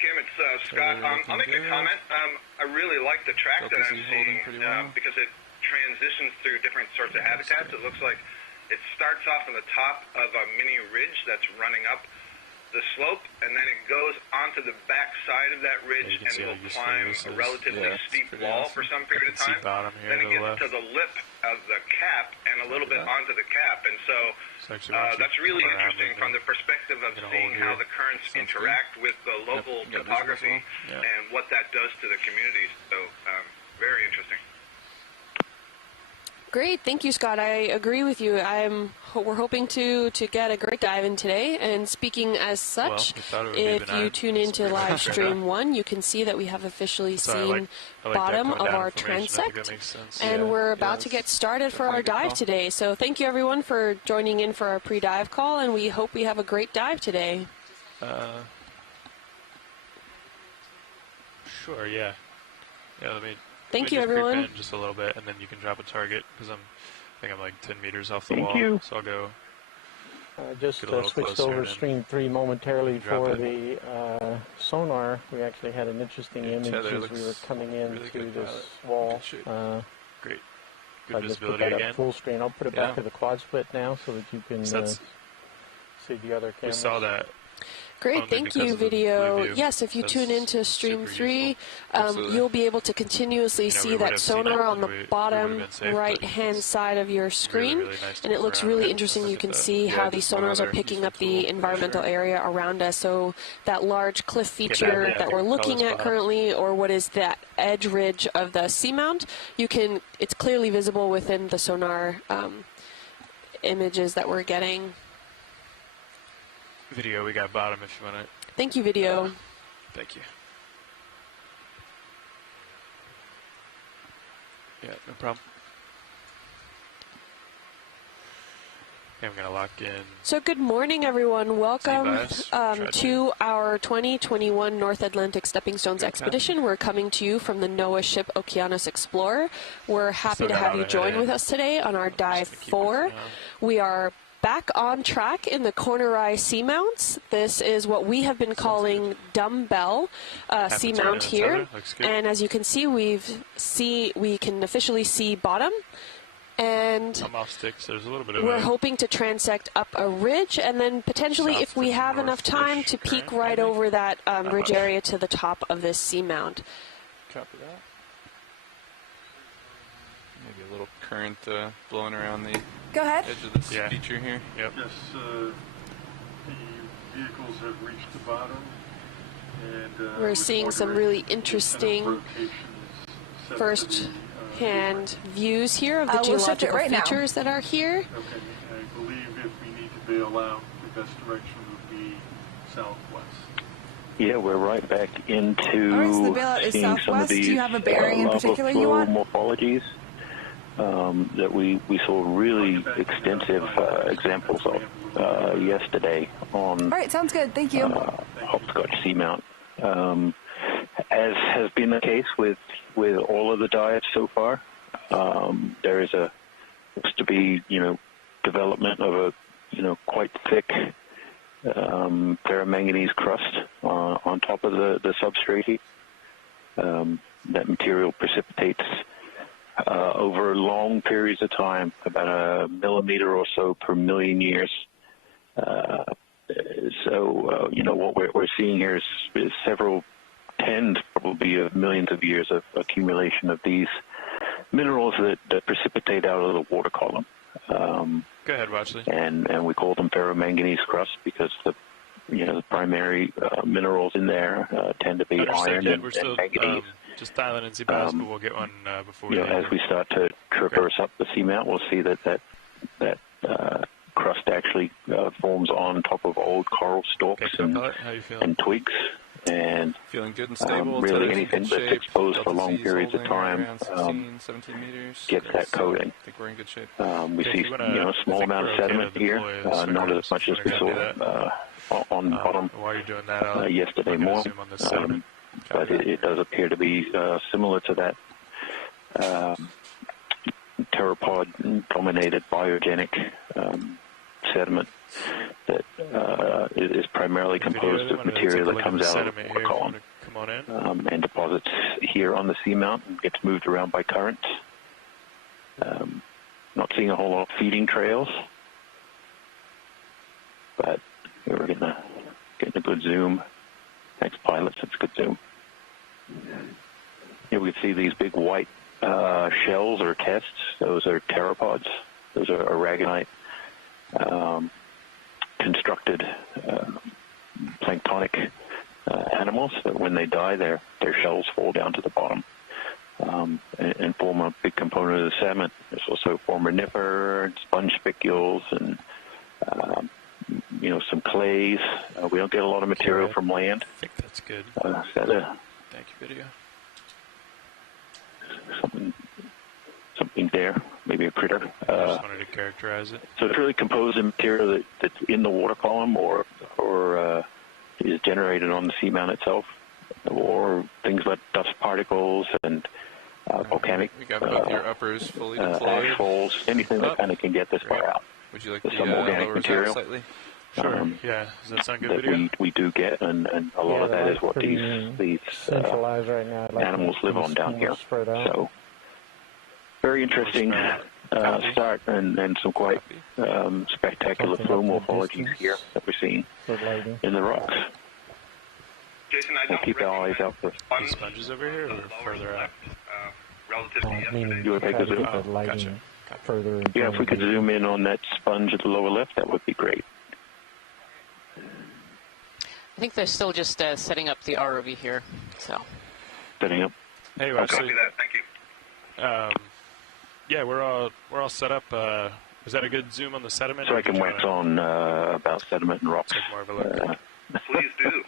Kim. It's Scott. I'll make a comment. I really like the track that I'm seeing because it transitions through different sorts of habitats. It looks like it starts off on the top of a mini ridge that's running up the slope, and then it goes onto the back side of that ridge and will climb a relatively steep wall for some period of time. Then it gets to the lip of the cap and a little bit onto the cap, and so that's really interesting from the perspective of seeing how the currents interact with the local topography and what that does to the communities. So very interesting. Great, thank you, Scott. I agree with you. We're hoping to get a great dive in today. And speaking as such, if you tune into live stream 1, you can see that we have officially seen bottom of our transect, and we're about to get started for our dive today. So thank you, everyone, for joining in for our pre-dive call, and we hope we have a great dive today. Sure. Yeah. Let me. Thank you, everyone. Just a little bit, and then you can drop a target because I think I'm like 10 meters off the wall. So I'll go. Just switched over stream 3 momentarily for the sonar. We actually had an interesting image as we were coming into this wall. Great. Good I just put that up full screen. I'll put it back to the quad split now so that you can see the other camera. We saw that. Great, thank you, video. Yes, if you tune into stream 3, you'll be able to continuously see that sonar on the bottom right-hand side of your screen, and it looks really interesting. You can see how these sonars are picking up the environmental area around us. So that large cliff feature that we're looking at currently, or what is that edge ridge of the seamount, it's clearly visible within the sonar images that we're getting. Video, we got bottom if you want it. Thank you, video. Thank you. Yeah, no problem. I'm going to lock in. So good morning, everyone. Welcome to our 2021 North Atlantic Stepping Stones expedition. We're coming to you from the NOAA ship Okeanos Explorer. We're happy to have you join with us today on our Dive 4. We are back on track in the Corner Rise Seamounts. This is what we have been calling Dumbbell Seamount here. And as you can see, we can officially see bottom. And I'm off sticks. There's a little bit of we're hoping to transect up a ridge, and then potentially, if we have enough time, to peek right over that ridge area to the top of this seamount. Copy that. Maybe a little current blowing around the edge of this feature here. Yep. Yes, the vehicles have reached the bottom. And, we're seeing some really interesting first-hand views here of the geological features that are here. Okay, I believe if we need to bail out, the best direction would be southwest. Yeah, we're right back into so the bailout is seeing southwest. some of these Do you have a bearing in particular you want? morphologies that we saw really extensive examples of yesterday on. All right, sounds good. Thank you. Hopscotch Seamount. As has been the case with all of the dives so far, there is looks to be development of a quite thick ferromanganese crust on top of the substrate. That material precipitates over long periods of time, about a millimeter or so per million years. What we're seeing here is several tens, probably, of millions of years of accumulation of these minerals that precipitate out of the water column. Go ahead, Watchley. And we call them ferromanganese crusts because the primary minerals in there tend to be iron and manganese. Just dialing in Seabass, but we'll get one before we as we start to traverse up the seamount, we'll see that crust actually forms on top of old coral stalks and twigs. And feeling good and stable. Really anything that's exposed for long periods of time 17 meters. Gets that coating. I think we're in good shape. We see a small amount of sediment here, not as much as we saw on bottom yesterday morning. But it does appear to be similar to that pteropod-dominated biogenic sediment that is primarily primarily composed of material that comes out of the water column and deposits here on the seamount and gets moved around by currents. Not seeing a whole lot of feeding trails, but we're getting a good zoom. Thanks, pilots. It's a good zoom. Here we can see these big white shells or tests. Those are pteropods. Those are aragonite constructed planktonic animals that when they die, their shells fall down to the bottom and form a big component of the sediment. There's also foraminifer, sponge spicules, and some clays. We don't get a lot of material from land. I think that's good. Thank you, video. Something there, maybe a critter. I just wanted to characterize it. So it's really composed of material that's in the water column or is generated on the seamount itself, or things like dust particles and volcanic we got both your uppers fully deployed. Ash falls, anything that kind of can get this far out. Would you like There's the some organic material slightly? Sure. Yeah. Does that sound good, that video? we do get, and a lot of that is what these right now. animals live on down here. So very interesting start and some quite spectacular flow morphologies here that we're seeing in the rocks. Jason, we'll keep our eyes out for sponges over here or further out. Relative to yesterday. You want to take a zoom? Gotcha. Further yeah, if we could zoom in on that sponge at the lower left, that would be great. I think they're still just setting up the ROV here. So. Setting up. Hey, Copy that. Thank you. Yeah, we're all set up. Is that a good zoom on the sediment? So I can wax on about sediment and rocks. Take more of a look. Please do.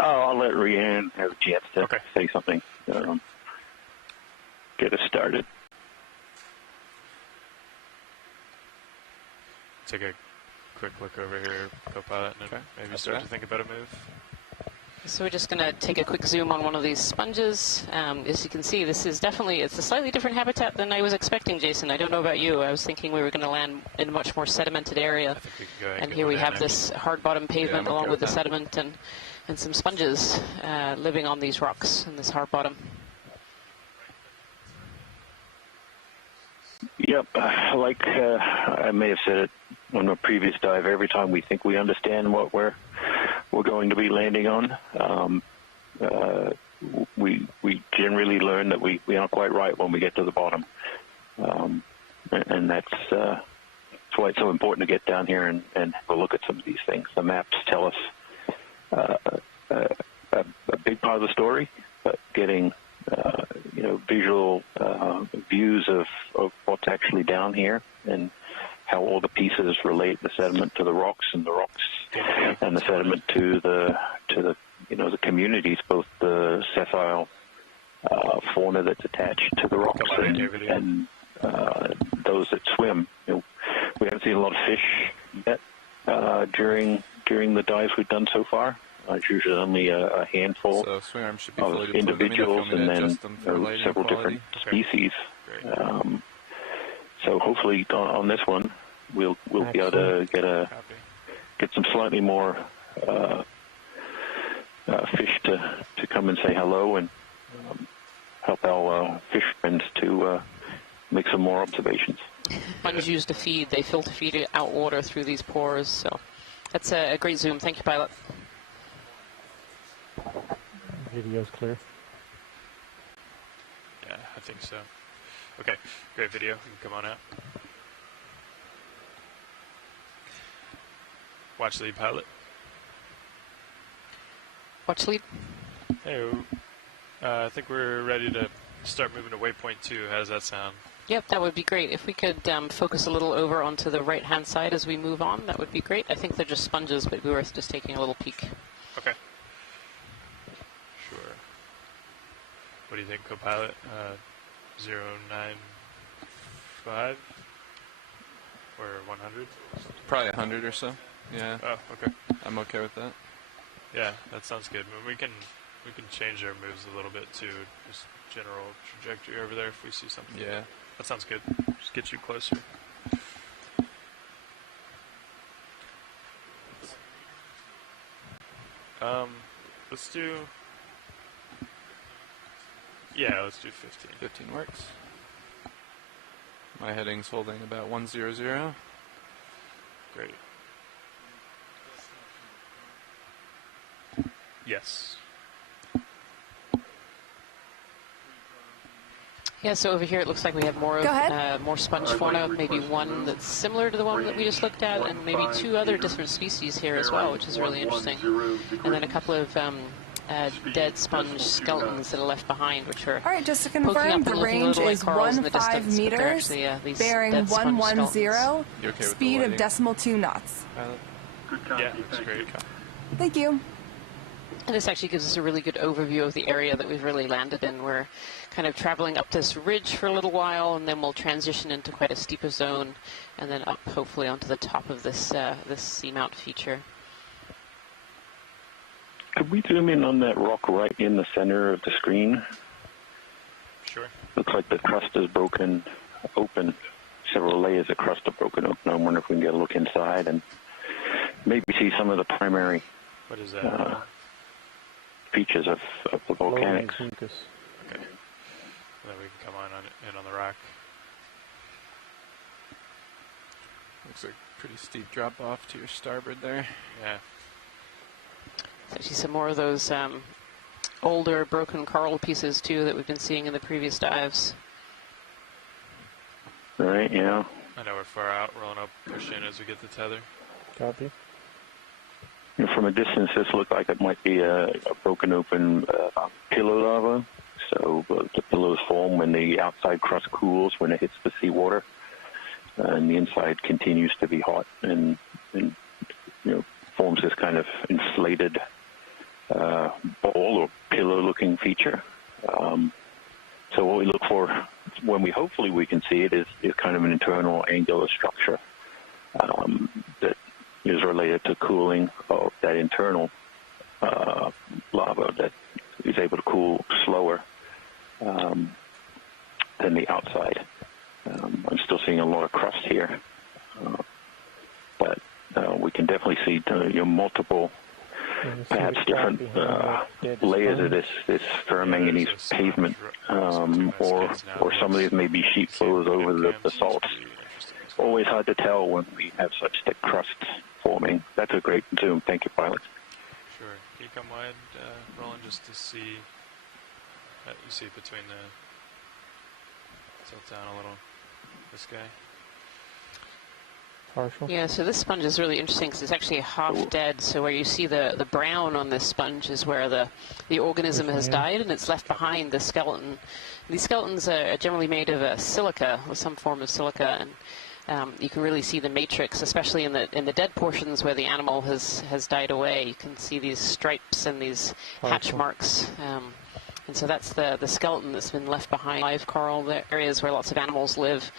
I'll let Rianne have a chance to say something. Get us started. Take a quick look over here, co-pilot, and maybe start to think about a move. So we're just going to take a quick zoom on one of these sponges. As you can see, this is it's a slightly different habitat than I was expecting, Jason. I don't know about you. I was thinking we were going to land in a much more sedimented area. And here we have this hard bottom pavement along with the sediment and some sponges living on these rocks in this hard bottom. Yep, like I may have said it on a previous dive, every time we think we understand what we're going to be landing on, we generally learn that we aren't quite right when we get to the bottom, and that's why it's so important to get down here and have a look at some of these things. The maps tell us a big part of the story, but getting visual views of what's actually down here and how all the pieces relate, the sediment to the rocks and the rocks and the sediment to the communities, both the sessile fauna that's attached to the rocks and those that swim. We haven't seen a lot of fish yet during the dives we've done so far. It's usually only a handful of individuals and then several different species. So hopefully on this one, we'll be able to get some slightly more fish to come and say hello and help our fish friends to make some more observations. Sponges used to feed. They filter feed out water through these pores. So that's a great zoom. Thank you, pilot. Video's clear. Yeah, I think so. Okay, great video. You can come on out. Watch lead, pilot. Watch lead. Hey, I think we're ready to start moving to waypoint 2. How does that sound? Yep, that would be great. If we could focus a little over onto the right-hand side as we move on, that would be great. I think they're just sponges, but it'd be worth just taking a little peek. Okay. Sure. What do you think, co-pilot? 095 or 100? Probably 100 or so. Yeah. Oh, okay. I'm okay with that. Yeah, that sounds good. We can change our moves a little bit too. Just general trajectory over there if we see something. Yeah. That sounds good. Just get you closer. Let's do... Yeah, let's do 15. 15 works. My heading's holding about 100. Great. Yes. Yeah, so over here it looks like we have more of more sponge fauna, maybe one that's similar to the one that we just looked at, and maybe 2 other different species here as well, which is really interesting. And then a couple of dead sponge skeletons that are left behind, which are all right, just to confirm, the range is 15 meters, bearing 110, speed of decimal 2 knots. Yeah, that's great. Thank you. And this actually gives us a really good overview of the area that we've really landed in. We're kind of traveling up this ridge for a little while, and then we'll transition into quite a steeper zone, and then up hopefully onto the top of this this seamount feature. Could we zoom in on that rock right in the center of the screen? Sure. Looks like the crust is broken open. Several layers of crust are broken open. I wonder if we can get a look inside and maybe see some of the primary what is that? Features of the volcanics. Okay. Then we can come in on the rock. Looks like a pretty steep drop off to your starboard there. Yeah. There's actually some more of those older broken coral pieces too that we've been seeing in the previous dives. Right, yeah. I know we're far out. Rolling up, push in as we get the tether. Copy. And from a distance, this looked like it might be a broken open pillow lava. So the pillows form when the outside crust cools when it hits the seawater, and the inside continues to be hot and forms this kind of inflated ball or pillow-looking feature. So what we look for when hopefully we can see it is kind of an internal angular structure that is related to cooling of that internal lava that is able to cool slower than the outside. I'm still seeing a lot of crust here, but we can definitely see multiple, perhaps different layers of this ferromanganese pavement, or some of these may be sheet flows over the salts. Always hard to tell when we have such thick crusts forming. That's a great zoom. Thank you, pilots. Sure. Can you come wide, Roland, just to see? You see between the tilt down a little. This guy. Partial. Yeah, so this sponge is really interesting because it's actually half dead. So where you see the brown on this sponge is where the organism has died, and it's left behind the skeleton. These skeletons are generally made of silica, or some form of silica, and you can really see the matrix, especially in the dead portions where the animal has died away. You can see these stripes and these hatch marks. And so that's the skeleton that's been left behind. Live coral, the areas where lots of animals live.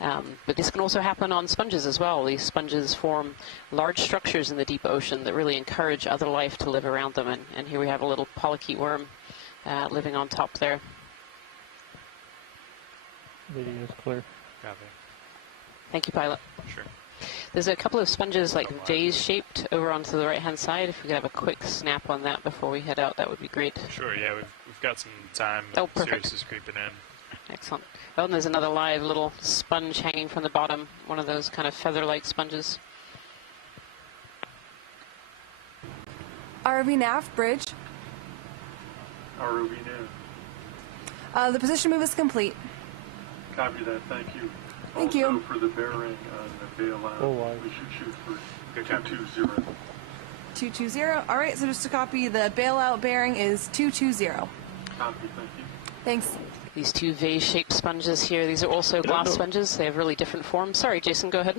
But this can also happen on sponges as well. These sponges form large structures in the deep ocean that really encourage other life to live around them. And here we have a little polychaete worm living on top there. Video is clear. Copy. Thank you, pilot. Sure. There's a couple of sponges like vase-shaped over onto the right-hand side. If we could have a quick snap on that before we head out, that would be great. Sure, yeah, we've got some time. Oh, perfect. Sirius is creeping in. Excellent. Oh, and there's another live little sponge hanging from the bottom, one of those kind of feather-like sponges. ROV nav, bridge. ROV nav. The position move is complete. Copy that, thank you. Thank also, you. For the bearing on the bailout, we should shoot for 220. 220. All right, so just to copy, the bailout bearing is 220. Copy, thank you. Thanks. These two vase-shaped sponges here, these are also glass sponges. They have really different forms. Sorry, Jason, go ahead.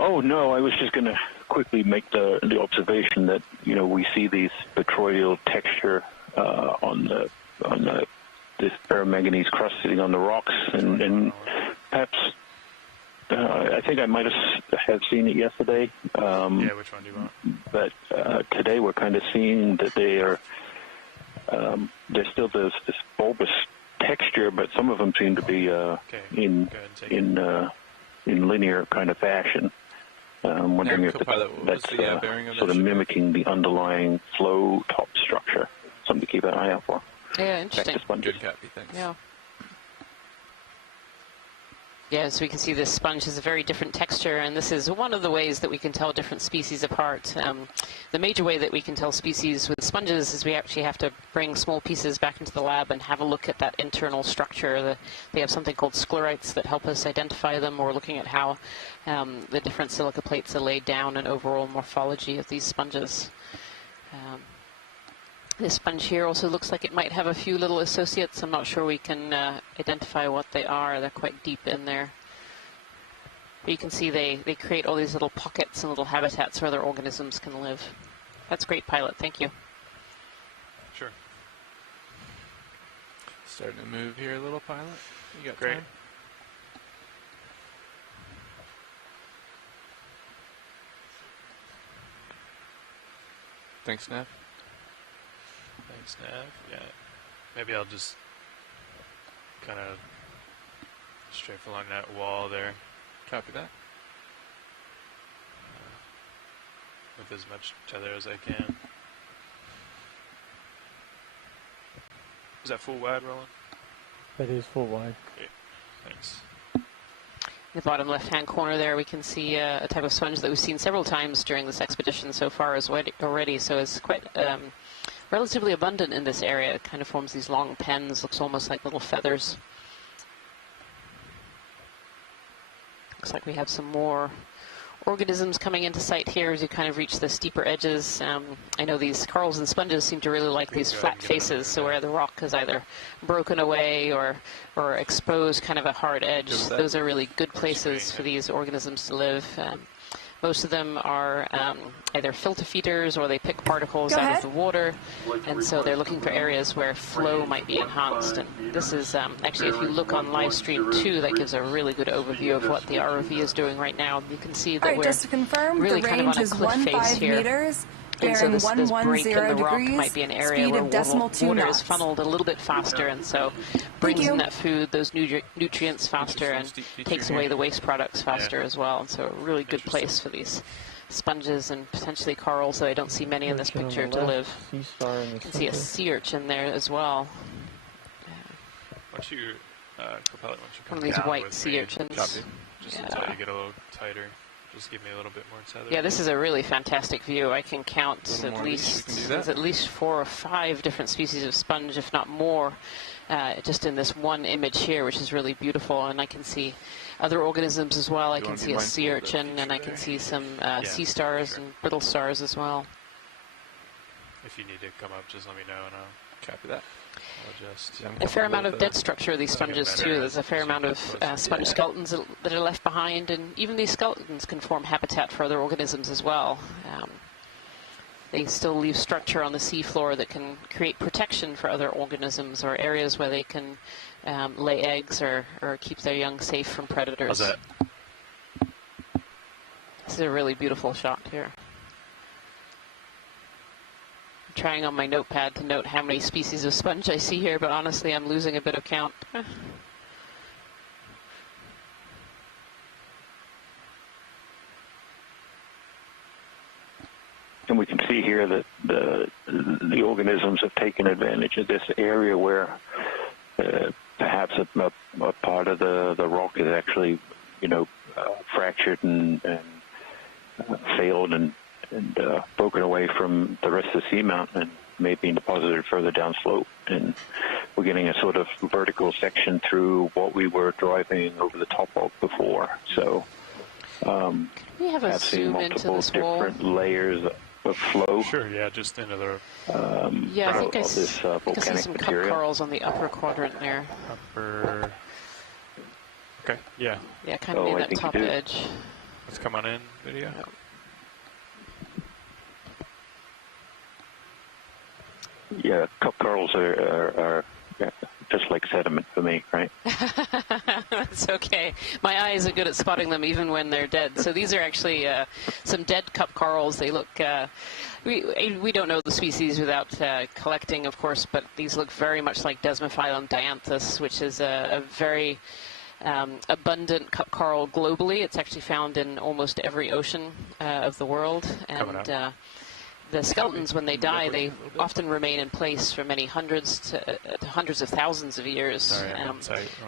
Oh, no, I was just going to quickly make the observation that, we see these petroleal texture on this ferromanganese crust sitting on the rocks, and perhaps I think I might have seen it yesterday. Yeah, which one do you want? But today we're kind of seeing that there's still this bulbous texture, but some of them seem to be in linear kind of fashion. I'm wondering if that's sort of mimicking the underlying flow top structure. Something to keep an eye out for. Yeah, interesting. Good, Cappy, thanks. Yeah. Yeah, so we can see this sponge has a very different texture, and this is one of the ways that we can tell different species apart. The major way that we can tell species with sponges is we actually have to bring small pieces back into the lab and have a look at that internal structure. They have something called sclerites that help us identify them, or looking at how the different silica plates are laid down and overall morphology of these sponges. This sponge here also looks like it might have a few little associates. I'm not sure we can identify what they are. They're quite deep in there. But you can see they create all these little pockets and little habitats where other organisms can live. That's great, Pilot. Thank you. Sure. Starting to move here a little, Pilot. You got great time? Thanks, Nev. Thanks, Nav. Yeah, maybe I'll just kind of strafe along that wall there. Copy that. With as much tether as I can. Is that full wide, Roland? That is full wide. Okay, thanks. In the bottom left-hand corner there, we can see a type of sponge that we've seen several times during this expedition so far already, so it's quite relatively abundant in this area. It kind of forms these long pens, looks almost like little feathers. Looks like we have some more organisms coming into sight here as you kind of reach the steeper edges. I know these corals and sponges seem to really like these flat faces, so where the rock is either broken away or exposed kind of a hard edge. Those are really good places for these organisms to live. Most of them are either filter feeders or they pick particles out of the water, and so they're looking for areas where flow might be enhanced. And this is actually, if you look on live stream 2, that gives a really good overview of what the ROV is doing right now. You can see that we're just to confirm, really the kind of on a range cliff is face 15 here. meters. And so this break in the rock degrees, might be an area where water is funneled a little bit faster, and so brings in that food, those nutrients faster, and takes away the waste products faster as well. And so a really good place for these sponges and potentially corals, though I don't see many in this picture, to live. You can see a sea urchin there as well. Why don't you, Capella, one of these white sea urchins. Just until you get a little tighter. Just give me a little bit more tether. Yeah, this is a really fantastic view. I can count at least 4 or 5 different species of sponge, if not more, just in this one image here, which is really beautiful. And I can see other organisms as well. I can see a sea urchin, and I can see some sea stars and brittle stars as well. If you need to come up, just let me know, and I'll copy that. A fair amount of dead structure of these sponges too. There's a fair amount of sponge skeletons that are left behind, and even these skeletons can form habitat for other organisms as well. They still leave structure on the seafloor that can create protection for other organisms, or areas where they can lay eggs or keep their young safe from predators. How's that? This is a really beautiful shot here. Trying on my notepad to note how many species of sponge I see here, but honestly I'm losing a bit of count. And we can see here that the organisms have taken advantage of this area where perhaps a part of the rock is actually, fractured and failed and broken away from the rest of the seamount and may be deposited further downslope. And we're getting a sort of vertical section through what we were driving over the top of before. So we have a zoom into this wall. Different layers of flow. Sure, yeah, just into the yeah, I think I see some cup corals on the upper quadrant there. Okay, yeah. Yeah, kind of near that top edge. Let's come on in, video. Yep. Yeah, cup corals are just like sediment for me, right? That's okay. My eyes are good at spotting them even when they're dead. So these are actually some dead cup corals. They look, we don't know the species without collecting, of course, but these look very much like Desmophyllum dianthus, which is a very abundant cup coral globally. It's actually found in almost every ocean of the world. And the skeletons, when they die, they often remain in place for many hundreds to hundreds of thousands of years.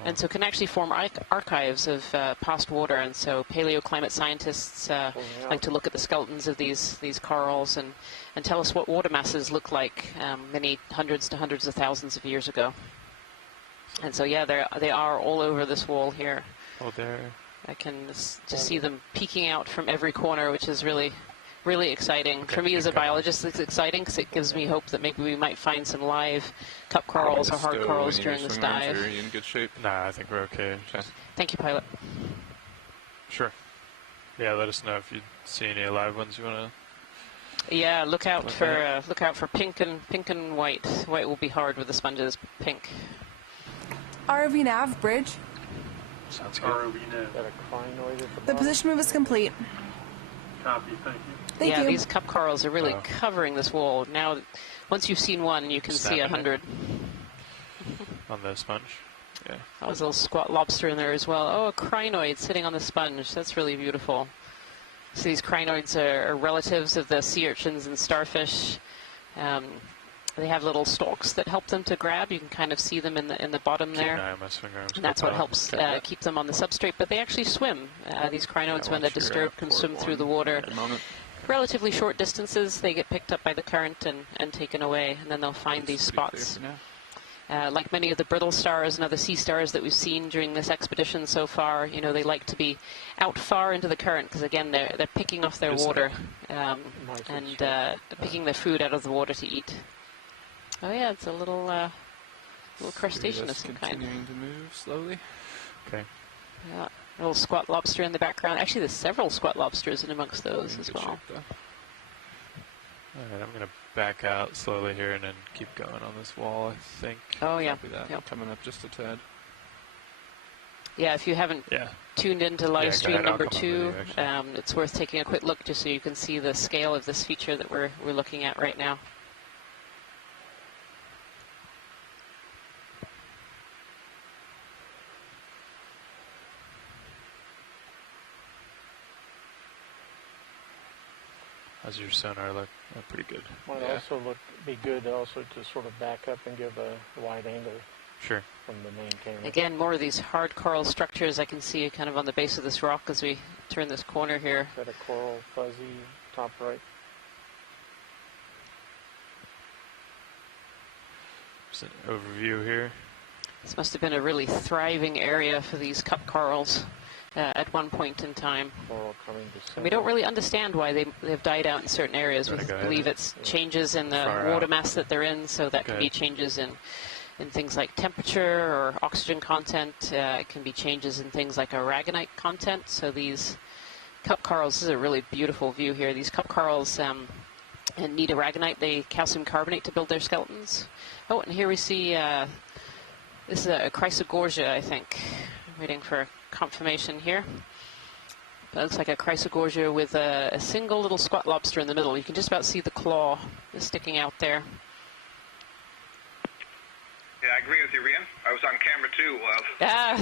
And so can actually form archives of past water. And so paleoclimate scientists like to look at the skeletons of these corals and tell us what water masses look like many hundreds to hundreds of thousands of years ago. And so, yeah, they are all over this wall here. Oh, there. I can just see them peeking out from every corner, which is really exciting. For me as a biologist, it's exciting because it gives me hope that maybe we might find some live cup corals or hard corals during this dive. Are you in good shape? Nah, I think we're okay. Thank you, pilot. Sure. Yeah, let us know if you see any live ones you want to. Yeah, look out for pink and white. White will be hard with the sponges. Pink. ROV nav bridge. Sounds good. ROV nav. The position move is complete. Copy. Thank you. Thank you. These cup corals are really covering this wall. Now, once you've seen one, you can see 100. On the sponge? Yeah. Oh, there's a little squat lobster in there as well. Oh, a crinoid sitting on the sponge. That's really beautiful. So these crinoids are relatives of the sea urchins and starfish. They have little stalks that help them to grab. You can kind of see them in the bottom there. And that's what helps keep them on the substrate. But they actually swim. These crinoids, when they're disturbed, can swim through the water. Relatively short distances. They get picked up by the current and taken away. And then they'll find these spots. Like many of the brittle stars and other sea stars that we've seen during this expedition so far, you know, they like to be out far into the current because, again, they're picking off their water and picking their food out of the water to eat. Oh yeah, it's a little crustacean of some kind. Continuing to move slowly. Okay. Yeah, a little squat lobster in the background. Actually, there's several squat lobsters in amongst those as well. All right, I'm going to back out slowly here and then keep going on this wall, I think. Oh yeah. Yep. Coming up just a tad. Yeah, if you haven't tuned into live stream number 2, it's worth taking a quick look just so you can see the scale of this feature that we're looking at right now. How's your sonar look? Oh, pretty good. Might also be good also to sort of back up and give a wide angle. Sure. From the main camera. Again, more of these hard coral structures I can see kind of on the base of this rock as we turn this corner here. Is that a coral fuzzy top right? Just an overview here. This must have been a really thriving area for these cup corals. At one point in time. And we don't really understand why they've died out in certain areas. We believe it's changes in the water mass that they're in, so that can be changes in things like temperature or oxygen content. It can be changes in things like aragonite content. So these cup corals, this is a really beautiful view here. These cup corals need aragonite, they calcium carbonate to build their skeletons. Oh, and here we see, this is a chrysogorgia, I think. I'm waiting for confirmation here. That looks like a chrysogorgia with a single little squat lobster in the middle. You can just about see the claw sticking out there. Yeah, I agree with you, Rian. I was on camera too.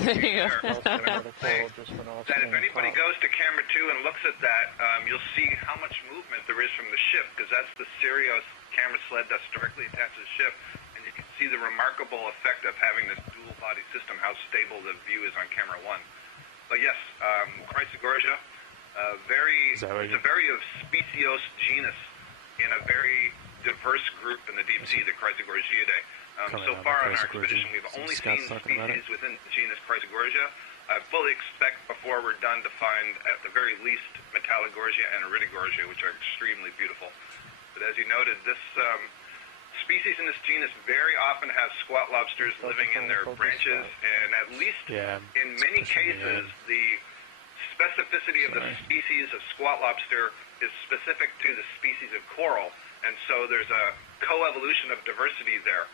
There you go. That if anybody goes to camera 2 and looks at that, you'll see how much movement there is from the ship, because that's the Sirius camera sled that's directly attached to the ship. And you can see the remarkable effect of having this dual body system, how stable the view is on camera 1. But yes, Chrysogorgia, it's a very speciose genus in a very diverse group in the deep sea, the Chrysogorgiidae. So far on our expedition, we've only seen species within the genus Chrysogorgia. I fully expect before we're done to find, at the very least, Metallogorgia and Iridogorgia, which are extremely beautiful. But as you noted, this species in this genus very often have squat lobsters living in their branches, and at least in many cases, the specificity of the species of squat lobster is specific to the species of coral, and so there's a coevolution of diversity there.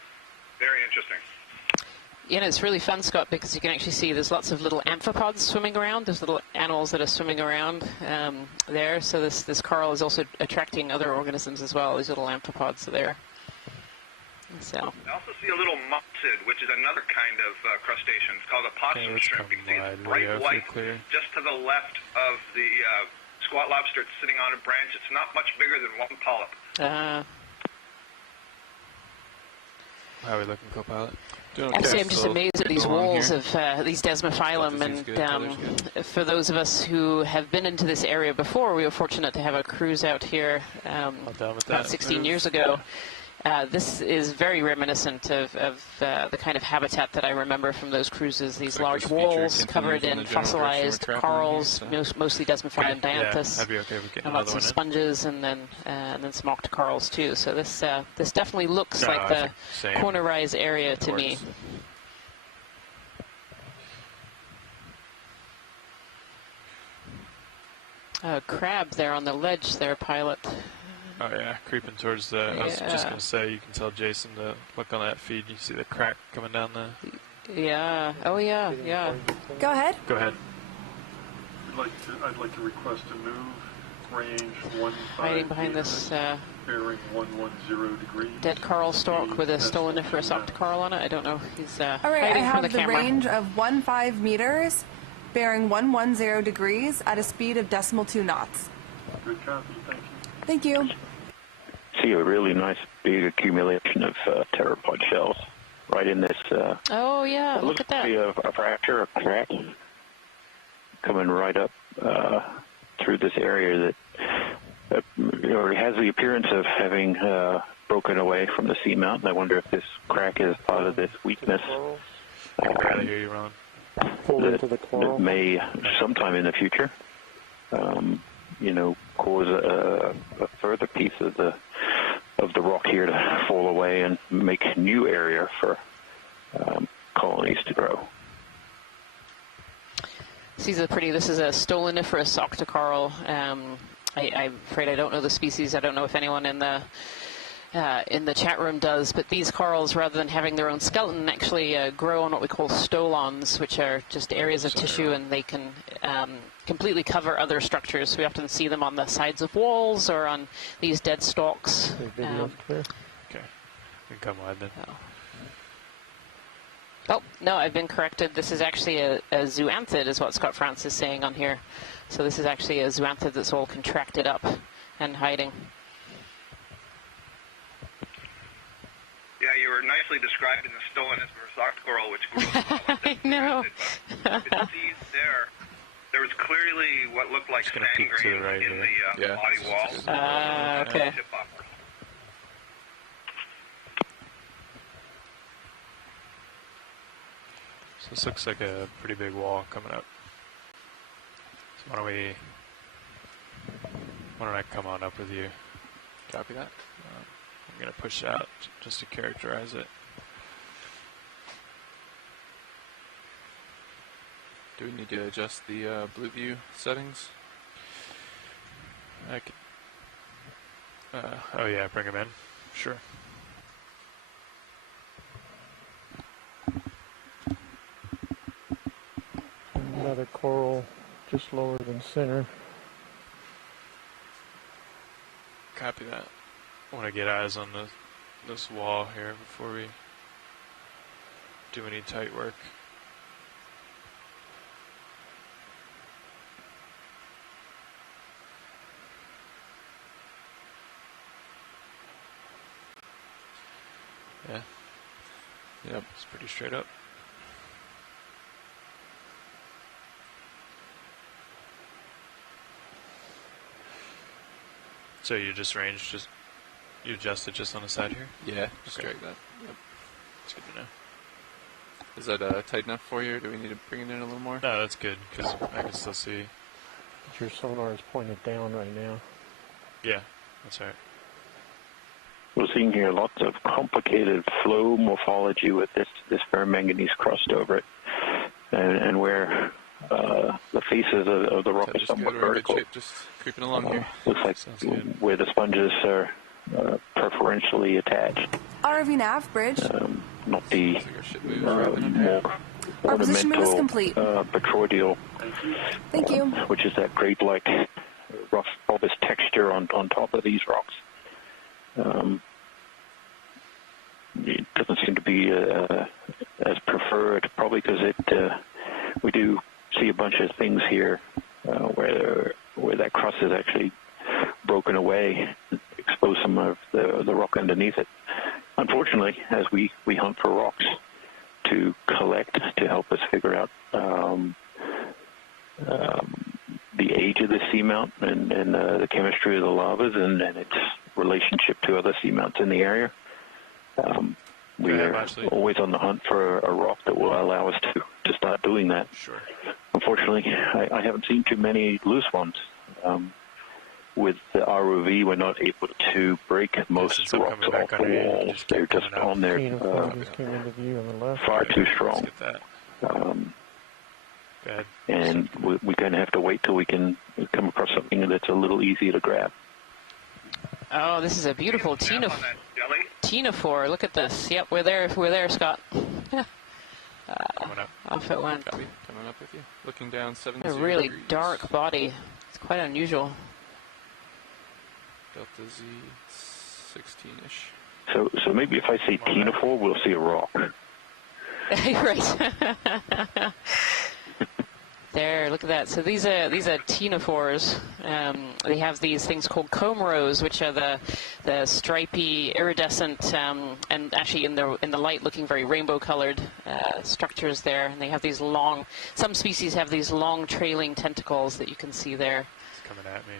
Very interesting. Yeah, and it's really fun, Scott, because you can actually see there's lots of little amphipods swimming around. There's little animals that are swimming around there. So this coral is also attracting other organisms as well. These little amphipods are there. So. I also see a little mopsid, which is another kind of crustacean. It's called a possum shrimp. You can see it's bright white just to the left of the squat lobster. It's sitting on a branch. It's not much bigger than one polyp. How are we looking, co-pilot? Actually, I'm just amazed at these walls of these Desmophyllum, and for those of us who have been into this area before, we were fortunate to have a cruise out here about 16 years ago. This is very reminiscent of the kind of habitat that I remember from those cruises. These large walls covered in fossilized corals, mostly Desmophyllum dianthus, and lots of sponges, and then some octocorals too. So this definitely looks like the Corner Rise area to me. Crab there on the ledge there, pilot. Oh yeah, creeping towards the, I was just going to say, you can tell Jason to look on that feed, you see the crack coming down the... Yeah, oh yeah, yeah. Go ahead. Go ahead. I'd like to request a move, range 15 hiding behind this bearing 110 degrees. Dead coral stalk with a stoloniferous octocoral on it. I don't know, he's all right, hiding I from the have camera. the range of 15 meters, bearing 110 degrees at a speed of 0.2 knots. Good copy, thank you. Thank you. See a really nice big accumulation of pteropod shells right in this. Oh yeah, look at that. A fracture, a crack coming right up through this area that has the appearance of having broken away from the seamount. And I wonder if this crack is part of this weakness. I can barely hear you, Ron. That may sometime in the future. Cause a further piece of the rock here to fall away and make a new area for colonies to grow. This is a stoloniferous octocoral. I'm afraid I don't know the species. I don't know if anyone in the chat room does, but these corals, rather than having their own skeleton, actually grow on what we call stolons, which are just areas of tissue, and they can completely cover other structures. We often see them on the sides of walls or on these dead stalks. Okay, we can come wide then. Oh, no, I've been corrected. This is actually a zoanthid, is what Scott France is saying on here. So this is actually a zoanthid that's all contracted up and hiding. Yeah, you were nicely describing the stoloniferous octocoral, which grew I know. There was clearly what looked like sand grains right in the body wall. Okay. So this looks like a pretty big wall coming up. So why don't I come on up with you? Copy that. I'm going to push out just to characterize it. Do we need to adjust the blue view settings? I could, oh yeah, bring them in. Sure. Another coral just lower than center. Copy that. I want to get eyes on this wall here before we do any tight work. Yeah. Yep, it's pretty straight up. So you just you adjust it just on the side here? Yeah, just drag that. Yep. That's good to know. Is that tight enough for you, or do we need to bring it in a little more? No, that's good, because I can still see. But your sonar is pointed down right now. Yeah, that's right. We're seeing here lots of complicated flow morphology with this ferromanganese crust over it, and where the faces of the rock are somewhat vertical. Just creeping along here. Looks like where the sponges are preferentially attached. ROV nav bridge. Not the more Our position move is complete. Petroidal. Thank you. Which is that grape-like rough bulbous texture on top of these rocks. doesn't seem to be as preferred, probably because we do see a bunch of things here where that crust is actually broken away, expose some of the rock underneath it. Unfortunately, as we hunt for rocks to collect to help us figure out the age of the seamount and the chemistry of the lavas and its relationship to other seamounts in the area, we are always on the hunt for a rock that will allow us to start doing that. Sure. Unfortunately, I haven't seen too many loose ones. With the ROV, we're not able to break most rocks off the walls. They're just on there far too strong. And we kind of have to wait till we can come across something that's a little easier to grab. Oh, this is a beautiful ctenophore. Look at this. Yep, we're there, Scott. Coming up. Off it went. Coming up with you. Looking down 70 A really degrees. dark body. It's quite unusual. Delta Z 16-ish. So maybe if I say ctenophore, we'll see a rock. Right. There, look at that. So these are ctenophores. They have these things called comb rows, which are the stripy, iridescent, and actually in the light looking very rainbow-colored structures there. And they have these long. Some species have these long trailing tentacles that you can see there. It's coming at me,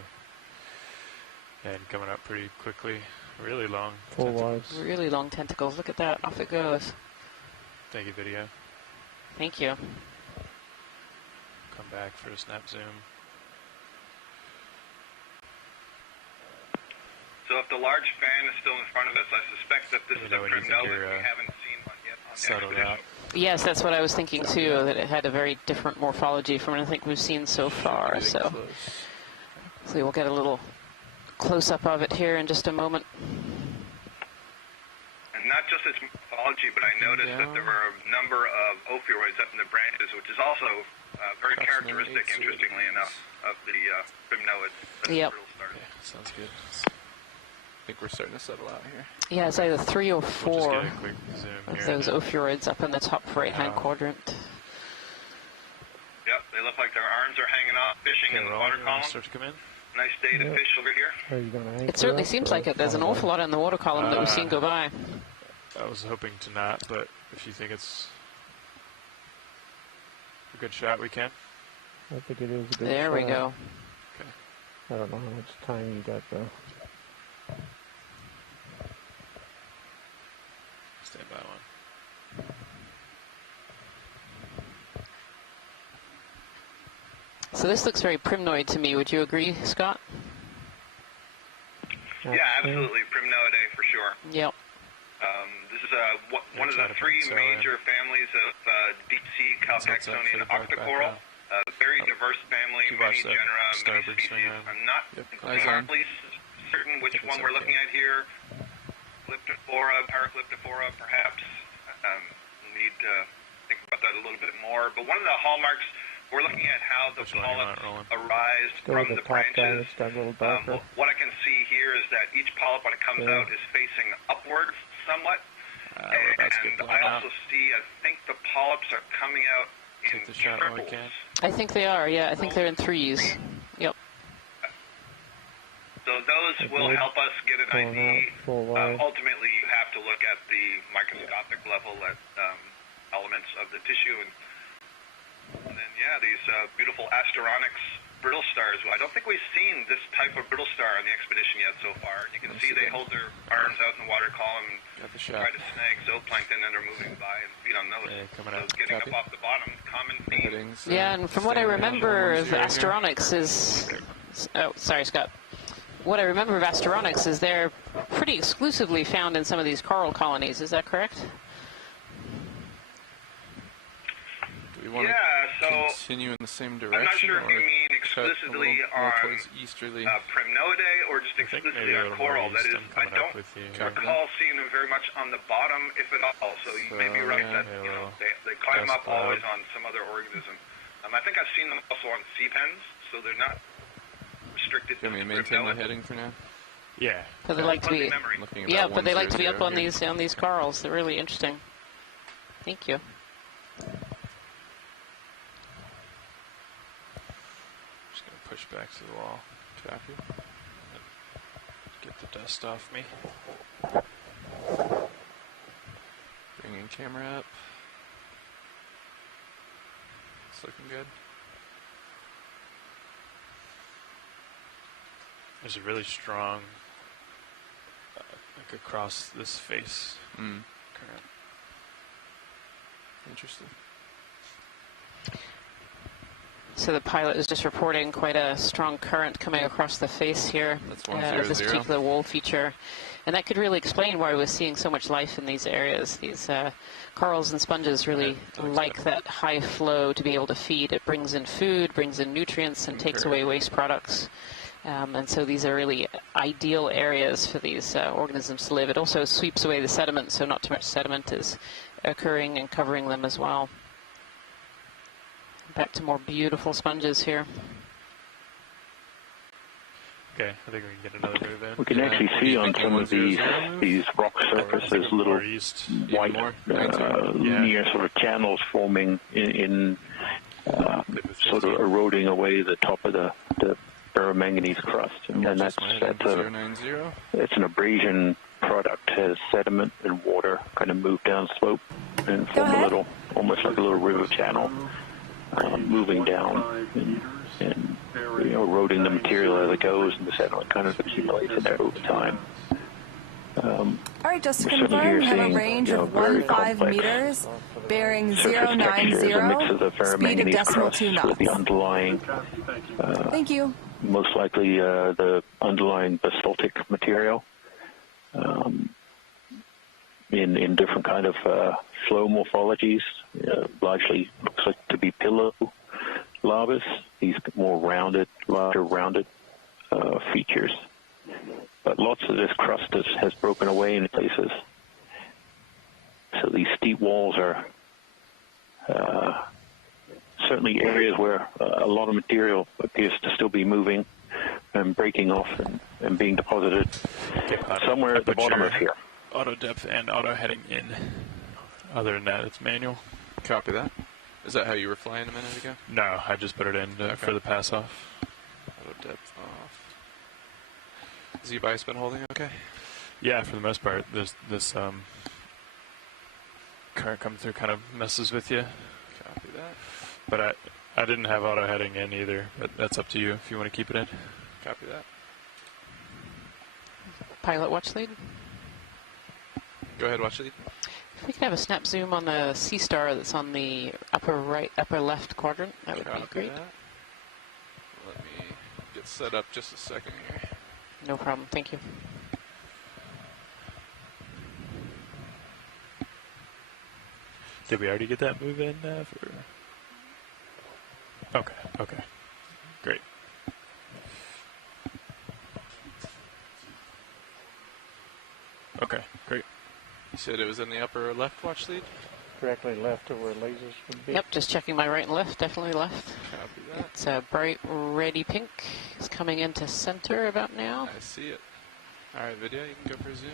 and coming up pretty quickly. Really long. Really long tentacles. Look at that. Off it goes. Thank you, video. Thank you. Come back for a snap zoom. So if the large fan is still in front of us, I suspect that this is a primnode that we haven't seen one yet on the expedition. Out. Yes, that's what I was thinking too, that it had a very different morphology from what I think we've seen so far. So we'll get a little close-up of it here in just a moment. And not just its morphology, but I noticed that there were a number of ophiuroids up in the branches, which is also very characteristic, interestingly enough, of the primnoids. Yep. Okay, sounds good. I think we're starting to settle out here. Yeah, it's either 3 or 4 of those ophiuroids up in the top right-hand quadrant. Yep, they look like their arms are hanging off, fishing in the water column. Start to come in. Nice day to fish over here. It certainly seems like it. There's an awful lot in the water column that we've seen go by. I was hoping to not, but if you think it's a good shot, we can. I think it is a good shot. There we go. Okay. I don't know how much time you got, though. Stand by one. So this looks very primnoid to me. Would you agree, Scott? Yeah, absolutely. Primnoidae for sure. Yep. This is one of the 3 major families of deep-sea Calcaxonian octocoral. Very diverse family, many genera, many species. I'm not entirely certain which one we're looking at here. Glyptophora, Paraglyptophora, perhaps. Need to think about that a little bit more. But one of the hallmarks, we're looking at how the polyps arise from the branches. What I can see here is that each polyp, when it comes out, is facing upwards somewhat. And I also see, I think the polyps are coming out in triples. I think they are, yeah. I think they're in 3s. Yep. So those will help us get an idea. Ultimately, you have to look at the microscopic level at elements of the tissue. And then, yeah, these beautiful Asteronix brittle stars. I don't think we've seen this type of brittle star on the expedition yet so far. You can see they hold their arms out in the water column and try to snag zooplankton and are moving by and feed on those. So getting up off the bottom, common theme. Yeah, and from what I remember of Asteronix is... Oh, sorry, Scott. What I remember of Asteronix is they're pretty exclusively found in some of these coral colonies. Is that correct? Do we want to continue in the same direction? I'm not sure if you mean exclusively on easterly primnoidae or just exclusively on coral. That is, I don't recall seeing them very much on the bottom, if at all. So you may be right that they climb up always on some other organism. I think I've seen them also on sea pens, so they're not restricted to maintain the heading for now? Yeah. But they like to be. Yeah, but they like to be up on these corals. They're really interesting. Thank you. Just gonna push back to the wall. Copy. Get the dust off me. Bringing camera up. It's looking good. There's a really strong, like across this face current. Interesting. So the pilot is just reporting quite a strong current coming across the face here. That's 100. This particular wall feature. And that could really explain why we're seeing so much life in these areas. These corals and sponges really like that high flow to be able to feed. It brings in food, brings in nutrients, and takes away waste products. And so these are really ideal areas for these organisms to live. It also sweeps away the sediment, so not too much sediment is occurring and covering them as well. Back to more beautiful sponges here. Okay, I think we can get another move in. We can actually see on some of these rock surfaces little white near sort of channels forming in sort of eroding away the top of the ferromanganese crust, and that's it's an abrasion product. Has sediment and water kind of move down slope and form a little, almost like a little river channel, moving down and eroding the material as it goes, and the sediment kind of accumulates in there over time. All right, just to confirm, we have a range of 15 meters, bearing 090, speed of decimal 2 knots. With the underlying, thank you. Most likely the underlying basaltic material in different kind of flow morphologies, largely looks like to be pillow lavas, these more rounded, larger rounded features. But lots of this crust has broken away in places. So these steep walls are certainly areas where a lot of material appears to still be moving and breaking off and being deposited somewhere at the bottom of here. Auto depth and auto heading in. Other than that, it's manual. Copy that. Is that how you were flying a minute ago? No, I just put it in for the pass off. Auto depth off. Z-bias been holding okay? Yeah, for the most part. This current coming through kind of messes with you. Copy that. But I didn't have auto heading in either, but that's up to you if you want to keep it in. Copy that. Pilot watch lead. Go ahead, watch lead. If we could have a snap zoom on the sea star that's on the upper left quadrant, that would be great. That. Let me get set up just a second here. No problem, thank you. Did we already get that move in, Nav? Okay, great. Okay, great. You said it was in the upper left watch lead? Directly left of where lasers would be. Yep, just checking my right and left, definitely left. Copy that. It's a bright reddy pink. It's coming into center about now. I see it. All right, video, you can go for a zoom.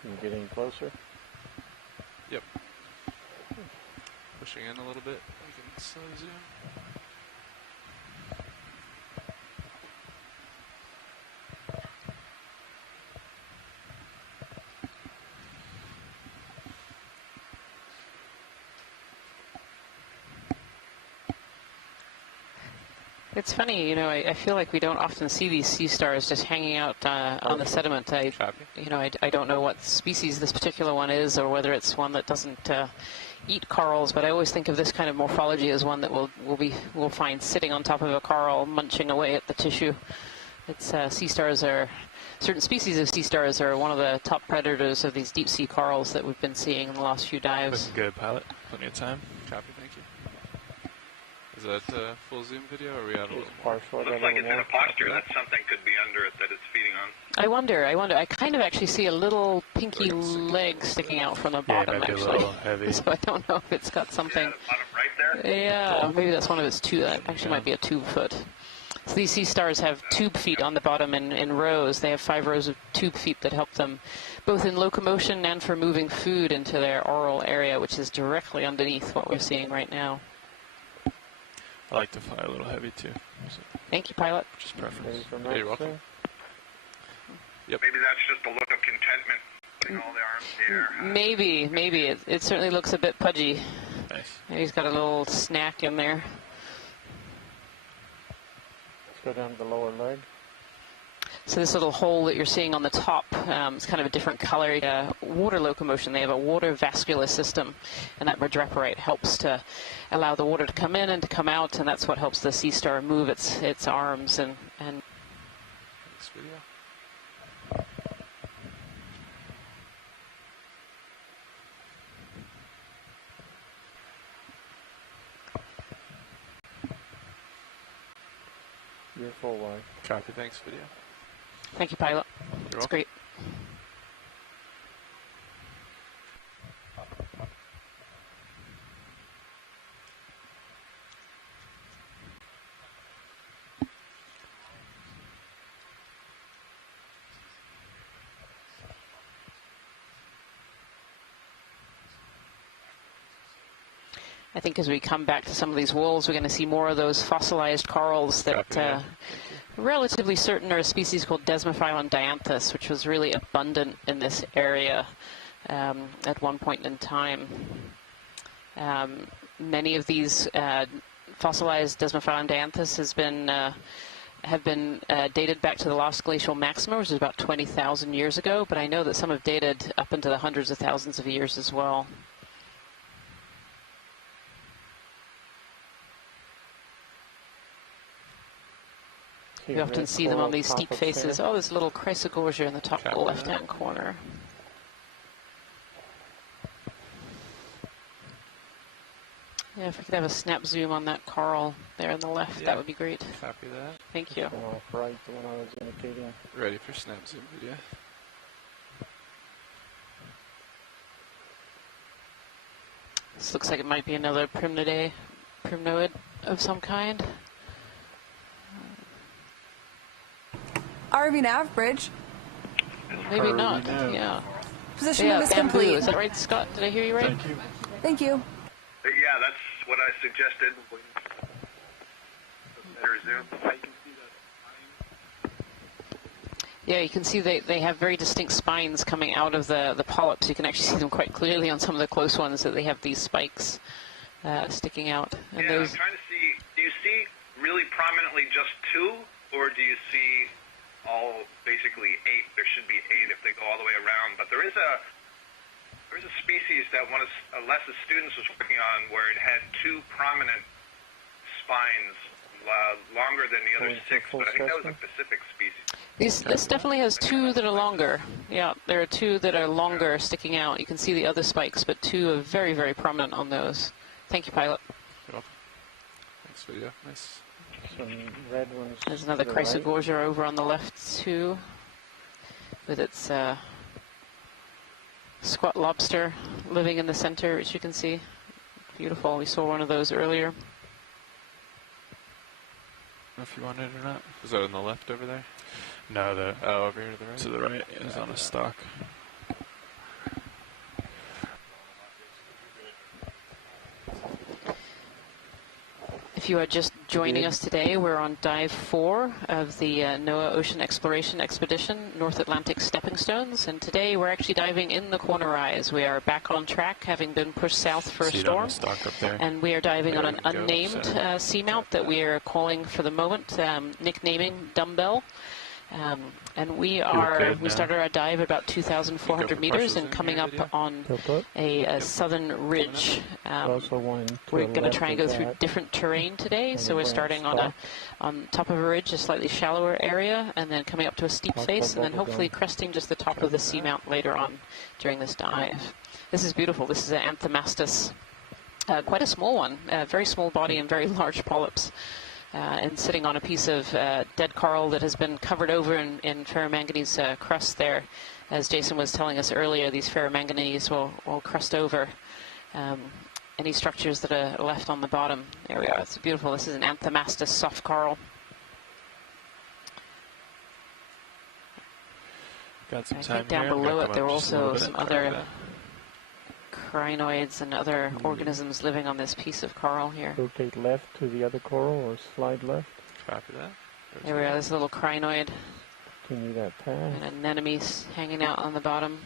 Can you get in closer? Yep. Pushing in a little bit. I can slow zoom. It's funny, you know, I feel like we don't often see these sea stars just hanging out on the sediment. I don't know what species this particular one is, or whether it's one that doesn't eat corals, but I always think of this kind of morphology as one that we'll find sitting on top of a coral, munching away at the tissue. It's sea stars are, certain species of sea stars are one of the top predators of these deep sea corals that we've been seeing in the last few dives. Looking good, pilot. Plenty of time. Copy, thank you. Is that full zoom video, or are we out a little more? Looks like it's in a posture that something could be under it that it's feeding on. I wonder. I kind of actually see a little pinky leg sticking out from the bottom, it might actually. Be a little heavy. So I don't know if it's got something. Yeah, the bottom right there? Yeah, maybe that's one of its two. That actually might be a tube foot. So these sea stars have tube feet on the bottom in rows. They have 5 rows of tube feet that help them both in locomotion and for moving food into their oral area, which is directly underneath what we're seeing right now. I like to fly a little heavy too. So thank you, pilot. Just preference. Yeah, you're welcome. Yep. Maybe that's just a look of contentment, putting all the arms in the air. Maybe. It certainly looks a bit pudgy. Nice. He's got a little snack in there. Let's go down to the lower leg. So this little hole that you're seeing on the top is kind of a different color. Water locomotion. They have a water vascular system, and that madreporite helps to allow the water to come in and to come out, and that's what helps the sea star move its arms and. Next video. You're full wide. Copy. Thanks, video. Thank you, pilot. That's great. I think as we come back to some of these wolves, we're going to see more of those fossilized corals that relatively certain are a species called Desmophyllon dianthus, which was really abundant in this area at one point in time. Many of these fossilized Desmophyllon dianthus have been dated back to the last glacial maxima, which is about 20,000 years ago, but I know that some have dated up into the hundreds of thousands of years as well. You often see them on these steep faces. Oh, there's a little chrysogorgia in the top left-hand corner. Yeah, if we could have a snap zoom on that coral there on the left, that would be great. Copy that. Thank you. Right, the one I was indicating. Ready for snap zoom video. This looks like it might be another primnoid of some kind. ROV nav bridge. Maybe not. Yeah. Position is complete. Is that right, Scott? Did I hear you right? Thank you. Thank you. Yeah, that's what I suggested. Better zoom. Yeah, you can see they have very distinct spines coming out of the polyps. You can actually see them quite clearly on some of the close ones, that they have these spikes sticking out. And yeah, those, I'm trying to see, do you see really prominently just 2, or do you see all basically 8? There should be 8 if they go all the way around, but there's a species that one of Les's students was working on where it had 2 prominent spines, longer than the other 6, but I think that was a Pacific species. this definitely has 2 that are longer. Yeah, there are 2 that are longer sticking out. You can see the other spikes, but 2 are very, very prominent on those. Thank you, pilot. You're welcome. Thanks, video. Nice. Some red ones. There's another chrysogorgia over on the left too, with its squat lobster living in the center, which you can see. Beautiful. We saw one of those earlier. I don't know if you want it or not. Is that on the left over there? No, over here to the right. To the right is on a stalk. If you are just joining us today, we're on dive 4 of the NOAA Ocean Exploration Expedition, North Atlantic Stepping Stones, and today we're actually diving in the Corner Rise. We are back on track, having been pushed south for a storm, and we are diving on an unnamed seamount that we are calling for the moment, nicknaming Dumbbell. And we started our dive at about 2,400 meters and coming up on a southern ridge. We're going to try and go through different terrain today, so we're starting on top of a ridge, a slightly shallower area, and then coming up to a steep face, and then hopefully cresting just the top of the seamount later on during this dive. This is beautiful. This is an Anthomastus, quite a small one, very small body and very large polyps. And sitting on a piece of dead coral that has been covered over in ferromanganese crust there. As Jason was telling us earlier, these ferromanganese will crust over any structures that are left on the bottom. There we are. It's beautiful. This is an Anthomastus soft coral. Got some I time think down here. below it there are also some other crinoids and other organisms living on this piece of coral here. Rotate left to the other coral or slide left. Copy that. There we are, there's a little crinoid. Continue that path. And anemones hanging out on the bottom.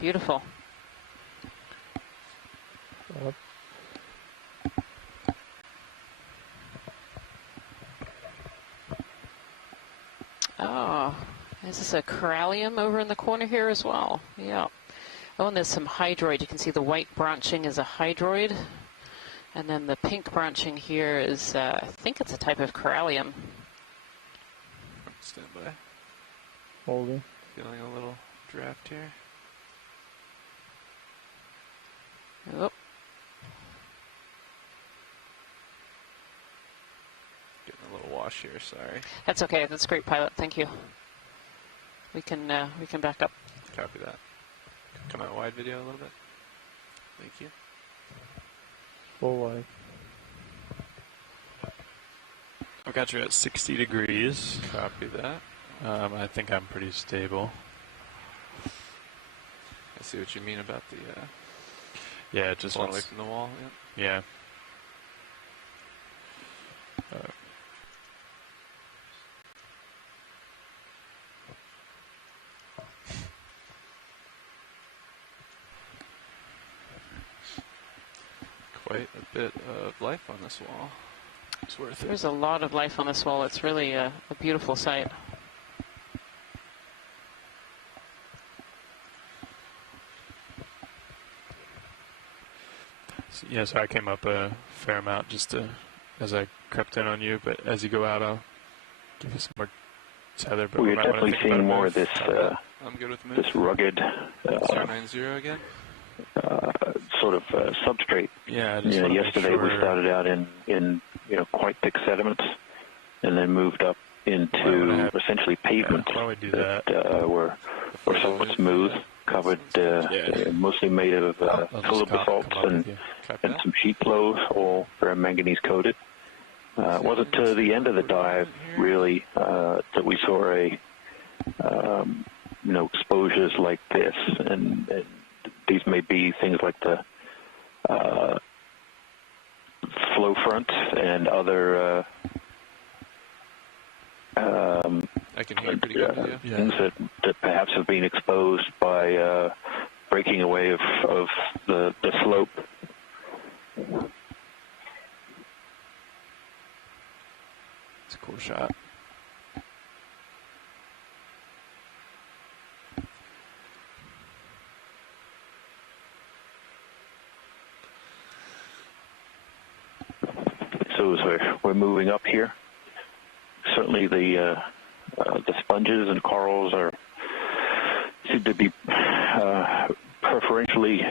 Beautiful. Up. Oh, this is a corallium over in the corner here as well. Yeah. Oh, and there's some hydroid. You can see the white branching is a hydroid. And then the pink branching here is, I think it's a type of corallium. Stand by. Holding. Feeling a little draft here. Oh. Getting a little wash here, sorry. That's okay. That's great, pilot. Thank you. We can back up. Copy that. Come out wide video a little bit. Thank you. Full wide. I've got you at 60 degrees. Copy that. I think I'm pretty stable. I see what you mean about the... yeah, just pulling away from the wall. Yep. Yeah. Quite a bit of life on this wall. It's worth it. There's a lot of life on this wall. It's really a beautiful sight. Yeah, so I came up a fair amount just as I crept in on you, but as you go out, I'll give you some more tether. But we're definitely seeing more of this, I'm good with this rugged, 090 again. sort of substrate. Yeah. Yesterday we started out in quite thick sediments, and then moved up into essentially pavement that were somewhat smooth, covered, mostly made of pillar basalts and some sheet flows, all ferromanganese coated. It wasn't to the end of the dive, really, that we saw exposures like this, and these may be things like the flow fronts and other I can hear pretty good. Things that perhaps have been exposed by breaking away of the slope. It's a cool shot. So as we're moving up here, certainly the sponges and corals seem to be preferentially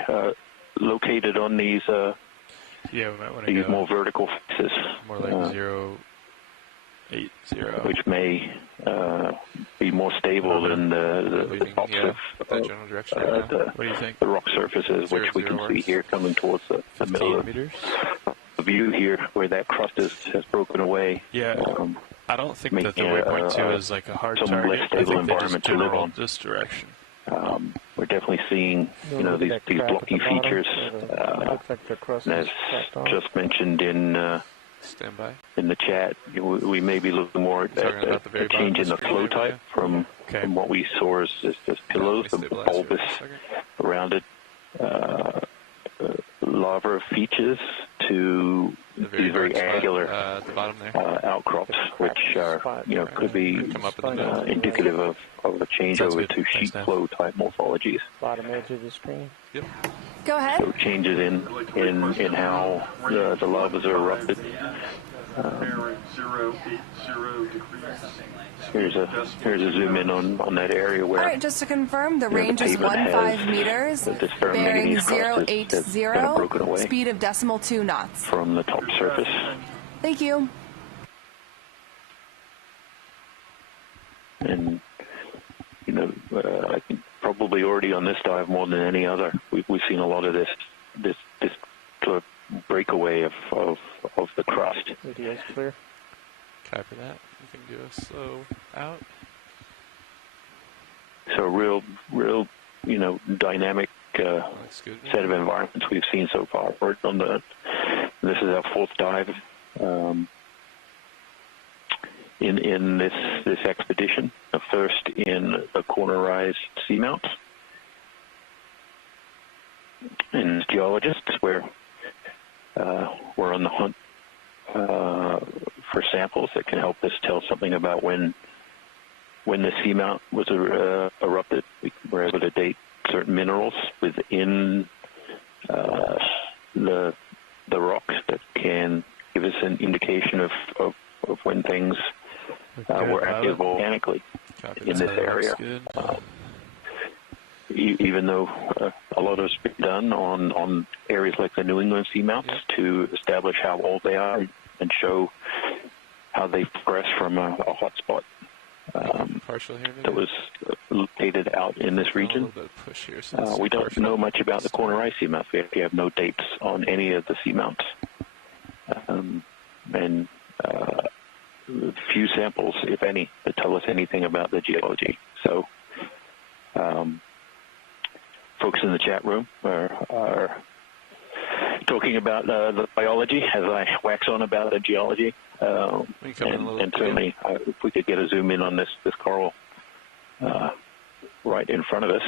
located on these we might want to these go more vertical faces, more like 080, which may be more stable than the tops of general direction. What do you think? The rock surfaces, which we can see here coming towards the middle of the view here, where that crust has broken away. Yeah. I don't think that the waypoint 2 is like a hard target. I think environment to live on this direction. We're definitely seeing, these blocky features. As just mentioned in Standby. In the chat, we may be looking more at a change in the flow type from what we saw as pillows, the bulbous, rounded lava features, to these very angular outcrops, which are, could be indicative of a change over to sheet flow type morphologies. Bottom edge of the screen. Yep. Go ahead. So changes in how the lavas are erupted. Here's a zoom in on that area where. All right, just to confirm, the range is 15 meters, bearing 080, speed of decimal 2 knots. From the top surface. Thank you. And, I think probably already on this dive more than any other, we've seen a lot of this sort of breakaway of the crust. Video's clear. Copy that. You can do a slow out. So real, you know, dynamic set of environments we've seen so far. This is our fourth dive in this expedition. The first in the Corner Rise Seamount. And as geologists, we're on the hunt for samples that can help us tell something about when the seamount was erupted. We were able to date certain minerals within the rocks that can give us an indication of when things were active organically in this area. Even though a lot has been done on areas like the New England seamounts to establish how old they are and show how they've progressed from a hot spot that was located out in this region. We don't know much about the Corner Rise Seamounts. We actually have no dates on any of the seamounts. And few samples, if any, that tell us anything about the geology. So folks in the chat room are talking about the biology as I wax on about the geology. And certainly, if we could get a zoom in on this coral right in front of us.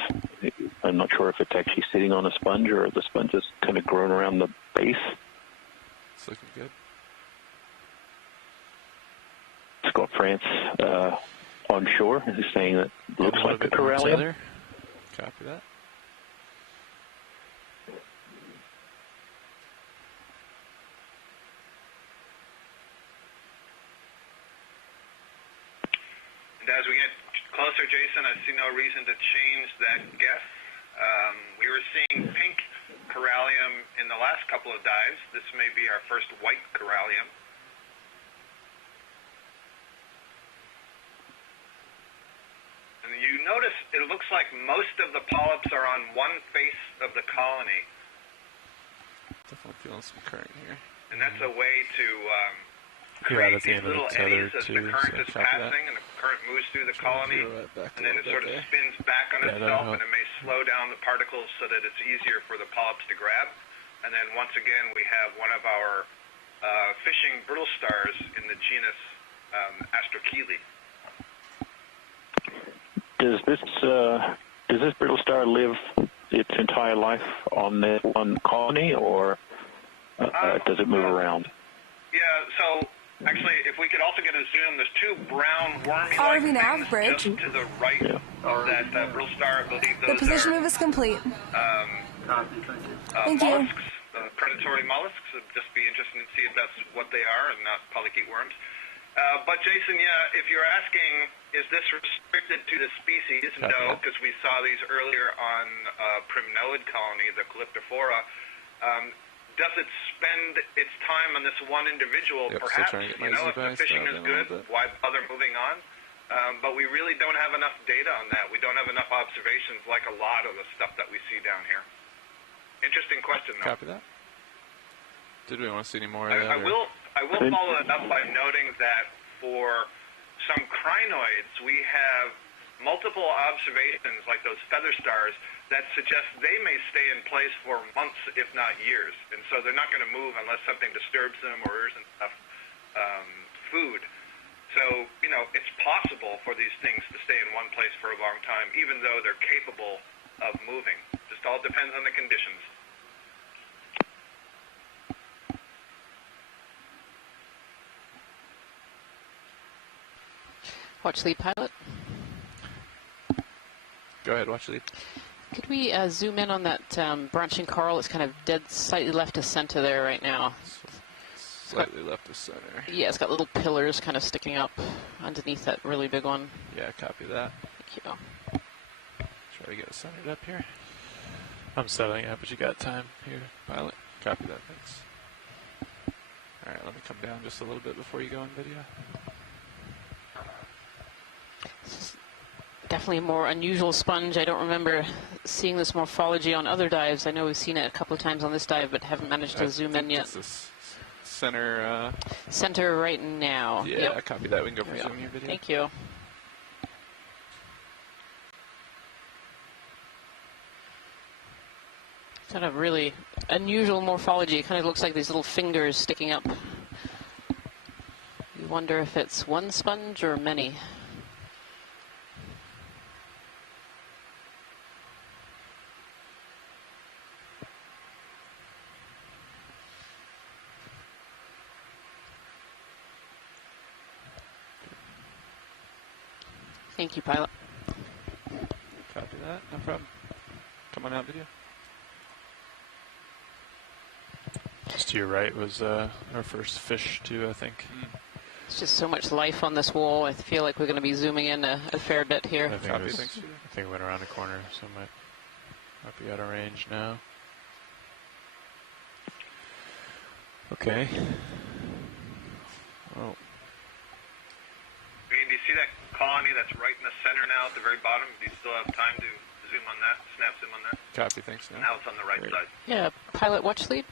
I'm not sure if it's actually sitting on a sponge or the sponge is kind of grown around the base. It's looking good. Scott France on shore is saying that it looks like a corallium. Copy that. As we get closer, Jason, I see no reason to change that guess. We were seeing pink corallium in the last couple of dives. This may be our first white corallium. And you notice it looks like most of the polyps are on one face of the colony. Definitely feeling some current here. And that's a way to create these little eddies as the current is passing and the current moves through the colony, and then it sort of spins back on itself, and it may slow down the particles so that it's easier for the polyps to grab. And then once again, we have one of our fishing brittle stars in the genus Astrochele. Does this brittle star live its entire life on this one colony, or does it move around? Yeah, so actually, if we could also get a zoom, there's two brown wormy ROV nav bridge just to the right of that brittle star. I believe those the position move is complete. Thank you. Mollusks, predatory mollusks. It'd just be interesting to see if that's what they are and not polychaete worms. But Jason, yeah, if you're asking, is this restricted to the species? No, because we saw these earlier on Primnoid colony, the Calyptophora. Does it spend its time on this one individual? Perhaps, you know, if the fishing is good, why bother moving on? But we really don't have enough data on that. We don't have enough observations like a lot of the stuff that we see down here. Interesting question, though. Copy that. Did we want to see any more of that? I will follow it up by noting that for some crinoids, we have multiple observations, like those feather stars, that suggest they may stay in place for months, if not years. And so they're not going to move unless something disturbs them or isn't enough food. So, you know, it's possible for these things to stay in one place for a long time, even though they're capable of moving. Just all depends on the conditions. Watch lead, pilot. Go ahead, watch lead. Could we zoom in on that branching coral? It's kind of dead slightly left of center there right now. Slightly left of center. Yeah, it's got little pillars kind of sticking up underneath that really big one. Yeah, copy that. Thank you. Try to get it centered up here. I'm settling up, but you got time here, pilot. Copy that, thanks. All right, let me come down just a little bit before you go in video. Definitely a more unusual sponge. I don't remember seeing this morphology on other dives. I know we've seen it a couple of times on this dive, but haven't managed to zoom in yet. Center. Center right now. Yeah, yep. Copy that. We can go for zoom your video. Thank you. Kind of really unusual morphology. It kind of looks like these little fingers sticking up. You wonder if it's one sponge or many. Thank you, pilot. Copy that, no problem. Come on out, video. Just to your right was our first fish too, I think. There's just so much life on this wall. I feel like we're going to be zooming in a fair bit here. I think we went around the corner, so might be out of range now. Okay. Oh. Do you see that colony that's right in the center now at the very bottom? Do you still have time to zoom on that, snap zoom on that? Copy, thanks. Now it's on the right side. Yeah, pilot watch lead.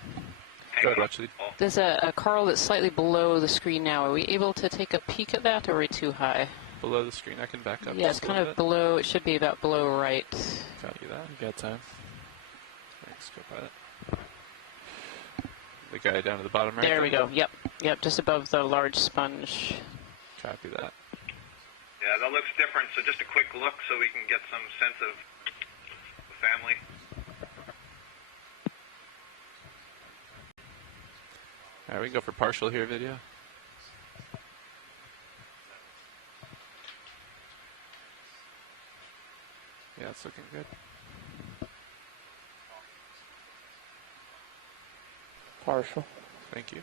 Go ahead, watch lead. There's a coral that's slightly below the screen now. Are we able to take a peek at that, or are we too high? Below the screen, I can back up. Yeah, it's kind of below. It should be about below right. Copy that. You got time. Thanks, go pilot. The guy down to the bottom right. There we go. Yep, just above the large sponge. Copy that. Yeah, that looks different, so just a quick look so we can get some sense of the family. All right, we can go for partial here, video. Yeah, it's looking good. Partial. Thank you.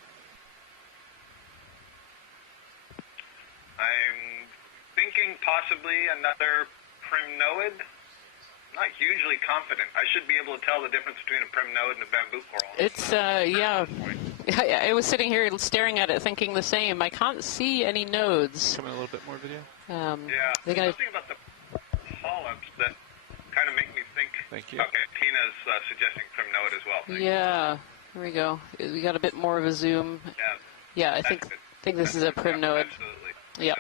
I'm thinking possibly another primnoid. Not hugely confident. I should be able to tell the difference between a primnoid and a bamboo coral. It's, yeah. I was sitting here staring at it thinking the same. I can't see any nodes. Come in a little bit more video. Yeah, there's something about the polyps that kind of make me think. Thank you. Okay, Tina's suggesting primnoid as well. Yeah, here we go. We got a bit more of a zoom. Yeah, I think this is a primnoid. Absolutely. Yep.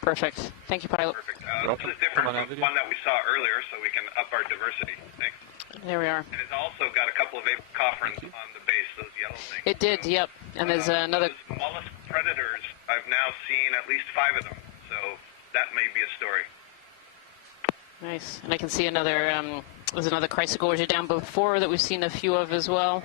Perfect. Thank you, pilot. Perfect. This is different from the one that we saw earlier, so we can up our diversity. Thanks. There we are. And it's also got a couple of apocopherins on the base, those yellow things. It did, so, yep. And there's another... Those mollusk predators, I've now seen at least 5 of them, so that may be a story. Nice. And I can see another, there's another chrysogorgia down before that we've seen a few of as well.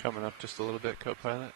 Coming up just a little bit, co-pilot.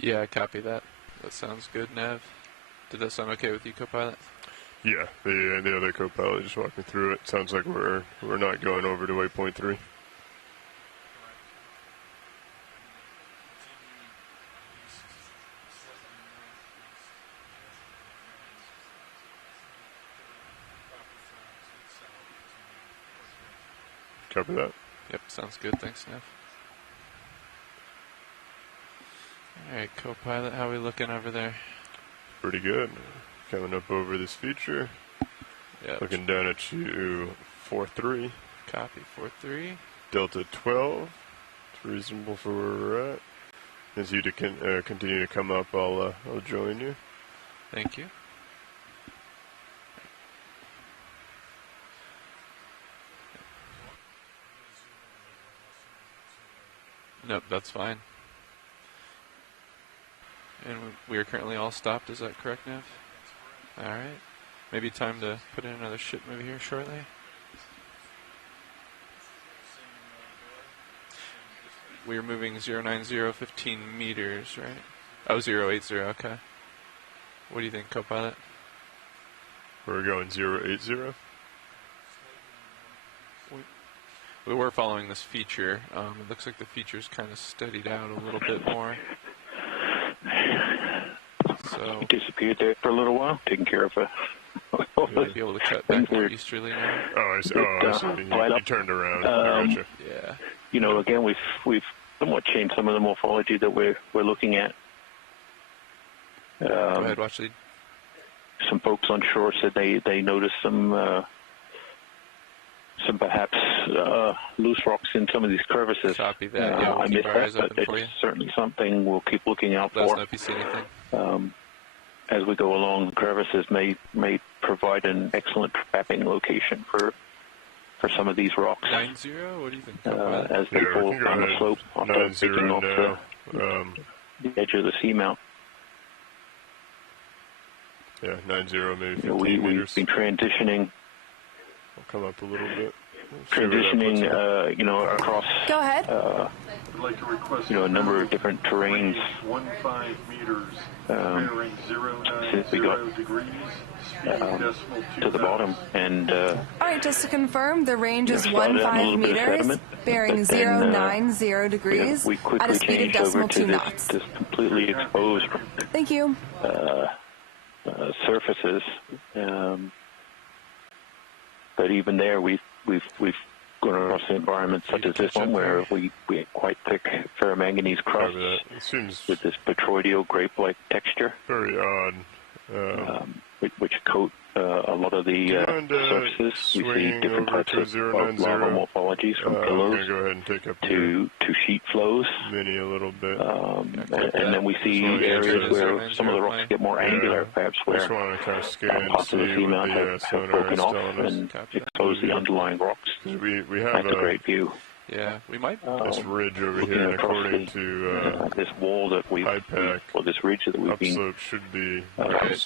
Yeah, I copy that. That sounds good, Nav. Did that sound okay with you, co-pilot? Yeah, the other co-pilot just walked me through it. Sounds like we're not going over to waypoint 3. Copy that. Yep, sounds good. Thanks, Nev. Alright, co-pilot, how are we looking over there? Pretty good. Coming up over this feature. Yep. Looking down at you, 4-3. Copy, 4-3. Delta 12. It's reasonable for where we're at. As you continue to come up, I'll join you. Thank you. Nope, that's fine. And we are currently all stopped, is that correct, Nev? Alright. Maybe time to put in another ship movie here shortly. We are moving 090, 15 meters, right? Oh, 080, okay. What do you think, co-pilot? We're going 080. We were following this feature. It looks like the feature's kind of steadied out a little bit more. So disappeared there for a little while, taking care of a. You might be able to cut back more easterly now. Oh, I see. You turned around. Gotcha. Yeah. You know, again, we've somewhat changed some of the morphology that we're looking at. Go ahead, watch lead. Some folks on shore said they noticed some perhaps loose rocks in some of these crevices. Copy that. Yeah, I missed that, but it's certainly something we'll keep looking out for. Let us know if you see anything. As we go along, the crevices may provide an excellent trapping location for some of these rocks. 90, what do you think? As they fall down the slope after picking off the edge of the seamount. Yeah, 90, maybe 15 meters. We've been transitioning. I'll come up a little bit. Transitioning, across. Go ahead. I'd like to request a number of different terrains. 15 meters, bearing 090 degrees, to the bottom, and all right, just to confirm, the range is 15 meters, bearing 090 degrees, we at a speed of over to 2 knots. This completely exposed. Thank you. Surfaces, but even there, we've gone across environments such as this one where we have quite thick ferromanganese crusts with this petroidal grape-like texture. Very odd. Which coat a lot of the surfaces. We see different types of lava morphologies, from pillows to sheet flows. Mini a little bit. And then we see areas where some of the rocks get more angular, perhaps where parts of the seamount have broken off and expose the underlying rocks. We have That's a great view. Yeah, we might. This ridge over here, according to this wall that this ridge that we've been should be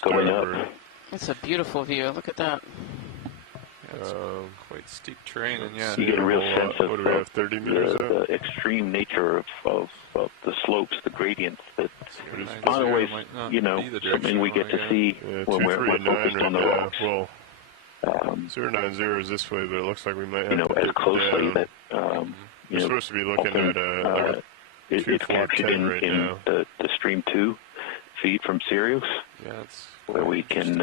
going up. It's a beautiful view. Look at that. Yeah, it's quite steep terrain, and you get a real sense of what do we have, 30 meters the extreme nature of the slopes, the gradients that aren't always, something we get to see when we're focused on the rocks. 090 is this way, but it looks like we might have to as closely down. That we're supposed to be looking at it's captured in the stream 2 feed from Sirius, where we can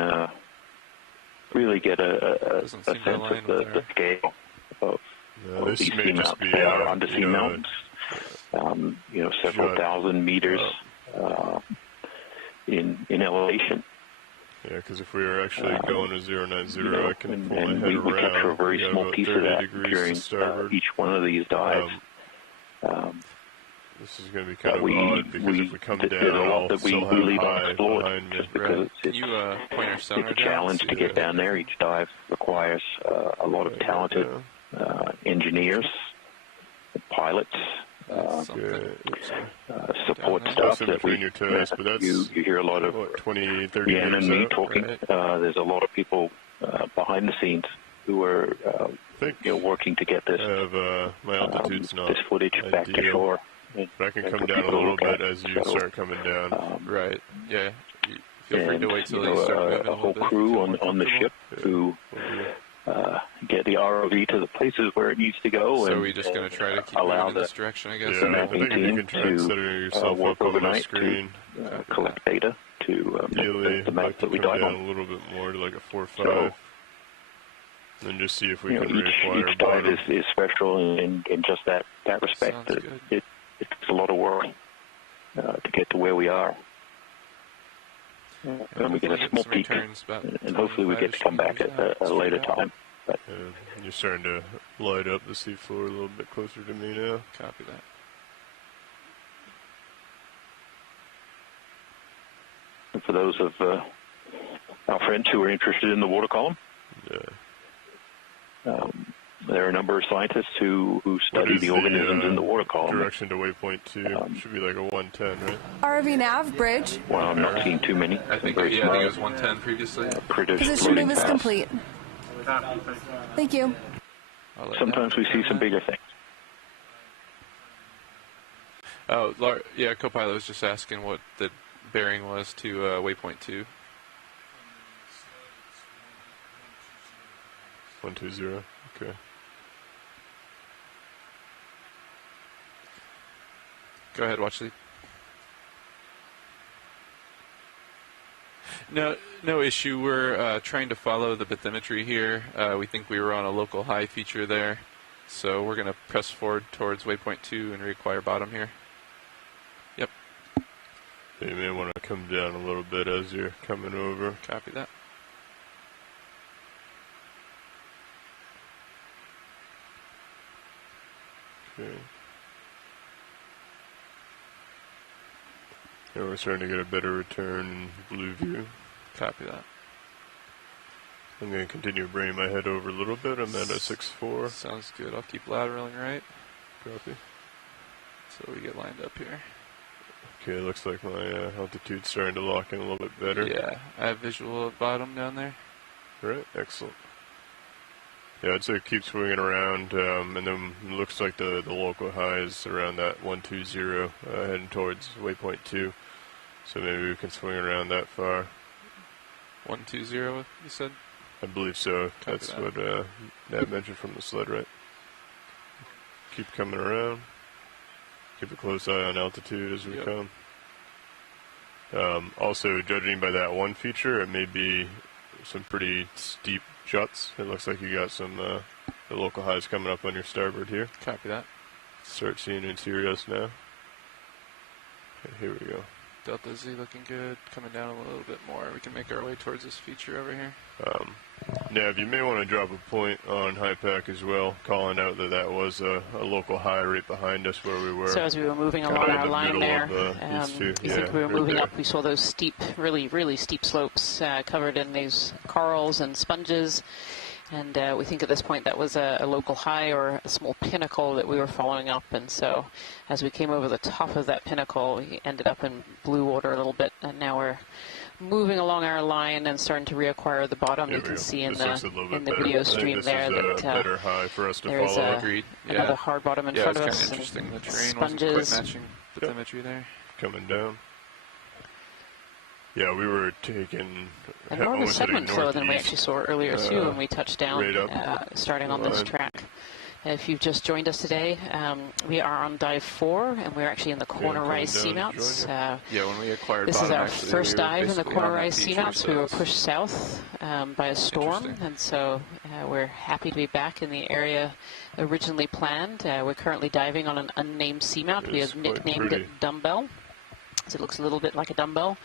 really get a sense of the scale of these seamounts. They are undersea mountains, several thousand meters in elevation. Yeah, because if we were actually going to 090, I can pull my head around. We capture a very small piece of that during each one of these dives. This is going to be kind of odd, because if we come down, I'll still have high behind me. Because Can you point your sonar it's a challenge to get down there. Each dive requires a lot of talented engineers, pilots, support staff that you hear a lot of 20, 30 Ian and me talking. Right. There's a lot of people behind the scenes who are working to get this my altitude's not this footage back to shore. I can come down a little bit as you start coming down. Right. Yeah. Feel free to wait till you start moving a whole crew on the ship who get the ROV to the places where it needs to go. So and we're just going to try to keep moving in this direction, I guess. Yeah, I think you can try and set yourself up on the screen. To collect data to ideally, the map that we come dive down on. a little bit more to like a 4-5. So, and just see if we can each dive is special in just that respect. It's a lot of work to get to where we are. And we get a small peek, and hopefully we get to come back at a later time. But you're starting to light up the seafloor a little bit closer to me now. Copy that. And for those of our friends who are interested in the water column, there are a number of scientists who study the organisms in the water column. Direction to waypoint 2 should be like a 110, right? ROV nav, bridge. Well, I'm not seeing too many. I think it was 110 previously. Position move is complete. Thank you. Sometimes we see some bigger things. Oh, yeah, co-pilot was just asking what the bearing was to waypoint 2. 120. Okay. Go ahead, watch lead. No issue. We're trying to follow the bathymetry here. We think we were on a local high feature there, so we're going to press forward towards waypoint 2 and reacquire bottom here. Yep. You may want to come down a little bit as you're coming over. Copy that. Okay. Yeah, we're starting to get a better return in blue view. Copy that. I'm going to continue bringing my head over a little bit. I'm at a 6.4. Sounds good. I'll keep lateraling right. Copy. So we get lined up here. Okay, looks like my altitude's starting to lock in a little bit better. Yeah, I have visual of bottom down there. Right, excellent. Yeah, I'd say keep swinging around, and then it looks like the local high is around that 120, heading towards waypoint 2. So maybe we can swing around that far. 120, you said? I believe so. That's what Nat mentioned from the sled, right? Keep coming around. Keep a close eye on altitude as we come. Also, judging by that one feature, it may be some pretty steep juts. It looks like you got some the local highs coming up on your starboard here. Copy that. Start seeing interiors now. Okay, here we go. Delta Z looking good. Coming down a little bit more. We can make our way towards this feature over here. Nav, you may want to drop a point on high pack as well, calling out that was a local high right behind us where we were. So as we were moving along our line there, you think we were moving up, we saw those steep, really steep slopes covered in these corals and sponges. And we think at this point that was a local high or a small pinnacle that we were following up. And so as we came over the top of that pinnacle, we ended up in blue water a little bit. And now we're moving along our line and starting to reacquire the bottom. You can see in the video stream there that better high for us to there's follow. Another hard bottom in front of us. It's kind of interesting. The terrain sponges. wasn't quite matching bathymetry there. Coming down. Yeah, we were taking and more of a segment flow than we actually saw earlier too when we touched down, starting on this track. If you've just joined us today, we are on dive 4, and we're actually in the Corner Rise Seamounts. When we acquired this bottom, is our first dive in the Corner Rise Seamounts. We were pushed south by a storm, and so we're happy to be back in the area originally planned. We're currently diving on an unnamed seamount. We have nicknamed it Dumbbell. So it looks a little bit like a dumbbell.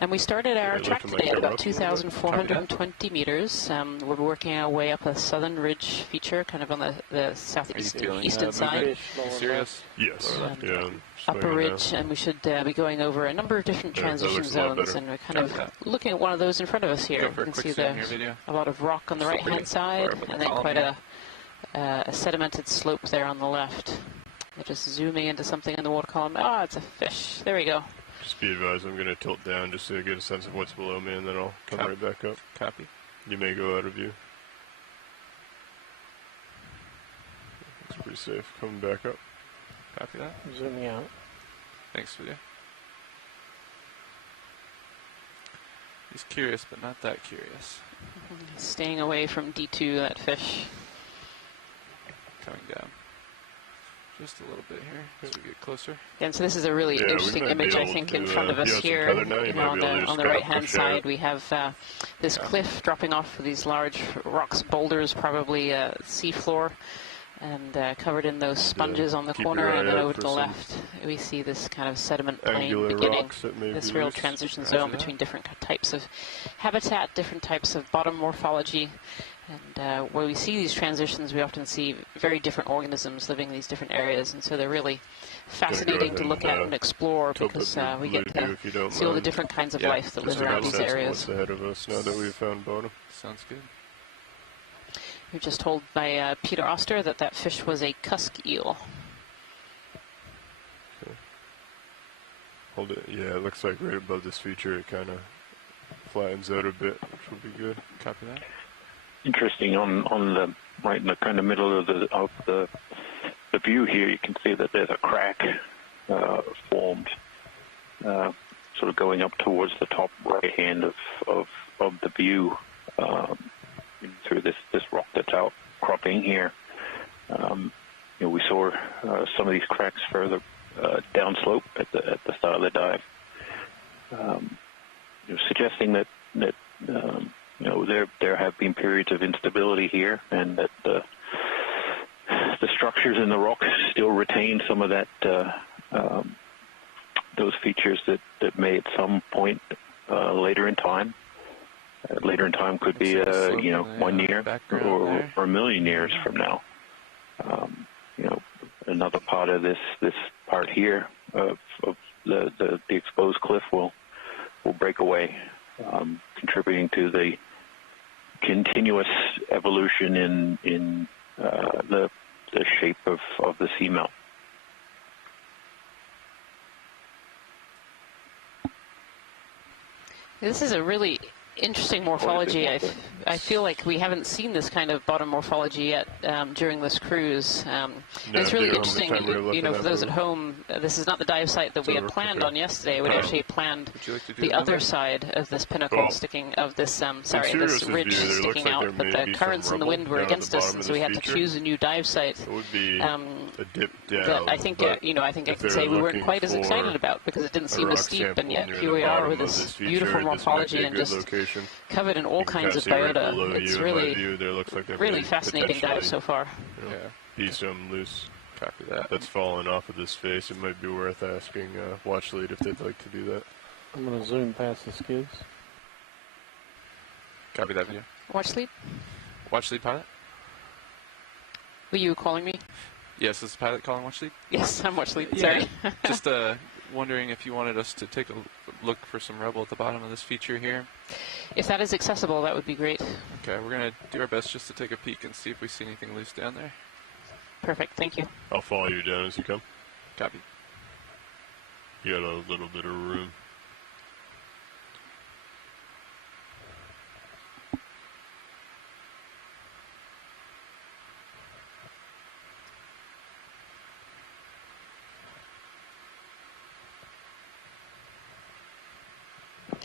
And we started our track today at about 2,420 meters. We're working our way up a southern ridge feature, kind of on the southeastern side. Serious? Yes. Upper ridge, and we should be going over a number of different transition zones, and we're kind of looking at one of those in front of us here. You can see a lot of rock on the right-hand side, and then quite a sedimented slope there on the left. We're just zooming into something in the water column. Ah, it's a fish. There we go. Just be advised, I'm going to tilt down just to get a sense of what's below me, and then I'll come right back up. Copy. You may go out of view. It's pretty safe. Coming back up. Copy that. Zooming out. Thanks, video. He's curious, but not that curious. Staying away from D2, that fish. Coming down. Just a little bit here as we get closer. And so this is a really interesting image, I think, in front of us here. On the right-hand side, we have this cliff dropping off these large rocks, boulders, probably seafloor, and covered in those sponges on the corner. And then over to the left, we see this kind of sediment plain beginning, this real transition zone between different types of habitat, different types of bottom morphology. And where we see these transitions, we often see very different organisms living in these different areas, and so they're really fascinating to look at and explore because we get to see all the different kinds of life that live around these areas. What's ahead of us now that we've found bottom? Sounds good. We were just told by Peter Oster that that fish was a cusk eel. Okay. Hold it. Yeah, it looks like right above this feature it kind of flattens out a bit, which will be good. Copy that. Interesting on the right in the kind of middle of the view here, you can see that there's a crack formed, sort of going up towards the top right hand of the view through this rock that's outcropping here. We saw some of these cracks further downslope at the start of the dive, suggesting that there have been periods of instability here, and that the structures in the rock still retain some of that those features that may at some point later in time. Later in time could be 1 year or a million years from now. Another part of this part here of the exposed cliff will break away, contributing to the continuous evolution in the shape of the seamount. This is a really interesting morphology. I feel like we haven't seen this kind of bottom morphology yet during this cruise. It's really interesting, for those at home, this is not the dive site that we had planned on yesterday. We actually planned the other side of this pinnacle sticking, of this, this ridge sticking out, but the currents and the wind were against us, and so we had to choose a new dive site. It would be a dip down, that I think, I think I could say we weren't quite as excited about, because it didn't seem as steep, and yet here we are with this beautiful morphology and just covered in all kinds of biota. It's really fascinating dive so far. Be some loose. Copy that. That's fallen off of this face. It might be worth asking watch lead if they'd like to do that. I'm going to zoom past the skids. Copy that video. Watch lead? Watch lead pilot? Were you calling me? Yes, is the pilot calling watch lead? Yes, I'm watch lead. Sorry. Just wondering if you wanted us to take a look for some rubble at the bottom of this feature here. If that is accessible, that would be great. Okay, we're going to do our best just to take a peek and see if we see anything loose down there. Perfect, thank you. I'll follow you down as you come. Copy. You got a little bit of room.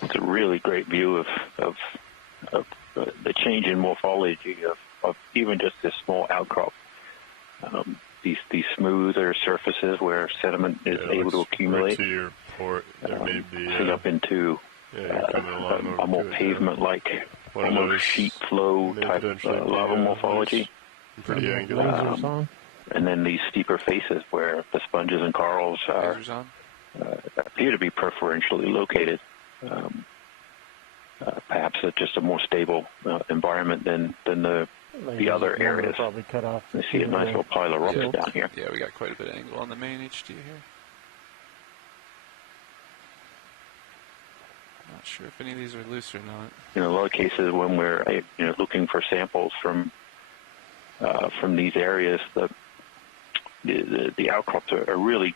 It's a really great view of the change in morphology of even just this small outcrop. These smoother surfaces where sediment is able to accumulate, to your port, there may be, up into a more pavement-like, almost sheet flow type lava morphology. Pretty angular. And then these steeper faces where the sponges and corals appear to be preferentially located. Perhaps just a more stable environment than the other areas. You see a nice little pile of rocks down here. Yeah, we got quite a bit of angle on the main HT here. Not sure if any of these are loose or not. In a lot of cases, when we're looking for samples from these areas, the outcrops are really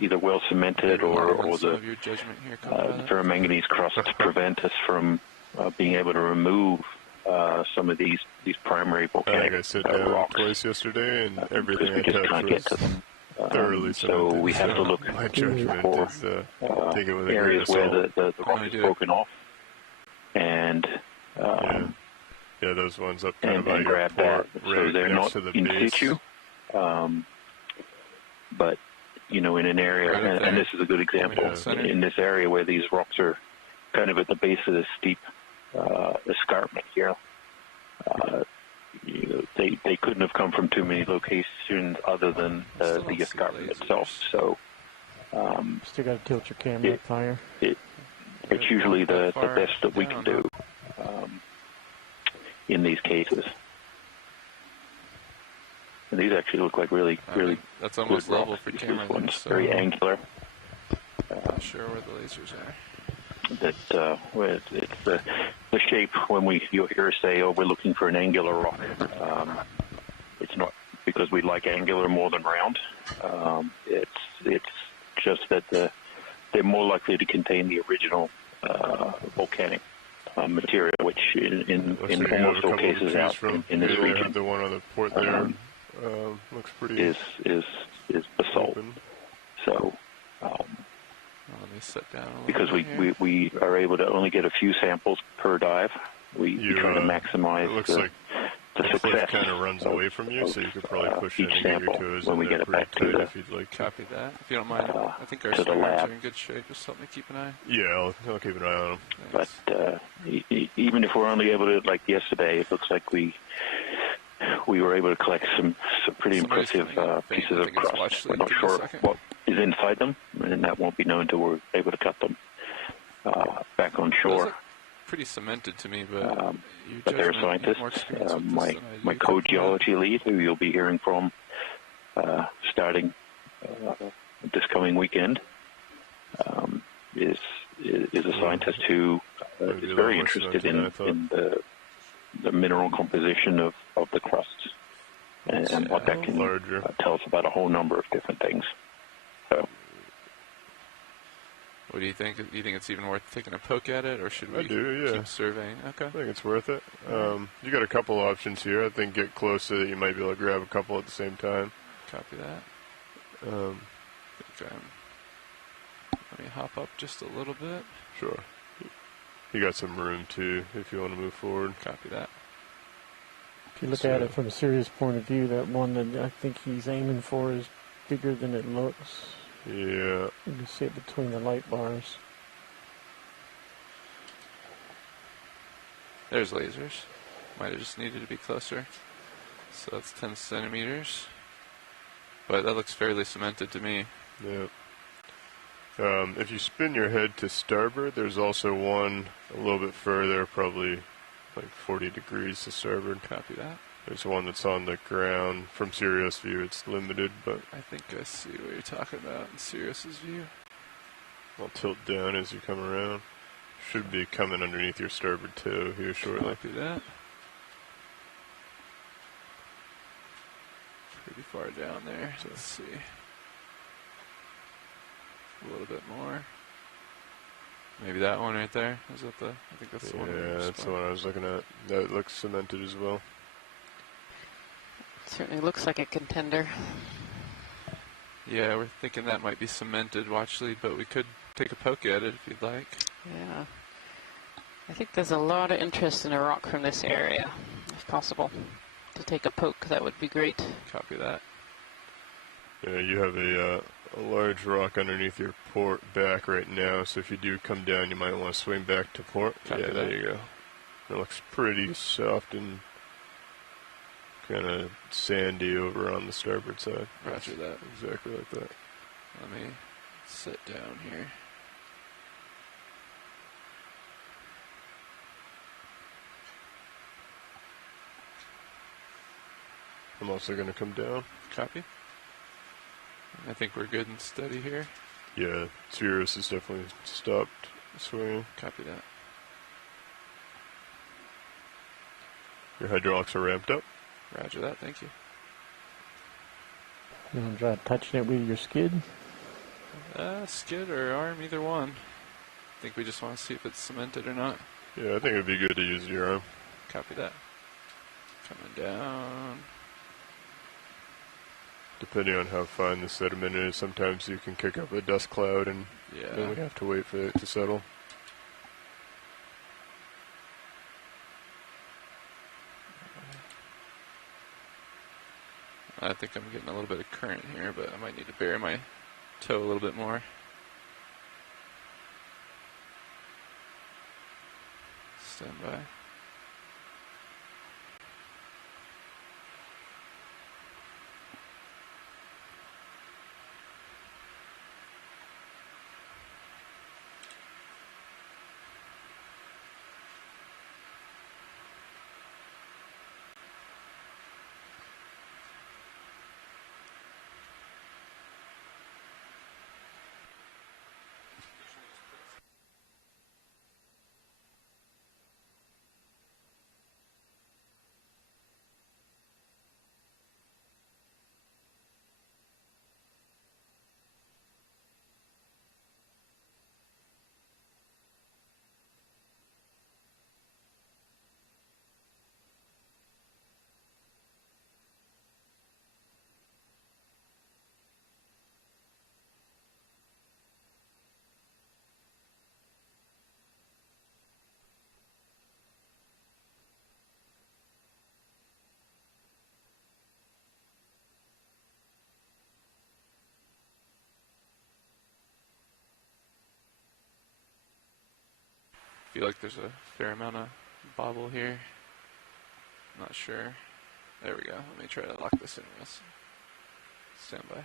either well cemented or the ferromanganese crusts prevent us from being able to remove some of these primary volcanic I sit down rocks. twice yesterday, and everything I just can't touched get to them. thoroughly so we have to look my judgment for is, take it with a grain areas of where salt. the rock is broken off, and yeah, those ones up kind of by grab that. So they're next not to the in base. situ, but in an area, and this is a good example, in this area where these rocks are kind of at the base of this steep escarpment here. They couldn't have come from too many locations other than the escarpment itself. So still got to tilt your camera up higher. It's usually the best that we can do in these cases. And these actually look like really that's almost level for camera. Ones, so very angular. Not sure where the lasers are. That it's the shape when you'll hear us say, "Oh, we're looking for an angular rock." It's not because we like angular more than round. It's just that they're more likely to contain the original volcanic material, which in almost all cases out in this region. The one on the port there looks pretty. Is basalt. Open. So. Let me sit down a because little we are able to only get a few samples per dive. We try to maximize the success. Kind of runs away from you, so you could probably push each sample when we get it back to the if you'd like. Copy that. If you don't mind, I think our to the lab. are in good shape. Just help me keep an eye. Yeah, I'll keep an eye on them. But even if we're only able to, like yesterday, it looks like we were able to collect some pretty impressive pieces of crust. We're not sure what is inside them, and that won't be known until we're able to cut them back on shore. Pretty cemented to me, but they're scientists. My co-geology lead, who you'll be hearing from starting this coming weekend, is a scientist who is very interested in the mineral composition of the crusts and what that can tell us about a whole number of different things. So, what do you think? Do you think it's even worth taking a poke at it, or should we keep surveying? Okay. I think it's worth it. You got a couple options here. I think get close so that you might be able to grab a couple at the same time. Copy that. Let me hop up just a little bit. Sure. You got some room too if you want to move forward. Copy that. If you look at it from a serious point of view, that one that I think he's aiming for is bigger than it looks. Yeah. You can see it between the light bars. There's lasers. Might have just needed to be closer. So that's 10 centimeters. But that looks fairly cemented to me. Yeah. If you spin your head to starboard, there's also one a little bit further, probably like 40 degrees to starboard. Copy that. There's one that's on the ground. From Sirius view, it's limited, but I think I see what you're talking about in Sirius's view. I'll tilt down as you come around. Should be coming underneath your starboard toe here shortly. Copy that. Pretty far down there. So let's see. A little bit more. Maybe that one right there. Is that the? I think that's the one. Yeah, that's the one I was looking at. That looks cemented as well. Certainly looks like a contender. Yeah, we're thinking that might be cemented, watch lead, but we could take a poke at it if you'd like. Yeah. I think there's a lot of interest in a rock from this area, if possible. To take a poke, that would be great. Copy that. Yeah, you have a large rock underneath your port back right now, so if you do come down, you might want to swing back to port. Copy that. There you go. It looks pretty soft and kind of sandy over on the starboard side. Roger that. Exactly like that. Let me sit down here. I'm also going to come down. Copy. I think we're good and steady here. Yeah, Sirius has definitely stopped swinging. Copy that. Your hydraulics are ramped up. Roger that, thank you. You want to try touching it with your skid? Skid or arm, either one. I think we just want to see if it's cemented or not. Yeah, I think it'd be good to use your arm. Copy that. Coming down. depending on how fine the sediment is, sometimes you can kick up a dust cloud and then we have to wait for it to settle. I think I'm getting a little bit of current here, but I might need to bury my toe a little bit more. Stand by. Feel like there's a fair amount of bobble here. Not sure. There we go. Let me try to lock this in real soon. Stand by.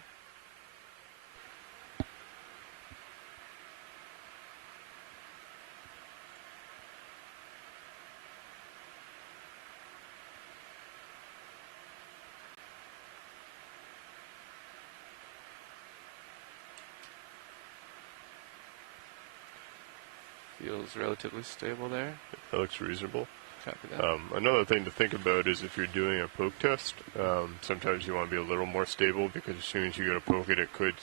Feels relatively stable there. That looks reasonable. Copy that. Another thing to think about is if you're doing a poke test, sometimes you want to be a little more stable because as soon as you go to poke it, it could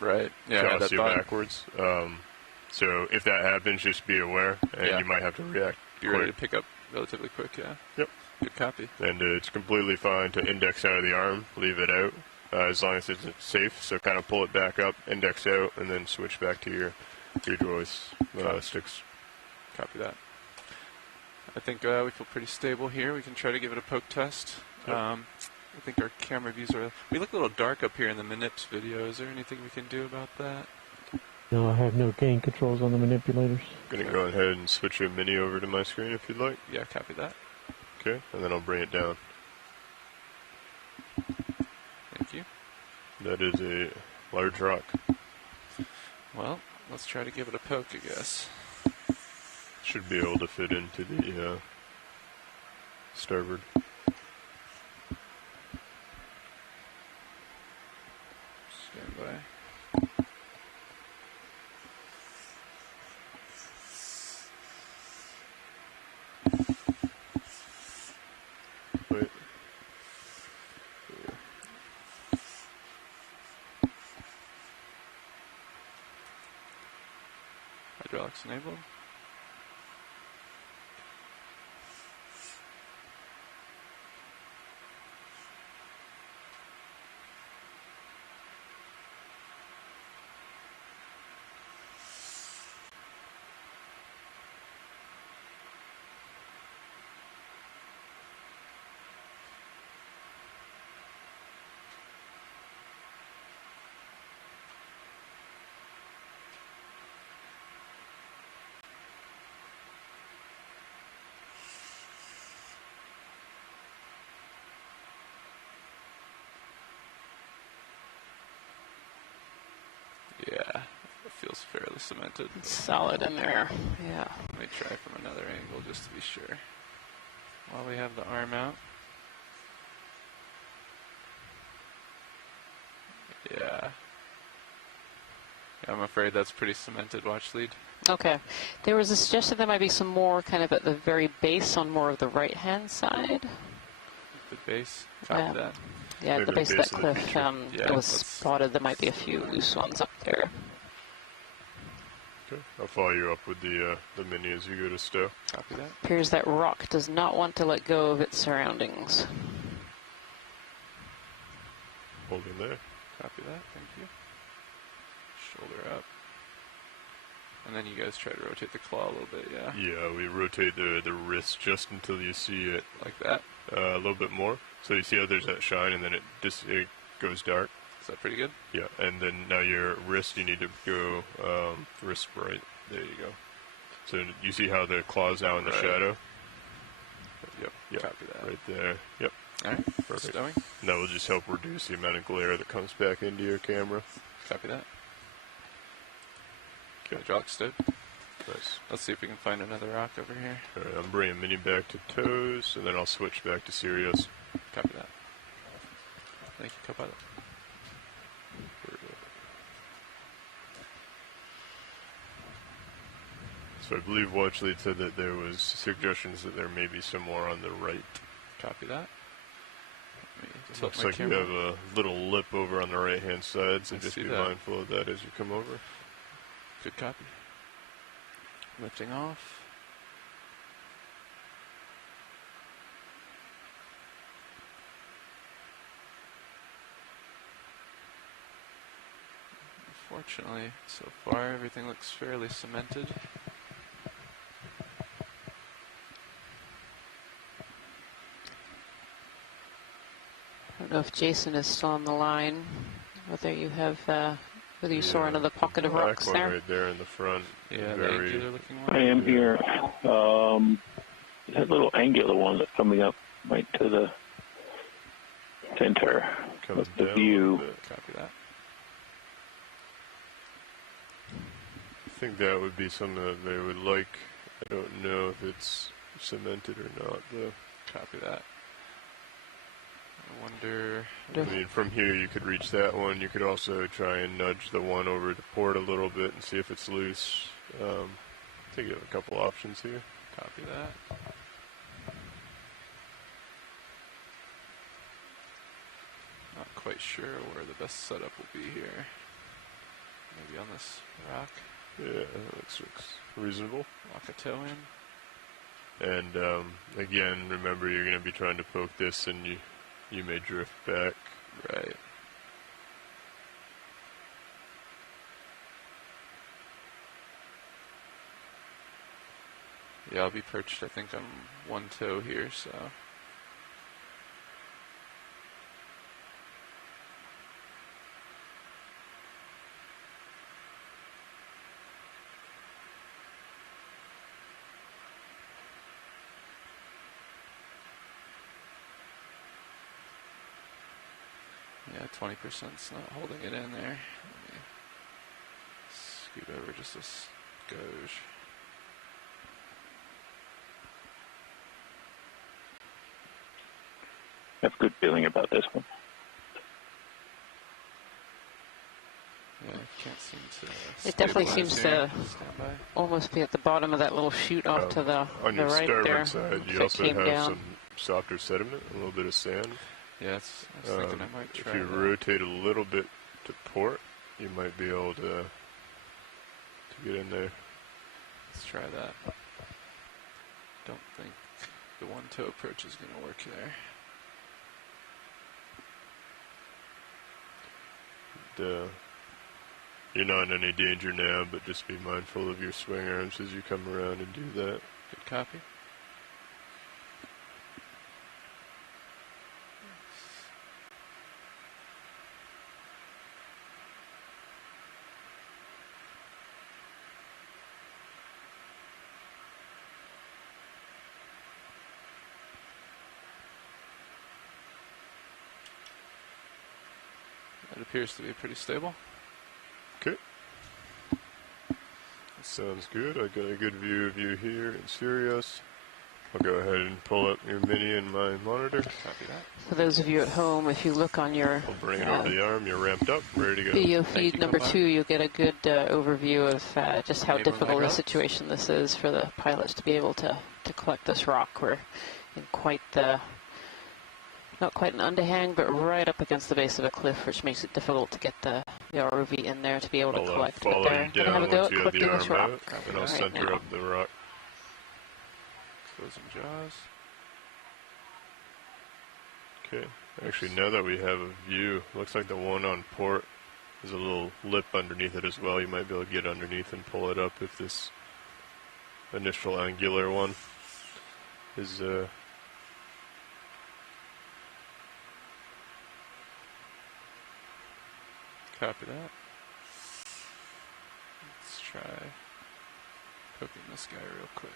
toss you backwards. So if that happens, just be aware, and you might have to react. Be ready to pick up relatively quick, Yep. Good copy. And it's completely fine to index out of the arm, leave it out, as long as it's safe. So kind of pull it back up, index out, and then switch back to your joist sticks. Copy that. I think we feel pretty stable here. We can try to give it a poke test. Yep. I think our camera views are... We look a little dark up here in the manips video. Is there anything we can do about that? No, I have no gain controls on the manipulators. I'm going to go ahead and switch your mini over to my screen if you'd like. Yeah, copy that. Okay, and then I'll bring it down. Thank you. That is a large rock. Well, let's try to give it a poke, I guess. Should be able to fit into the starboard. Stand by. Wait. Hydraulics enabled. Yeah, it feels fairly cemented. It's solid in there, yeah. Let me try from another angle just to be sure. While we have the arm out. Yeah. I'm afraid that's pretty cemented. Watch lead. Okay. There was a suggestion there might be some more kind of at the very base on more of the right-hand side. The base? Copy that. Yeah, at the base of that cliff, it was spotted there might be a few loose ones up there. Okay, I'll follow you up with the mini as you go to stow. Copy that. Appears that rock does not want to let go of its surroundings. holding there. Copy that, thank you. Shoulder up. And then you guys try to rotate the claw a little bit, yeah? Yeah, we rotate the wrist just until you see it. Like that? A little bit more. So you see how there's that shine and then it goes dark? Is that pretty good? Yeah, and then now your wrist, you need to go wrist right. There you go. So you see how the claw's now in the shadow? Yep. Copy that. Right there. Yep. Alright, perfect. stowing. And that will just help reduce the amount of glare that comes back into your camera. Copy that. Hydraulic stowed. Nice. Let's see if we can find another rock over here. Alright, I'm bringing Mini back to toes, and then I'll switch back to Sirius. Copy that. Thank you, co-pilot. So I believe Watchlead said that there was suggestions that there may be some more on the right. Copy that. It looks like you have a little lip over on the right-hand side, so just be mindful of that as you come over. Good copy. Lifting off. Unfortunately, so far everything looks fairly cemented. I don't know if Jason is still on the line, whether you have, whether you saw another pocket of rocks there. Right there in the front. Yeah, the angular looking one. I am here. That little angular one that's coming up right to the center of the view. Copy that. I think that would be something that they would like. I don't know if it's cemented or not, though. Copy that. I wonder... I mean, from here you could reach that one. You could also try and nudge the one over to port a little bit and see if it's loose. I think you have a couple options here. Copy that. Not quite sure where the best setup will be here. Maybe on this rock. Yeah, that looks reasonable. Lock a toe in. And again, remember you're going to be trying to poke this and you may drift back. Right. Yeah, I'll be perched, I think, on one toe here, so... Yeah, 20%'s not holding it in there. Let me scoot over just a skosh. I have a good feeling about this one. Yeah, I can't seem to. It definitely seems to almost be at the bottom of that little chute off to the on your right there. starboard side, you also have some softer sediment, a little bit of sand. Yeah, I was thinking I might try if you rotate a little bit to port, you might be able to get in there. Let's try that. Don't think the one-toe approach is going to work there. You're not in any danger now, but just be mindful of your swing arms as you come around and do that. Good copy. It appears to be pretty stable. Okay. That sounds good. I got a good view of you here in Sirius. I'll go ahead and pull up your mini and my monitor. Copy that. For those of you at home, if you look on your I'll bring it over the arm. You're ramped up, ready to go. Video feed number 2, you'll get a good overview of just how difficult a situation this is for the pilots to be able to collect this rock. We're in quite the... not quite an underhang, but right up against the base of a cliff, which makes it difficult to get the ROV in there to be able to collect. Follow you down have a go once you have the collecting this arm rock. out, and I'll center up the rock. Closing jaws. Okay. Actually, now that we have a view, looks like the one on port has a little lip underneath it as well. You might be able to get underneath and pull it up if this initial angular one is copy that. Let's try poking this guy real quick.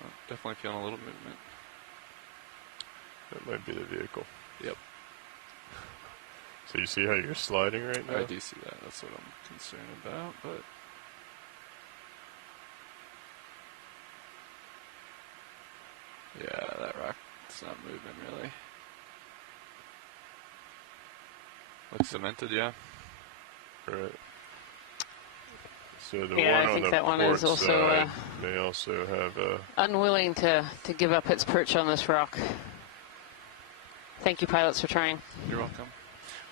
Well, definitely feeling a little movement. That might be the vehicle. Yep. So you see how you're sliding right now? I do see that. That's what I'm concerned about, but yeah, that rock's not moving really. Looks cemented, yeah. Right. So the yeah, one I on think the that one port is also side may also have unwilling to give up its perch on this rock. Thank you, pilots, for trying. You're welcome.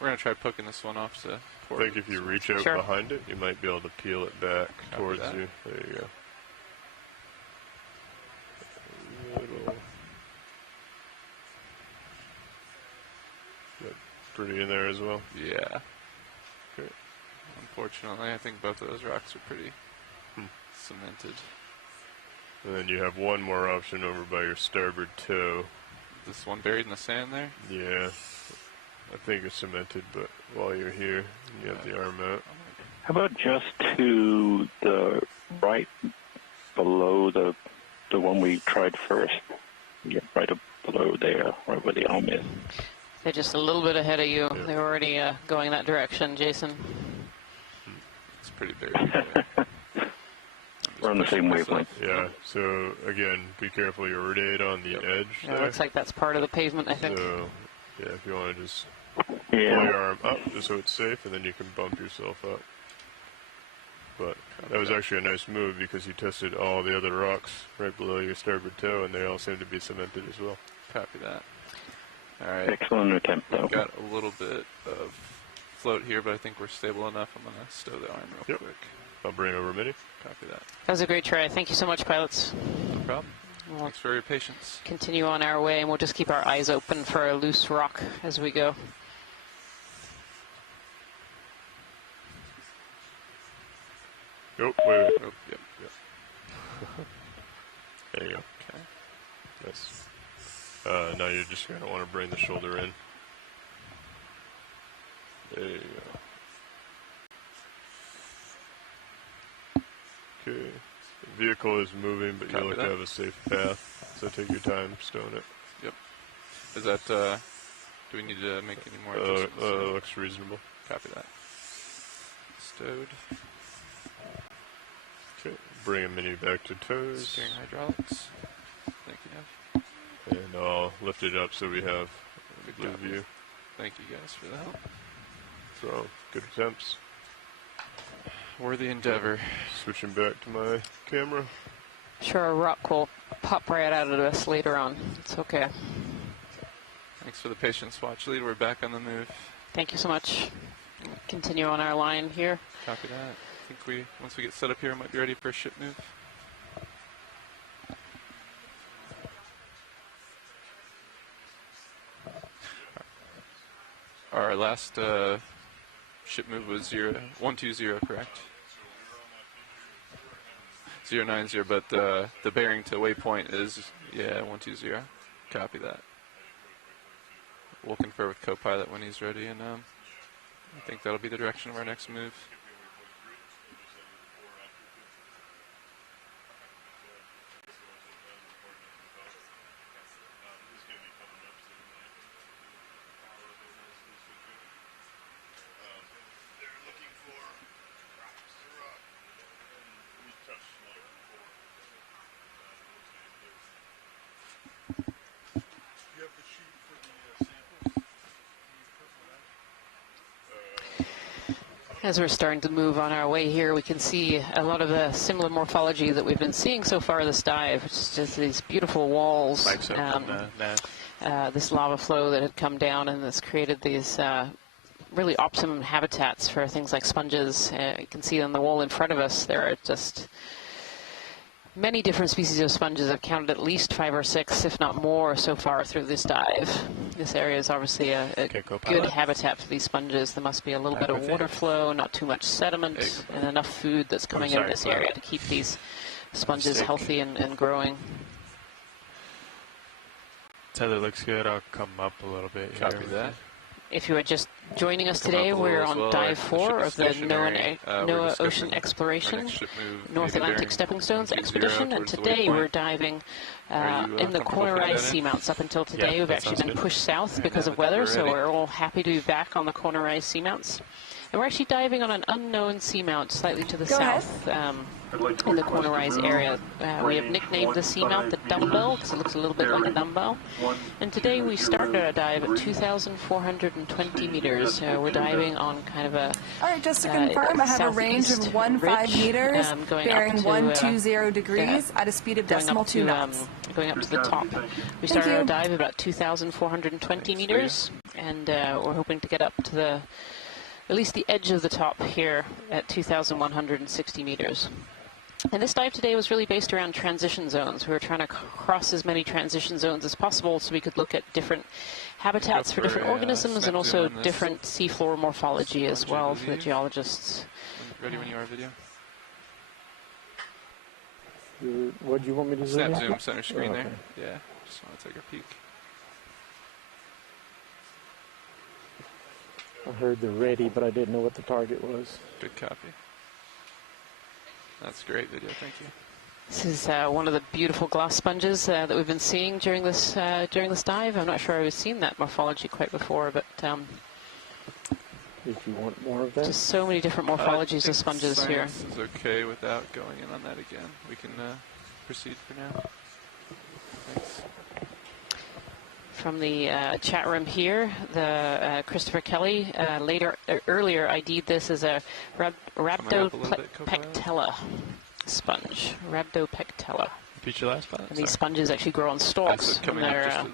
We're going to try poking this one off to port. I think if you reach out behind it, you might be able to peel it back towards you. There you go. Little. Is that pretty in there as well? Yeah. Okay. Unfortunately, I think both of those rocks are pretty cemented. And then you have one more option over by your starboard toe. This one buried in the sand there? Yeah. I think it's cemented, but while you're here, you have the arm out. How about just to the right below the one we tried first? Yeah, right up below there, right where the arm is. They're just a little bit ahead of you. Yeah. They're already going that direction, Jason. It's pretty buried. We're on the same wavelength. Yeah, so again, be careful your rotate on the edge. Yeah, it looks like that's part of the pavement, I think. So, yeah, if you want to just pull your arm up just so it's safe, and then you can bump yourself up. But that was actually a nice move because you tested all the other rocks right below your starboard toe, and they all seem to be cemented as well. Copy that. All right. Excellent attempt, though. We've got a little bit of float here, but I think we're stable enough. I'm going to stow the arm real quick. I'll bring over Minnie. Copy that. That was a great try. Thank you so much, pilots. No problem. Thanks for your patience. Continue on our way, and we'll just keep our eyes open for a loose rock as we go. Oh, wait. Oh, yep. There you go. Okay. Nice. Now you're just going to want to bring the shoulder in. There you go. Okay. The vehicle is moving, but you look to have a safe path, so take your time stowing it. Yep. Is that, do we need to make any more adjustments? Looks reasonable. Copy that. Stowed. Okay, bring a Mini back to toes. Steering hydraulics. Thank you, Nev. And I'll lift it up so we have a good view. Thank you guys for the help. So, good attempts. Worthy endeavor. Switching back to my camera. Sure, a rock will pop right out of us later on. It's okay. Thanks for the patience, Watch Lead. We're back on the move. Thank you so much. Continue on our line here. Copy that. I think once we get set up here, we might be ready for a ship move. Our last ship move was 120, correct? 090, but the bearing to waypoint is 120. Copy that. We'll confer with co-pilot when he's ready, and I think that'll be the direction of our next move. As we're starting to move on our way here, we can see a lot of the similar morphology that we've been seeing so far this dive. It's just these beautiful walls, this lava flow that had come down and that's created these really optimum habitats for things like sponges. You can see on the wall in front of us there are just Many different species of sponges. I've counted at least 5 or 6, if not more, so far through this dive. This area is obviously a good habitat for these sponges. There must be a little bit of water flow, not too much sediment, and enough food that's coming in this area to keep these sponges healthy and growing. Tether looks good. I'll come up a little bit here. Copy that. If you are just joining us today, we're on dive 4 of the NOAA Ocean Exploration North Atlantic Stepping Stones expedition, and today we're diving in the Corner Rise Seamounts. Up until today, we've actually been pushed south because of weather, so we're all happy to be back on the Corner Rise Seamounts. And we're actually diving on an unknown seamount slightly to the south in the Corner Rise area. We have nicknamed the seamount the Dumbbell because it looks a little bit like a dumbbell. And today we started our dive at 2,420 meters. We're diving on kind of a All right, just to confirm, I have a range of 15 meters, bearing 120 degrees at a speed of decimal 2 knots. Going up to the top. We started our dive at about 2,420 meters, and we're hoping to get up to at least the edge of the top here at 2,160 meters. And this dive today was really based around transition zones. We were trying to cross as many transition zones as possible so we could look at different habitats for different organisms and also different seafloor morphology as well for the geologists. Ready when you are, video? What do you want me to do? Snap zoom center screen there. Yeah, just want to take a peek. I heard the ready, but I didn't know what the target was. Good copy. That's great video, thank you. This is one of the beautiful glass sponges that we've been seeing during this dive. I'm not sure I've seen that morphology quite before, but if you want more of that, just so many different morphologies of sponges here. This is okay without going in on that again. We can proceed for now. Thanks. From the chat room here, the Christopher Kelly earlier ID'd this as a Rhabdopectella sponge. Rhabdopectella. Repeat your last spot. And these sponges actually grow on stalks. And they're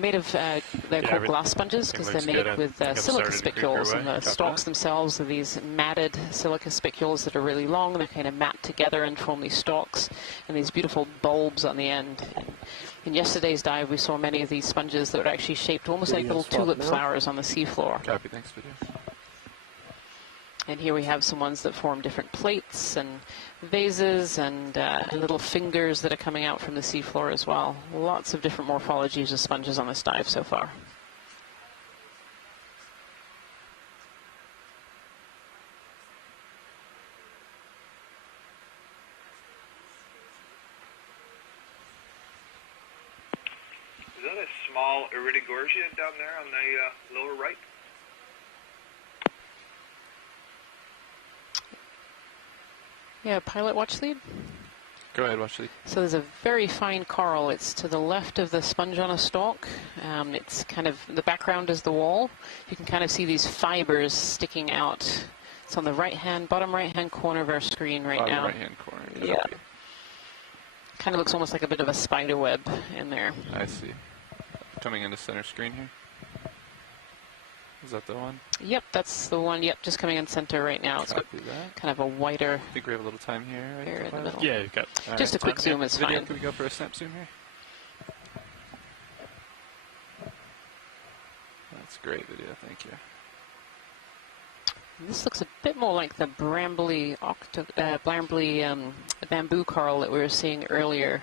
made of, they're called glass sponges because they're made with silica spicules, and the stalks themselves are these matted silica spicules that are really long. They're kind of mat together and form these stalks and these beautiful bulbs on the end. In yesterday's dive, we saw many of these sponges that were actually shaped almost like little tulip flowers on the seafloor. Copy, thanks, video. And here we have some ones that form different plates and vases and little fingers that are coming out from the seafloor as well. Lots of different morphologies of sponges on this dive so far. Is that a small Iridogorgia down there on the lower right? Yeah, pilot watch lead. Go ahead, watch lead. So there's a very fine coral. It's to the left of the sponge on a stalk. It's kind of, the background is the wall. You can kind of see these fibers sticking out. It's on the bottom right-hand corner of our screen right now. Right-hand corner. Yeah. Okay. Kind of looks almost like a bit of a spider web in there. I see. Coming into center screen here. Is that the one? Yep, that's the one. Yep, just coming in center right now. It's got kind of a whiter. I think we have a little time here. Right here in the middle. Yeah, you've got. Just a quick zoom is fine. Can we go for a snap zoom here? That's great video, thank you. This looks a bit more like the brambly bamboo coral that we were seeing earlier.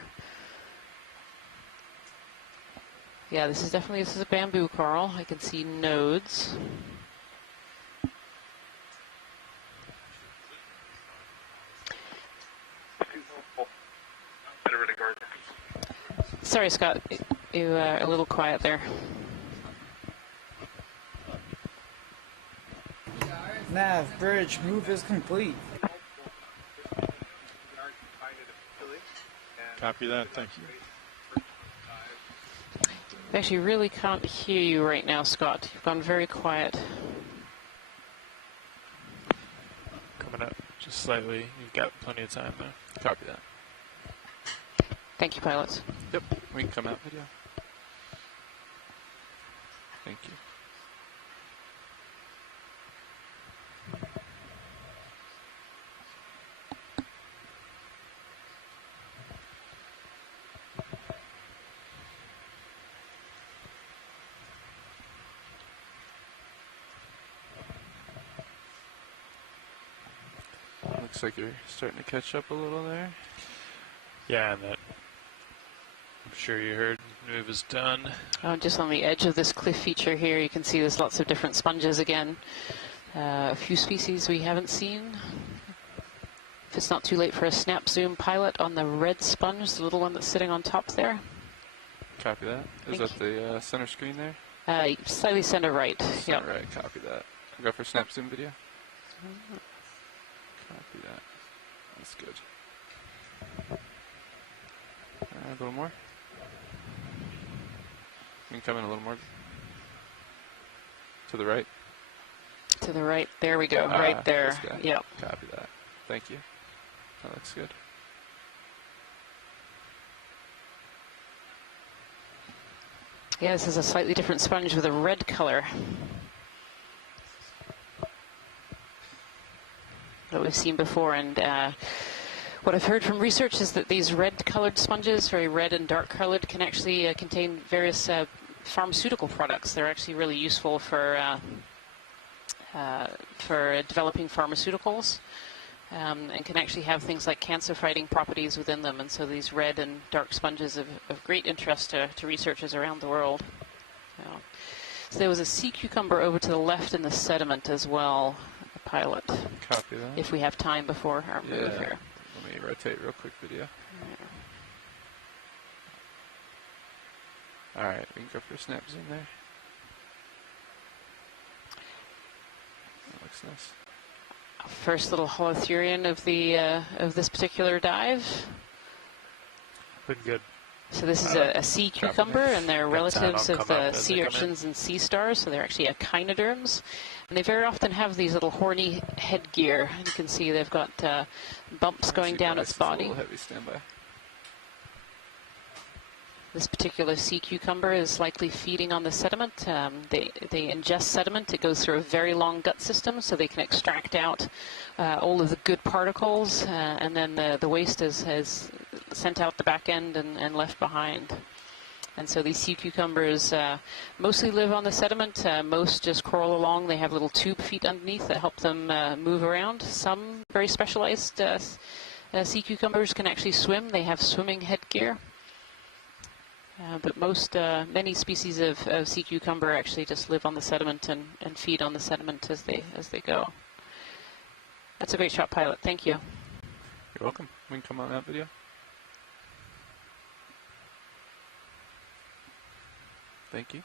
Yeah, this is a bamboo coral. I can see nodes. Sorry, Scott, you are a little quiet there. Nav, bridge, move is complete. Copy that, thank you. I actually really can't hear you right now, Scott. You've gone very quiet. Coming up just slightly. You've got plenty of time there. Copy that. Thank you, pilots. Yep, we can come out video. Thank you. looks like you're starting to catch up a little there. Yeah, and that, I'm sure you heard, move is done. Oh, just on the edge of this cliff feature here, you can see there's lots of different sponges again. A few species we haven't seen. If it's not too late for a snap zoom pilot on the red sponge, the little one that's sitting on top there. Copy that. Is that the center screen there? Slightly center right. Center right, copy that. We'll go for snap zoom video. Copy that. That's good. A little more. You can come in a little more. To the right. To the right. There we go. Right there. Yep. Copy that. Thank you. That looks good. Yeah, this is a slightly different sponge with a red color that we've seen before. And what I've heard from research is that these red-colored sponges, very red and dark-colored, can actually contain various pharmaceutical products. They're actually really useful for developing pharmaceuticals, and can actually have things like cancer-fighting properties within them. And so these red and dark sponges are of great interest to researchers around the world. So there was a sea cucumber over to the left in the sediment as well, a pilot. Copy that. If we have time before our move here. Let me rotate real quick video. All right, we can go for a snap zoom there. That looks nice. First little holothurian of the of this particular dive. Looking good. So this is a sea cucumber, and they're relatives of the sea urchins and sea stars, so they're actually echinoderms. And they very often have these little horny headgear. You can see they've got bumps going down its body. A little heavy, standby. This particular sea cucumber is likely feeding on the sediment. They ingest sediment. It goes through a very long gut system, so they can extract out all of the good particles, and then the waste is sent out the back end and left behind. And so these sea cucumbers mostly live on the sediment. Most just crawl along. They have little tube feet underneath that help them move around. Some very specialized sea cucumbers can actually swim. They have swimming headgear. But many species of sea cucumber actually just live on the sediment and feed on the sediment as they go. That's a great shot, pilot. Thank you. You're welcome. We can come on that video. Thank you.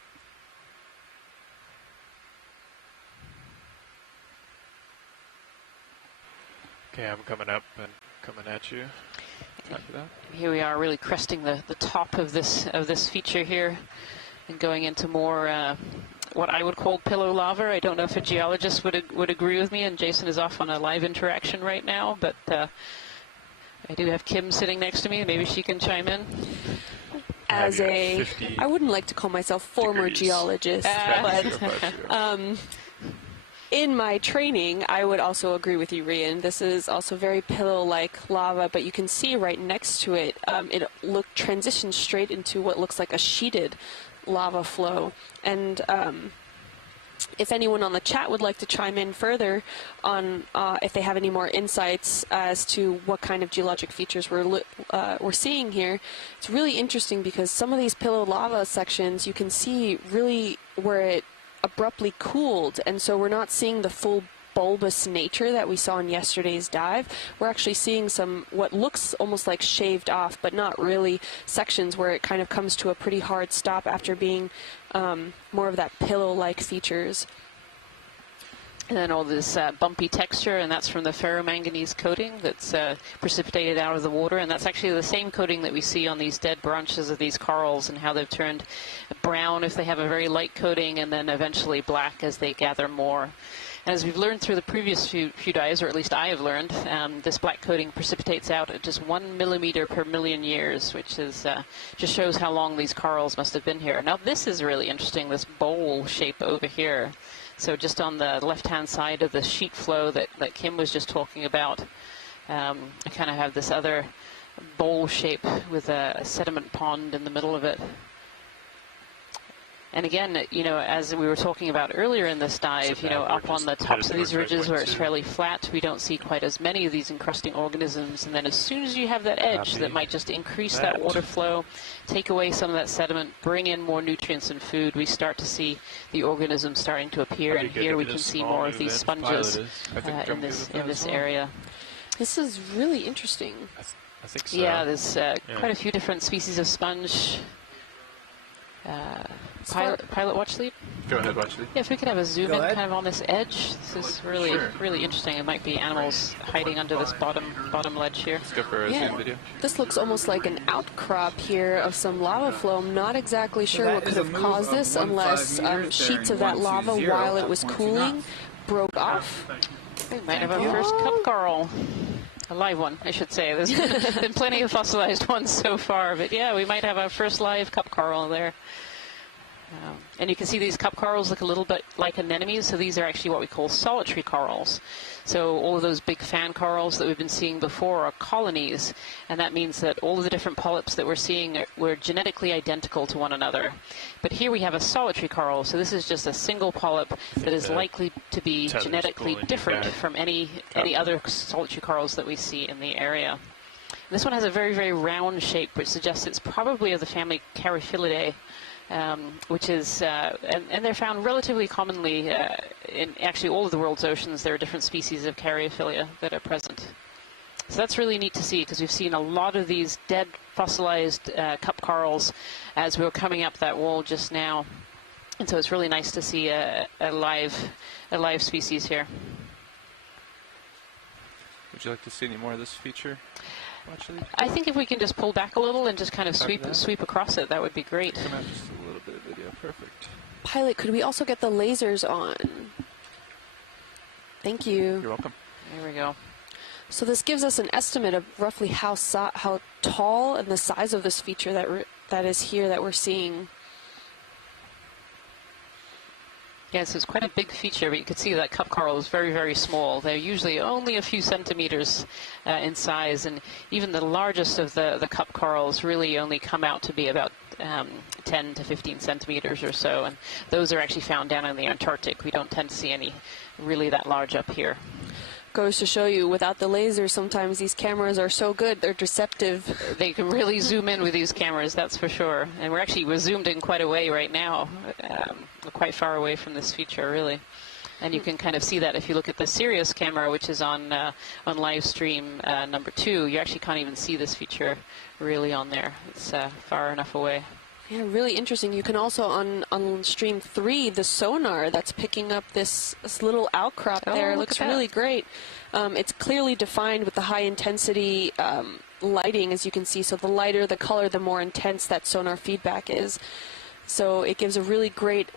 Okay, I'm coming up and coming at you. Here we are, really cresting the top of this feature here, and going into more what I would call pillow lava. I don't know if a geologist would agree with me, and Jason is off on a live interaction right now, but I do have Kim sitting next to me. Maybe she can chime in. As I wouldn't like to call myself former geologist, but in my training, I would also agree with you, Rian. This is also very pillow-like lava, but you can see right next to it, it transitions straight into what looks like a sheeted lava flow. And if anyone on the chat would like to chime in further on if they have any more insights as to what kind of geologic features we're seeing here, it's really interesting because some of these pillow lava sections, you can see really where it abruptly cooled, and so we're not seeing the full bulbous nature that we saw in yesterday's dive. We're actually seeing some what looks almost like shaved off, but not really, sections where it kind of comes to a pretty hard stop after being more of that pillow-like features. And then all this bumpy texture, and that's from the ferromanganese coating that's precipitated out of the water, and that's actually the same coating that we see on these dead branches of these corals, and how they've turned brown if they have a very light coating, and then eventually black as they gather more. And as we've learned through the previous few dives, or at least I have learned, this black coating precipitates out at just 1 millimeter per million years, which is just shows how long these corals must have been here. Now this is really interesting, this bowl shape over here. So just on the left-hand side of the sheet flow that Kim was just talking about, I kind of have this other bowl shape with a sediment pond in the middle of it. And again, you know, as we were talking about earlier in this dive, you know, up on the tops of these ridges where it's fairly flat, we don't see quite as many of these encrusting organisms. And then as soon as you have that edge that might just increase that water flow, take away some of that sediment, bring in more nutrients and food, we start to see the organisms starting to appear. And here we can see more of these sponges in this area. This is really interesting. I think so. Yeah, there's quite a few different species of sponge. Pilot watch lead? Go ahead, watch lead. Yeah, if we could have a zoom in kind of on this edge. This is really, really interesting. It might be animals hiding under this bottom ledge here. Let's go for a zoom video. This looks almost like an outcrop here of some lava flow. I'm not exactly sure what could have caused this unless sheets of that lava while it was cooling broke off. We might have our first cup coral. A live one, I should say. There's been plenty of fossilized ones so far, but yeah, we might have our first live cup coral there. And you can see these cup corals look a little bit like anemones, so these are actually what we call solitary corals. So all of those big fan corals that we've been seeing before are colonies, and that means that all of the different polyps that we're seeing were genetically identical to one another. But here we have a solitary coral, so this is just a single polyp that is likely to be genetically different from any other solitary corals that we see in the area. This one has a very, very round shape, which suggests it's probably of the family Caryophyllae. Which is, and they're found relatively commonly in actually all of the world's oceans. There are different species of Caryophyllae that are present. So that's really neat to see, because we've seen a lot of these dead fossilized cup corals as we were coming up that wall just now. And so it's really nice to see a live species here. Would you like to see any more of this feature? I think if we can just pull back a little and just kind of sweep across it, that would be great. Come out just a little bit of video. Perfect. Pilot, could we also get the lasers on? Thank you. You're welcome. There we go. So this gives us an estimate of roughly how tall and the size of this feature that is here that we're seeing. Yes, it's quite a big feature, but you can see that cup coral is very, very small. They're usually only a few centimeters in size, and even the largest of the cup corals really only come out to be about 10 to 15 centimeters or so, and those are actually found down in the Antarctic. We don't tend to see any really that large up here. Goes to show you, without the laser, sometimes these cameras are so good, they're deceptive. They can really zoom in with these cameras, that's for sure. And we're zoomed in quite a way right now. We're quite far away from this feature, really. And you can kind of see that if you look at the Sirius camera, which is on live stream number 2, you actually can't even see this feature really on there. It's far enough away. Yeah, really interesting. You can also, on stream 3, the sonar that's picking up this little outcrop there. It looks really great. It's clearly defined with the high intensity lighting, as you can see. So the lighter the color, the more intense that sonar feedback is. So it gives a really great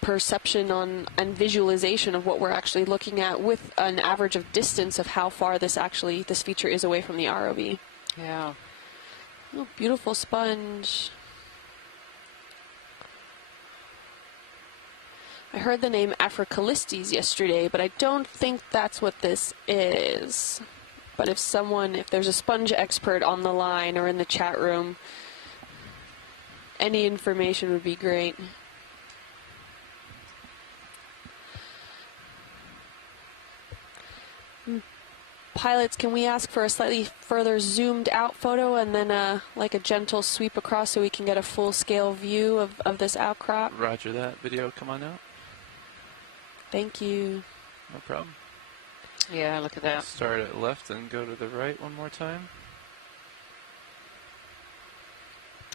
perception and visualization of what we're actually looking at, with an average of distance of how far this feature is away from the ROV. Yeah. Oh, beautiful sponge. I heard the name Africalistes yesterday, but I don't think that's what this is. But if there's a sponge expert on the line or in the chat room, any information would be great. Pilots, can we ask for a slightly further zoomed out photo and then like a gentle sweep across so we can get a full scale view of this outcrop? Roger that. Video, come on out. Thank you. No problem. Yeah, look at that. Start at left and go to the right one more time.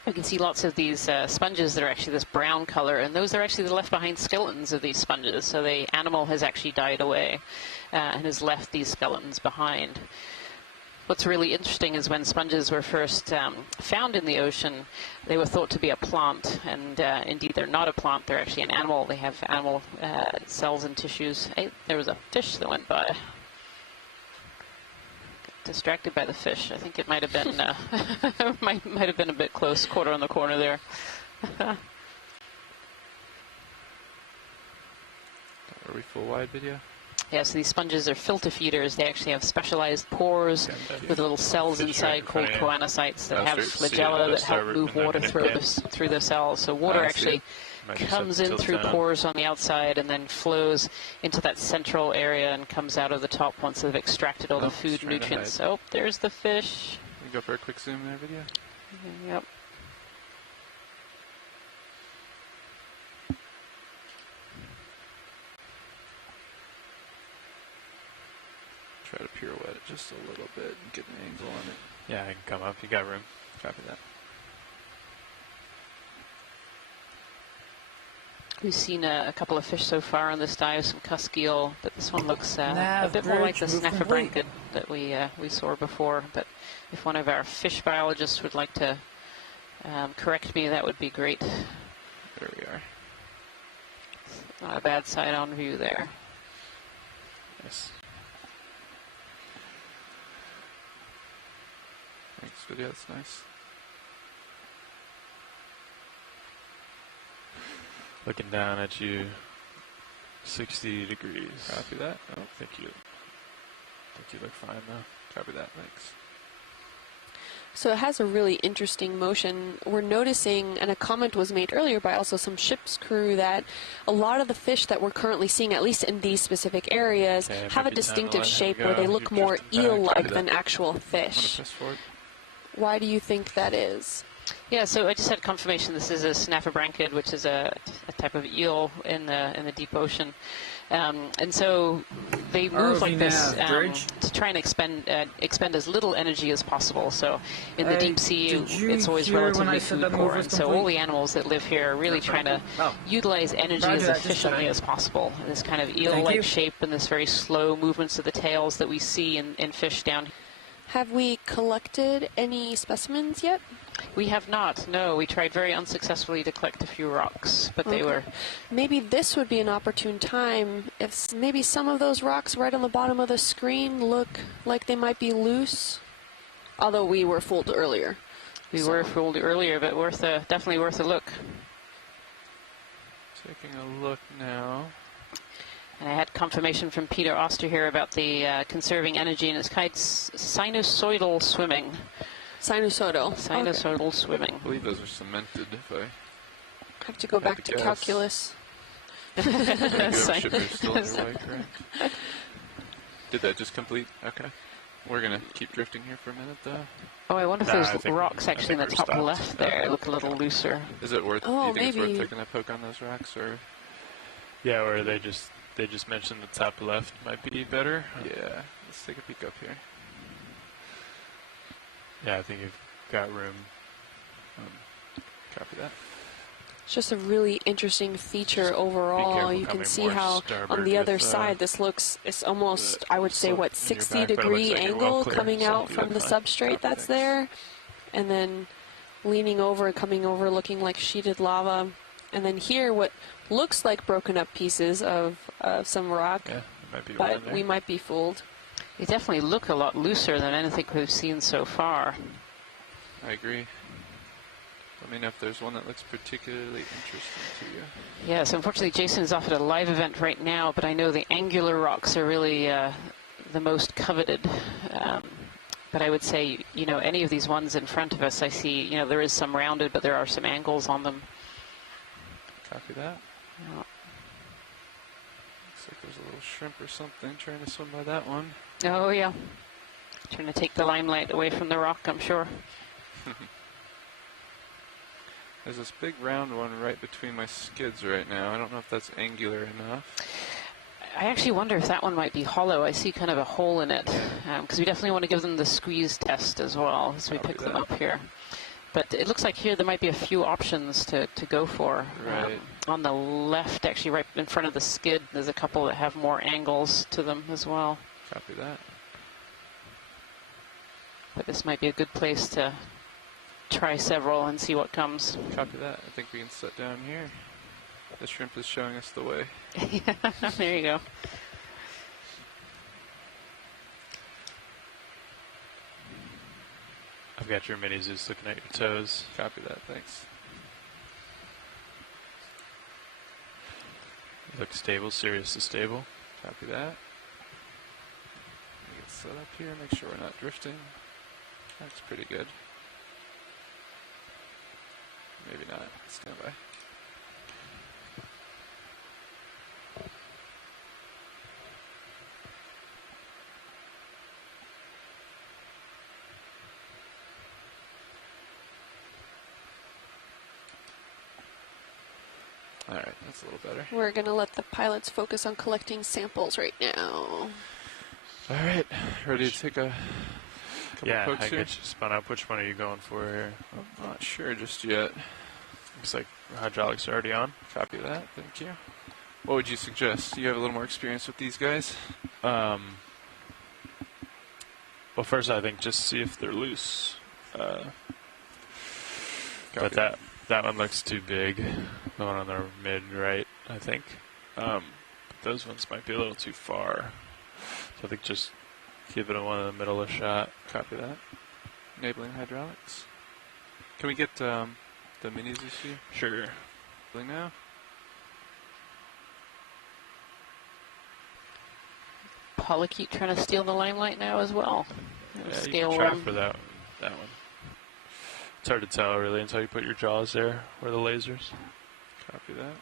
You can see lots of these sponges that are actually this brown color, and those are actually the left behind skeletons of these sponges. So the animal has actually died away and has left these skeletons behind. What's really interesting is when sponges were first found in the ocean, they were thought to be a plant, and indeed they're not a plant, they're actually an animal. They have animal cells and tissues. Hey, there was a fish that went by. Distracted by the fish. I think it might have been might have been a bit close, quarter on the corner there. Are we full wide video? Yeah, so these sponges are filter feeders. They actually have specialized pores with little cells inside called choanocytes that have flagella that help move water through the cells. So water actually comes in through pores on the outside and then flows into that central area and comes out of the top once they've extracted all the food nutrients. Oh, there's the fish. Can you go for a quick zoom there, video? Yep. Try to pirouette it just a little bit and get an angle on it. Yeah, I can come up. You got room. Copy that. We've seen a couple of fish so far on this dive, some cusk eel, but this one looks a bit more like the snapper that we saw before. But if one of our fish biologists would like to correct me, that would be great. There we are. Not a bad side-on view there. Nice. Thanks, video. That's nice. Looking down at you, 60 degrees. Copy that. Oh, think you look fine though. Copy that. Thanks. So it has a really interesting motion. We're noticing, and a comment was made earlier by also some ship's crew, that a lot of the fish that we're currently seeing, at least in these specific areas, have a distinctive shape where they look more eel-like than actual fish. Why do you think that is? Yeah, so I just had confirmation this is a snapperbranchid, which is a type of eel in the deep ocean. And so they move like this to try and expend as little energy as possible. So in the deep sea, it's always relatively food poor. And so all the animals that live here are really trying to utilize energy as efficiently as possible. This kind of eel-like shape and this very slow movements of the tails that we see in fish down here. Have we collected any specimens yet? We have not, no. We tried very unsuccessfully to collect a few rocks, but they were... Maybe this would be an opportune time if maybe some of those rocks right on the bottom of the screen look like they might be loose, although we were fooled earlier. We were fooled earlier, but definitely worth a look. Taking a look now. And I had confirmation from Peter Oster here about the conserving energy, and it's kind of sinusoidal swimming. Sinusoidal swimming. I believe those are cemented. If I have to go back to calculus. Still underway, correct? Did that just complete? Okay. We're gonna keep drifting here for a minute, though. Oh, I wonder if those rocks actually in the top left there look a little looser. Is it worth? Oh, do you think maybe. it's worth taking a poke on those rocks, or? Yeah, or they just mentioned the top left might be better. Yeah. Let's take a peek up here. Yeah, I think you've got room. Copy that. It's just a really interesting feature overall. You can see how on the other side this looks, it's almost, I would say, what, 60-degree angle coming out from the substrate that's there. And then leaning over and coming over looking like sheeted lava. And then here what looks like broken up pieces of some rock, but we might be fooled. They definitely look a lot looser than anything we've seen so far. I agree. Let me know if there's one that looks particularly interesting to you. Yes, unfortunately Jason is off at a live event right now, but I know the angular rocks are really the most coveted. But I would say, any of these ones in front of us, I see, there is some rounded, but there are some angles on them. Copy that. Yeah. Looks like there's a little shrimp or something trying to swim by that one. Oh, yeah. Trying to take the limelight away from the rock, I'm sure. There's this big round one right between my skids right now. I don't know if that's angular enough. I actually wonder if that one might be hollow. I see kind of a hole in it, because we definitely want to give them the squeeze test as well as we pick them up here. But it looks like here there might be a few options to go for. Right. On the left, actually right in front of the skid, there's a couple that have more angles to them as well. Copy that. But this might be a good place to try several and see what comes. Copy that. I think we can sit down here. The shrimp is showing us the way. There you go. I've got your mini Zeus looking at your toes. Copy that, thanks. Look stable, serious to stable. Copy that. Get set up here, make sure we're not drifting. That's pretty good. Maybe not. Stand by. All right, that's a little better. We're going to let the pilots focus on collecting samples right now. All right, ready to take a couple pokes here? I get you spun up. Which one are you going for here? I'm not sure just yet. Looks like hydraulics are already on. Copy that, thank you. What would you suggest? You have a little more experience with these guys? Well, first I think just see if they're loose. But that one looks too big. The one on the mid right, I think. But those ones might be a little too far. So I think just give it one in the middle a shot. Copy that. Enabling hydraulics. Can we get the minis you see? Sure. Now? Polykeet trying to steal the limelight now as well. Yeah, you can try for that one. It's hard to tell really until you put your jaws there where the lasers. Copy that.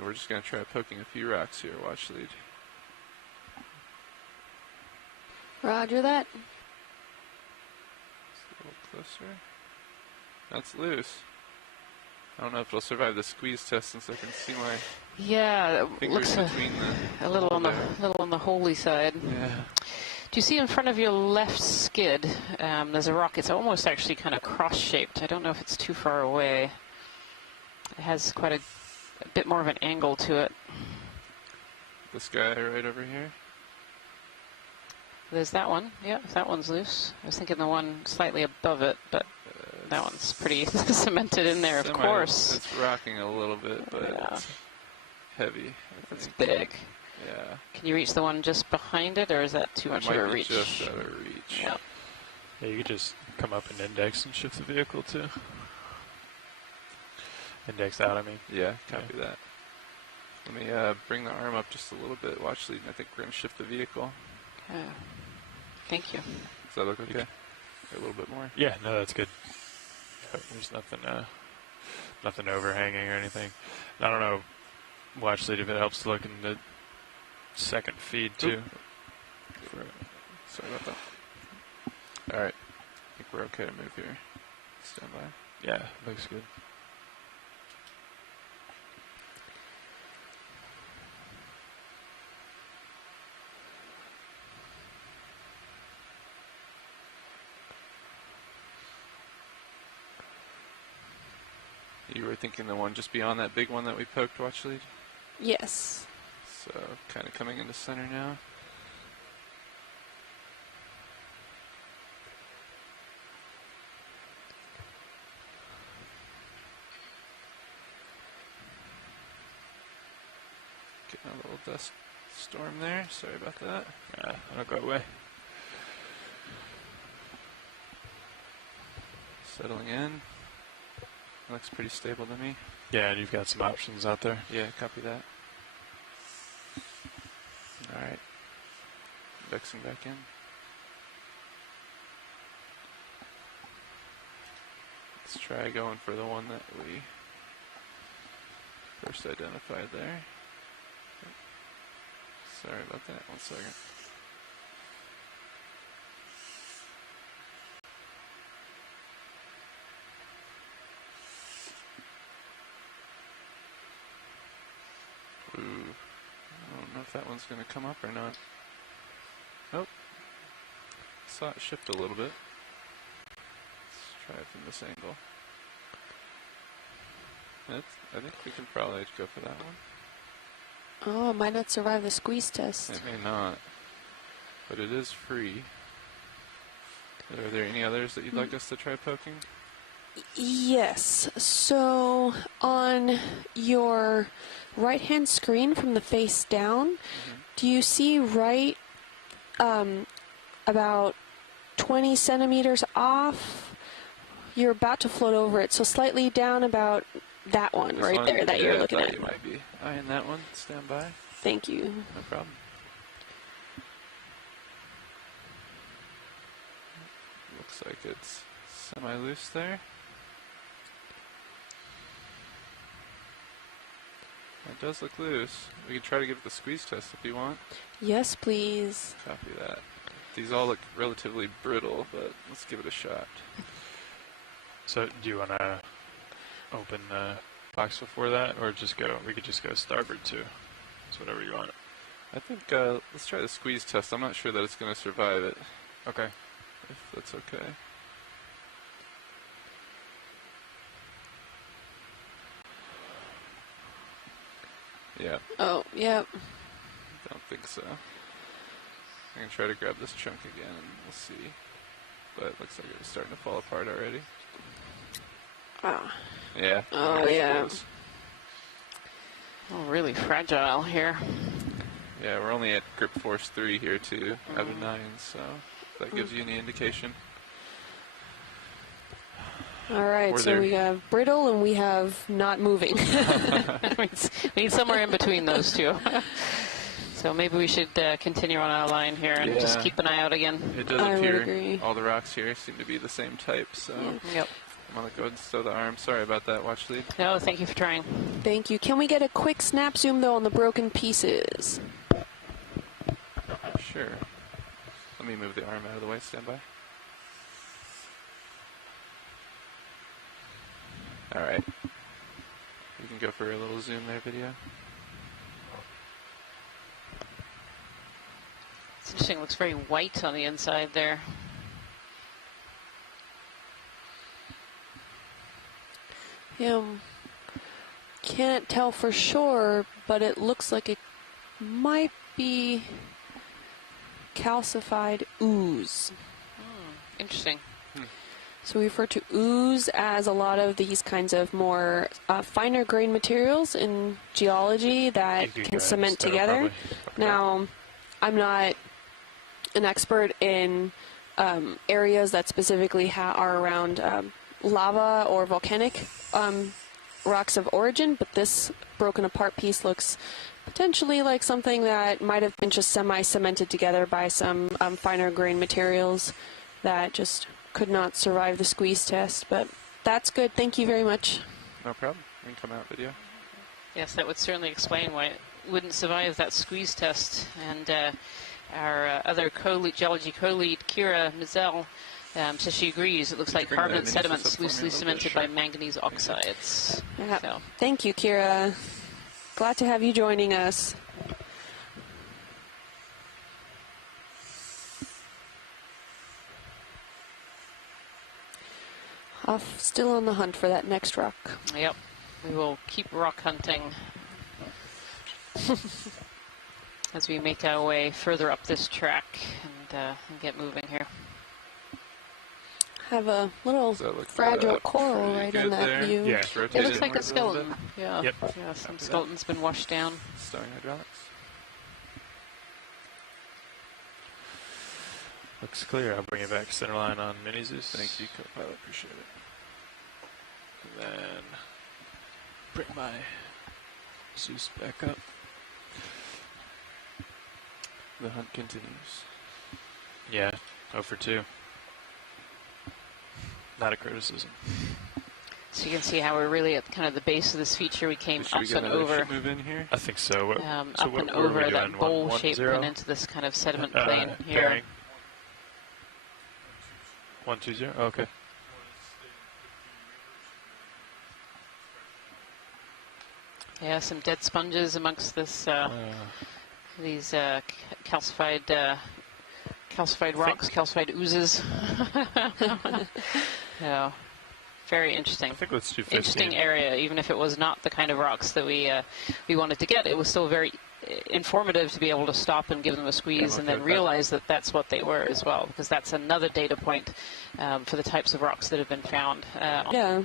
We're just going to try poking a few rocks here. Watch lead. Roger that. Just a little closer. That's loose. I don't know if it'll survive the squeeze test since I can see my it looks a little on the holy side. Yeah. Do you see in front of your left skid? There's a rock. It's almost actually kind of cross-shaped. I don't know if it's too far away. It has quite a bit more of an angle to it. This guy right over here? There's that one. Yeah, that one's loose. I was thinking the one slightly above it, but that one's pretty cemented in there, of course. It's rocking a little bit, but it's heavy. It's big. Yeah. Can you reach the one just behind it, or is that too much of a reach? Just out of reach. Yeah. Yeah, you could just come up and index and shift the vehicle too. Index out, I mean. Yeah, copy that. Let me bring the arm up just a little bit. Watch lead, and I think we're going to shift the vehicle. Okay. Thank you. Does that look okay? A little bit more? Yeah, no, that's good. There's nothing overhanging or anything. I don't know, watch lead if it helps to look in the second feed too. Sorry about that. All right, I think we're okay to move here. Stand by. Yeah, looks good. You were thinking the one just beyond that big one that we poked, watch lead? Yes. So, kind of coming into center now. Getting a little dust storm there. Sorry about that. Yeah, that'll go away. Settling in. Looks pretty stable to me. Yeah, and you've got some options out there. Yeah, copy that. Alright. Indexing back in. Let's try going for the one that we first identified there. Sorry about that. 1 second. Ooh, I don't know if that one's going to come up or not. Nope. Saw it shift a little bit. Let's try it from this angle. I think we can probably go for that one. Oh, it might not survive the squeeze test. It may not, but it is free. Are there any others that you'd like us to try poking? Yes. So on your right-hand screen from the face down, do you see right about 20 centimeters off? You're about to float over it, so slightly down about that one right there that you're looking at. You might be eyeing that one. Stand by. Thank you. No problem. Looks like it's semi-loose there. It does look loose. We can try to give it the squeeze test if you want. Yes, please. Copy that. These all look relatively brittle, but let's give it a shot. So, do you want to open the box before that, or just go? We could just go starboard too. It's whatever you want. I think let's try the squeeze test. I'm not sure that it's going to survive it. Okay. If that's okay. Yeah. Oh, yep. Don't think so. I'm going to try to grab this chunk again and we'll see. But it looks like it was starting to fall apart already. Ah. Yeah. Oh, yeah. Close. Oh, really fragile here. Yeah, we're only at grip force 3 here too, out of 9, so if that gives you any indication. All right, so we have brittle and we have not moving. We need somewhere in between those two. So maybe we should continue on our line here and just keep an eye out again. It does appear all the rocks here seem to be the same type, so yep. I'm going to go ahead and stow the arm. Sorry about that, watch lead. No, thank you for trying. Thank you. Can we get a quick snap zoom, though, on the broken pieces? Sure. Let me move the arm out of the way. Stand by. All right. You can go for a little zoom there, video. It's interesting. It looks very white on the inside there. Can't tell for sure, but it looks like it might be calcified ooze. Interesting. So we refer to ooze as a lot of these kinds of more finer grain materials in geology that can cement together. Now, I'm not an expert in areas that specifically are around lava or volcanic rocks of origin, but this broken apart piece looks potentially like something that might have been just semi-cemented together by some finer grain materials that just could not survive the squeeze test, but that's good. Thank you very much. No problem. We can come out, video. Yes, that would certainly explain why it wouldn't survive that squeeze test. And our other geology co-lead, Kira Mizell, says she agrees. It looks like carbonate sediments loosely cemented by manganese oxides. Yeah. So. Thank you, Kira. Glad to have you joining us. Off, still on the hunt for that next rock. Yep, we will keep rock hunting as we make our way further up this track and get moving here. Have a little fragile coral right in that there. view. Yeah, it looks like a skeleton. Yeah, yep. Yeah, some skeleton's been washed down. Stowing hydraulics. Looks clear. I'll bring it back center line on Mini Zeus. Thank you, co-pilot. Appreciate it. And then bring my Zeus back up. The hunt continues. Yeah, 0 for 2. Not a criticism. So you can see how we're really at kind of the base of this feature. We came up and over. Move in here? I think so. So up and over that bowl shape and into this kind of sediment plane here. Bearing. 120. Oh, okay. Yeah, some dead sponges amongst this these calcified rocks, calcified oozes. Yeah, very interesting. I think it's 250. Interesting area, even if it was not the kind of rocks that we wanted to get. It was still very informative to be able to stop and give them a squeeze and then realize that that's what they were as well, because that's another data point for the types of rocks that have been found. Yeah.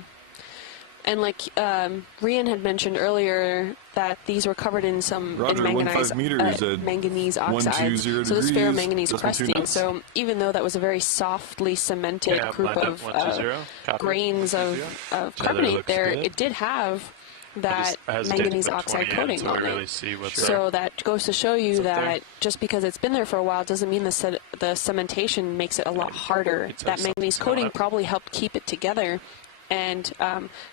And like Rian had mentioned earlier, that these were covered in some manganese oxides. So this ferromanganese crusting. So even though that was a very softly cemented group of grains of carbonate there, it did have that manganese oxide coating on it. So that goes to show you that just because it's been there for a while doesn't mean the cementation makes it a lot harder. That manganese coating probably helped keep it together And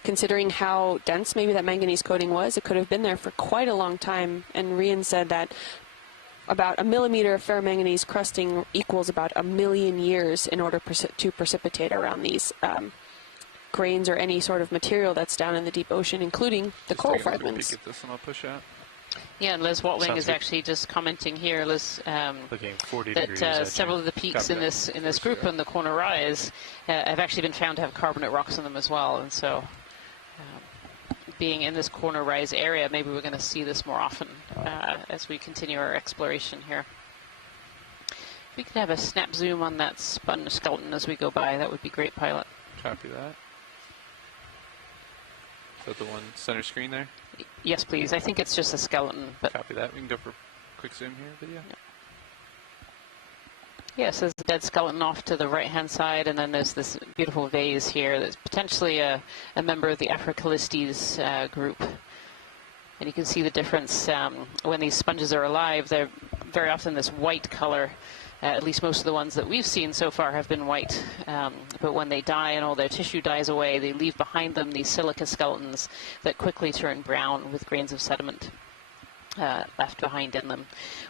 considering how dense maybe that manganese coating was, it could have been there for quite a long time. And Rian said that about 1 millimeter of ferromanganese crusting equals about 1 million years in order to precipitate around these grains or any sort of material that's down in the deep ocean, including the coral fragments. Get this one I'll push out. Yeah, and Liz Watling is actually just commenting here, Liz, that several of the peaks in this group on the Corner Rise have actually been found to have carbonate rocks in them as well, and so being in this Corner Rise area, maybe we're going to see this more often as we continue our exploration here. If we could have a snap zoom on that sponge skeleton as we go by, that would be great, Pilot. Copy that. Is that the one center screen there? Yes, please. I think it's just a skeleton. But copy that. We can go for a quick zoom here, video. Yeah. Yes, there's a dead skeleton off to the right-hand side, and then there's this beautiful vase here that's potentially a member of the Afrocalistes group. And you can see the difference when these sponges are alive. They're very often this white color. At least most of the ones that we've seen so far have been white. But when they die and all their tissue dies away, they leave behind them these silica skeletons that quickly turn brown with grains of sediment left behind in them.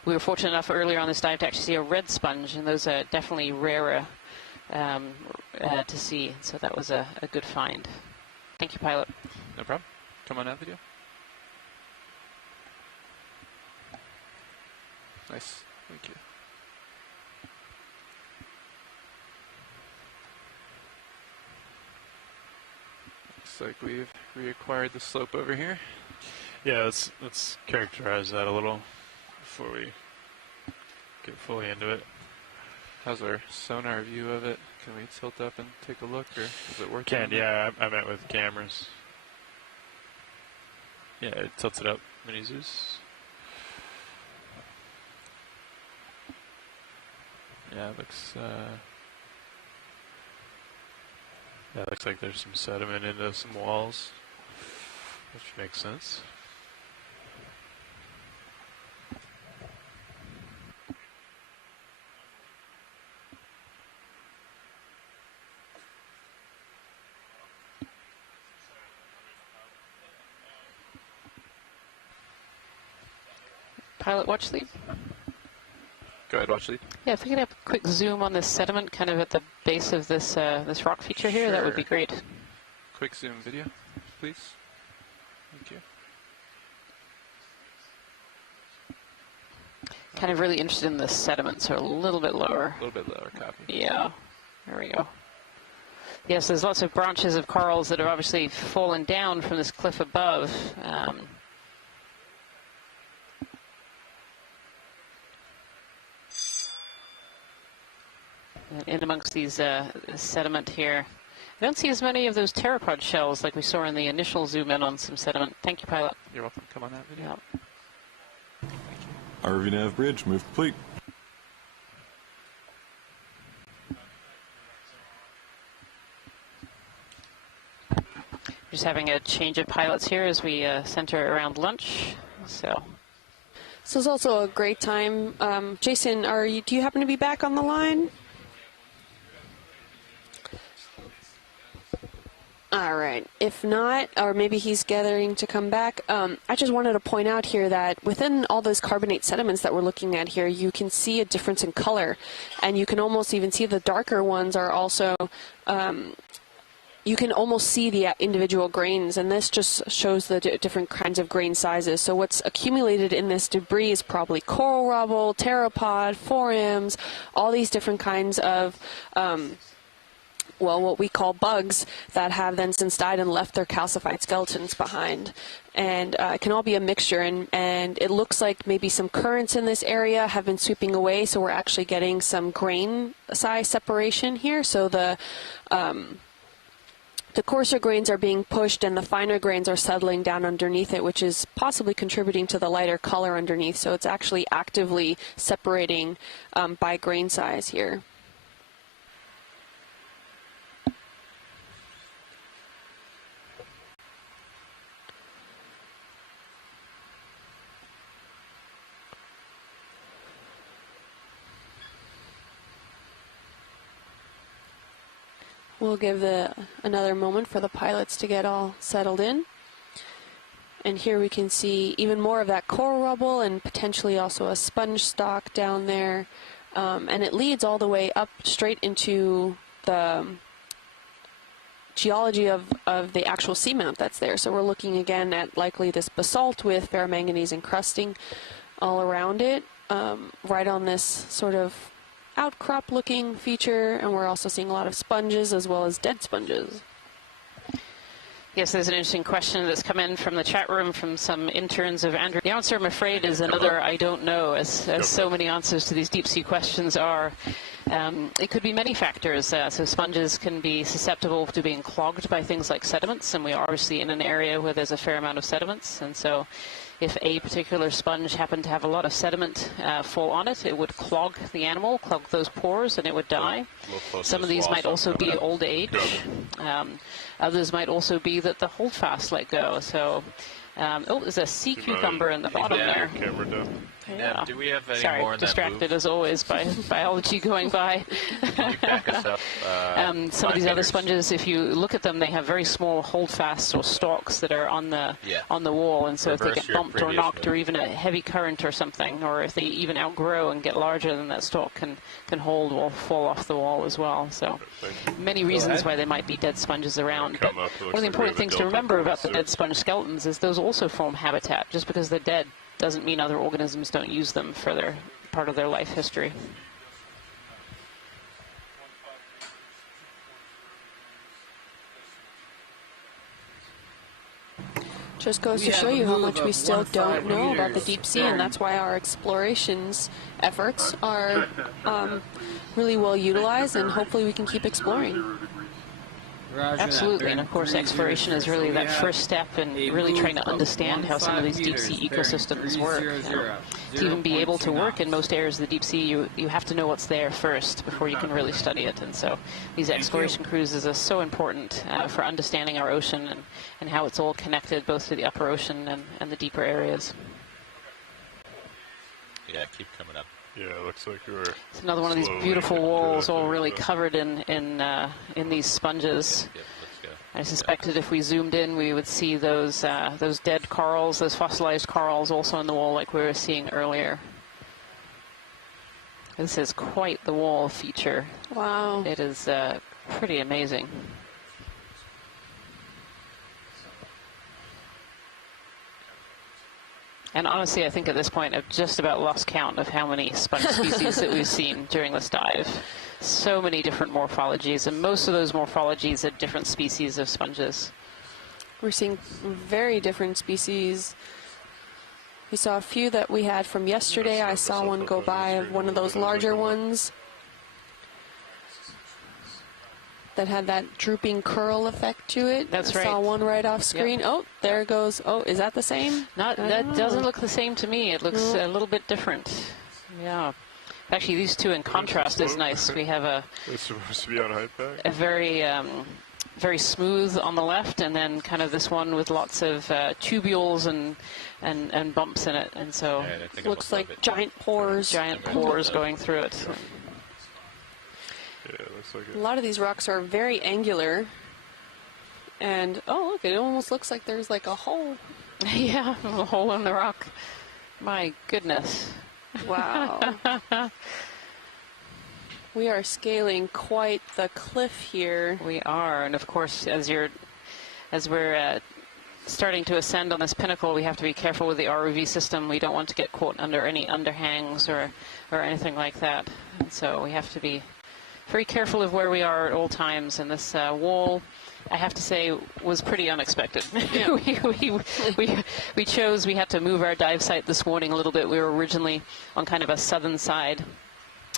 We were fortunate enough earlier on this dive to actually see a red sponge, and those are definitely rarer to see. So that was a good find. Thank you, Pilot. No problem. Come on out, video. Nice. Thank you. Looks like we've reacquired the slope over here. Yeah, let's characterize that a little before we get fully into it. How's our sonar view of it? Can we tilt up and take a look, or is it working? Can, yeah, I meant with cameras. Yeah, it tilts it up, mini Zeus. Yeah, it looks yeah, it looks like there's some sediment into some walls, which makes sense. Pilot, watch lead. Go ahead, watch lead. Yeah, if we could have a quick zoom on this sediment kind of at the base of this this rock feature here, that would be great. Quick zoom video, please. Thank you. Kind of really interested in the sediment, so a little bit lower. A little bit lower, copy. Yeah, there we go. Yes, there's lots of branches of corals that have obviously fallen down from this cliff above. In amongst these sediment here. I don't see as many of those pteropod shells like we saw in the initial zoom in on some sediment. Thank you, Pilot. You're welcome. Come on that video. Yep. ROV nav bridge, move complete. Just having a change of pilots here as we center around lunch. So it's also a great time. Jason, do you happen to be back on the line? All right. If not, or maybe he's gathering to come back, I just wanted to point out here that within all those carbonate sediments that we're looking at here, you can see a difference in color, and you can almost even see the darker ones are also, you can almost see the individual grains, and this just shows the different kinds of grain sizes. So what's accumulated in this debris is probably coral rubble, pteropod, forams, all these different kinds of well, what we call bugs that have then since died and left their calcified skeletons behind. And it can all be a mixture, and it looks like maybe some currents in this area have been sweeping away, so we're actually getting some grain size separation here. So the coarser grains are being pushed and the finer grains are settling down underneath it, which is possibly contributing to the lighter color underneath. So it's actually actively separating by grain size here. We'll give another moment for the pilots to get all settled in. And here we can see even more of that coral rubble and potentially also a sponge stock down there. And it leads all the way up straight into the geology of the actual seamount that's there. So we're looking again at likely this basalt with ferromanganese encrusting all around it, right on this sort of outcrop looking feature. And we're also seeing a lot of sponges as well as dead sponges. Yes, there's an interesting question that's come in from the chat room from some interns of Andrew. The answer, I'm afraid, is another I don't know, as so many answers to these deep sea questions are. It could be many factors. So sponges can be susceptible to being clogged by things like sediments, and we are obviously in an area where there's a fair amount of sediments. And so if a particular sponge happened to have a lot of sediment fall on it, it would clog the animal, clog those pores, and it would die. Some of these might also be old age. Others might also be that the holdfast let go. So, oh, there's a sea cucumber in the bottom there. Yeah. Do we have any Sorry, more in distracted as always by biology going by. Back us up, some of these other sponges, if you look at them, they have very small holdfasts or stalks that are on the wall, and so if they get bumped or knocked, or even a heavy current or something, or if they even outgrow and get larger than that stalk can hold, will fall off the wall as well. So many reasons why there might be dead sponges around. But one of the important things to remember about the dead sponge skeletons is those also form habitat. Just because they're dead doesn't mean other organisms don't use them for their part of their life history. Just goes to show you how much we still don't know about the deep sea, and that's why our explorations efforts are really well utilized, and hopefully we can keep exploring. Absolutely, and of course exploration is really that first step in really trying to understand how some of these deep sea ecosystems work. To even be able to work in most areas of the deep sea, you have to know what's there first before you can really study it. And so these exploration cruises are so important for understanding our ocean and how it's all connected both to the upper ocean and the deeper areas. Yeah, keep coming up. Yeah, it looks like we're. It's another one of these beautiful walls, all really covered in these sponges. Yep, let's go. I suspected if we zoomed in, we would see those dead corals, those fossilized corals, also on the wall, like we were seeing earlier. This is quite the wall feature. Wow! It is pretty amazing. And honestly, I think at this point I've just about lost count of how many sponge species that we've seen during this dive. So many different morphologies, and most of those morphologies are different species of sponges. We're seeing very different species. We saw a few that we had from yesterday. I saw one go by of one of those larger ones that had that drooping curl effect to it. That's right. I saw one right off screen. Yep. Oh, there it goes. Oh, is that the same? That doesn't look the same to me. It looks a little bit different. Yeah. Actually, these two in contrast is nice. We have It's supposed to be on high pack. A very smooth on the left, and then kind of this one with lots of tubules and bumps in it, and so looks like giant pores. Giant pores going through it. Yeah, it looks like it. A lot of these rocks are very angular, and oh look, it almost looks like there's like a hole. Yeah, a hole in the rock. My goodness. Wow. We are scaling quite the cliff here. We are, and of course, as we're starting to ascend on this pinnacle, we have to be careful with the ROV system. We don't want to get caught under any underhangs or anything like that. And so we have to be very careful of where we are at all times. And this wall, I have to say, was pretty unexpected. Yeah. we had to move our dive site this morning a little bit. We were originally on kind of a southern side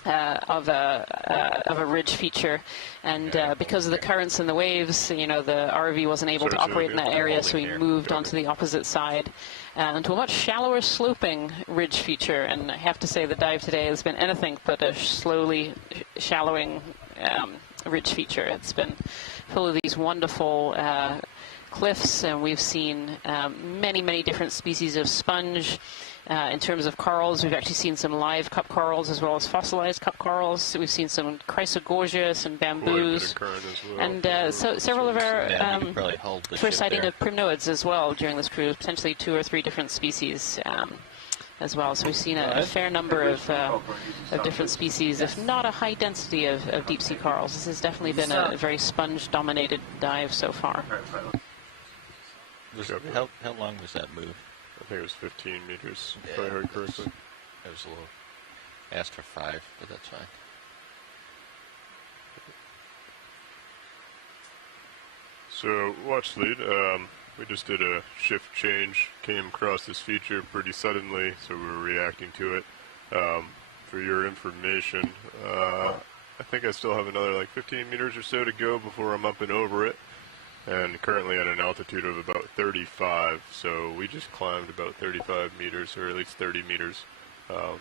of a ridge feature, and because of the currents and the waves, the ROV wasn't able to operate in that area, so we moved onto the opposite side to a much shallower sloping ridge feature. And I have to say the dive today has been anything but a slowly shallowing ridge feature. It's been full of these wonderful cliffs, and we've seen many different species of sponge. In terms of corals, we've actually seen some live cup corals as well as fossilized cup corals. We've seen some chrysogorgia, some bamboos, and so several of our first sighting of primnoids as well during this cruise, potentially 2 or 3 different species as well. So we've seen a fair number of different species, if not a high density of deep sea corals. This has definitely been a very sponge-dominated dive so far. How long was that move? I think it was 15 meters, if I heard correctly. I was a little asked for 5, but that's fine. So, watch lead. We just did a shift change, came across this feature pretty suddenly, so we were reacting to it. For your information, I think I still have another like 15 meters or so to go before I'm up and over it. And currently at an altitude of about 35, so we just climbed about 35 meters, or at least 30 meters, up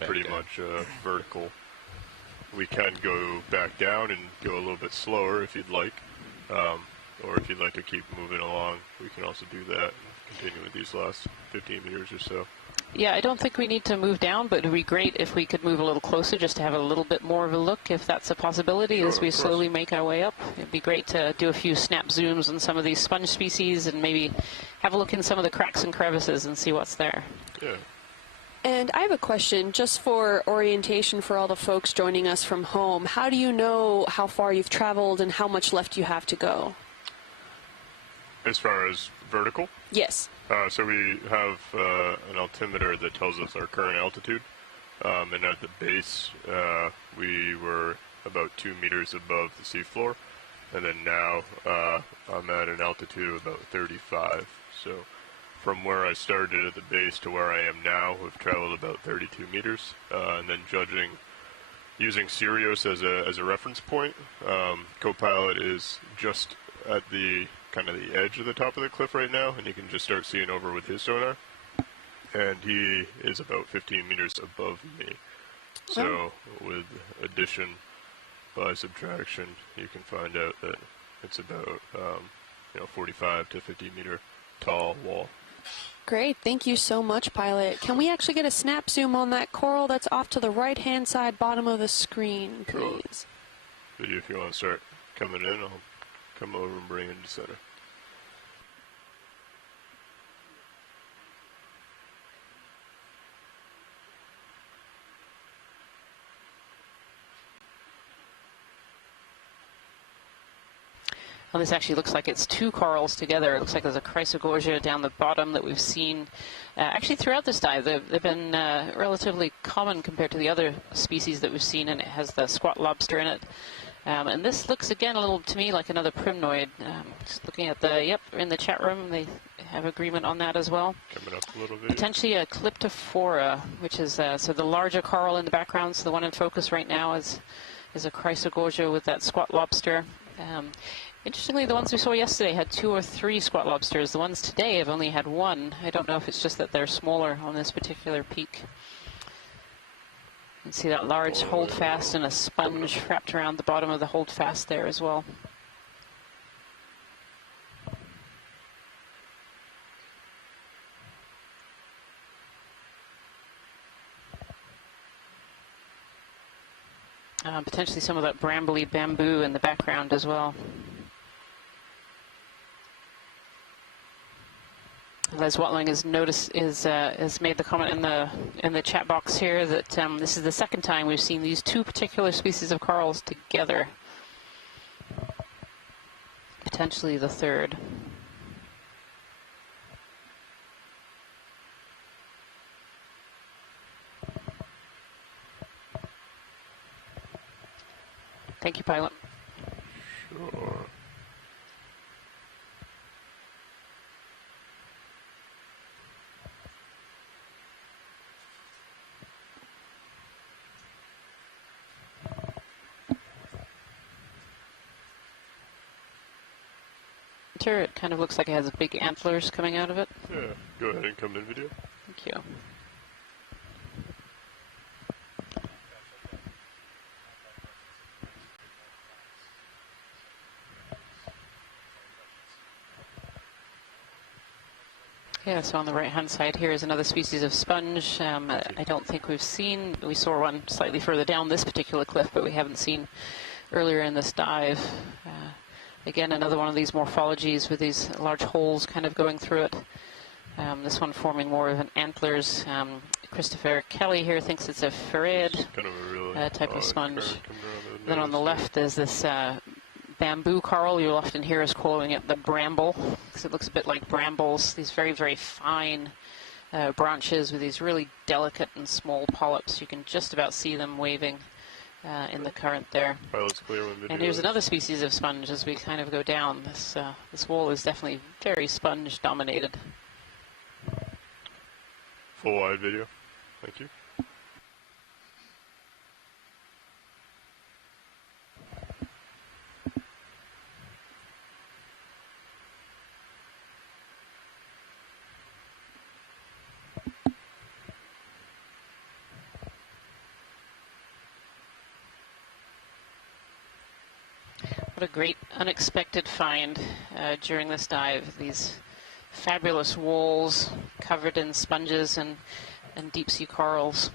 pretty much vertical. We can go back down and go a little bit slower if you'd like, or if you'd like to keep moving along, we can also do that and continue with these last 15 meters or so. Yeah, I don't think we need to move down, but it would be great if we could move a little closer just to have a little bit more of a look, if that's a possibility, as we slowly make our way up. It'd be great to do a few snap zooms on some of these sponge species and maybe have a look in some of the cracks and crevices and see what's there. Yeah. And I have a question just for orientation for all the folks joining us from home. How do you know how far you've traveled and how much left you have to go? As far as vertical? Yes. So we have an altimeter that tells us our current altitude, and at the base we were about 2 meters above the seafloor, and then now I'm at an altitude of about 35. So from where I started at the base to where I am now, we've traveled about 32 meters, and then using Sirius as a reference point, Copilot is just at the kind of the edge of the top of the cliff right now, and you can just start seeing over with his sonar, and he is about 15 meters above me. So with addition by subtraction, you can find out that it's about 45 to 50 meter tall wall. Great, thank you so much, Pilot. Can we actually get a snap zoom on that coral that's off to the right-hand side bottom of the screen, please? Video, if you want to start coming in, I'll come over and bring it into center. Well, this actually looks like it's 2 corals together. It looks like there's a chrysogorgia down the bottom that we've seen. Actually, throughout this dive, they've been relatively common compared to the other species that we've seen, and it has the squat lobster in it. And this looks, again, a little to me like another primnoid. Just looking at in the chat room, they have agreement on that as well. Coming up a little bit. Potentially a Calyptophora, which is, so the larger coral in the background, so the one in focus right now is a chrysogorgia with that squat lobster. Interestingly, the ones we saw yesterday had 2 or 3 squat lobsters. The ones today have only had 1. I don't know if it's just that they're smaller on this particular peak. You can see that large holdfast and a sponge wrapped around the bottom of the holdfast there as well. Potentially some of that brambly bamboo in the background as well. Les Watling has made the comment in the chat box here that this is the second time we've seen these 2 particular species of corals together. Potentially the third. Thank you, Pilot. Sure. It kind of looks like it has big antlers coming out of it. Yeah, go ahead and come in video. Thank you. Yeah, so on the right-hand side here is another species of sponge. I don't think we saw one slightly further down this particular cliff, but we haven't seen earlier in this dive. Again, another one of these morphologies with these large holes kind of going through it. This one forming more of an antlers. Christopher Kelly here thinks it's a ferret type of sponge. Then on the left is this bamboo coral. You'll often hear us calling it the bramble, because it looks a bit like brambles. These very, very fine branches with these really delicate and small polyps. You can just about see them waving in the current there. And here's another species of sponge as we kind of go down. This wall is definitely very sponge dominated. Full wide video. Thank you. What a great unexpected find during this dive. These fabulous walls covered in sponges and deep sea corals.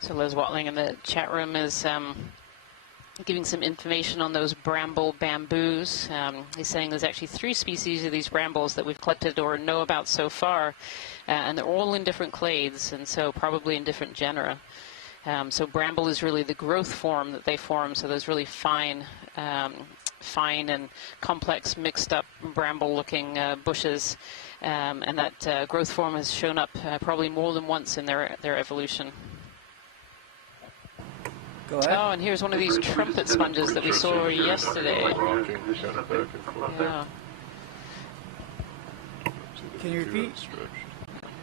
So Liz Watling in the chat room is giving some information on those bramble bamboos. He's saying there's actually 3 species of these brambles that we've collected or know about so far, and they're all in different clades, and so probably in different genera. So bramble is really the growth form that they form, so those really fine and complex mixed-up bramble-looking bushes, and that growth form has shown up probably more than once in their evolution. Go ahead. Oh, and here's one of these trumpet sponges that we saw yesterday. Yeah. Can you repeat?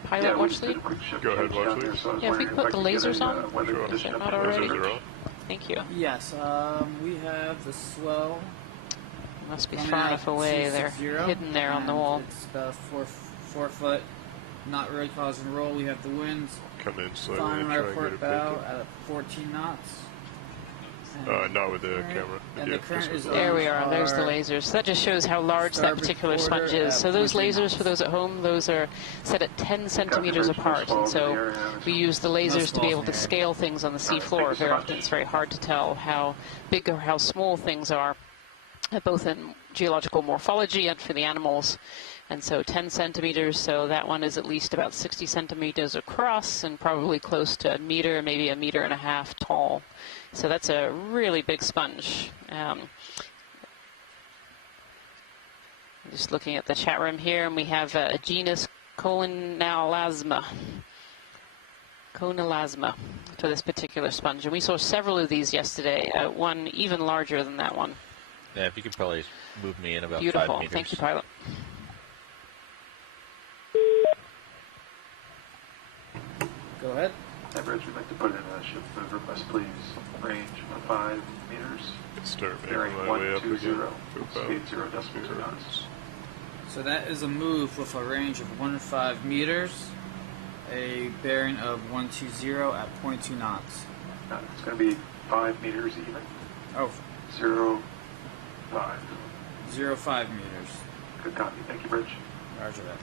Pilot watch lead? Go ahead, watch lead. Yeah, if we can put the lasers on. Sure. Is it not already? Thank you. Yes, we have the swell. Must be far enough away. They're hidden there on the wall. It's about 4 foot. Not really causing a roll. We have the winds. Come in slowly Flying and our try and port get a bow picture. at 14 knots. Not with the camera. And yeah, the current is there we are. There's the lasers. So that just shows how large that particular sponge is. So those lasers, for those at home, those are set at 10 centimeters apart. And so we use the lasers to be able to scale things on the seafloor. Very often it's very hard to tell how big or how small things are, both in geological morphology and for the animals. And so 10 centimeters, so that one is at least about 60 centimeters across and probably close to a meter, maybe a meter and a half tall. So that's a really big sponge. Just looking at the chat room here, and we have a genus Coenalasma for this particular sponge. And we saw several of these yesterday, one even larger than that one. Yeah, if you could probably move me in about 5 meters. Beautiful. Thank you, pilot. Go ahead. Average, we'd like to put in a ship move request, please. Range 5 meters. Start Bearing making my way up 120. again. Speed 0 decibels knots. So that is a move with a range of 15 meters, a bearing of 120 at 0.2 knots. It's going to be 5 meters even. Oh. 0.5. 0.5 meters. Good copy. Thank you, Bridge. Roger that.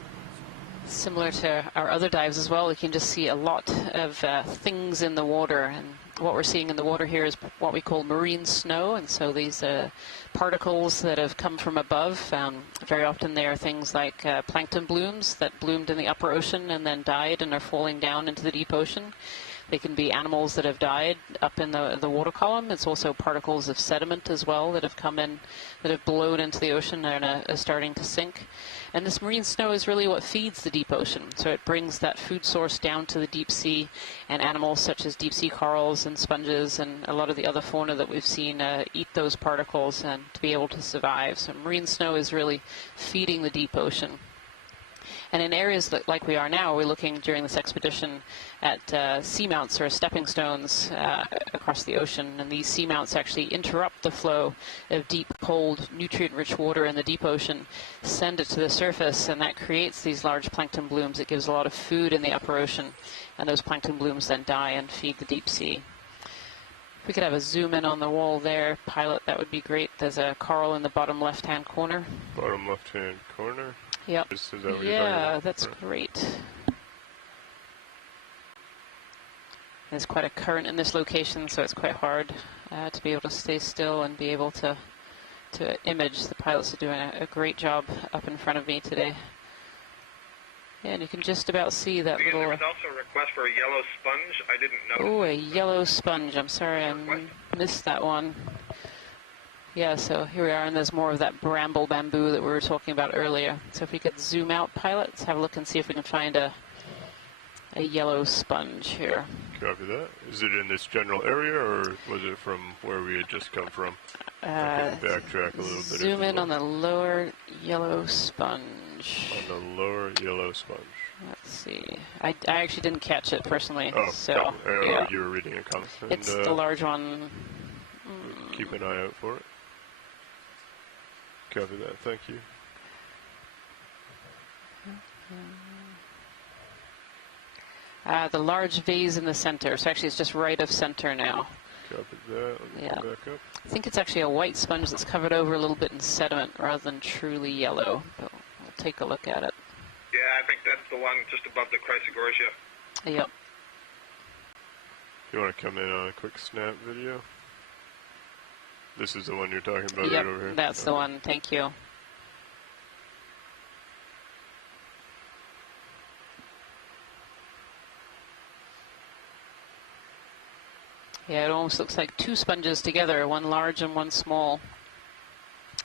Similar to our other dives as well, we can just see a lot of things in the water, and what we're seeing in the water here is what we call marine snow, and so these particles that have come from above, very often they are things like plankton blooms that bloomed in the upper ocean and then died and are falling down into the deep ocean. They can be animals that have died up in the water column. It's also particles of sediment as well that have come in, that have blown into the ocean and are starting to sink. And this marine snow is really what feeds the deep ocean. So it brings that food source down to the deep sea, and animals such as deep sea corals and sponges and a lot of the other fauna that we've seen eat those particles and to be able to survive. So marine snow is really feeding the deep ocean. And in areas like we are now, we're looking during this expedition at seamounts or stepping stones across the ocean. And these seamounts actually interrupt the flow of deep, cold, nutrient-rich water in the deep ocean, send it to the surface, and that creates these large plankton blooms. It gives a lot of food in the upper ocean, and those plankton blooms then die and feed the deep sea. If we could have a zoom in on the wall there, pilot, that would be great. There's a coral in the bottom left-hand corner. Bottom left-hand corner? Yep. Is that what yeah, that's great. There's quite a current in this location, so it's quite hard to be able to stay still and be able to image. The pilots are doing a great job up in front of me today. Yeah, and you can just about see that little... There was also a request for a yellow sponge. I didn't know. Oh, a yellow sponge. I'm sorry, I missed that one. Yeah, so here we are, and there's more of that bramble bamboo that we were talking about earlier. So if we could zoom out, pilot, let's have a look and see if we can find a yellow sponge here. Copy that. Is it in this general area, or was it from where we had just come from? Backtrack a little bit. Zoom in on the lower yellow sponge. On the lower yellow sponge. Let's see. I actually didn't catch it personally. Oh, so yeah. You were reading a comment. It's the large one. Keep an eye out for it. Copy that. Thank you. The large vase in the center. So actually, it's just right of center now. Copy that. Yeah. Back up. I think it's actually a white sponge that's covered over a little bit in sediment rather than truly yellow. But we'll take a look at it. Yeah, I think that's the one just above the Chrysogorgia. Yep. You want to come in on a quick snap video? This is the one you're talking about yep, right over here? That's the one. Thank you. Yeah, it almost looks like two sponges together, one large and one small.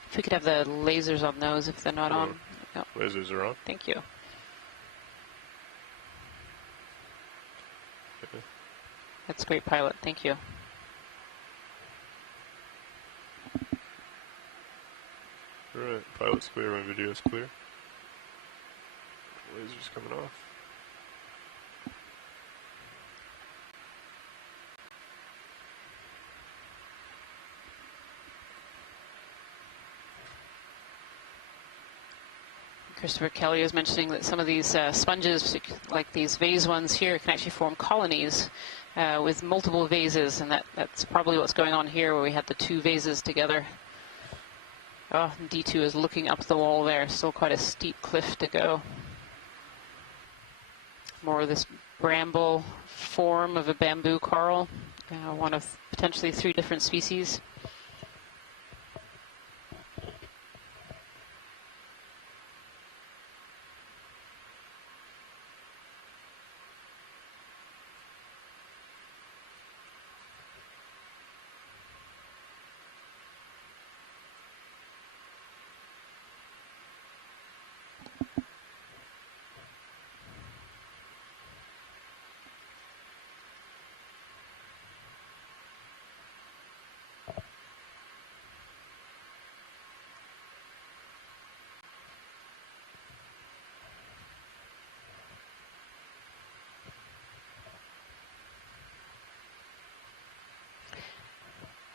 If we could have the lasers on those if they're not on. Yep. Lasers are on. Thank you. Okay. That's great, pilot. Thank you. All right, pilot's clear, my video's clear. Laser's coming off. Christopher Kelly is mentioning that some of these sponges, like these vase ones here, can actually form colonies with multiple vases, and that's probably what's going on here, where we had the two vases together. Oh, D2 is looking up the wall there. Still quite a steep cliff to go. More of this bramble form of a bamboo coral, one of potentially 3 different species.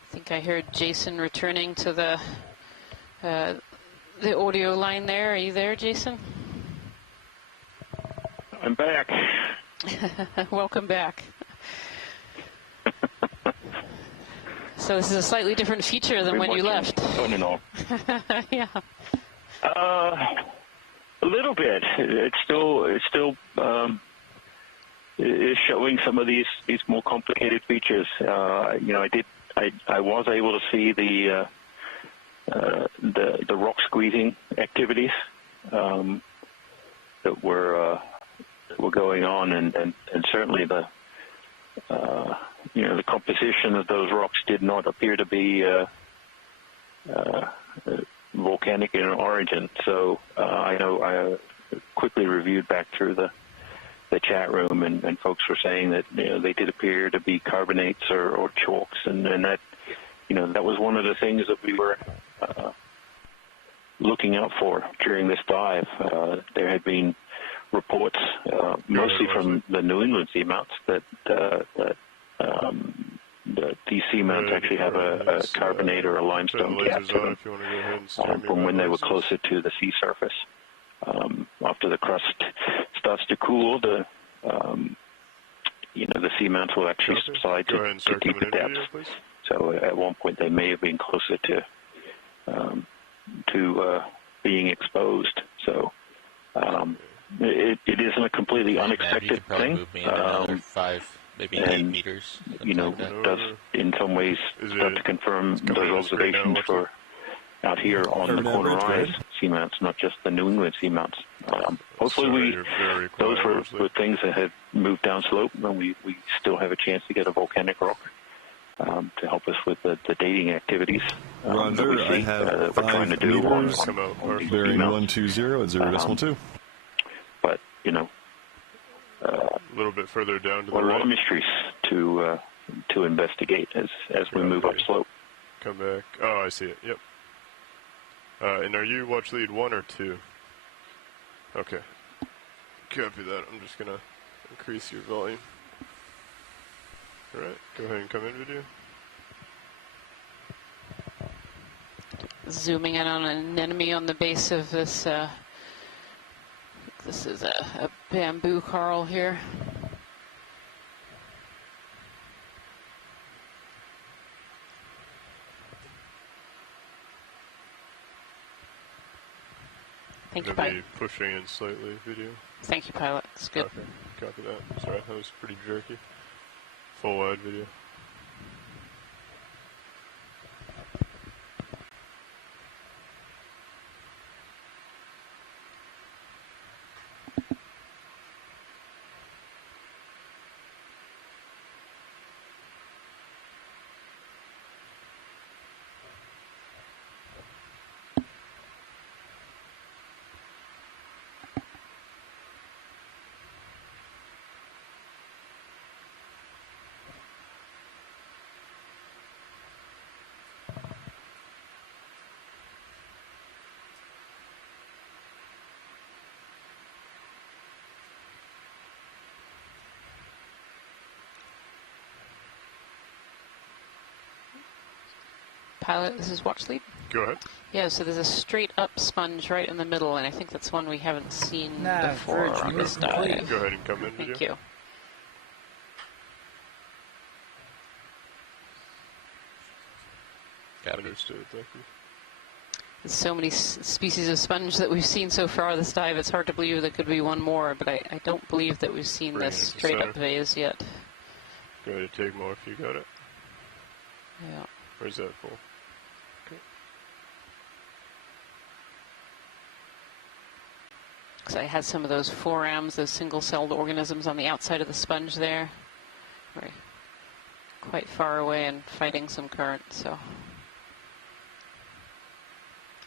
I think I heard Jason returning to the audio line there. Are you there, Jason? I'm back. Welcome back. So this is a slightly different feature than when you left. Fun and all. Yeah. A little bit. It's still is showing some of these more complicated features. I was able to see the rock squeezing activities that were going on, and certainly the composition of those rocks did not appear to be volcanic in origin. So I know I quickly reviewed back through the chat room, and folks were saying that they did appear to be carbonates or chalks, and that that was one of the things that we were looking out for during this dive. There had been reports, mostly from the New England seamounts, that these seamounts actually have a carbonate or a limestone cap to them from when they were closer to the sea surface. After the crust starts to cool, the seamounts will actually subside to deeper depths. So at one point they may have been closer to being exposed. So it isn't a completely unexpected thing. Maybe 8 meters. Does in some ways start to confirm those observations for out here on the Corner Rise Seamounts, not just the New England Seamounts. Hopefully those were things that had moved down slope, and we still have a chance to get a volcanic rock to help us with the dating activities that we see, that we're trying to do on bearing 120 at 0.2. But, a little bit further down to the right. A lot right. of mysteries to investigate as we move up slope. Come back. Oh, I see it. Yep. And are you watch lead 1 or 2? Okay. Copy that. I'm just going to increase your volume. All right. Go ahead and come in, video. Zooming in on an anemone on the base of this. This is a bamboo coral here. Thank you, Pilot. Pushing in slightly, video. Thank you, Pilot. It's good. Okay. Copy that. Sorry, that was pretty jerky. Full wide video. Pilot, this is watch lead. Go ahead. Yeah, so there's a straight up sponge right in the middle, and I think that's one we haven't seen before on this dive. Go ahead and come in. Thank you. Understood, thank you. There's so many species of sponge that we've seen so far this dive, it's hard to believe there could be one more, but I don't believe that we've seen this straight up vase yet. Go ahead and take more if you got it. Yeah. Where's that full? Okay. So I had some of those forams, those single-celled organisms on the outside of the sponge there. Right. Quite far away and fighting some current, so.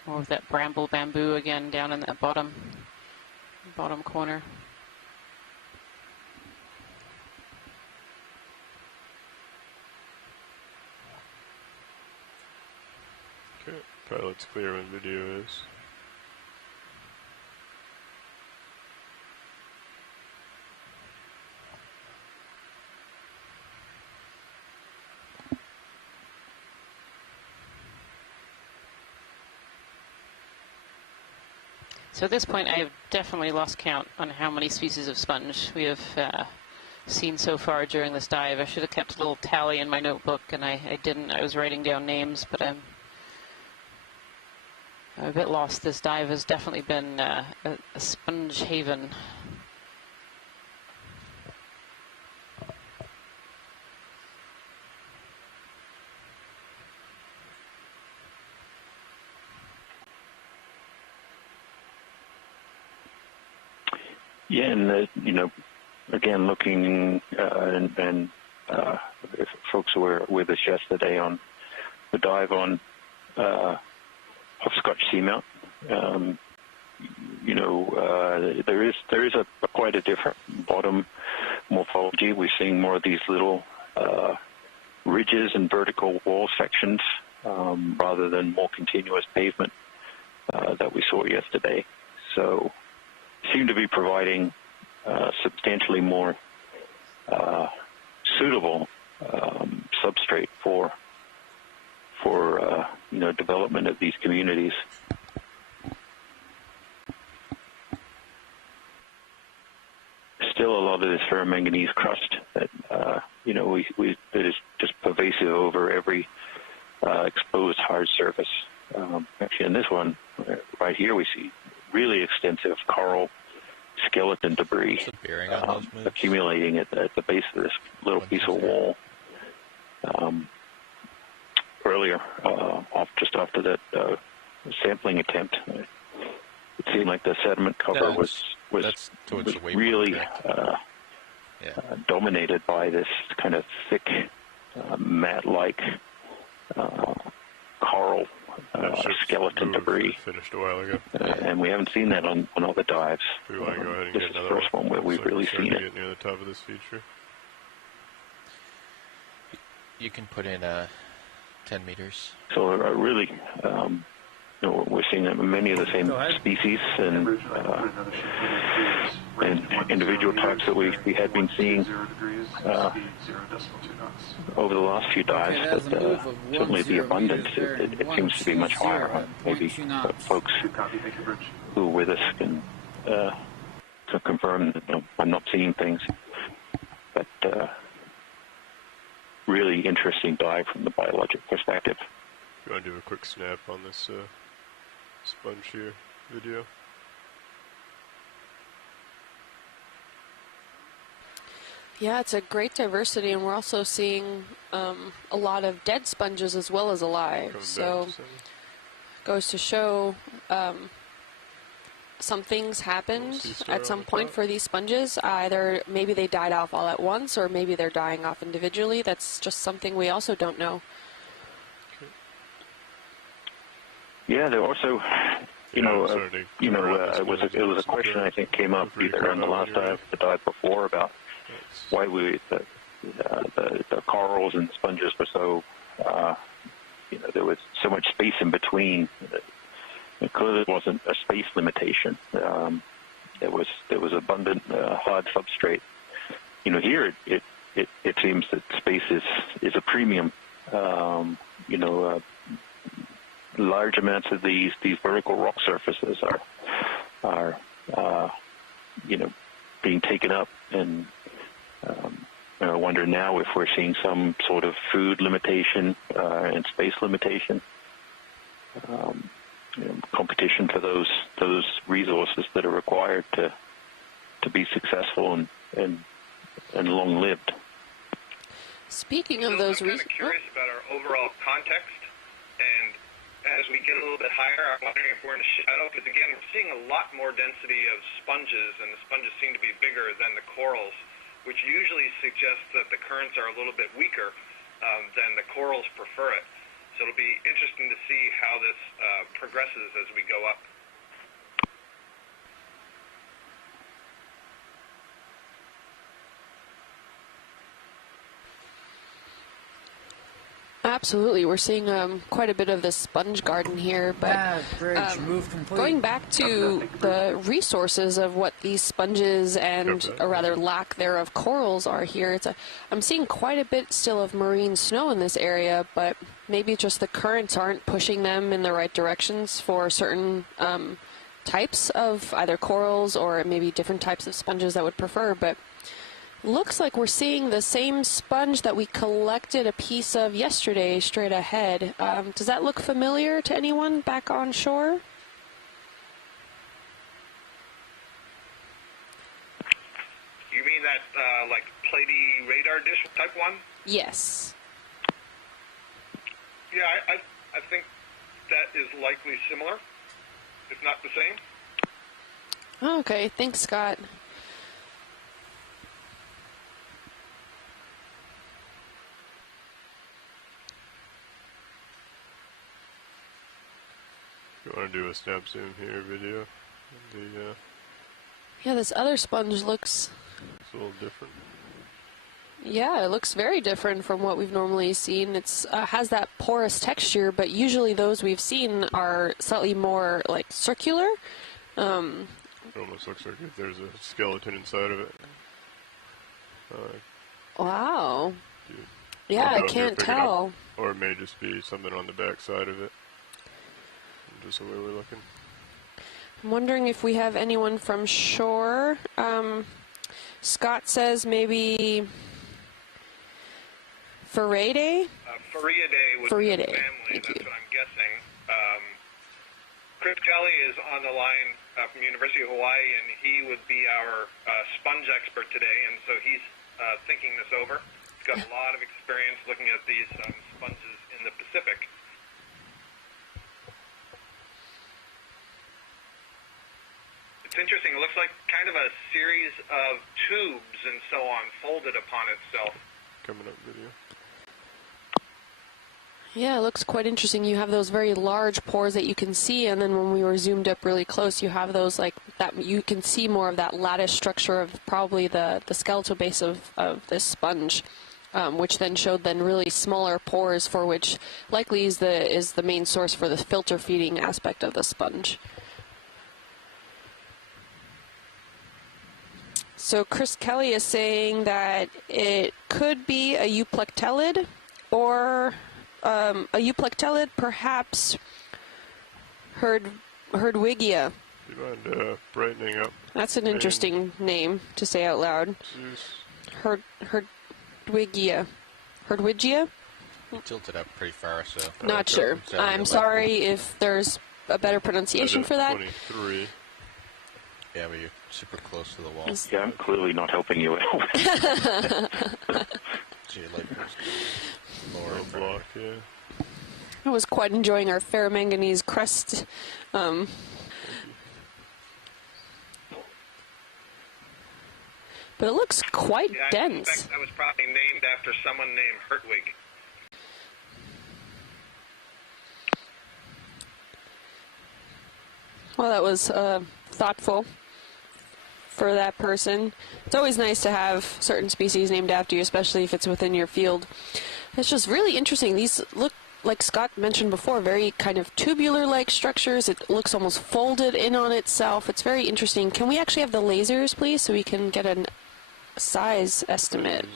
More of that bramble bamboo again down in that bottom corner. Okay, pilot's clear when video is. So at this point, I have definitely lost count on how many species of sponge we have seen so far during this dive. I should have kept a little tally in my notebook, and I didn't. I was writing down names, but I'm a bit lost. This dive has definitely been a sponge haven. Yeah, and again, looking and folks who were with us yesterday on the dive on Hopscotch Seamount, there is a quite a different bottom morphology. We're seeing more of these little ridges and vertical wall sections rather than more continuous pavement that we saw yesterday. So seem to be providing substantially more suitable substrate for development of these communities. Still a lot of this ferromanganese crust that that is just pervasive over every exposed hard surface. Actually, in this one right here, we see really extensive coral skeleton debris accumulating at the base of this little piece of wall. Earlier, just after that sampling attempt, it seemed like the sediment cover was really dominated by this kind of thick, mat-like coral skeleton debris. Finished a while ago. And we haven't seen that on other dives. We want to go ahead and this get is the another first one where we've really seen it. Get near the top of this feature. You can put in 10 meters. So really, we're seeing many of the same species and individual types that we had been seeing over the last few dives, but certainly the abundance, it seems to be much higher. Maybe folks who are with us can confirm that I'm not seeing things, but really interesting dive from the biologic perspective. You want to do a quick snap on this sponge here video? Yeah, it's a great diversity, and we're also seeing a lot of dead sponges as well as alive. So goes to show some things happened at some point for these sponges. Either maybe they died off all at once, or maybe they're dying off individually. That's just something we also don't know. Yeah, there also, it was a question I think came up either in the last dive or the dive before about why the corals and sponges were so, there was so much space in between. It clearly wasn't a space limitation. There was abundant hard substrate. Here it seems that space is a premium. Large amounts of these vertical rock surfaces are being taken up, and I wonder now if we're seeing some sort of food limitation and space limitation, competition for those resources that are required to be successful and long-lived. Speaking of those resources, I'm curious about our overall context, and as we get a little bit higher, I'm wondering if we're in a shadow, because again, we're seeing a lot more density of sponges, and the sponges seem to be bigger than the corals, which usually suggests that the currents are a little bit weaker than the corals prefer it. So it'll be interesting to see how this progresses as we go up. Absolutely, we're seeing quite a bit of this sponge garden here, but going back to the resources of what these sponges and, or rather lack thereof, corals are here, I'm seeing quite a bit still of marine snow in this area, but maybe just the currents aren't pushing them in the right directions for certain types of either corals or maybe different types of sponges that would prefer, but looks like we're seeing the same sponge that we collected a piece of yesterday straight ahead. Does that look familiar to anyone back on shore? You mean that like platy radar dish type one? Yes. Yeah, I think that is likely similar, if not the same. Okay, thanks, Scott. You want to do a snap zoom here video? Yeah, this other sponge looks a little different. Yeah, it looks very different from what we've normally seen. It's has that porous texture, but usually those we've seen are slightly more like circular. It almost looks like there's a skeleton inside of it. Wow. Yeah, I can't tell. Or it may just be something on the back side of it. Just the way we're looking. I'm wondering if we have anyone from shore. Scott says maybe Faraday? Fariaday would be the family, that's what I'm guessing. Chris Kelly is on the line from University of Hawaii, and he would be our sponge expert today, and so he's thinking this over. He's got a lot of experience looking at these sponges in the Pacific. It's interesting. It looks like kind of a series of tubes and so on folded upon itself. Coming up video. Yeah, it looks quite interesting. You have those very large pores that you can see, and then when we were zoomed up really close, you have those like that. You can see more of that lattice structure of probably the skeletal base of this sponge, which then showed then really smaller pores, for which likely is the main source for the filter feeding aspect of the sponge. So Chris Kelly is saying that it could be a euplectellid or a euplectellid, perhaps Herdwigia. Do you mind brightening up? That's an interesting name to say out loud. Herdwigia. Herdwigia? Tilted up pretty far, so... Not sure. I'm sorry if there's a better pronunciation for that. 23. Yeah, but you're super close to the wall. Yeah, I'm clearly not helping you out. Lower block, yeah. I was quite enjoying our ferromanganese crust. But it looks quite dense. I suspect that was probably named after someone named Hertwig. Well, that was thoughtful for that person. It's always nice to have certain species named after you, especially if it's within your field. It's just really interesting. These look, like Scott mentioned before, very kind of tubular-like structures. It looks almost folded in on itself. It's very interesting. Can we actually have the lasers, please, so we can get a size estimate?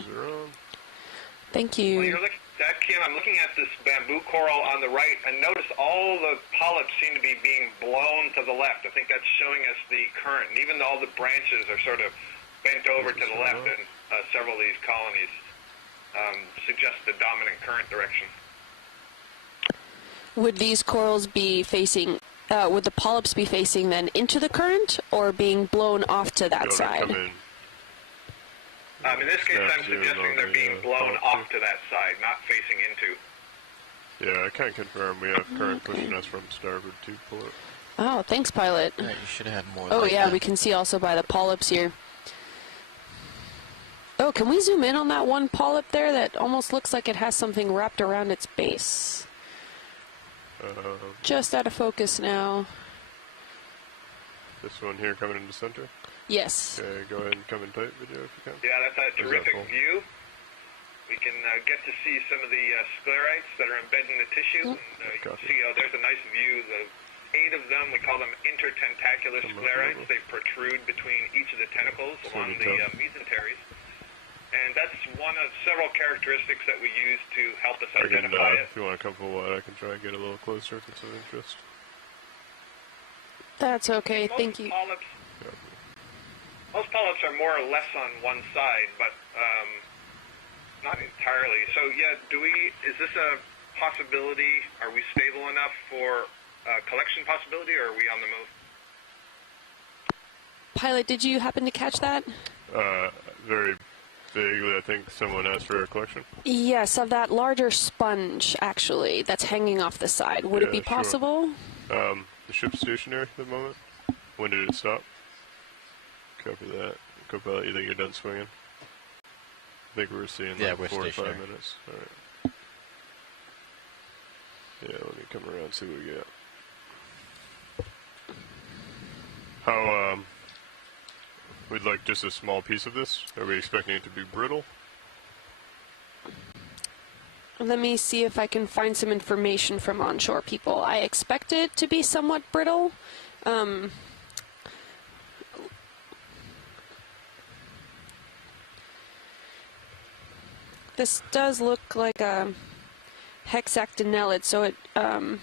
Thank you. Well, you're looking at, Kim, I'm looking at this bamboo coral on the right, and notice all the polyps seem to be being blown to the left. I think that's showing us the current, and even all the branches are sort of bent over to the left, and several of these colonies suggest the dominant current direction. Would these corals be facing, would the polyps be facing then into the current, or being blown off to that side? In this case, I'm suggesting they're being blown off to that side, not facing into. Yeah, I can't confirm. We have current pushing us from starboard to port. Oh, thanks, pilot. Yeah, you should have had more. Oh, yeah, we can see also by the polyps here. Oh, can we zoom in on that one polyp there that almost looks like it has something wrapped around its base? Just out of focus now. This one here coming into center? Yes. Okay, go ahead and come in tight video if you can. Yeah, that's a terrific view. We can get to see some of the sclerites that are embedded in the tissue. And, you can see there's a nice view. The 8 of them, we call them intertentacular sclerites. They protrude between each of the tentacles along the mesenteries. And that's one of several characteristics that we use to help us identify it. If you want to come forward, I can try and get a little closer if it's of interest. That's okay, thank you. Most polyps are more or less on one side, but not entirely. So, yeah, is this a possibility? Are we stable enough for a collection possibility, or are we on the move? Pilot, did you happen to catch that? Very vaguely, I think someone asked for a collection. Yes, of that larger sponge, actually, that's hanging off the side. Would it be possible? Sure. The ship's stationary at the moment. When did it stop? Copy that. Co-pilot, you think you're done swinging? I think we were seeing like 4 to 5 minutes. All right. Yeah, let me come around and see what we get. How, we'd like just a small piece of this. Are we expecting it to be brittle? Let me see if I can find some information from onshore people. I expect it to be somewhat brittle. This does look like a hexactinellid, so it. It's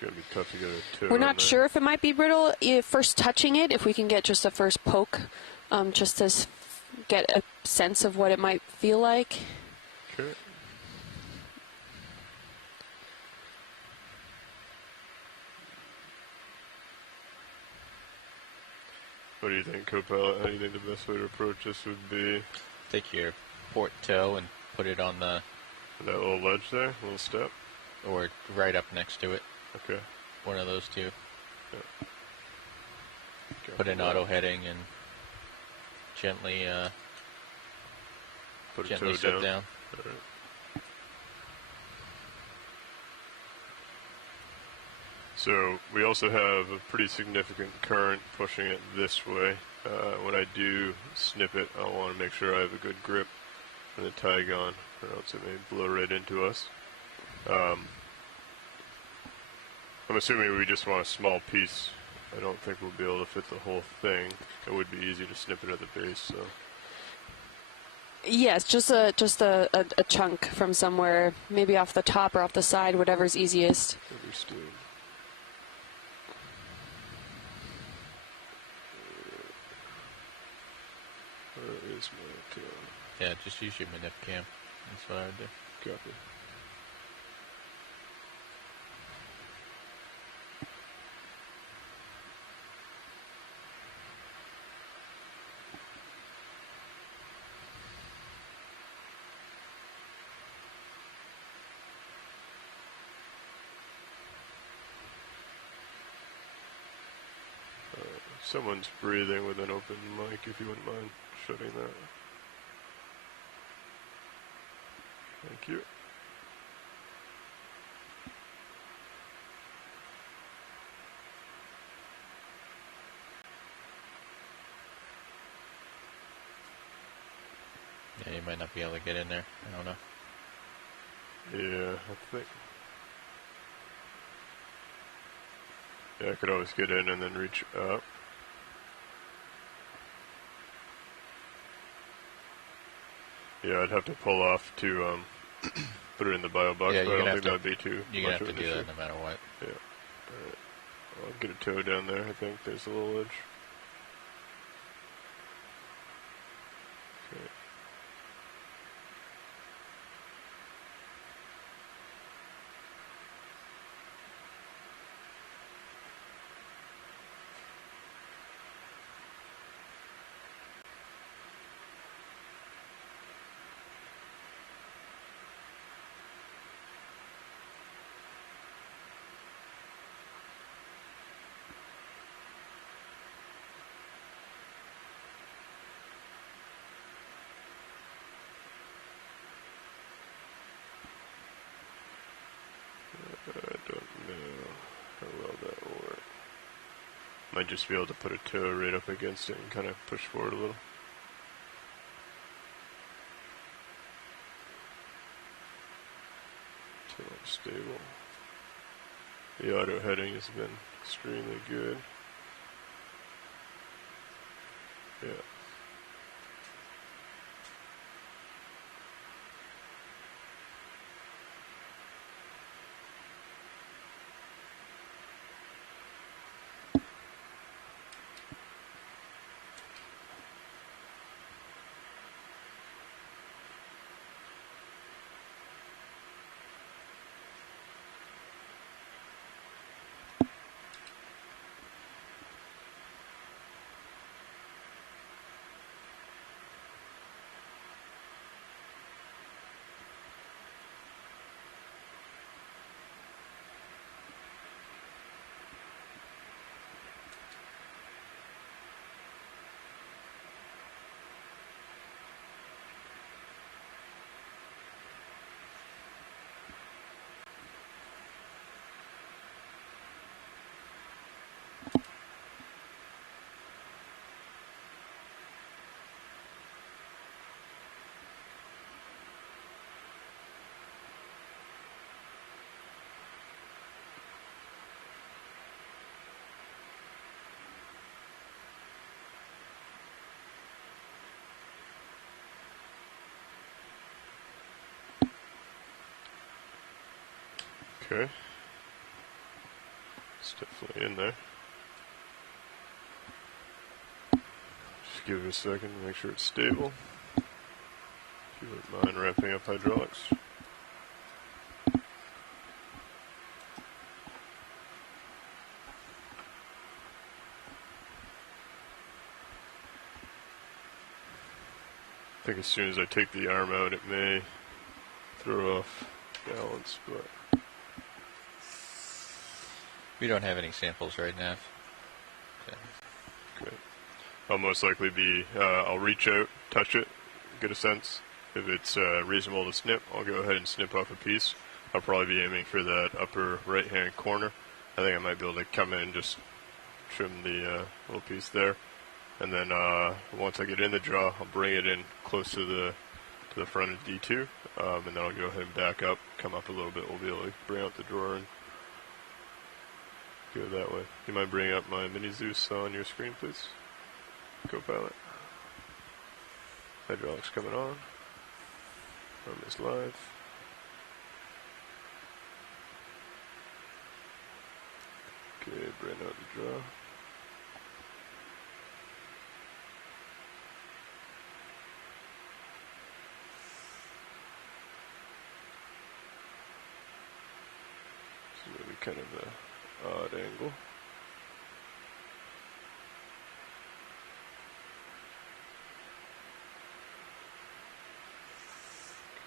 gonna be tough to get a toe. We're not sure if it might be brittle. First touching it, if we can get just a first poke, just to get a sense of what it might feel like. Okay. What do you think, co-pilot? How do you think the best way to approach this would be? Take your port toe and put it on that little ledge there, little step? Or right up next to it. Okay. One of those two. Yeah. Put in auto heading and gently put gently sit down. All right. So we also have a pretty significant current pushing it this way. When I do snip it, I want to make sure I have a good grip and the tag on, or else it may blow right into us. I'm assuming we just want a small piece. I don't think we'll be able to fit the whole thing. It would be easy to snip it at the base, so. Yes, just a chunk from somewhere, maybe off the top or off the side, whatever's easiest. Understood. Where is my tail? Yeah, just use your manip cam. That's what I would do. Copy. Someone's breathing with an open mic, if you wouldn't mind shutting that. Thank you. Yeah, you might not be able to get in there. I don't know. Yeah, I think. Yeah, I could always get in and then reach up. Yeah, I'd have to pull off to put it in the bio box, yeah, but I don't think that'd be too much of an issue. You're going to have to do that no matter what. Yeah. Alright. I'll get a toe down there, I think. There's a little edge. Okay. I don't know how well that will work. Might just be able to put a toe right up against it and kind of push forward a little. Too unstable. The auto heading has been extremely good. Yeah. Okay. It's definitely in there. Just give it a second to make sure it's stable. If you wouldn't mind wrapping up hydraulics. I think as soon as I take the arm out, it may throw off balance, but we don't have any samples right now. Okay. Great. I'll most likely be, I'll reach out, touch it, get a sense. If it's reasonable to snip, I'll go ahead and snip off a piece. I'll probably be aiming for that upper right-hand corner. I think I might be able to come in and just trim the little piece there. And then once I get in the jaw, I'll bring it in close to the front of D2, and then I'll go ahead and back up, come up a little bit. We'll be able to bring out the drawer and go that way. You mind bringing up my mini Zeus on your screen, please? Copilot. Hydraulics coming on. Arm is live. Okay, bring out the draw. Kind of an odd angle.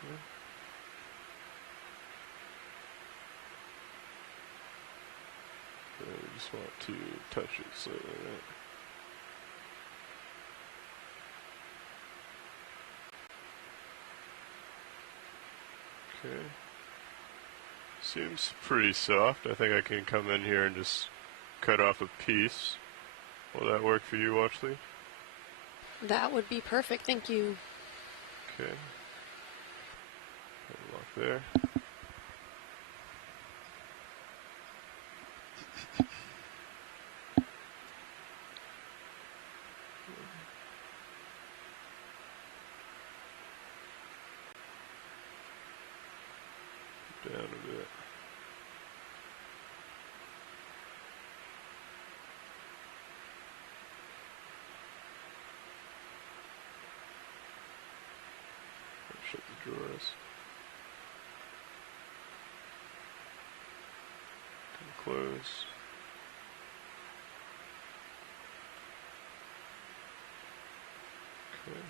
Okay. I just want to touch it slightly, right? Okay. Seems pretty soft. I think I can come in here and just cut off a piece. Will that work for you, Watchley? That would be perfect, thank you. Okay. Lock there. Down a bit. Shut the drawers. Come close. Okay.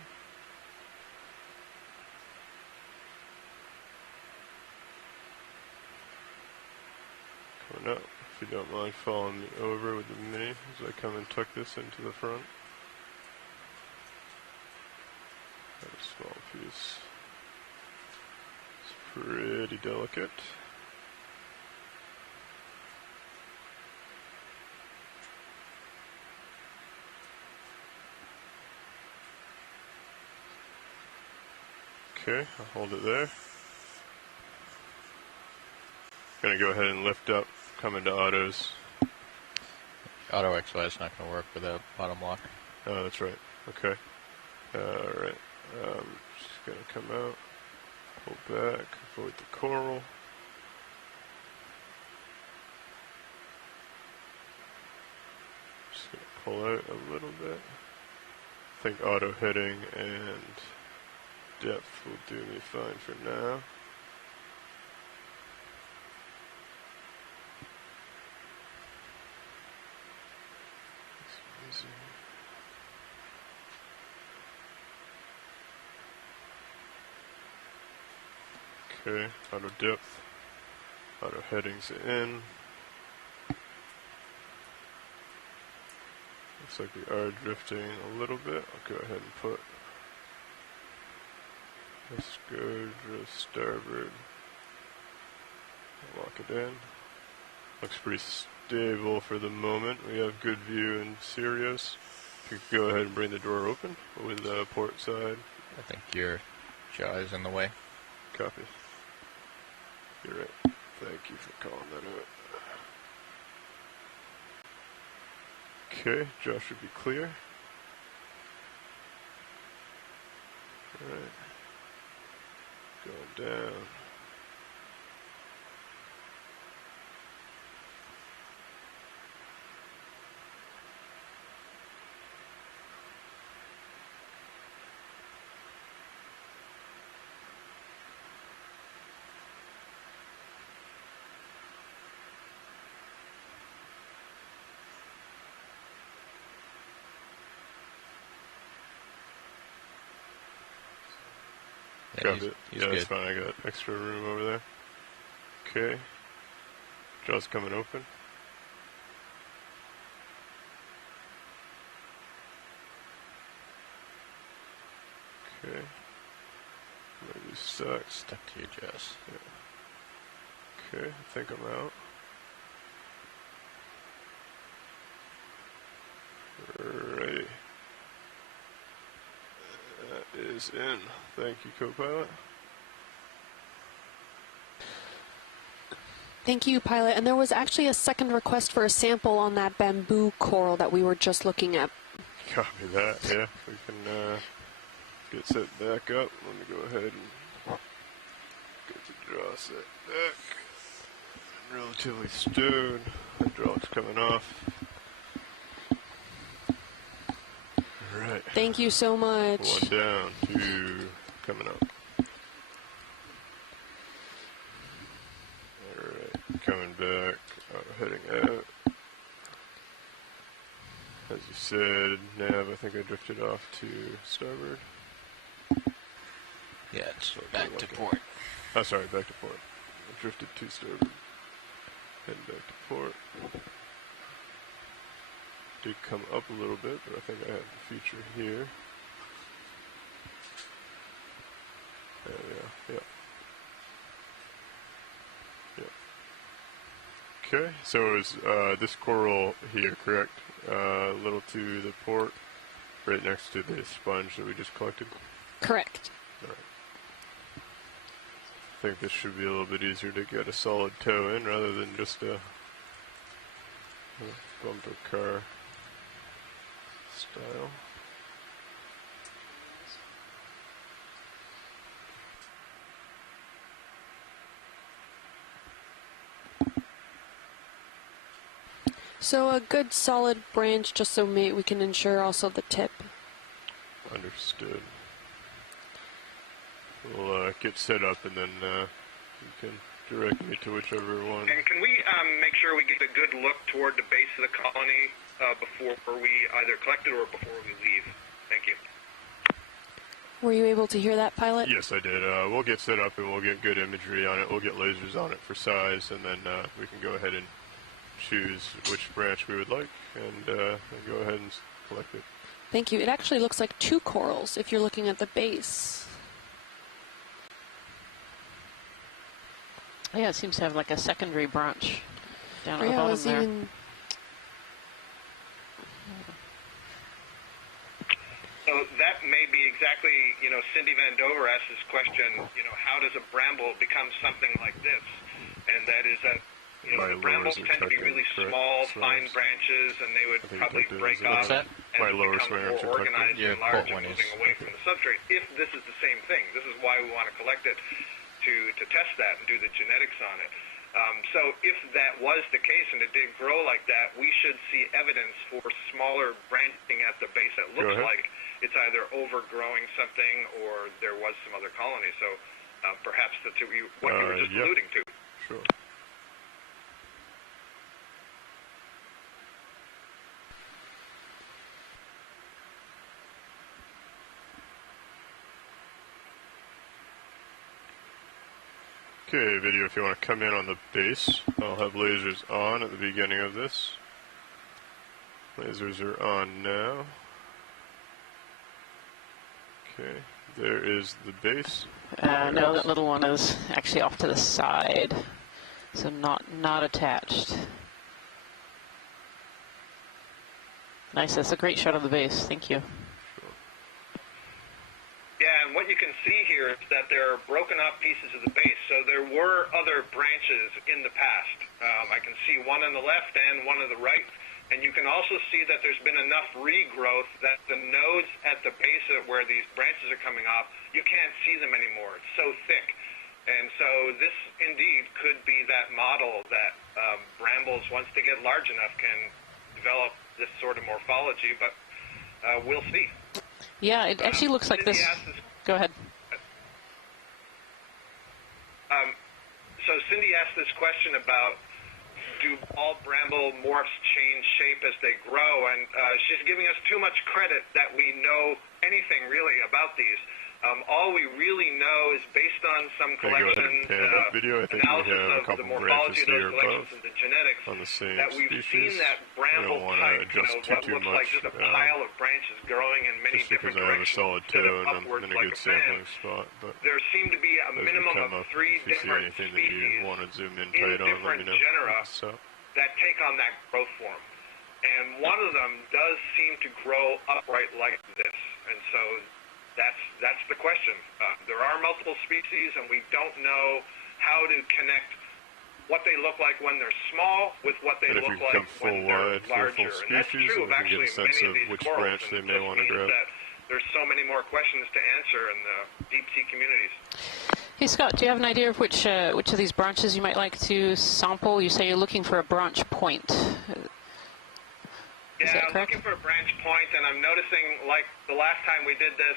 Coming up, if you don't mind following me over with the mini as I come and tuck this into the front. Got a small piece. It's pretty delicate. Okay, I'll hold it there. Gonna go ahead and lift up, come into autos. Auto XY is not going to work without bottom lock. Oh, that's right. Okay. Alright. Just gonna come out, pull back, avoid the coral. Just gonna pull out a little bit. I think auto heading and depth will do me fine for now. Okay, auto depth, auto headings in. Looks like we are drifting a little bit. I'll go ahead and put let's go drift starboard. Lock it in. Looks pretty stable for the moment. We have good view in Sirius. If you could go ahead and bring the door open with the port side. I think your jaw is in the way. Copy. You're right. Thank you for calling that out. Okay, jaw should be clear. Alright. Going down. Copy it. Yeah, that's fine. I got extra room over there. Okay. Jaw's coming open. Okay. Maybe stuck. Stuck to your jaws. Yeah. Okay, I think I'm out. Alrighty. That is in. Thank you, co-pilot. Thank you, pilot. And there was actually a second request for a sample on that bamboo coral that we were just looking at. Copy that, yeah. We can get set back up. Let me go ahead and get the draw set back. Relatively stowed. Hydraulics coming off. Alright. Thank you so much. One down, two coming up. Alright, coming back, heading out. As you said, nav, I think I drifted off to starboard. Yeah, it's back to port. Oh, sorry, back to port. I drifted to starboard. Heading back to port. Did come up a little bit, but I think I have the feature here. There we are, yeah. Okay, so it was this coral here, correct? A little to the port, right next to the sponge that we just collected? Correct. Alright. I think this should be a little bit easier to get a solid toe in rather than just a bumper car style. So a good solid branch just so we can ensure also the tip. Understood. We'll get set up and then you can direct me to whichever one. And can we make sure we get a good look toward the base of the colony before we either collect it or before we leave? Thank you. Were you able to hear that, pilot? Yes, I did. We'll get set up and we'll get good imagery on it. We'll get lasers on it for size, and then we can go ahead and choose which branch we would like and go ahead and collect it. Thank you. It actually looks like two corals if you're looking at the base. Yeah, it seems to have like a secondary branch down at the Yeah, bottom it was there. even... So that may be exactly, Cindy Van Dover asked this question, how does a bramble become something like this? And that is that, the brambles tend to be really small, fine branches, and they would probably break off and become more organized and large and moving away from the substrate. If this is the same thing, this is why we want to collect it to test that and do the genetics on it. So if that was the case and it did grow like that, we should see evidence for smaller branching at the base that looks like it's either overgrowing something or there was some other colony. So perhaps that's what you were just alluding to. Sure. Okay, video, if you want to come in on the base, I'll have lasers on at the beginning of this. Lasers are on now. Okay, there is the base. No, that little one is actually off to the side, so not attached. Nice, that's a great shot of the base. Thank you. Yeah, and what you can see here is that there are broken off pieces of the base. So there were other branches in the past. I can see one on the left and one on the right. And you can also see that there's been enough regrowth that the nodes at the base of where these branches are coming off, you can't see them anymore. It's so thick. And so this indeed could be that model that brambles, once they get large enough, can develop this sort of morphology. But we'll see. Yeah, it actually looks like this. Go ahead. So Cindy asked this question about, do all bramble morphs change shape as they grow? And she's giving us too much credit that we know anything really about these. All we really know is based on some collections, analysis of the morphology of those collections and the genetics, that we've seen that bramble type, what looks like just a pile of branches growing in many different directions instead of upwards like a fan. There seem to be a minimum of 3 different species in different genera that take on that growth form. And one of them does seem to grow upright like this. And so that's the question. There are multiple species, and we don't know how to connect what they look like when they're small with what they look like when they're larger. And that's true of actually many of these corals. And it just means that there's so many more questions to answer in the deep sea communities. Hey Scott, do you have an idea of which of these branches you might like to sample? You say you're looking for a branch point. Yeah, I'm looking for a branch point, and I'm noticing, like the last time we did this,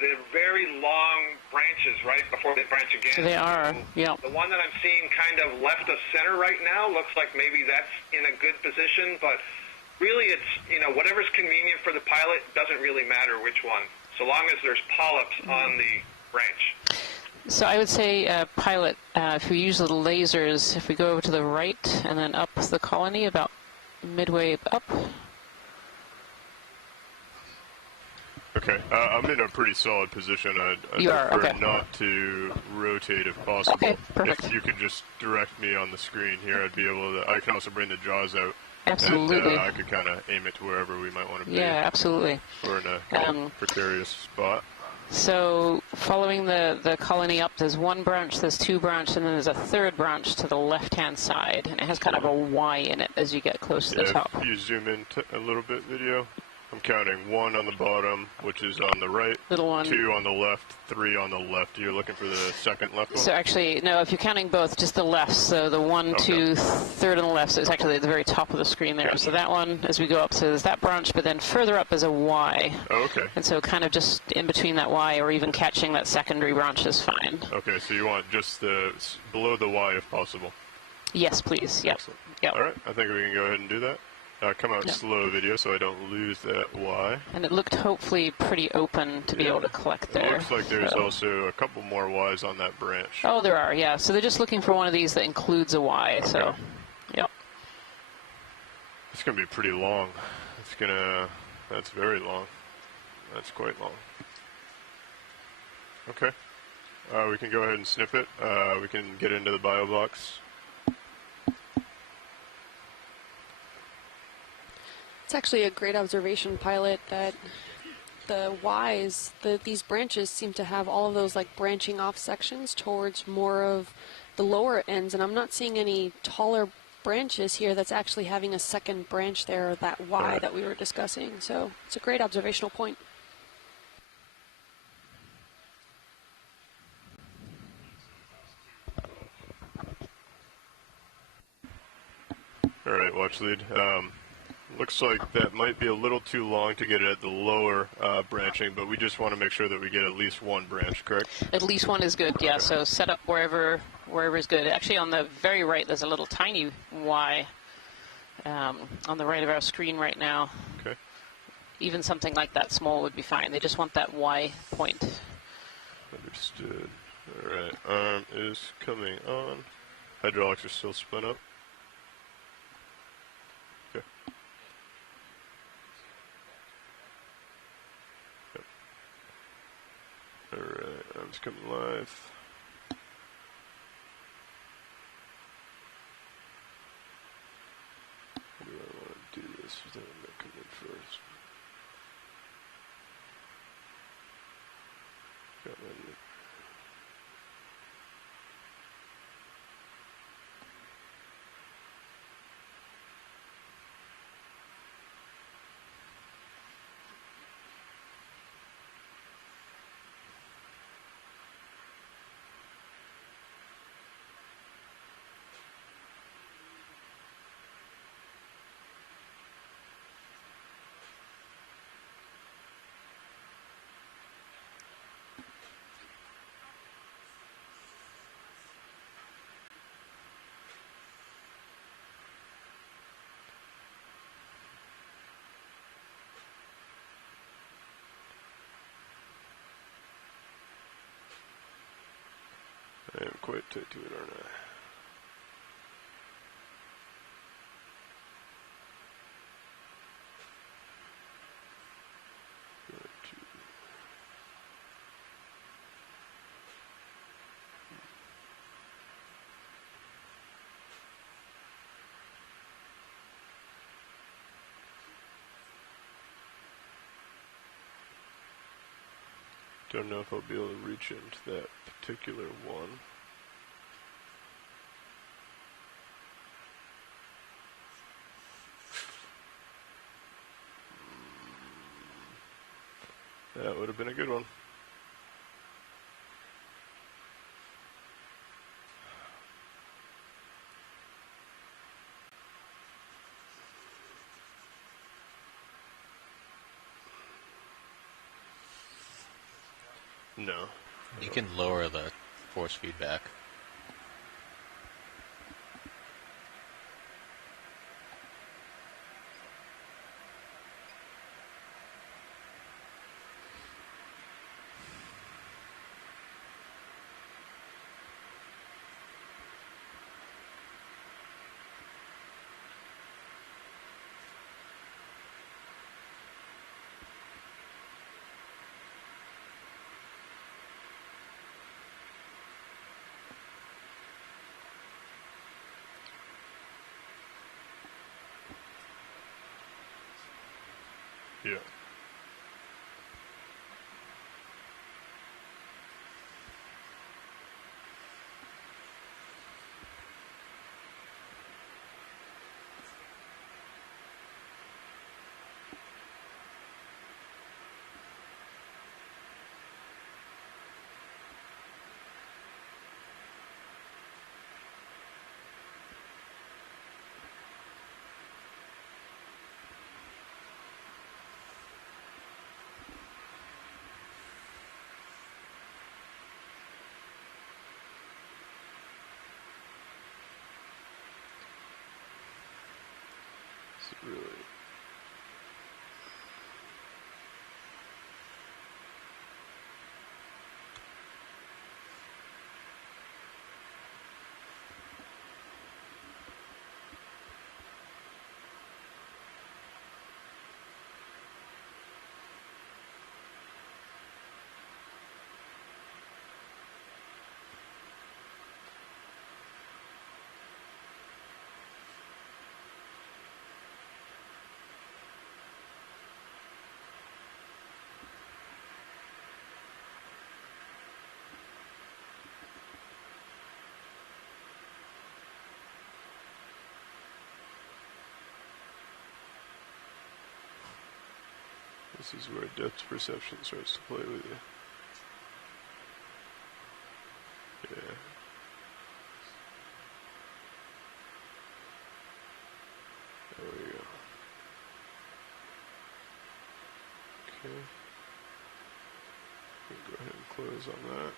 the very long branches right before they branch again. They are, yeah. The one that I'm seeing kind of left of center right now looks like maybe that's in a good position, but really it's, whatever's convenient for the pilot doesn't really matter which one, so long as there's polyps on the branch. So I would say, pilot, if we use the lasers, if we go over to the right and then up the colony about midway up. Okay, I'm in a pretty solid position. I'd prefer not to rotate if possible. Okay, perfect. If you could just direct me on the screen here, I'd be able to. I can also bring the jaws out. Absolutely. And, I could kind of aim it to wherever we might want to be. Yeah, absolutely. We're in a precarious spot. So following the colony up, there's one branch, there's 2 branches, and then there's a 3rd branch to the left-hand side, and it has kind of a Y in it as you get close to the top. If you zoom in a little bit, video, I'm counting 1 on the bottom, which is on the right, little one. 2 on the left, 3 on the left. You're looking for the second left one? So actually, no, if you're counting both, just the left, so the 1, 2, 3rd on the left, so it's actually at the very top of the screen there. So that one, as we go up, so there's that branch, but then further up is a Y. Oh, okay. And so kind of just in between that Y, or even catching that secondary branch is fine. Okay, so you want just below the Y if possible? Yes, please. Yep. Yep. All right, I think we can go ahead and do that. Come out slow video so I don't lose that Y. And it looked hopefully pretty open to be able to collect there. It looks like there's also a couple more Ys on that branch. Oh, there are, yeah. So they're just looking for one of these that includes a Y. Okay. So, yep. It's going to be pretty long. That's very long. That's quite long. Okay. We can go ahead and snip it. We can get into the bio box. It's actually a great observation, pilot, that the Ys, these branches seem to have all of those like branching off sections towards more of the lower ends, and I'm not seeing any taller branches here that's actually having a second branch there, or that Y that we were discussing. So it's a great observational point. All right, watch lead. Looks like that might be a little too long to get it at the lower branching, but we just want to make sure that we get at least one branch, correct? At least one is good, yeah. So set up wherever is good. Actually, on the very right, there's a little tiny Y on the right of our screen right now. Okay. Even something like that small would be fine. They just want that Y point. Understood. All right, arm is coming on. Hydraulics are still spun up. Alright, arms coming live. How do I want to do this without them coming in first? Got my I am quite tight to it, aren't I? Don't know if I'll be able to reach into that particular one. That would have been a good one. No. You can lower the force feedback. Yeah. Really. This is where depth perception starts to play with you. Yeah. There we go. Okay. We'll go ahead and close on that.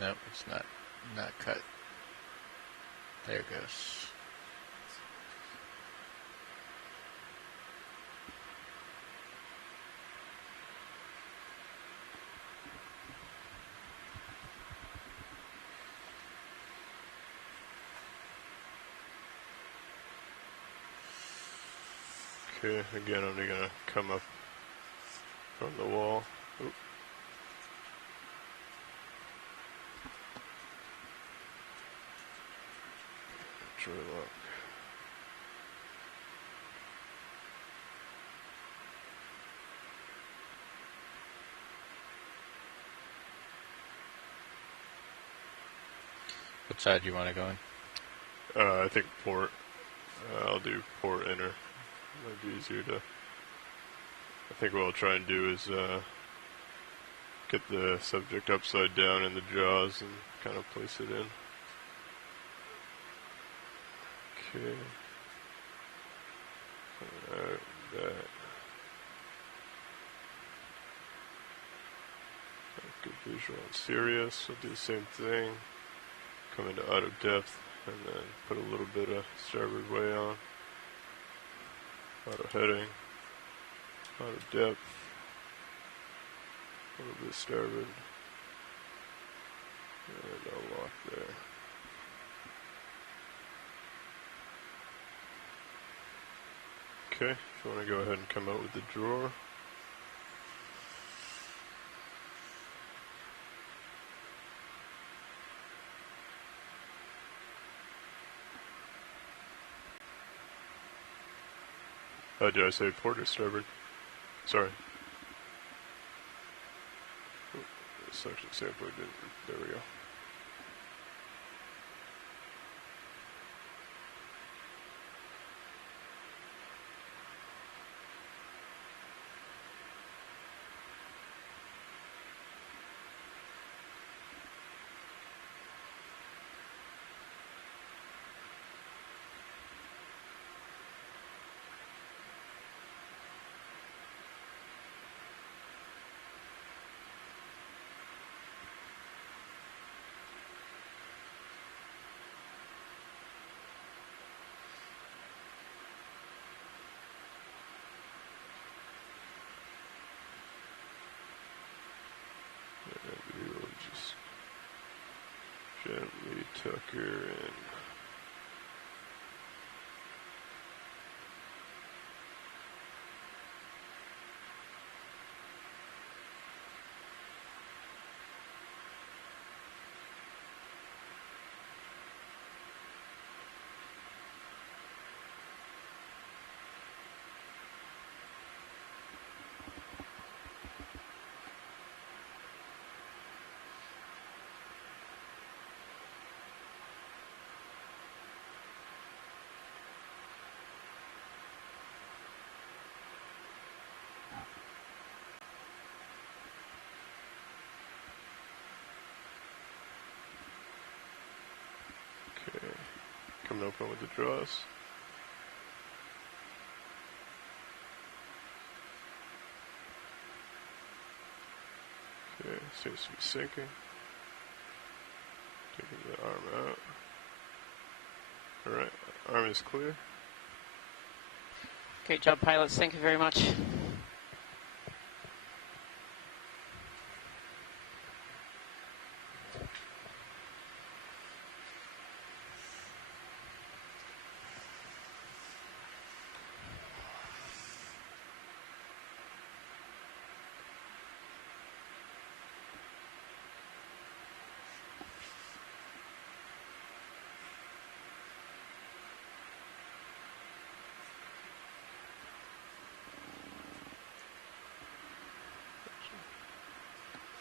Nope, it's not cut. There it goes. Okay, again, I'm gonna come up from the wall. Oop. Try lock. What side do you want to go in? I think port. I'll do port inner. Might be easier to. I think what I'll try and do is get the subject upside down in the jaws and kind of place it in. Okay. That. visual and serious. We'll do the same thing. Come into out of depth and then put a little bit of starboard way on. Out of heading. Out of depth. A little bit starboard. And I'll lock there. Okay, if you want to go ahead and come out with the drawer. Did I say port or starboard? Sorry. Oh, section sample didn't. There we go. Gently tuck her in. Coming open with the draws. Okay, seems to be sinking. Taking the arm out. Alright, arm is clear. Great job, pilots. Thank you very much.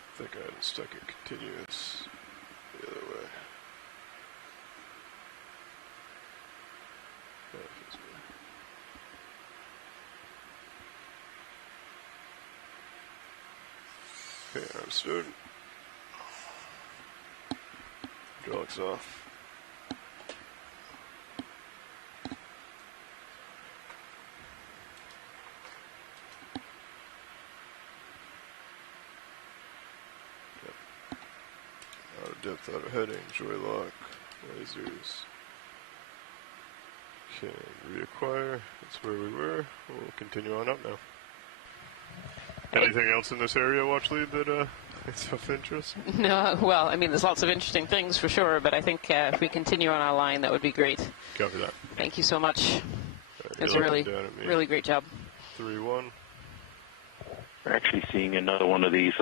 I think I had it stuck it continuous the other way. That feels better. Okay, arm stowed. Hydraulics off. Depth out of heading, joy lock, lasers. Okay, reacquire. That's where we were. We'll continue on up now. Anything else in this area, Watchley, that is of interest? No, well, I mean, there's lots of interesting things for sure, but I think if we continue on our line, that would be great. Copy that. Thank you so much. It was a really great job. 3-1. We're actually seeing another one of these,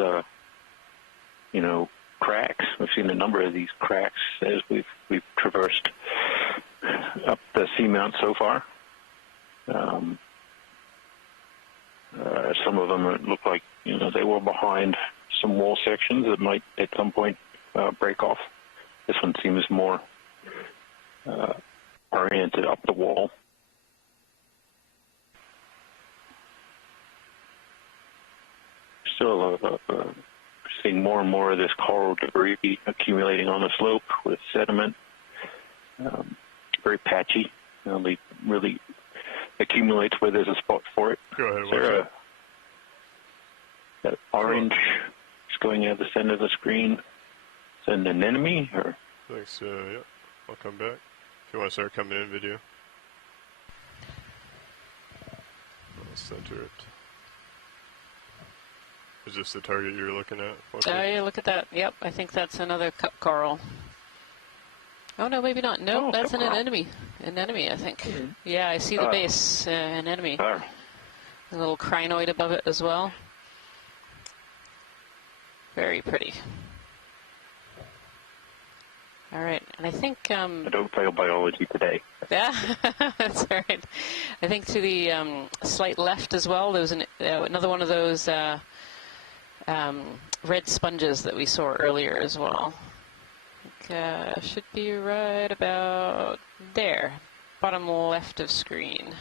cracks. We've seen a number of these cracks as we've traversed up the seamount so far. Some of them look like they were behind some wall sections that might at some point break off. This one seems more oriented up the wall. Still seeing more and more of this coral debris accumulating on the slope with sediment. Very patchy. It really accumulates where there's a spot for it. Go ahead. Is there that orange It's going out the center of the screen. Is that an enemy or? Thanks. Yeah, I'll come back. If you want to start coming in video. I'll center it. Is this the target you're looking at? Yeah, look at that. Yep, I think that's another cup coral. Oh, no, maybe not. No, that's an anemone. An anemone, I think. Yeah, I see the base. An anemone. A little crinoid above it as well. Very pretty. All right, and I think... I don't fail biology today. Yeah, that's all right. I think to the slight left as well, there was another one of those red sponges that we saw earlier as well. I think, should be right about there, bottom left of screen.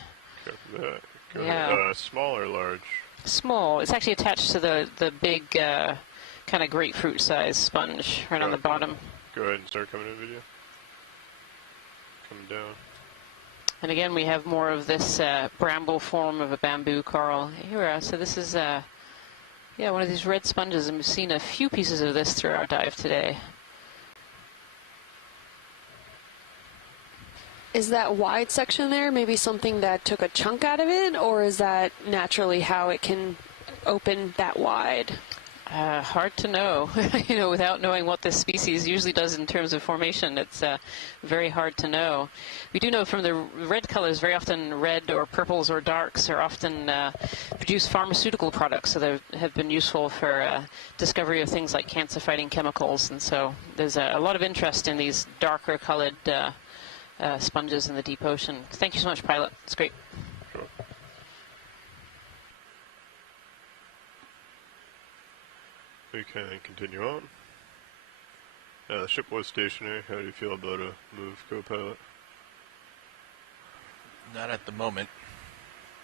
Yeah. Small or large? Small. It's actually attached to the big kind of grapefruit size sponge right on the bottom. Go ahead and start coming in video. Coming down. And again, we have more of this bramble form of a bamboo coral. Here we are. So this is, one of these red sponges, and we've seen a few pieces of this through our dive today. Is that wide section there maybe something that took a chunk out of it, or is that naturally how it can open that wide? Hard to know. Without knowing what this species usually does in terms of formation, it's very hard to know. We do know from the red colors, very often red or purples or darks are often produce pharmaceutical products, so they have been useful for discovery of things like cancer-fighting chemicals, and so there's a lot of interest in these darker colored sponges in the deep ocean. Thank you so much, Pilot. It's great. Sure. We can continue on. The ship was stationary. How do you feel about a move, co-pilot? Not at the moment.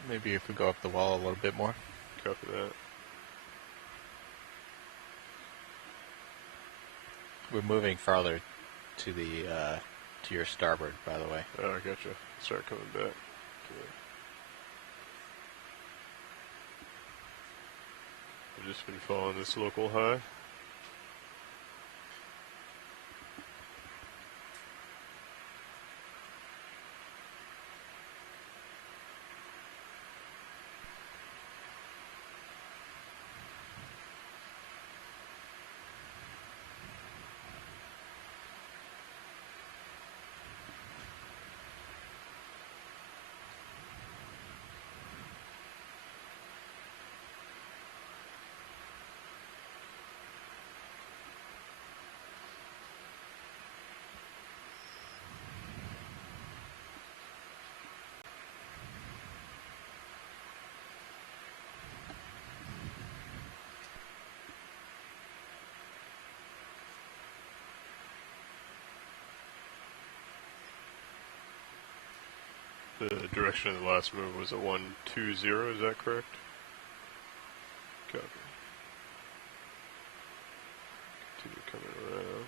Maybe if we go up the wall a little bit more. Copy that. We're moving farther to the to your starboard, by the way. Oh, I gotcha. Start coming back. I've just been following this local high. The direction of the last move was a 120, is that correct? Copy. Continue coming around.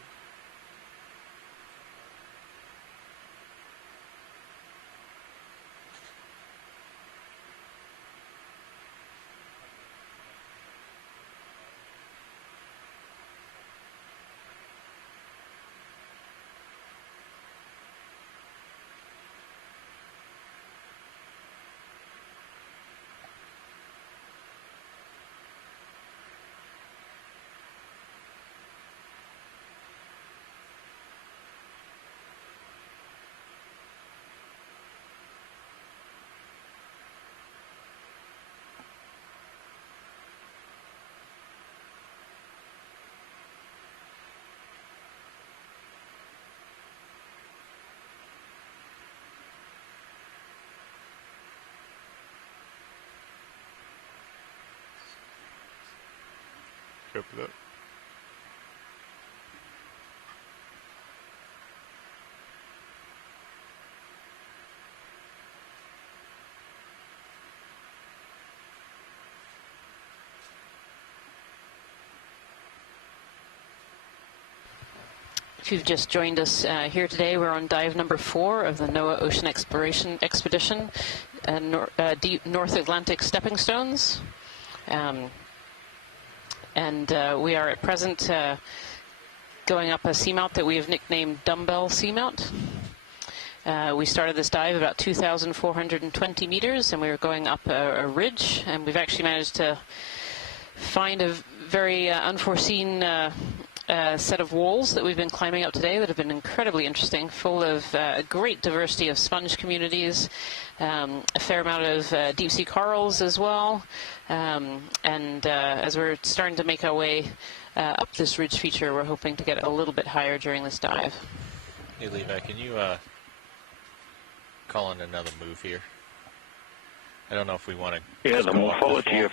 Copy that. If you've just joined us here today, we're on dive number 4 of the NOAA Ocean Exploration Expedition, Deep North Atlantic Stepping Stones. And And we are at present going up a seamount that we have nicknamed Dumbbell Seamount. We started this dive about 2,420 meters, and we were going up a ridge, and we've actually managed to find a very unforeseen set of walls that we've been climbing up today that have been incredibly interesting, full of a great diversity of sponge communities, a fair amount of deep-sea corals as well, and as we're starting to make our way up this ridge feature, we're hoping to get a little bit higher during this dive. Hey Levi, can you call in another move here? I don't know if we want to... Yeah, the morphology of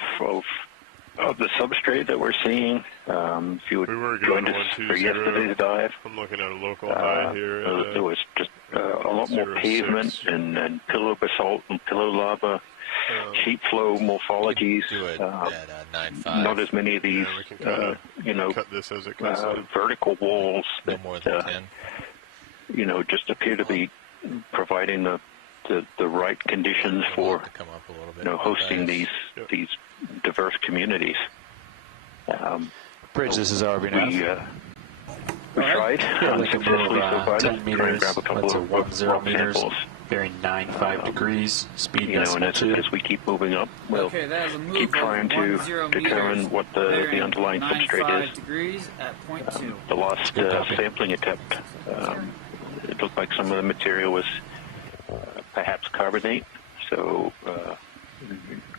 the substrate that we're seeing, if you would join us for yesterday's dive, I'm looking at a local high here. There was just a lot more pavement and pillow basalt and pillow lava, sheet flow morphologies. Not as many of these, you know, cut this as it comes vertical walls that, more than 10. You know, just appear to be providing the right conditions for, you know, hosting these diverse communities. Bridge, this is ROV. We tried unsuccessfully so far to 10 meters, grab a couple that's of a 10 meters, samples. bearing 95 degrees, speed You know, and as we keep moving up, we'll keep trying to determine what the underlying substrate is. Degrees at 0.2. The last sampling attempt, it looked like some of the material was perhaps carbonate. So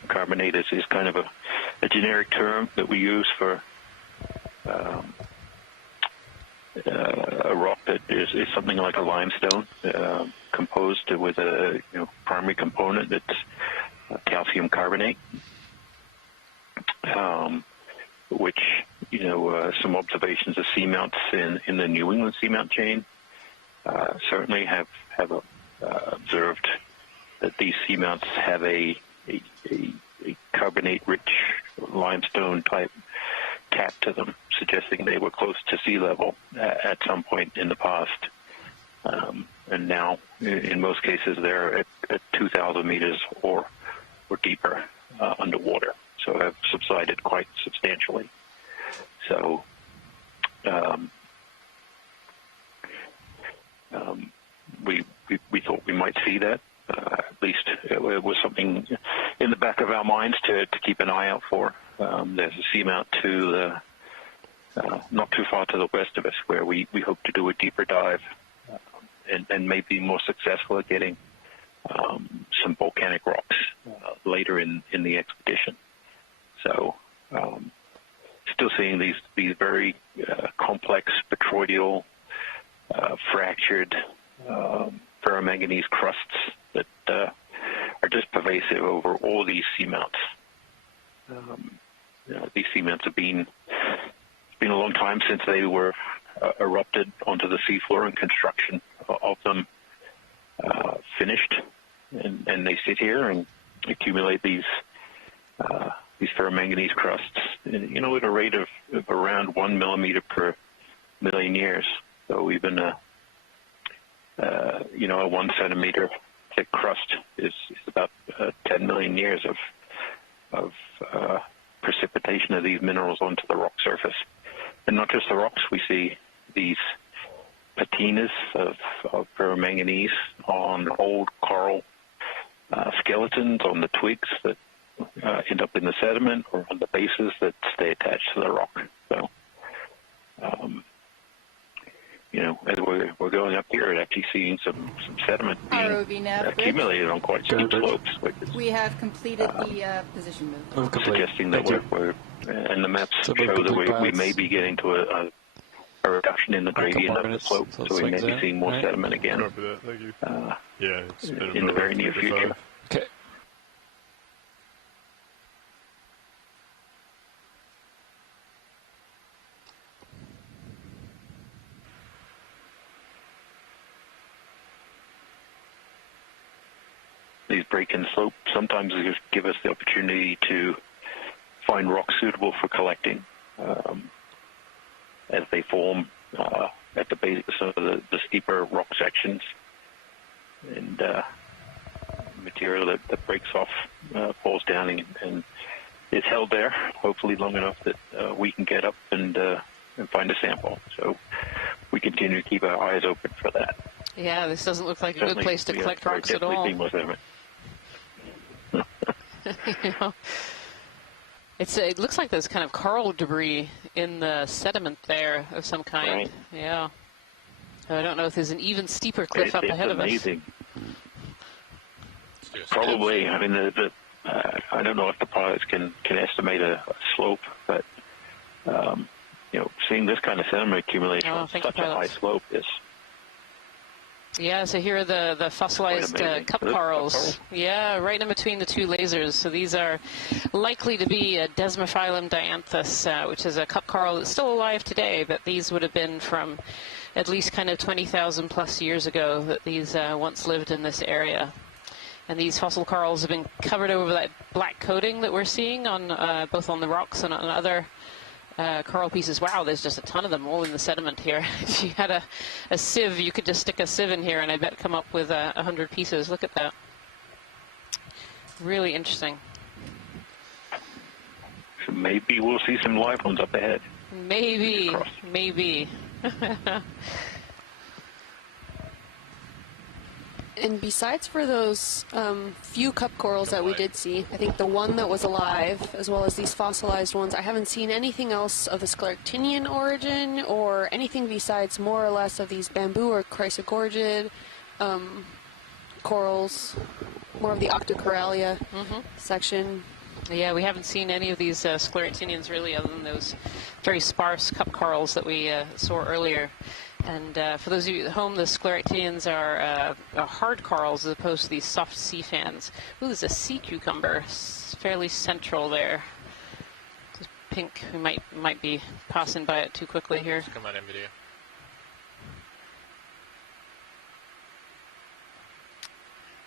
carbonate is kind of a generic term that we use for a rock that is something like a limestone, composed with a primary component that's calcium carbonate, which some observations of seamounts in the New England seamount chain certainly have observed that these seamounts have a carbonate-rich limestone type cap to them, suggesting they were close to sea level at some point in the past. And now, in most cases, they're at 2,000 meters or deeper underwater, so have subsided quite substantially. So we thought we might see that. At least it was something in the back of our minds to keep an eye out for. There's a seamount not too far to the west of us where we hope to do a deeper dive and may be more successful at getting some volcanic rocks later in the expedition. So still seeing these very complex petroidal, fractured ferromanganese crusts that are just pervasive over all these seamounts. These seamounts have been a long time since they were erupted onto the seafloor, and construction of them finished, and they sit here and accumulate these ferromanganese crusts, at a rate of around 1 millimeter per million years. So even a 1 centimeter thick crust is about 10 million years of precipitation of these minerals onto the rock surface. And not just the rocks, we see these patinas of ferromanganese on old coral skeletons on the twigs that end up in the sediment, or on the bases that stay attached to the rock. So, as we're going up here, we're actually seeing some sediment being accumulated on quite steep slopes. We have completed the position move. Suggesting that and the maps show that we may be getting to a reduction in the gradient of the slope, so we may be seeing more sediment again in the very near future. Okay. These break-in slopes sometimes give us the opportunity to find rocks suitable for collecting as they form at the base of the steeper rock sections, and material that breaks off falls down and it's held there, hopefully long enough that we can get up and find a sample. So we continue to keep our eyes open for that. Yeah, this doesn't look like a good place to collect rocks at all. You know, it looks like there's kind of coral debris in the sediment there of some kind. Right. Yeah. I don't know if there's an even steeper cliff up ahead of us. It's amazing. Probably. I mean, I don't know if the pilots can estimate a slope, but you know, seeing this kind of sediment accumulation on such a high slope is. Yeah, so here are the fossilized cup corals. Yeah, right in between the two lasers. So these are likely to be a Desmophyllum dianthus, which is a cup coral that's still alive today, but these would have been from at least kind of 20,000 plus years ago that these once lived in this area. And these fossil corals have been covered over that black coating that we're seeing on both on the rocks and on other coral pieces. Wow, there's just a ton of them all in the sediment here. If you had a sieve, you could just stick a sieve in here and I bet come up with 100 pieces. Look at that. Really interesting. So maybe we'll see some live ones up ahead. Maybe. And besides for those few cup corals that we did see, I think the one that was alive, as well as these fossilized ones, I haven't seen anything else of the scleractinian origin or anything besides more or less of these bamboo or chrysogorgid corals, more of the octocoralia section. Yeah, we haven't seen any of these scleractinians really, other than those very sparse cup corals that we saw earlier. And for those of you at home, the scleractinians are hard corals as opposed to these soft sea fans. Ooh, there's a sea cucumber, fairly central there. Just pink. We might be passing by it too quickly here. Come on in video.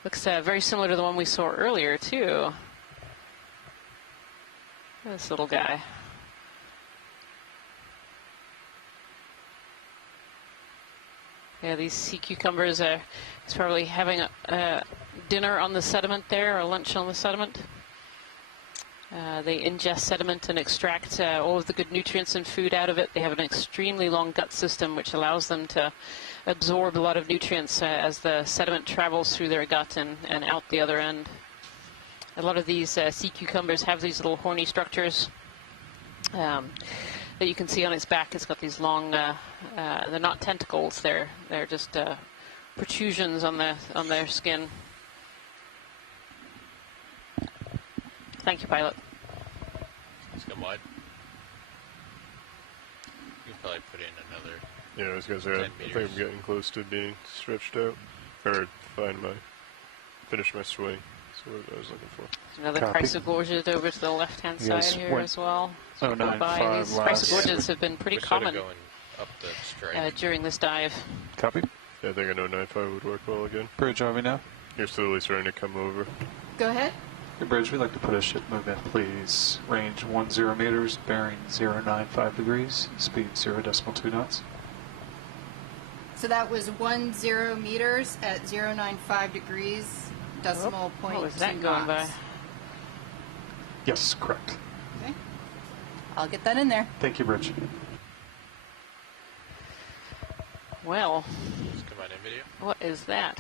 Looks very similar to the one we saw earlier too. This little guy. Yeah, these sea cucumbers are probably having a dinner on the sediment there, or lunch on the sediment. They ingest sediment and extract all of the good nutrients and food out of it. They have an extremely long gut system, which allows them to absorb a lot of nutrients as the sediment travels through their gut and out the other end. A lot of these sea cucumbers have these little horny structures that you can see on its back. It's got these long, they're not tentacles, they're just protrusions on their skin. Thank you, pilot. Let's go wide. You can probably put in another. Yeah, I was gonna say, I think I'm getting close to being stretched out, or finish my swing. That's what I was looking for. Another chrysogorgid over to the left-hand side here as well. So 095 these chrysogorgids have been pretty common up the during this dive. Copy. Yeah, I think a 095 would work well again. Bridge, are we now? You're slowly starting to come over. Go ahead. Hey, Bridge, we'd like to put a ship move in, please. Range 10 meters, bearing 095 degrees, speed 0.2 knots. So that was 10 meters at 095 degrees, decimal point. What was that going by? Yes, correct. Okay. I'll get that in there. Thank you, Bridge. Well, come on in video. What is that?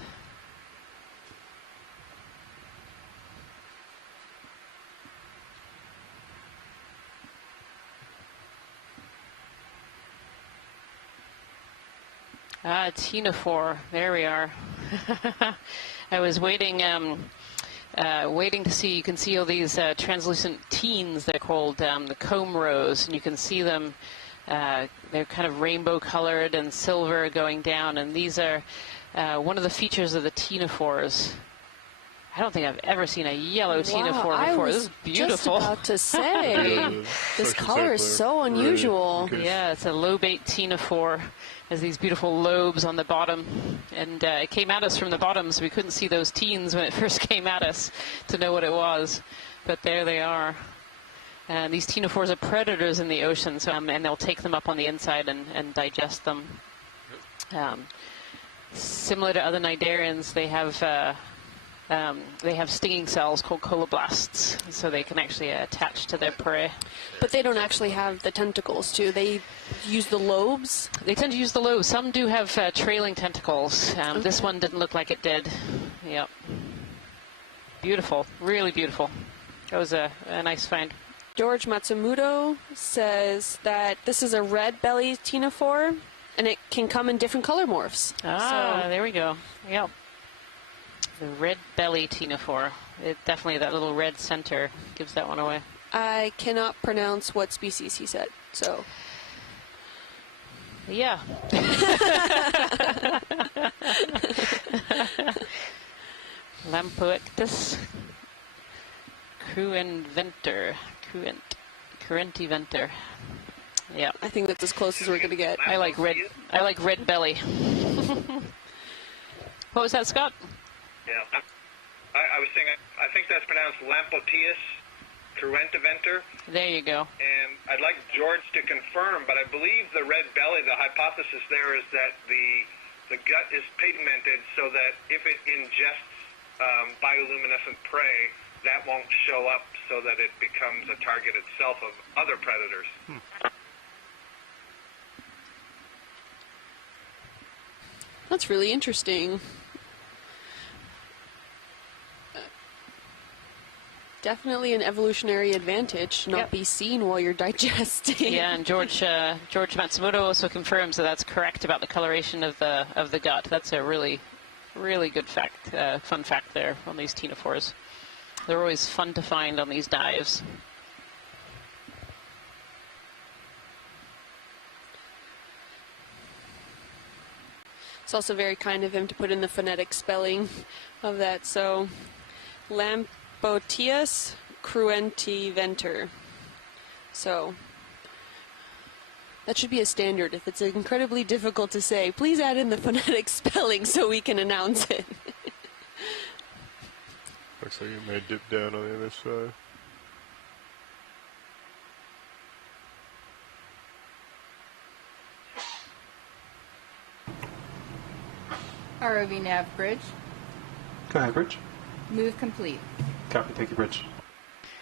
Ctenophore. There we are. I was waiting to see. You can see all these translucent teens. They're called the comb rose, and you can see them. They're kind of rainbow colored and silver going down, and these are one of the features of the ctenophores. I don't think I've ever seen a yellow ctenophore before. This is beautiful. I was just about to say, this color is so unusual. Yeah, it's a lobate ctenophore. Has these beautiful lobes on the bottom, and it came at us from the bottom, so we couldn't see those teens when it first came at us to know what it was. But there they are. And these ctenophores are predators in the ocean, so, and they'll take them up on the inside and digest them. Similar to other cnidarians, they have they have stinging cells called coloblasts, so they can actually attach to their prey. But they don't actually have the tentacles, too. They use the lobes? They tend to use the lobes. Some do have trailing tentacles. Okay. This one didn't look like it did. Yep. Beautiful. Really beautiful. That was a nice find. George Matsumoto says that this is a red belly ctenophore, and it can come in different color morphs. Ah, there we go. Yep. The red belly ctenophore. It definitely, that little red center gives that one away. I cannot pronounce what species he said, so. Yeah. Lampoictus cruentiventer. Yeah. I think that's as close as we're gonna get. I like red belly. What was that, Scott? Yeah, I was saying, I think that's pronounced Lampoictus cruentiventer. There you go. And I'd like George to confirm, but I believe the red belly, the hypothesis there is that the gut is pigmented so that if it ingests bioluminescent prey, that won't show up so that it becomes a target itself of other predators. That's really interesting. Definitely an evolutionary advantage, not be seen while you're digesting. Yeah, and George Matsumoto also confirms that that's correct about the coloration of the gut. That's a really good fact, fun fact there on these ctenophores. They're always fun to find on these dives. It's also very kind of him to put in the phonetic spelling of that. So, Lampoictus cruentiventer. So, that should be a standard. If it's incredibly difficult to say, please add in the phonetic spelling so we can announce it. Looks like you may dip down on the other side. ROV nav bridge. Go ahead, bridge. Move complete. Copy, thank you, bridge.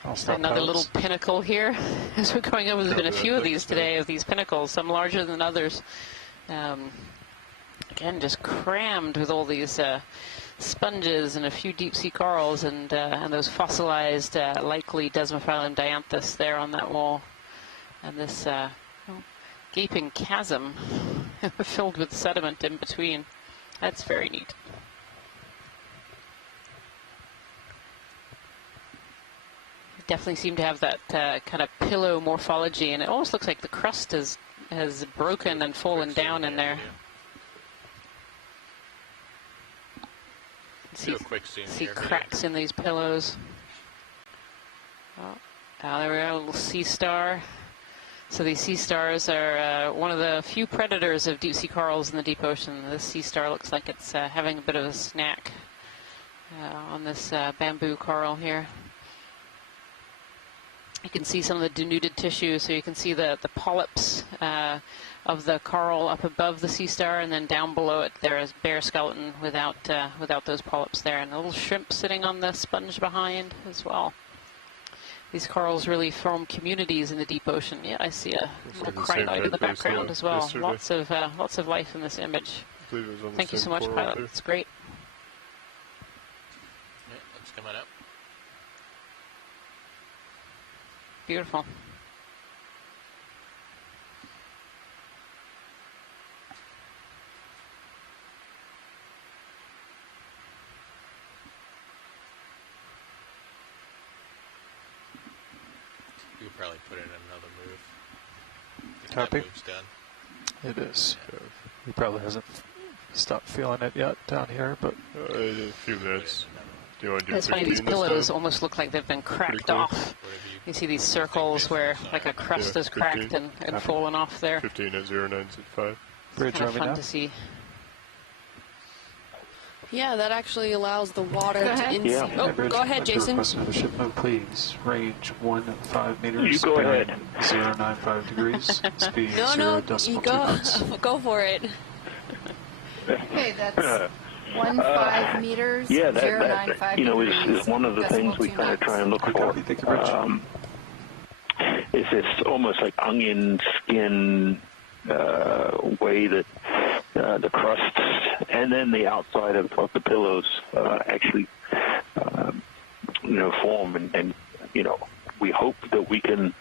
I'll stop Another pilots. little pinnacle here. As we're going over, there's been a few of these today, of these pinnacles, some larger than others. Again, just crammed with all these sponges and a few deep sea corals and those fossilized, likely Desmophyllum dianthus there on that wall. And this gaping chasm filled with sediment in between. That's very neat. Definitely seem to have that kind of pillow morphology, and it almost looks like the crust has broken and fallen down in there. Do a quick zoom see here, cracks in these pillows. Oh, there we go, a little sea star. So these sea stars are one of the few predators of deep sea corals in the deep ocean. This sea star looks like it's having a bit of a snack on this bamboo coral here. You can see some of the denuded tissue, so you can see the polyps of the coral up above the sea star, and then down below it there is bare skeleton without those polyps there, and a little shrimp sitting on the sponge behind as well. These corals really form communities in the deep ocean. Yeah, I see a little crinoid in the background as well. Lots of life in this image. Thank you so much, pilot. It's great. Yeah, it's coming up. Beautiful. You could probably put in another move. Copy. That move's done. It is. He probably hasn't stopped feeling it yet down here, but a few minutes. Do you want to do It's funny, these pillows almost look like they've been cracked off. You see these circles where like a crust is cracked and fallen off there. 15 at 0965. Bridge kind of fun now. to see. Yeah, that actually allows the water to in. Yeah. Oh, go ahead, Jason. Request another ship move, please. Range 15 meters. You go ahead. 095 degrees. Speed No, 0.2 you knots. go for it. Okay, that's 15 meters, yeah, 095 is one of the things we kind of try and look for. Is this almost like onion skin way that the crusts and then the outside of the pillows actually form, and we hope that we can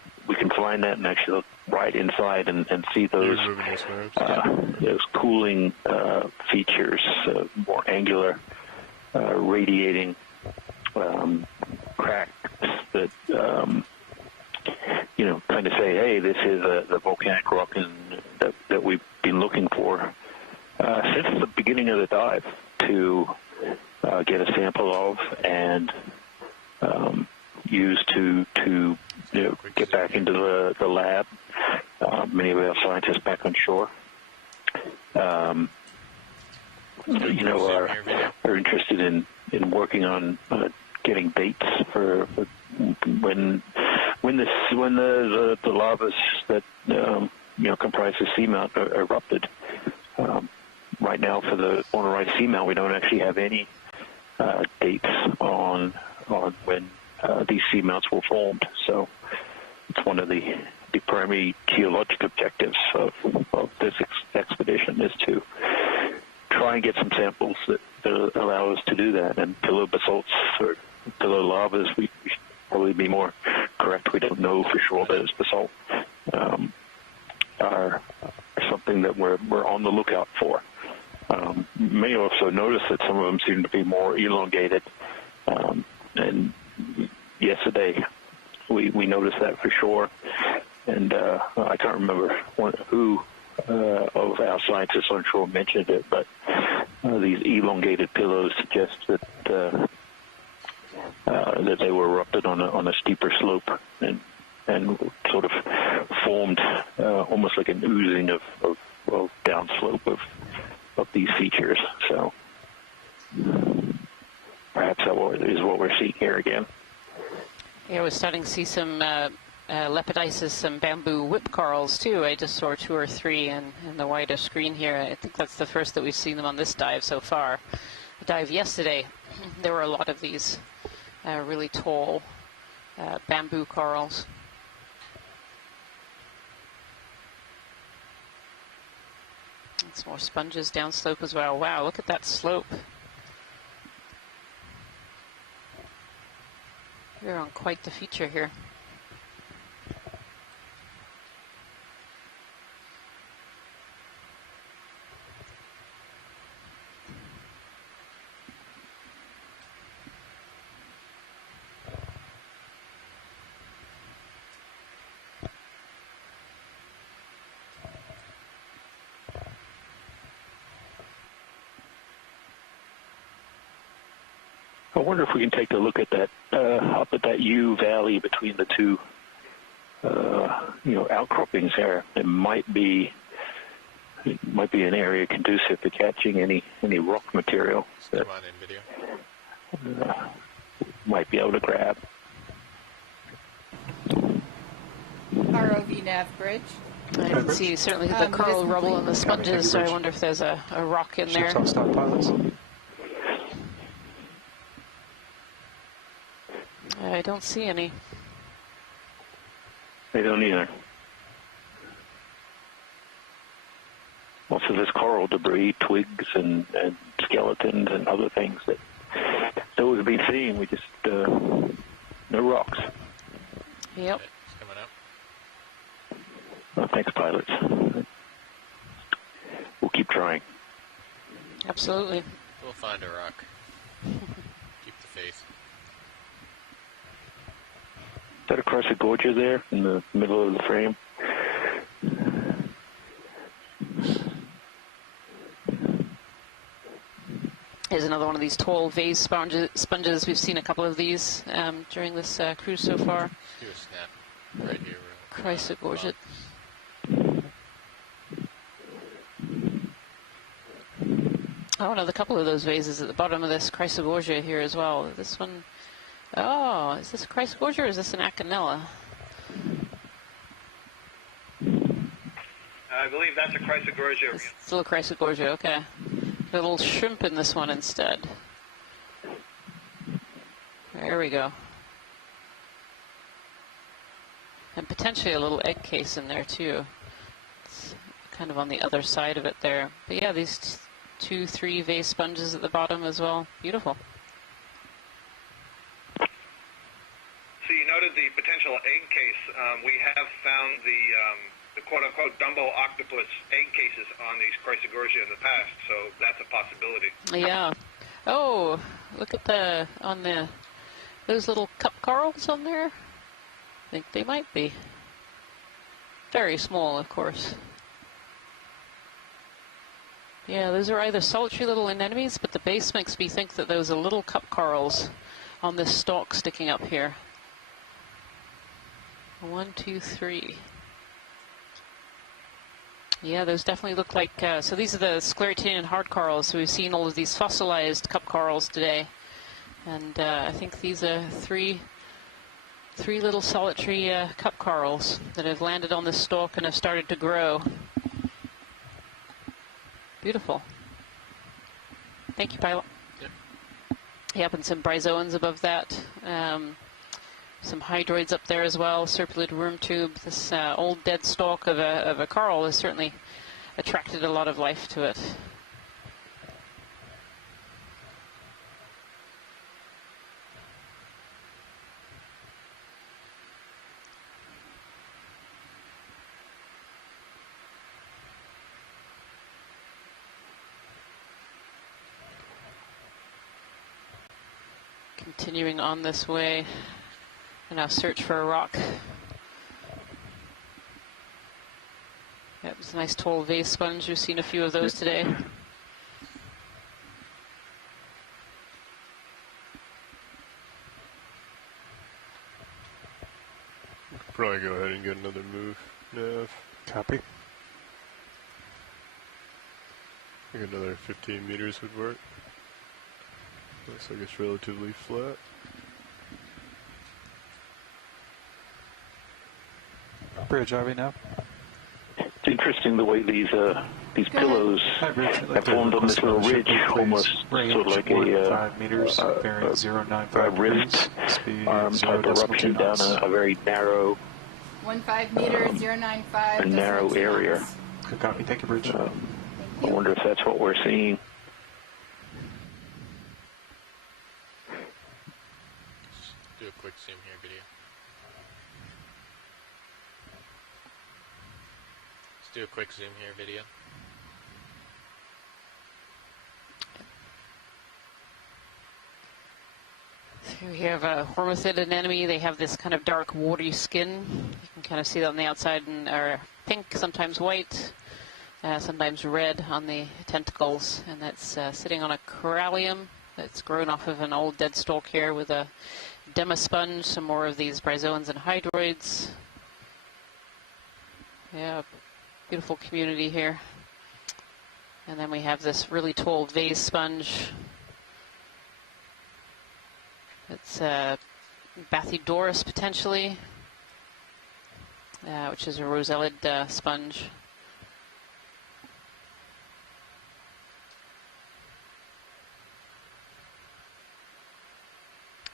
find that and actually look right inside and see those cooling features, more angular, radiating cracks that kind of say, hey, this is the volcanic rock that we've been looking for since the beginning of the dive to get a sample of and use to get back into the lab. Many of our scientists back on shore, are interested in working on getting dates for when the lavas that comprise the seamount erupted. Right now, for the Corner Rise Seamount, we don't actually have any dates on when these seamounts were formed. So it's one of the primary geologic objectives of this expedition is to try and get some samples that allow us to do that. And pillow basalts or pillow lavas, we should probably be more correct. We don't know for sure that it's basalt. Are something that we're on the lookout for. May also notice that some of them seem to be more elongated. And yesterday we noticed that for sure. And I can't remember who of our scientists on shore mentioned it, but these elongated pillows suggest that that they were erupted on a steeper slope and sort of formed almost like an oozing of downslope of these features. So perhaps that is what we're seeing here again. Yeah, we're starting to see some lepidisis, some bamboo whip corals too. I just saw 2 or 3 in the wider screen here. I think that's the first that we've seen them on this dive so far. The dive yesterday, there were a lot of these really tall bamboo corals. And some more sponges downslope as well. Wow, look at that slope. We're on quite the feature here. I wonder if we can take a look at that up at that U valley between the two, outcroppings there. It might be an area conducive to catching any rock material that come on in video. Might be able to grab. ROV nav bridge. I can see certainly the coral rubble and the sponges, so I wonder if there's a rock in there. I don't see any. They don't either. Also, there's coral debris, twigs, and skeletons and other things that we've been seeing. We just no rocks. Yep. It's coming up. Well, thanks, pilots. We'll keep trying. Absolutely. We'll find a rock. Keep the faith. Is that across the gorge there in the middle of the frame? Here's another one of these tall vase sponges. We've seen a couple of these during this cruise so far. Do a snap right here. Chrysogorget. Oh, another couple of those vases at the bottom of this Chrysogorgia here as well. This one, oh, is this a Chrysogorgia or is this an Acanella? I believe that's a Chrysogorgia. It's still a Chrysogorgia, okay. little shrimp in this one instead. There we go. And potentially a little egg case in there too. It's kind of on the other side of it there. But yeah, these 2-3 vase sponges at the bottom as well. Beautiful. So you noted the potential egg case. We have found the quote-unquote Dumbbell octopus egg cases on these Chrysogorgia in the past, so that's a possibility. Yeah. Oh, look at those little cup corals on there. I think they might be. Very small, of course. Yeah, those are either solitary little anemones, but the base makes me think that those are little cup corals on this stalk sticking up here. 1, 2, 3. Yeah, those definitely look like, so these are the sclerotinian hard corals. So we've seen all of these fossilized cup corals today. And I think these are three little solitary cup corals that have landed on this stalk and have started to grow. Beautiful. Thank you, pilot. Yep. Yep, and some bryozoans above that. Some hydroids up there as well, serpulid worm tube. This old dead stalk of a coral has certainly attracted a lot of life to it. Continuing on this way. And now search for a rock. Yep, it's a nice tall vase sponge. We've seen a few of those today. Probably go ahead and get another move. Nav. Copy. I think another 15 meters would work. Looks like it's relatively flat. Bridge, are we now? It's interesting the way these pillows have formed on this little ridge, almost sort of like a 5 meters, bearing 095 rift type eruption down a very narrow 15 meters, 095. a narrow area. Good copy. Thank you, Bridge. I wonder if that's what we're seeing. Do a quick zoom here video. Let's do a quick zoom here video. Here we have a hormethid anemone. They have this kind of dark watery skin. You can kind of see that on the outside, and are pink, sometimes white, sometimes red on the tentacles. And that's sitting on a corallium that's grown off of an old dead stalk here with a demasponge, some more of these bryozoans and hydroids. Yeah, beautiful community here. And then we have this really tall vase sponge. It's Bathydoris potentially, which is a rosellid sponge.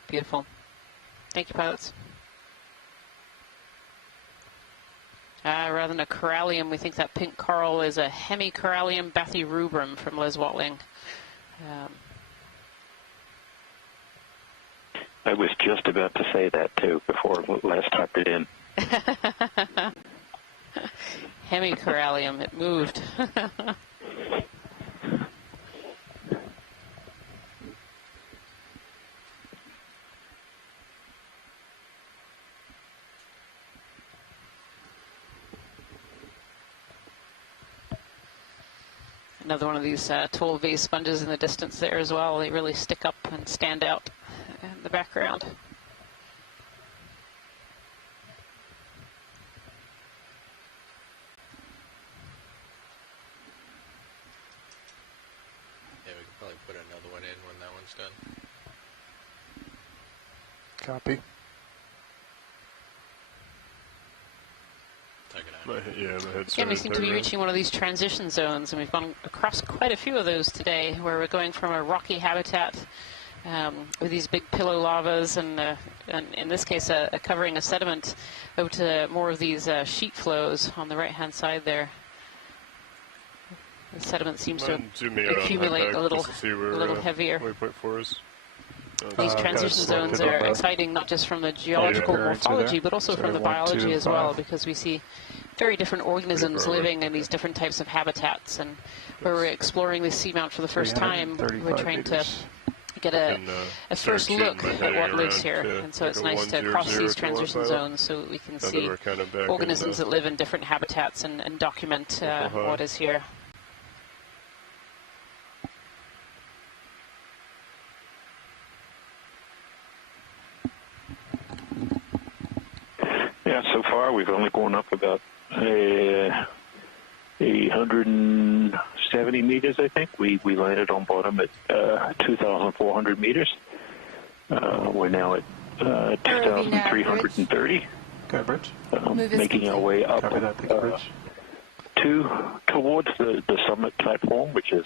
Beautiful. Thank you, pilots. Rather than a corallium, we think that pink coral is a hemicorallium bathyrubrum from Les Watling. I was just about to say that too before Les typed it in. Hemicorallium, it moved. Another one of these tall vase sponges in the distance there as well. They really stick up and stand out in the background. Yeah, we could probably put another one in when that one's done. Copy. Take it out. Again, we seem to be reaching one of these transition zones, and we've gone across quite a few of those today, where we're going from a rocky habitat with these big pillow lavas, and in this case, a covering of sediment, over to more of these sheet flows on the right-hand side there. The sediment seems to accumulate a little heavier. Waypoint 4 is. These transition zones are exciting, not just from the geological morphology, but also from the biology as well, because we see very different organisms living in these different types of habitats. And where we're exploring this seamount for the first time, we're trying to get a first look at what lives here. And so it's nice to cross these transition zones so that we can see organisms that live in different habitats and document what is here. Yeah, so far we've only gone up about 170 meters, I think. We landed on bottom at 2,400 meters. We're now at 2,330. Making our way up towards the summit platform, which is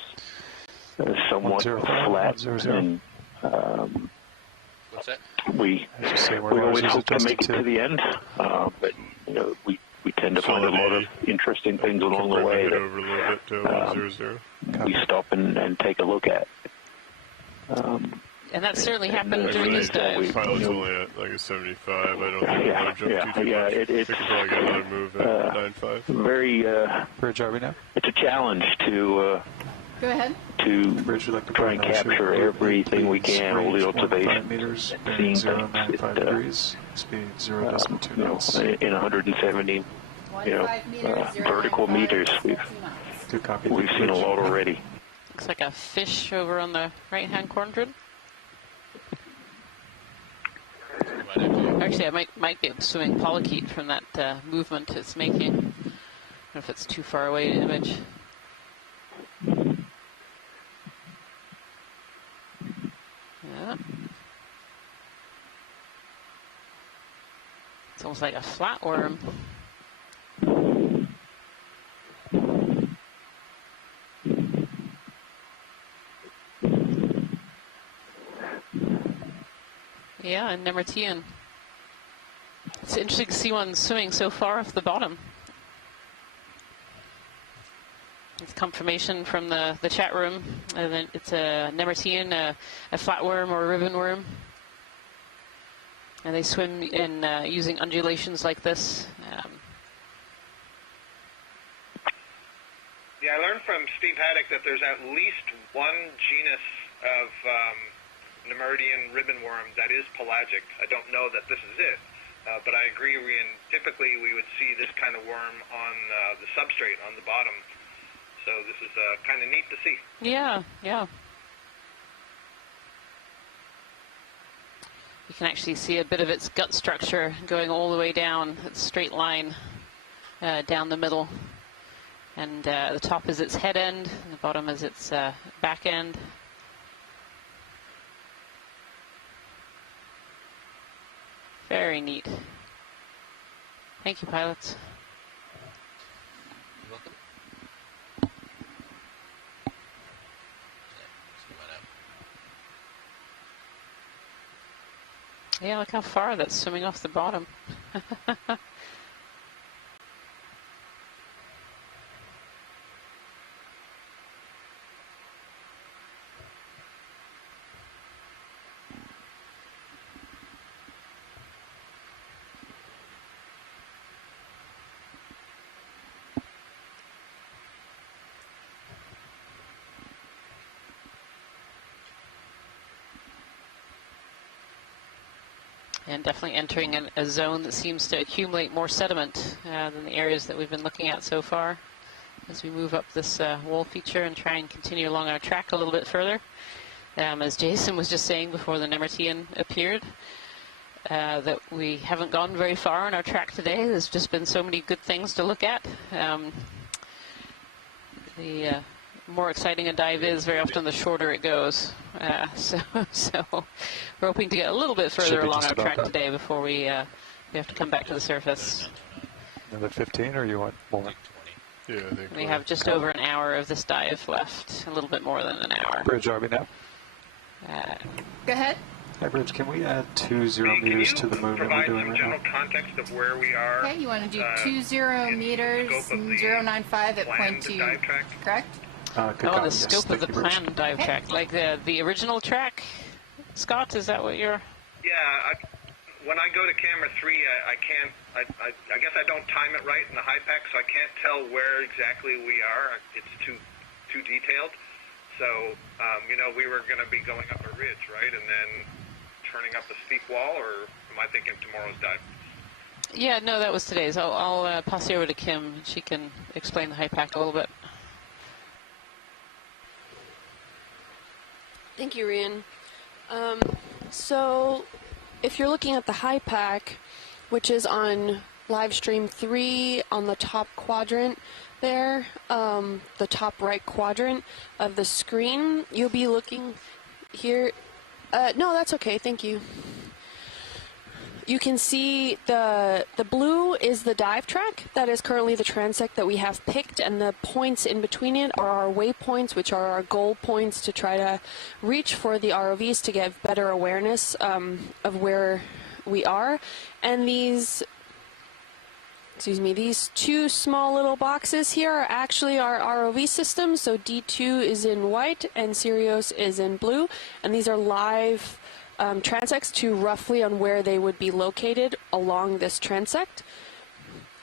somewhat flat. And what's that? We always hope to make it to the end, but you know, we tend to find a lot of interesting things along the way that we stop and take a look at. And that certainly happened during this dive. Pilot's only at like a 75. I don't think we want to jump too much. It's probably get another move at 9.5. Very. Bridge, are we now? It's a challenge to. Go ahead. To try and capture everything we can, all the observations, seeing things degrees, speed 0.2 knots. In 170, vertical meters, we've seen a lot already. Looks like a fish over on the right-hand quadrant. Actually, I might be swimming polychaete from that movement it's making. I don't know if it's too far away to image. Yeah. It's almost like a flatworm. Yeah, and Nemertean. It's interesting to see one swimming so far off the bottom. It's confirmation from the chat room. And then it's a Nemertean, a flatworm or a ribbonworm. And they swim in using undulations like this. Yeah, I learned from Steve Haddock that there's at least one genus of Nemertean ribbonworm that is pelagic. I don't know that this is it, but I agree. Typically we would see this kind of worm on the substrate on the bottom. So this is kind of neat to see. Yeah, yeah. You can actually see a bit of its gut structure going all the way down. It's a straight line down the middle. And the top is its head end, and the bottom is its back end. Very neat. Thank you, pilots. You're welcome. Yeah, look how far that's swimming off the bottom. And definitely entering a zone that seems to accumulate more sediment than the areas that we've been looking at so far. As we move up this wall feature and try and continue along our track a little bit further. As Jason was just saying before the Nemertean appeared, that we haven't gone very far on our track today. There's just been so many good things to look at. The more exciting a dive is, very often the shorter it goes. So we're hoping to get a little bit further along our track today before we have to come back to the surface. Another 15, or you want more? 20. Yeah, I think We have just over an hour of this dive left, a little bit more than an hour. Bridge, are we now? Go ahead. Hi, Bridge, can we add 20 meters to the movement we're doing right now? General context of where we are. Okay, you want to do 20 meters, 095 at point 2, correct? The scope of the planned dive track, like the original track. Scott, is that what you're? Yeah, when I go to camera 3, I can't. I guess I don't time it right in the high pack, so I can't tell where exactly we are. It's too detailed. So we were going to be going up a ridge, right, and then turning up a steep wall, or am I thinking tomorrow's dive? Yeah, no, that was today's. I'll pass you over to Kim. She can explain the high pack a little bit. Thank you, Rian. So if you're looking at the high pack, which is on live stream 3 on the top quadrant there, the top right quadrant of the screen, you'll be looking here. No, that's okay. Thank you. You can see the blue is the dive track. That is currently the transect that we have picked, and the points in between it are our waypoints, which are our goal points to try to reach for the ROVs to get better awareness of where we are. And these two small little boxes here are actually our ROV systems. So D2 is in white and Sirius is in blue, and these are live transects to roughly on where they would be located along this transect.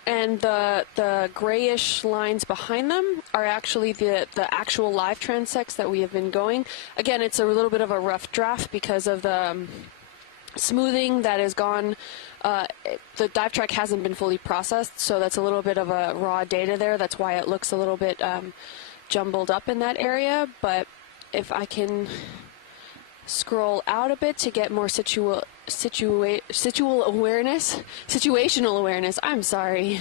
And the grayish lines behind them are actually the actual live transects that we have been going. Again, it's a little bit of a rough draft because of the smoothing that has gone. The dive track hasn't been fully processed, so that's a little bit of a raw data there. That's why it looks a little bit jumbled up in that area. But if I can scroll out a bit to get more situational awareness. I'm sorry.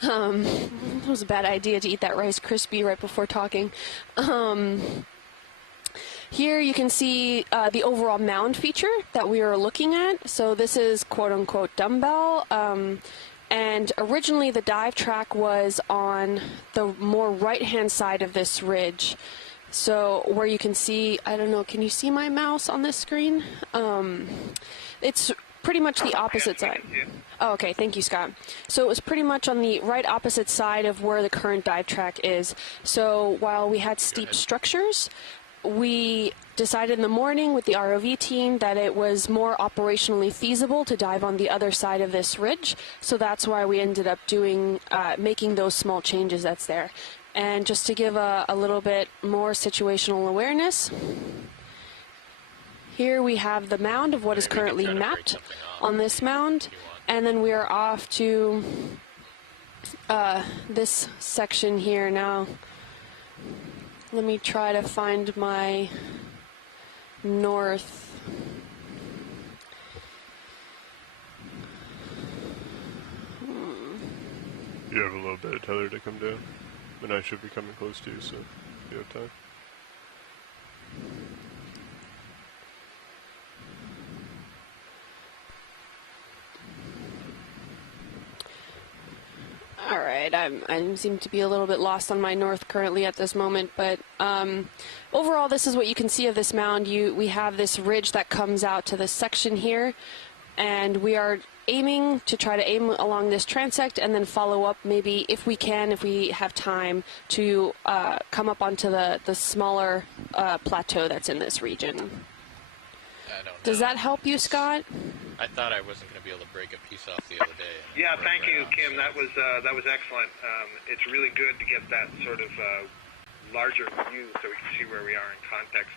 It was a bad idea to eat that Rice Krispie right before talking. Here you can see the overall mound feature that we are looking at. So this is quote-unquote dumbbell. And originally the dive track was on the more right-hand side of this ridge. So where you can see, I don't know, can you see my mouse on this screen? It's pretty much the opposite side. Oh, okay, thank you, Scott. So it was pretty much on the right opposite side of where the current dive track is. So while we had steep structures, we decided in the morning with the ROV team that it was more operationally feasible to dive on the other side of this ridge. So that's why we ended up doing, making those small changes that's there. And just to give a little bit more situational awareness, here we have the mound of what is currently mapped on this mound, and then we are off to this section here now. Let me try to find my north. You have a little bit of tether to come down, and I should be coming close to you, so you have time. All right, I seem to be a little bit lost on my north currently at this moment, but overall this is what you can see of this mound. We have this ridge that comes out to this section here, and we are aiming to try to aim along this transect and then follow up maybe if we can, if we have time, to come up onto the smaller plateau that's in this region. Does that help you, Scott? I thought I wasn't going to be able to break a piece off the other day. Yeah, thank you, Kim. That was excellent. It's really good to get that sort of larger view so we can see where we are in context.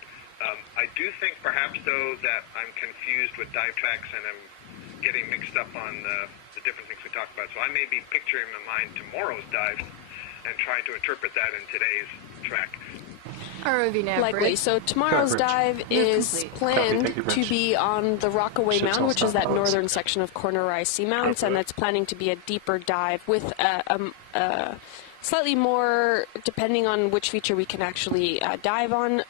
I do think perhaps, though, that I'm confused with dive tracks and I'm getting mixed up on the different things we talked about. So I may be picturing in my mind tomorrow's dive and trying to interpret that in today's track. ROV nav Likely. bridge. So tomorrow's dive is planned to be on the Rockaway Mound, which is that northern section of Corner Rise Seamounts, and that's planning to be a deeper dive with slightly more, depending on which feature we can actually dive on.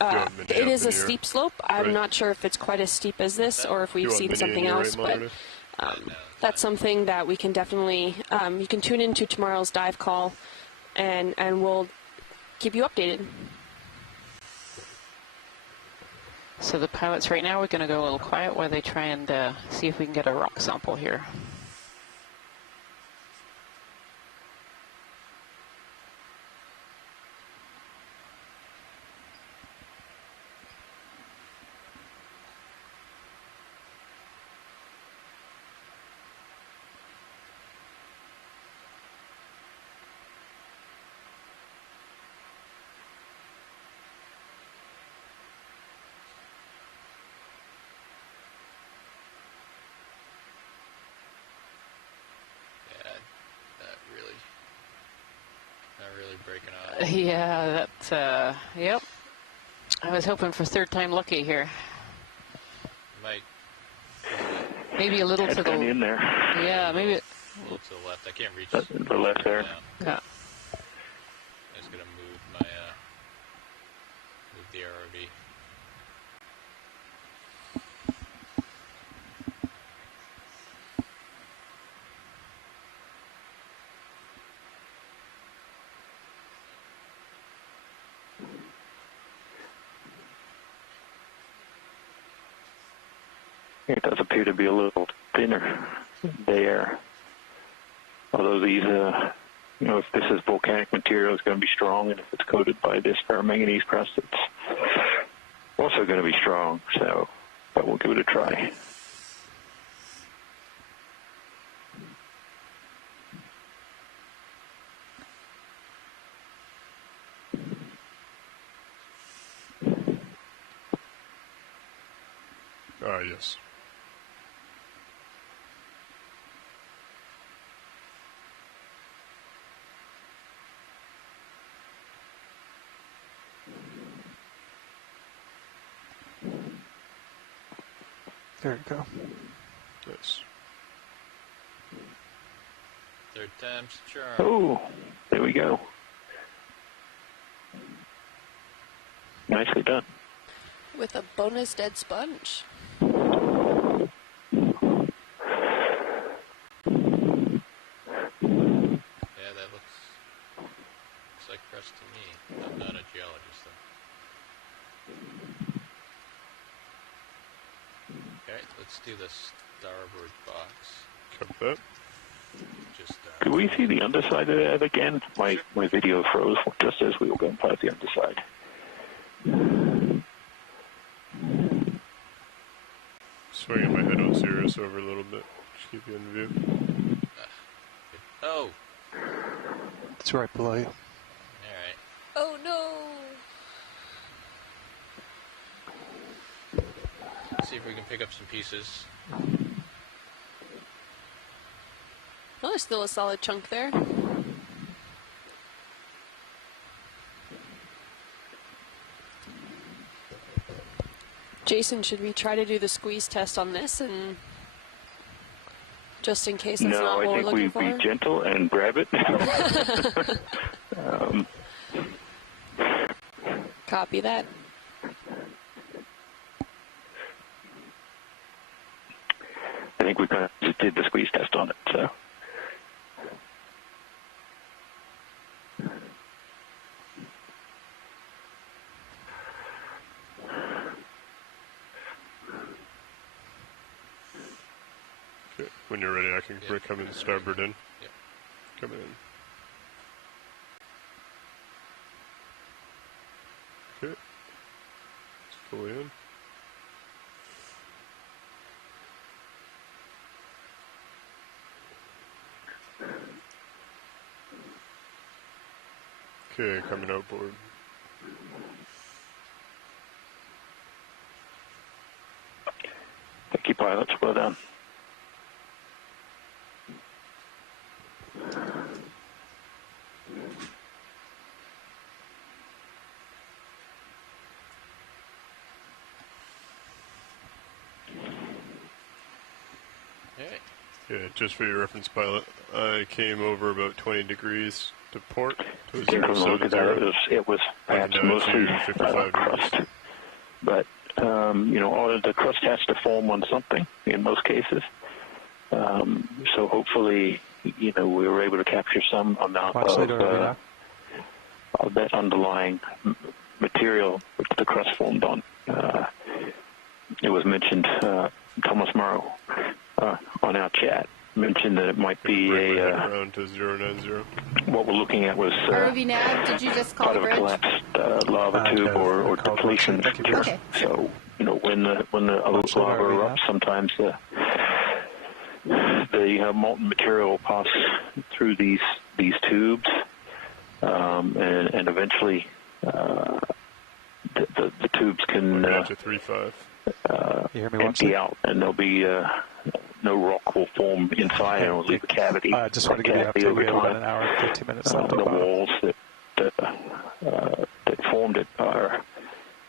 It is a steep slope. I'm not sure if it's quite as steep as this or if we've seen something else, but that's something that we can definitely, you can tune into tomorrow's dive call, and we'll keep you updated. So the pilots right now, we're going to go a little quiet while they try and see if we can get a rock sample here. Breaking off. Yeah, that, yep. I was hoping for third time lucky here. Might. Maybe a little to the in there. Yeah, maybe. A little to the left. I can't reach the left there. Yeah. I'm just gonna move my move the ROV. It does appear to be a little thinner there. Although these, if this is volcanic material, it's going to be strong, and if it's coated by this ferromanganese crust, it's also going to be strong. So, but we'll give it a try. Yes. There you go. Yes. Third time's the charm. Oh, there we go. Nicely done. With a bonus dead sponge. Yeah, that looks like crust to me. I'm not a geologist, though. Okay, let's do the starboard box. Copy that. Just, Could we see the underside of that again? My video froze just as we were going past the underside. Swinging my head on Sirius over a little bit. Just keep you in view. Oh! It's right below you. Alright. Oh no! Let's see if we can pick up some pieces. Well, there's still a solid chunk there. Jason, should we try to do the squeeze test on this, and just in case that's not what we're looking for? No, I think we be gentle and grab it. Copy that. I think we kind of just did the squeeze test on it, so. Okay, when you're ready, I can come in starboard in. Yep. Come in. Okay. It's fully in. Okay, coming outboard. Thank you, pilots. Well done. Yeah, just for your reference, pilot, I came over about 20 degrees to port. To Look at that. It was perhaps mostly crust. But, all of the crust has to form on something in most cases. So hopefully, we were able to capture some amount of that underlying material which the crust formed on. It was mentioned, Thomas Morrow on our chat mentioned that it might be around to 090. What we're looking at was ROV Nav, did you just call part the of a bridge? collapsed lava tube or depletion. Okay. So when the lava erupts, sometimes the molten material will pass through these tubes, and eventually the tubes can empty out, and there'll be no rock will form inside, and it'll leave a cavity. I just want to give you an update. We have about an hour and 15 minutes left. The walls that formed it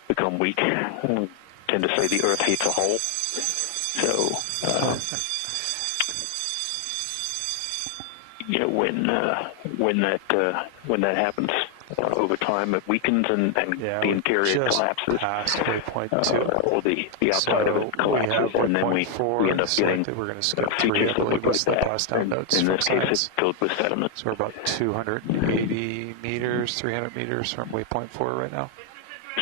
become weak. I tend to say the Earth hates a hole. So, when that happens, over time it weakens and the interior collapses, or the outside of it collapses, and then we end up getting features that look like that. And in this case, it's filled with sediment. So we're about 280 meters, 300 meters from waypoint 4 right now.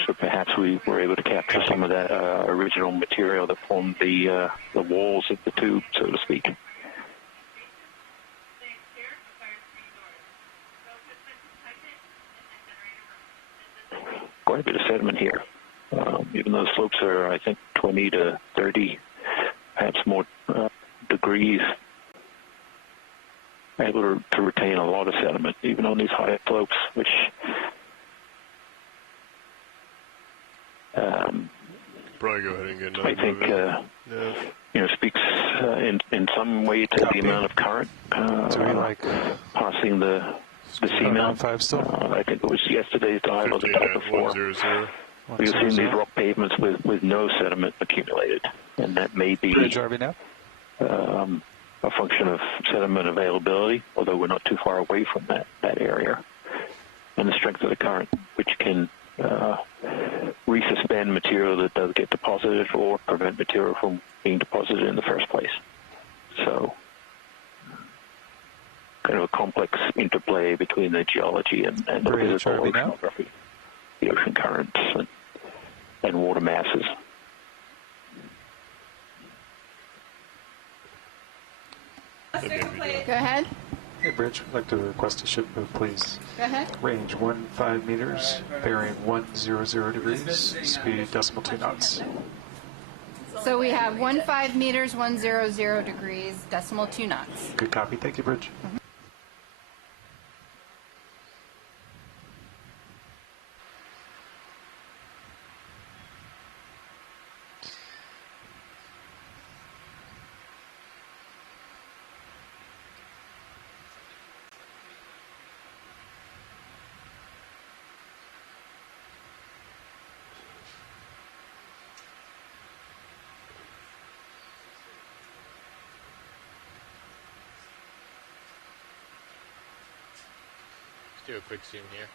So perhaps we were able to capture some of that original material that formed the walls of the tube, so to speak. Quite a bit of sediment here. Even though the slopes are, I think, 20 to 30, perhaps more degrees, able to retain a lot of sediment, even on these high slopes, which probably go ahead and get another I think speaks in some way to the amount of current passing the seamount. I think it was yesterday's dive or the dive before. We've seen these rock pavements with no sediment accumulated, and that may be a function of sediment availability, although we're not too far away from that area, and the strength of the current, which can resuspend material that does get deposited or prevent material from being deposited in the first place. So, kind of a complex interplay between the geology and the physical oceanography, the ocean currents and water masses. Go ahead. Hey, Bridge, I'd like to request a ship move, please. Go ahead. Range 15 meters, bearing 100 degrees, speed 2 knots. So we have 15 meters, 100 degrees, 2 knots. Good copy. Thank you, Bridge. Mm-hmm. Do a quick zoom here.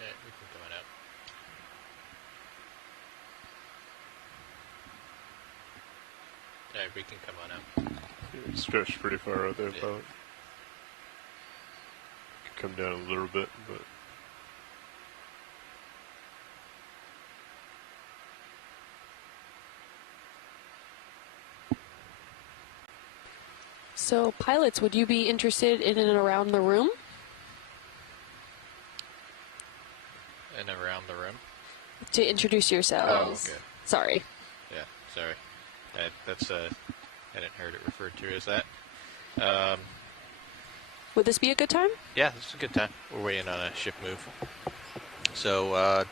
Yeah, we can come on out. Yeah, we can come on out. It's stretched pretty far out there, probably. Could come down a little bit, but. So, pilots, would you be interested in and around the room? And around the room? To introduce yourselves. Oh, okay. Sorry. Yeah, sorry. That's I hadn't heard it referred to as that. Would this be a good time? Yeah, this is a good time. We're waiting on a ship move. So,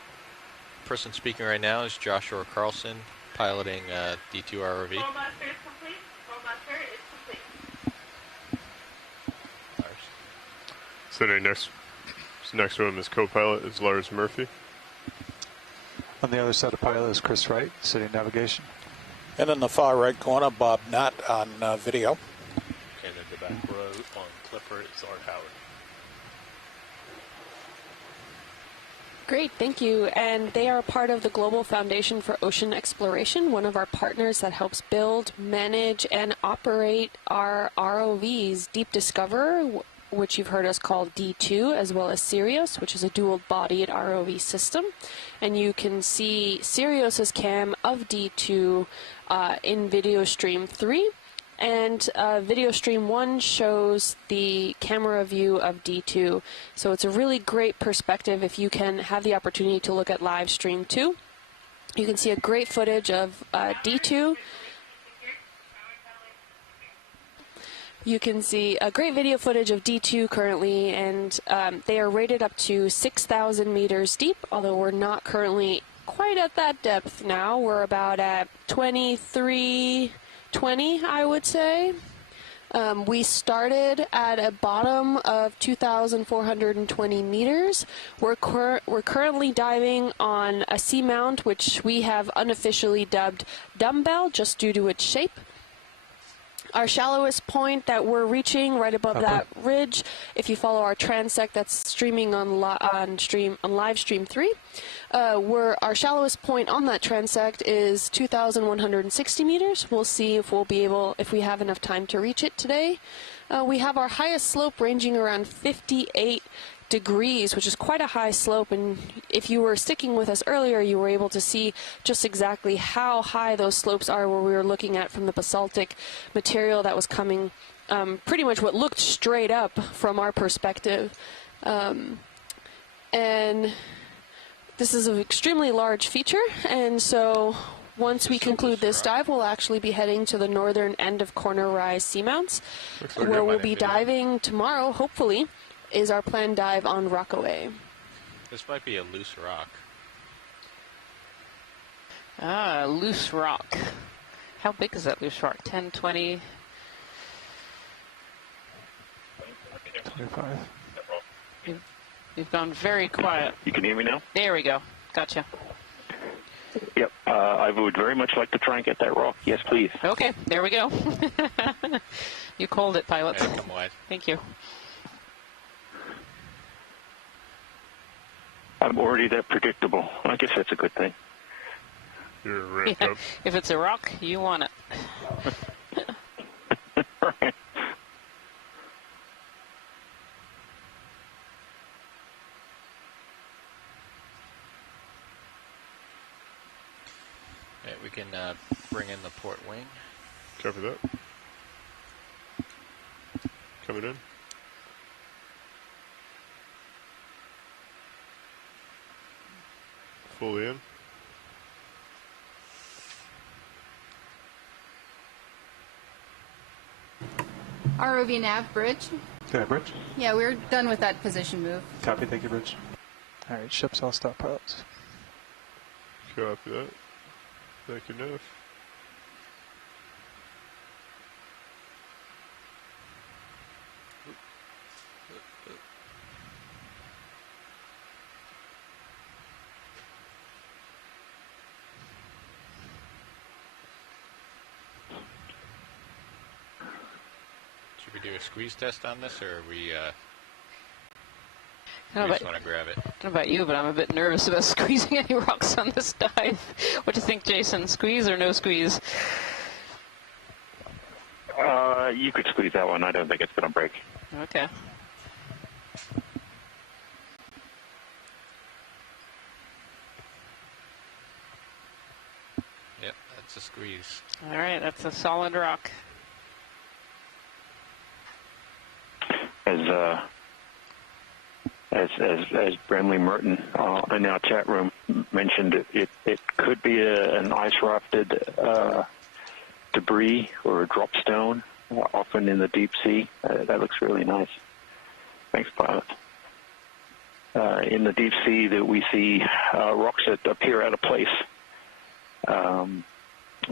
person speaking right now is Joshua Carlson, piloting D2 ROV. Sitting next to him as co-pilot is Lars Murphy. On the other side of pilot is Chris Wright, sitting navigation. And in the far right corner, Bob Nutt on video. And in the back row on Clipper is Art Howard. Great, thank you. And they are part of the Global Foundation for Ocean Exploration, one of our partners that helps build, manage, and operate our ROVs. Deep Discover, which you've heard us call D2, as well as Sirius, which is a dual-bodied ROV system. And you can see Sirius's cam of D2 in video stream 3. And video stream 1 shows the camera view of D2. So it's a really great perspective if you can have the opportunity to look at live stream 2. You can see a great footage of D2. You can see a great video footage of D2 currently, and they are rated up to 6,000 meters deep, although we're not currently quite at that depth now. We're about at 2320, I would say. We started at a bottom of 2,420 meters. We're currently diving on a seamount, which we have unofficially dubbed Dumbbell, just due to its shape. Our shallowest point that we're reaching right above that ridge, if you follow our transect that's streaming on live stream 3, our shallowest point on that transect is 2,160 meters. We'll see if we have enough time to reach it today. We have our highest slope ranging around 58 degrees, which is quite a high slope, and if you were sticking with us earlier, you were able to see just exactly how high those slopes are, where we were looking at from the basaltic material that was coming pretty much what looked straight up from our perspective. And this is an extremely large feature, and so once we conclude this dive, we'll actually be heading to the northern end of Corner Rise Seamounts, where we'll be diving tomorrow, hopefully, is our planned dive on Rockaway. This might be a loose rock. Ah, loose rock. How big is that loose rock? 10, 20? 25. You've gone very quiet. You can hear me now? There we go. Gotcha. Yep. I would very much like to try and get that rock. Yes, please. Okay, there we go. You called it, pilots. Yeah, come wide. Thank you. I'm already that predictable. I guess that's a good thing. You're ramped up. If it's a rock, you want it. Right. Okay, we can bring in the port wing. Copy that. Coming in. Fully in. ROV nav, bridge. Okay, bridge. Yeah, we're done with that position move. Copy, thank you, bridge. All right, ships all stop pilots. Copy that. Thank you, Neff. Should we do a squeeze test on this, or are we I just want to grab it? I don't know about you, but I'm a bit nervous about squeezing any rocks on this dive. What do you think, Jason? Squeeze or no squeeze? You could squeeze that one. I don't think it's going to break. Okay. Yep, that's a squeeze. All right, that's a solid rock. As Bramley Merton in our chat room mentioned, it could be an ice rafted debris or a drop stone, often in the deep sea. That looks really nice. Thanks, pilot. In the deep sea, that we see rocks that appear out of place.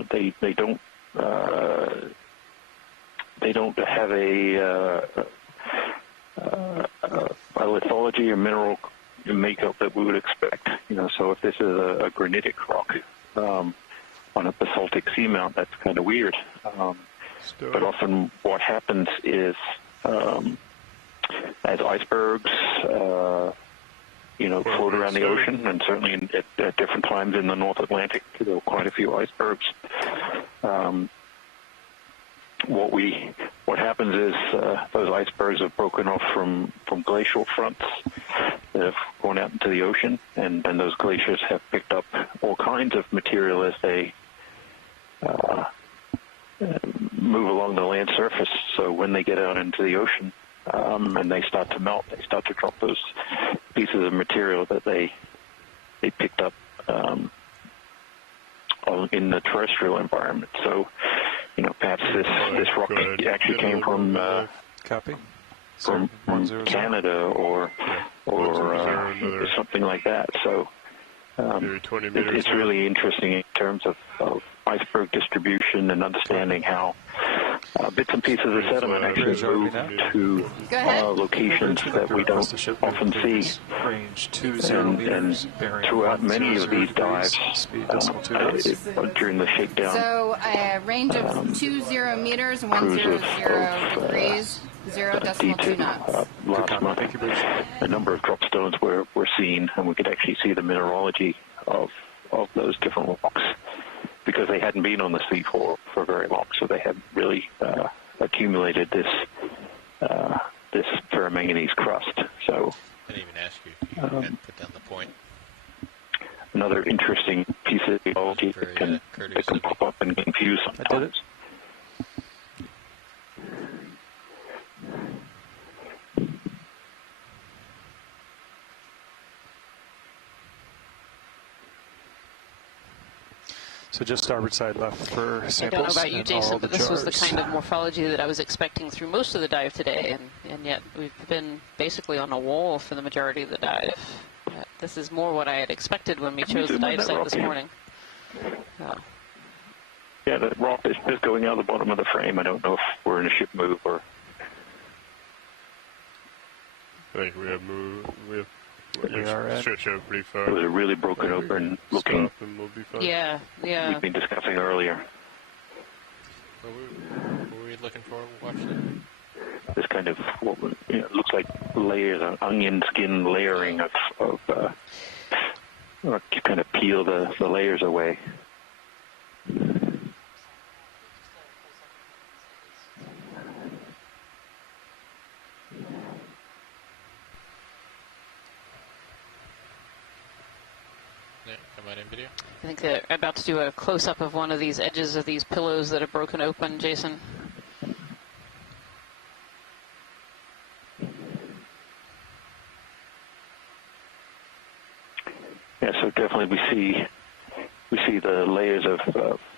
They don't have a lithology or mineral makeup that we would expect. So if this is a granitic rock on a basaltic seamount, that's kind of weird. But often what happens is as icebergs, float around the ocean, and certainly at different times in the North Atlantic, there were quite a few icebergs. What happens is those icebergs have broken off from glacial fronts that have gone out into the ocean, and those glaciers have picked up all kinds of material as they move along the land surface. So when they get out into the ocean and they start to melt, they start to drop those pieces of material that they picked up in the terrestrial environment. So, perhaps this rock actually came from Canada or something like that. So it's really interesting in terms of iceberg distribution and understanding how bits and pieces of sediment actually move to locations that we don't often see. And throughout many of these dives during the shakedown, so a range of 20 meters, 100 degrees, 0.2 knots. Last month, a number of drop stones were seen, and we could actually see the mineralogy of those different rocks, because they hadn't been on the sea for very long, so they hadn't really accumulated this ferromanganese crust. So I didn't even ask you if you had put down the point. Another interesting piece of geology that can pop up and confuse sometimes. So just starboard side left for samples. I don't know about you, Jason, but this was the kind of morphology that I was expecting through most of the dive today, and yet we've been basically on a wall for the majority of the dive. This is more what I had expected when we chose the dive site this morning. Yeah, the rock is just going out the bottom of the frame. I don't know if we're in a ship move or... I think we have moved. Stretch out pretty far. It was a really broken open looking. Yeah. We've been discussing earlier. What were we looking for watching? This kind of what looks like layers of onion skin layering of or to kind of peel the layers away. Video? I think they're about to do a close-up of one of these edges of these pillows that are broken open, Jason. Yeah, so definitely we see the layers of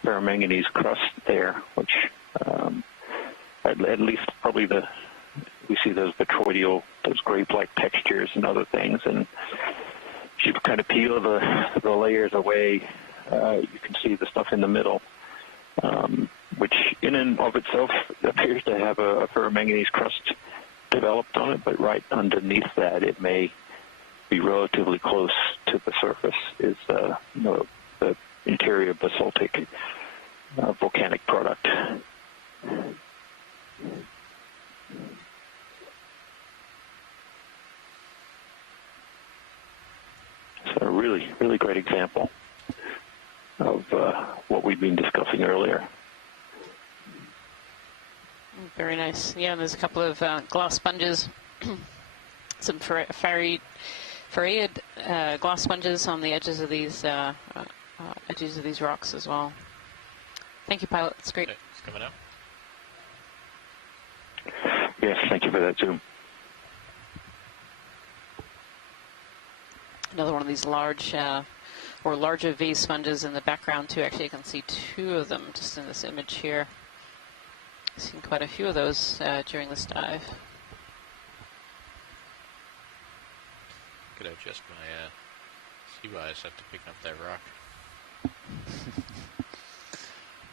ferromanganese crust there, which at least probably we see those vitroidal, those grape-like textures and other things, and if you kind of peel the layers away, you can see the stuff in the middle, which in and of itself appears to have a ferromanganese crust developed on it, but right underneath that, it may be relatively close to the surface, is the interior basaltic volcanic product. So a really, really great example of what we've been discussing earlier. Very nice. Yeah, and there's a couple of glass sponges, some ferried glass sponges on the edges of these rocks as well. Thank you, pilot. It's great. It's coming up. Yes, thank you for that zoom. Another one of these large or larger V sponges in the background too. Actually, you can see two of them just in this image here. I've seen quite a few of those during this dive. Could adjust my sea wise up to pick up that rock.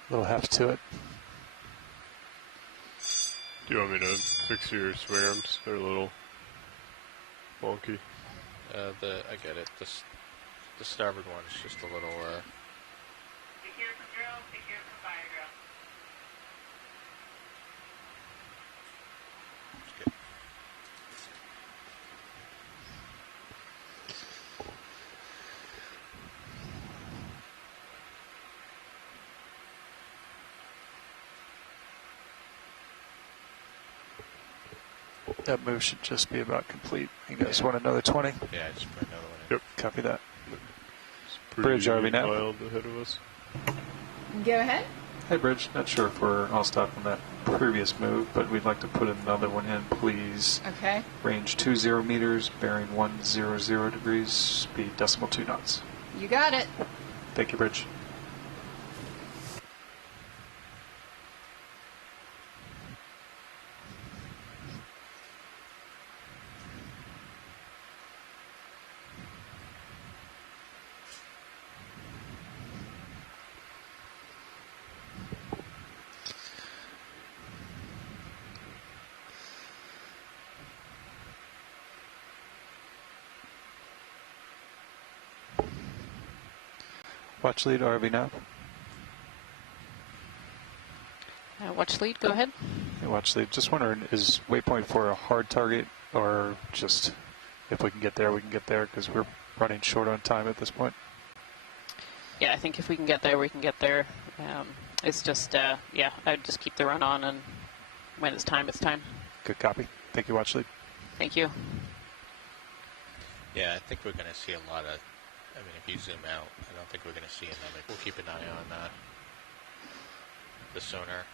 A little heft to it. Do you want me to fix your swim arms? They're a little wonky. I get it. The starboard one's just a little. Secure for drill, secure for fire drill. Good. That move should just be about complete. You guys want another 20? Yeah, just put another one in. Yep. Copy that. Bridge RV now. Wild ahead of us. Go ahead. Hey, Bridge. Not sure if we're all stopped on that previous move, but we'd like to put another one in, please. Okay. Range 20 meters, bearing 100 degrees, speed 2 knots. You got it. Thank you, Bridge. Watch lead, RV now. Watch lead, go ahead. Hey, watch lead. Just wondering, is waypoint 4 a hard target, or just if we can get there, we can get there, because we're running short on time at this point? Yeah, I think if we can get there, we can get there. It's just, yeah, I'd just keep the run on, and when it's time, it's time. Good copy. Thank you, watch lead. Thank you. Yeah, I think we're going to see a lot of. I mean, if you zoom out, I don't think we're going to see another. We'll keep an eye on the sonar.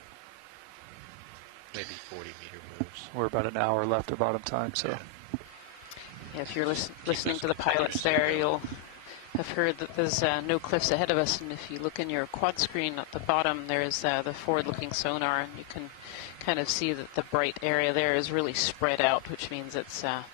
Maybe 40-meter moves. We're about an hour left of bottom time, so. Yeah, if you're listening to the pilots there, you'll have heard that there's no cliffs ahead of us, and if you look in your quad screen at the bottom, there's the forward-looking sonar, and you can kind of see that the bright area there is really spread out, which means it's a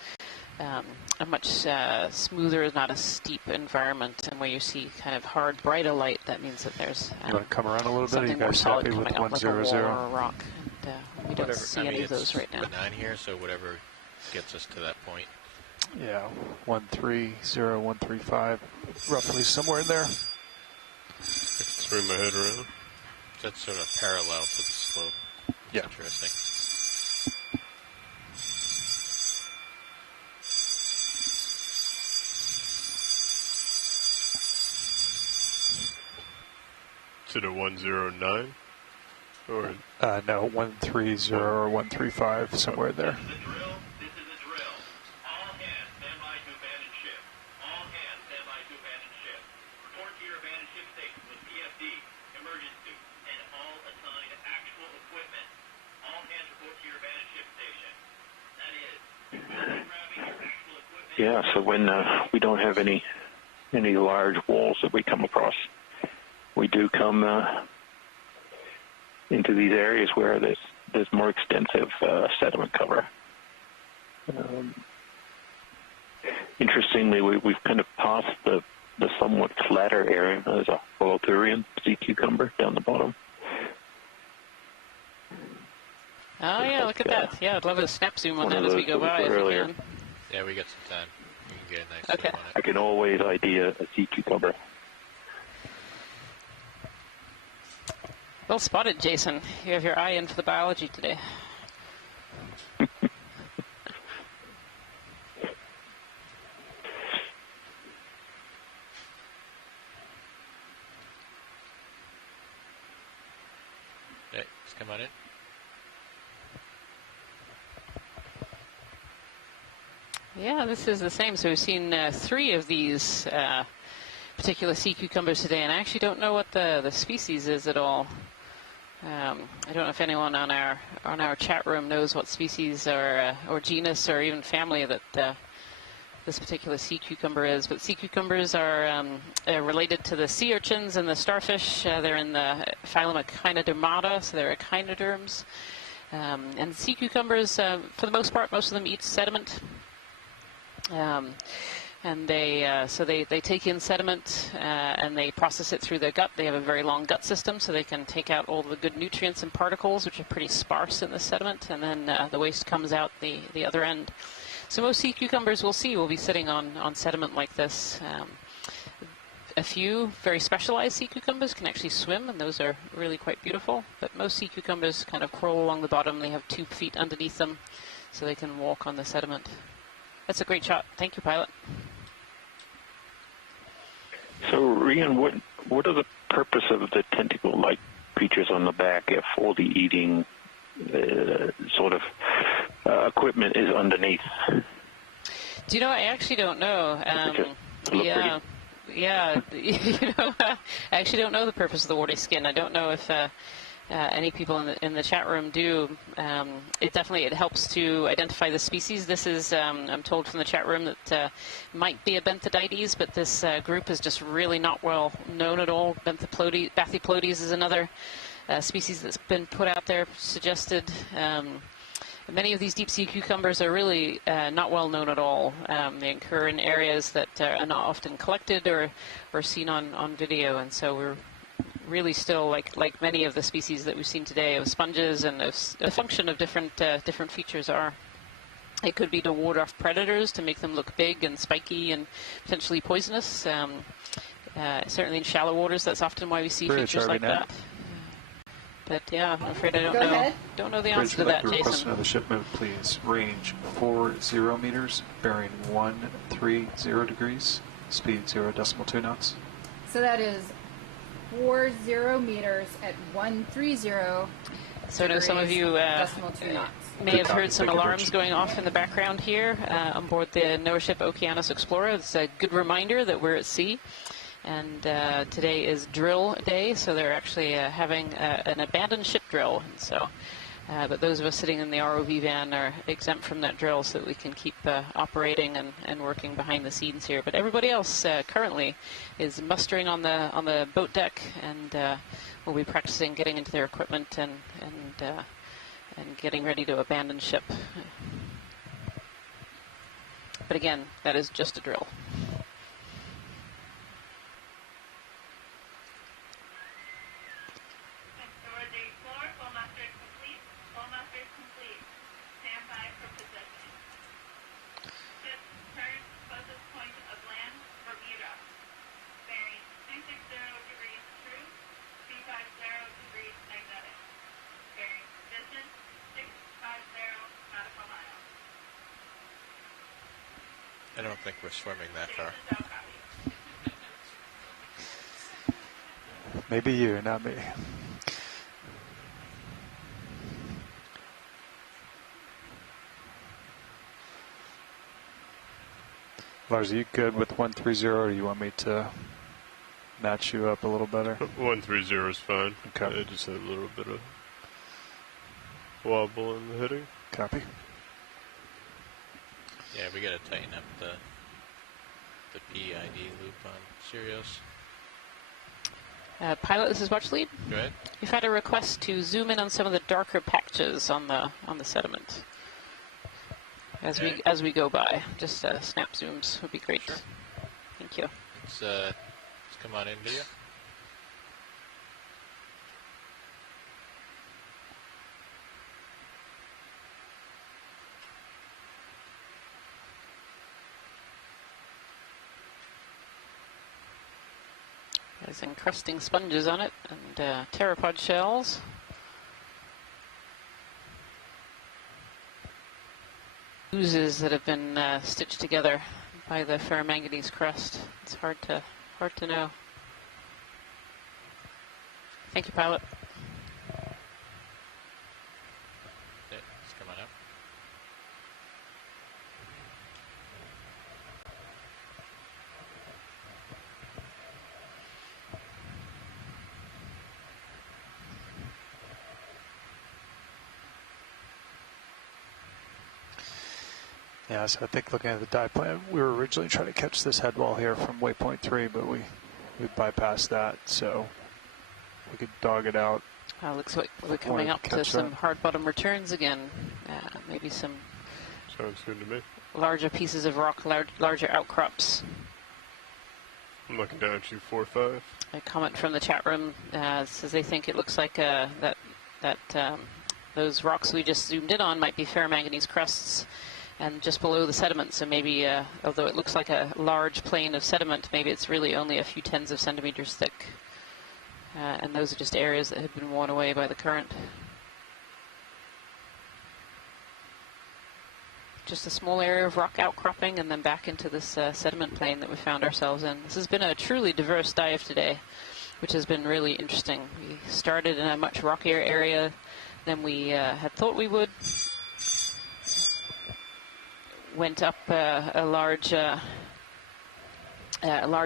much smoother, not a steep environment, and where you see kind of hard, brighter light, that means that there's you want to come around a little bit? Are you guys happy with 100? Like a wall or a rock, and we don't see any of those right now. It's benign here, so whatever gets us to that point. Yeah, 130, 135, roughly somewhere in there. Turn my head around. That's sort of parallel to the slope. Yeah. Interesting. Is it a 109? Or no, 130 or 135, somewhere there. Yeah, so when we don't have any large walls that we come across, we do come into these areas where there's more extensive sediment cover. Interestingly, we've kind of passed the somewhat flatter area. There's a Holothuриan sea cucumber down the bottom. Oh yeah, look at that. Yeah, I'd love a snap zoom on that as we go by if we can. Yeah, we got some time. We can get a nice zoom on it. I can always ID a sea cucumber. Well spotted, Jason. You have your eye in for the biology today. Okay, let's come on in. Yeah, this is the same. So we've seen 3 of these particular sea cucumbers today, and I actually don't know what the species is at all. I don't know if anyone on our chat room knows what species or genus or even family that this particular sea cucumber is. But sea cucumbers are related to the sea urchins and the starfish. They're in the phylum Echinodermata, so they're echinoderms. And sea cucumbers, for the most part, most of them eat sediment. And they take in sediment and they process it through their gut. They have a very long gut system, so they can take out all the good nutrients and particles, which are pretty sparse in the sediment, and then the waste comes out the other end. So most sea cucumbers we'll see will be sitting on sediment like this. A few very specialized sea cucumbers can actually swim, and those are really quite beautiful. But most sea cucumbers kind of crawl along the bottom. They have 2 feet underneath them, so they can walk on the sediment. That's a great shot. Thank you, pilot. So, Rian, what are the purpose of the tentacle-like creatures on the back if all the eating sort of equipment is underneath? Do you know? I actually don't know. Yeah. You know, I actually don't know the purpose of the warty skin. I don't know if any people in the chat room do. It helps to identify the species. This is, I'm told from the chat room that might be a Benthidites, but this group is just really not well known at all. Bathyplodes is another species that's been put out there, suggested. Many of these deep sea cucumbers are really not well known at all. They occur in areas that are not often collected or seen on video, and so we're really still, like many of the species that we've seen today of sponges, and a function of different features are. It could be to ward off predators, to make them look big and spiky and potentially poisonous. Certainly in shallow waters, that's often why we see features like that. But yeah, I'm afraid I don't know the answer to that, Jason. Request another shipment, please. Range 40 meters, bearing 130 degrees, speed 0.2 knots. So that is 40 meters at 130. So I know some of you may have heard some alarms going off in the background here on board the NOAA ship Okeanos Explorer. It's a good reminder that we're at sea. And today is drill day, so they're actually having an abandoned ship drill. And so, but those of us sitting in the ROV van are exempt from that drill, so that we can keep operating and working behind the scenes here. But everybody else currently is mustering on the boat deck, and will be practicing getting into their equipment and getting ready to abandon ship. But again, that is just a drill. I don't think we're swimming that far. Maybe you, not me. Lars, are you good with 130, or do you want me to match you up a little better? 130 is fine. Okay. I just had a little bit of wobble in the heading. Copy. Yeah, we got to tighten up the PID loop on Sirius. Pilot, this is Watch Lead. Go ahead. We've had a request to zoom in on some of the darker patches on the sediment as we go by. Just snap zooms would be great. Sure. Thank you. Let's come on in, video. There's encrusting sponges on it and pteropod shells. Oozes that have been stitched together by the ferromanganese crust. It's hard to know. Thank you, pilot. Yeah, let's come on up. Yeah, so I think looking at the dive plan, we were originally trying to catch this head wall here from waypoint 3, but we bypassed that, so we could dog it out. Looks like we're coming up to some hard bottom returns again. Maybe some sounds good to me. Larger pieces of rock, larger outcrops. I'm looking down at you, 4-5. A comment from the chat room says they think it looks like those rocks we just zoomed in on might be ferromanganese crusts. and just below the sediment. So maybe, although it looks like a large plane of sediment, maybe it's really only a few tens of centimeters thick. And those are just areas that have been worn away by the current. Just a small area of rock outcropping and then back into this sediment plain that we found ourselves in. This has been a truly diverse dive today, which has been really interesting. We started in a much rockier area than we had thought we would. Went up a large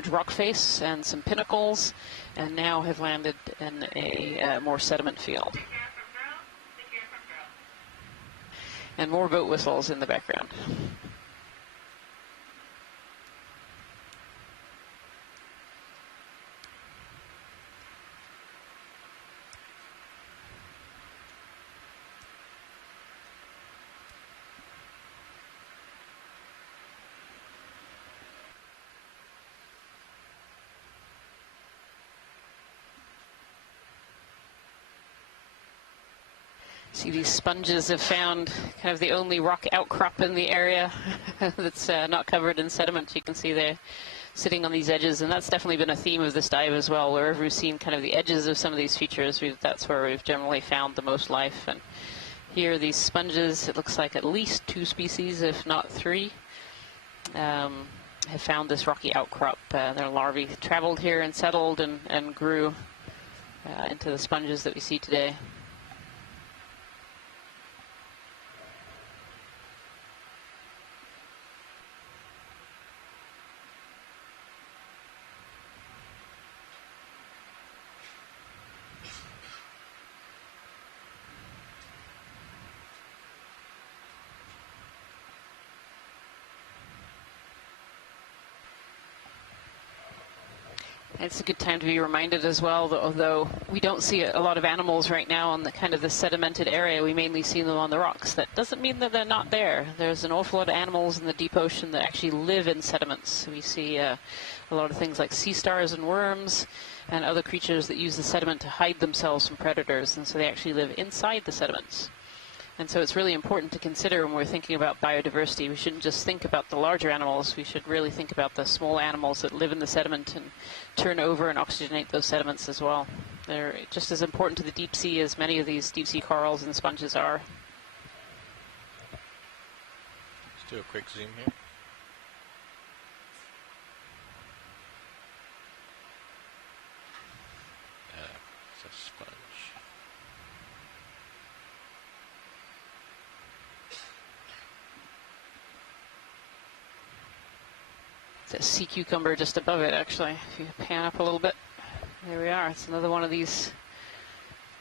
rock face and some pinnacles, and now have landed in a more sediment field. And more boat whistles in the background. See, these sponges have found kind of the only rock outcrop in the area that's not covered in sediment. You can see they're sitting on these edges, and that's definitely been a theme of this dive as well. Wherever we've seen kind of the edges of some of these features, that's where we've generally found the most life. And here, these sponges, it looks like at least 2 species, if not 3, have found this rocky outcrop. Their larvae traveled here and settled and grew into the sponges that we see today. It's a good time to be reminded as well that although we don't see a lot of animals right now on the kind of the sedimented area, we mainly see them on the rocks. That doesn't mean that they're not there. There's an awful lot of animals in the deep ocean that actually live in sediments. We see a lot of things like sea stars and worms and other creatures that use the sediment to hide themselves from predators, and so they actually live inside the sediments. And so it's really important to consider when we're thinking about biodiversity. We shouldn't just think about the larger animals. We should really think about the small animals that live in the sediment and turn over and oxygenate those sediments as well. They're just as important to the deep sea as many of these deep sea corals and sponges are. Let's do a quick zoom here. It's a sponge. A sea cucumber just above it, actually. If you pan up a little bit, there we are. It's another one of these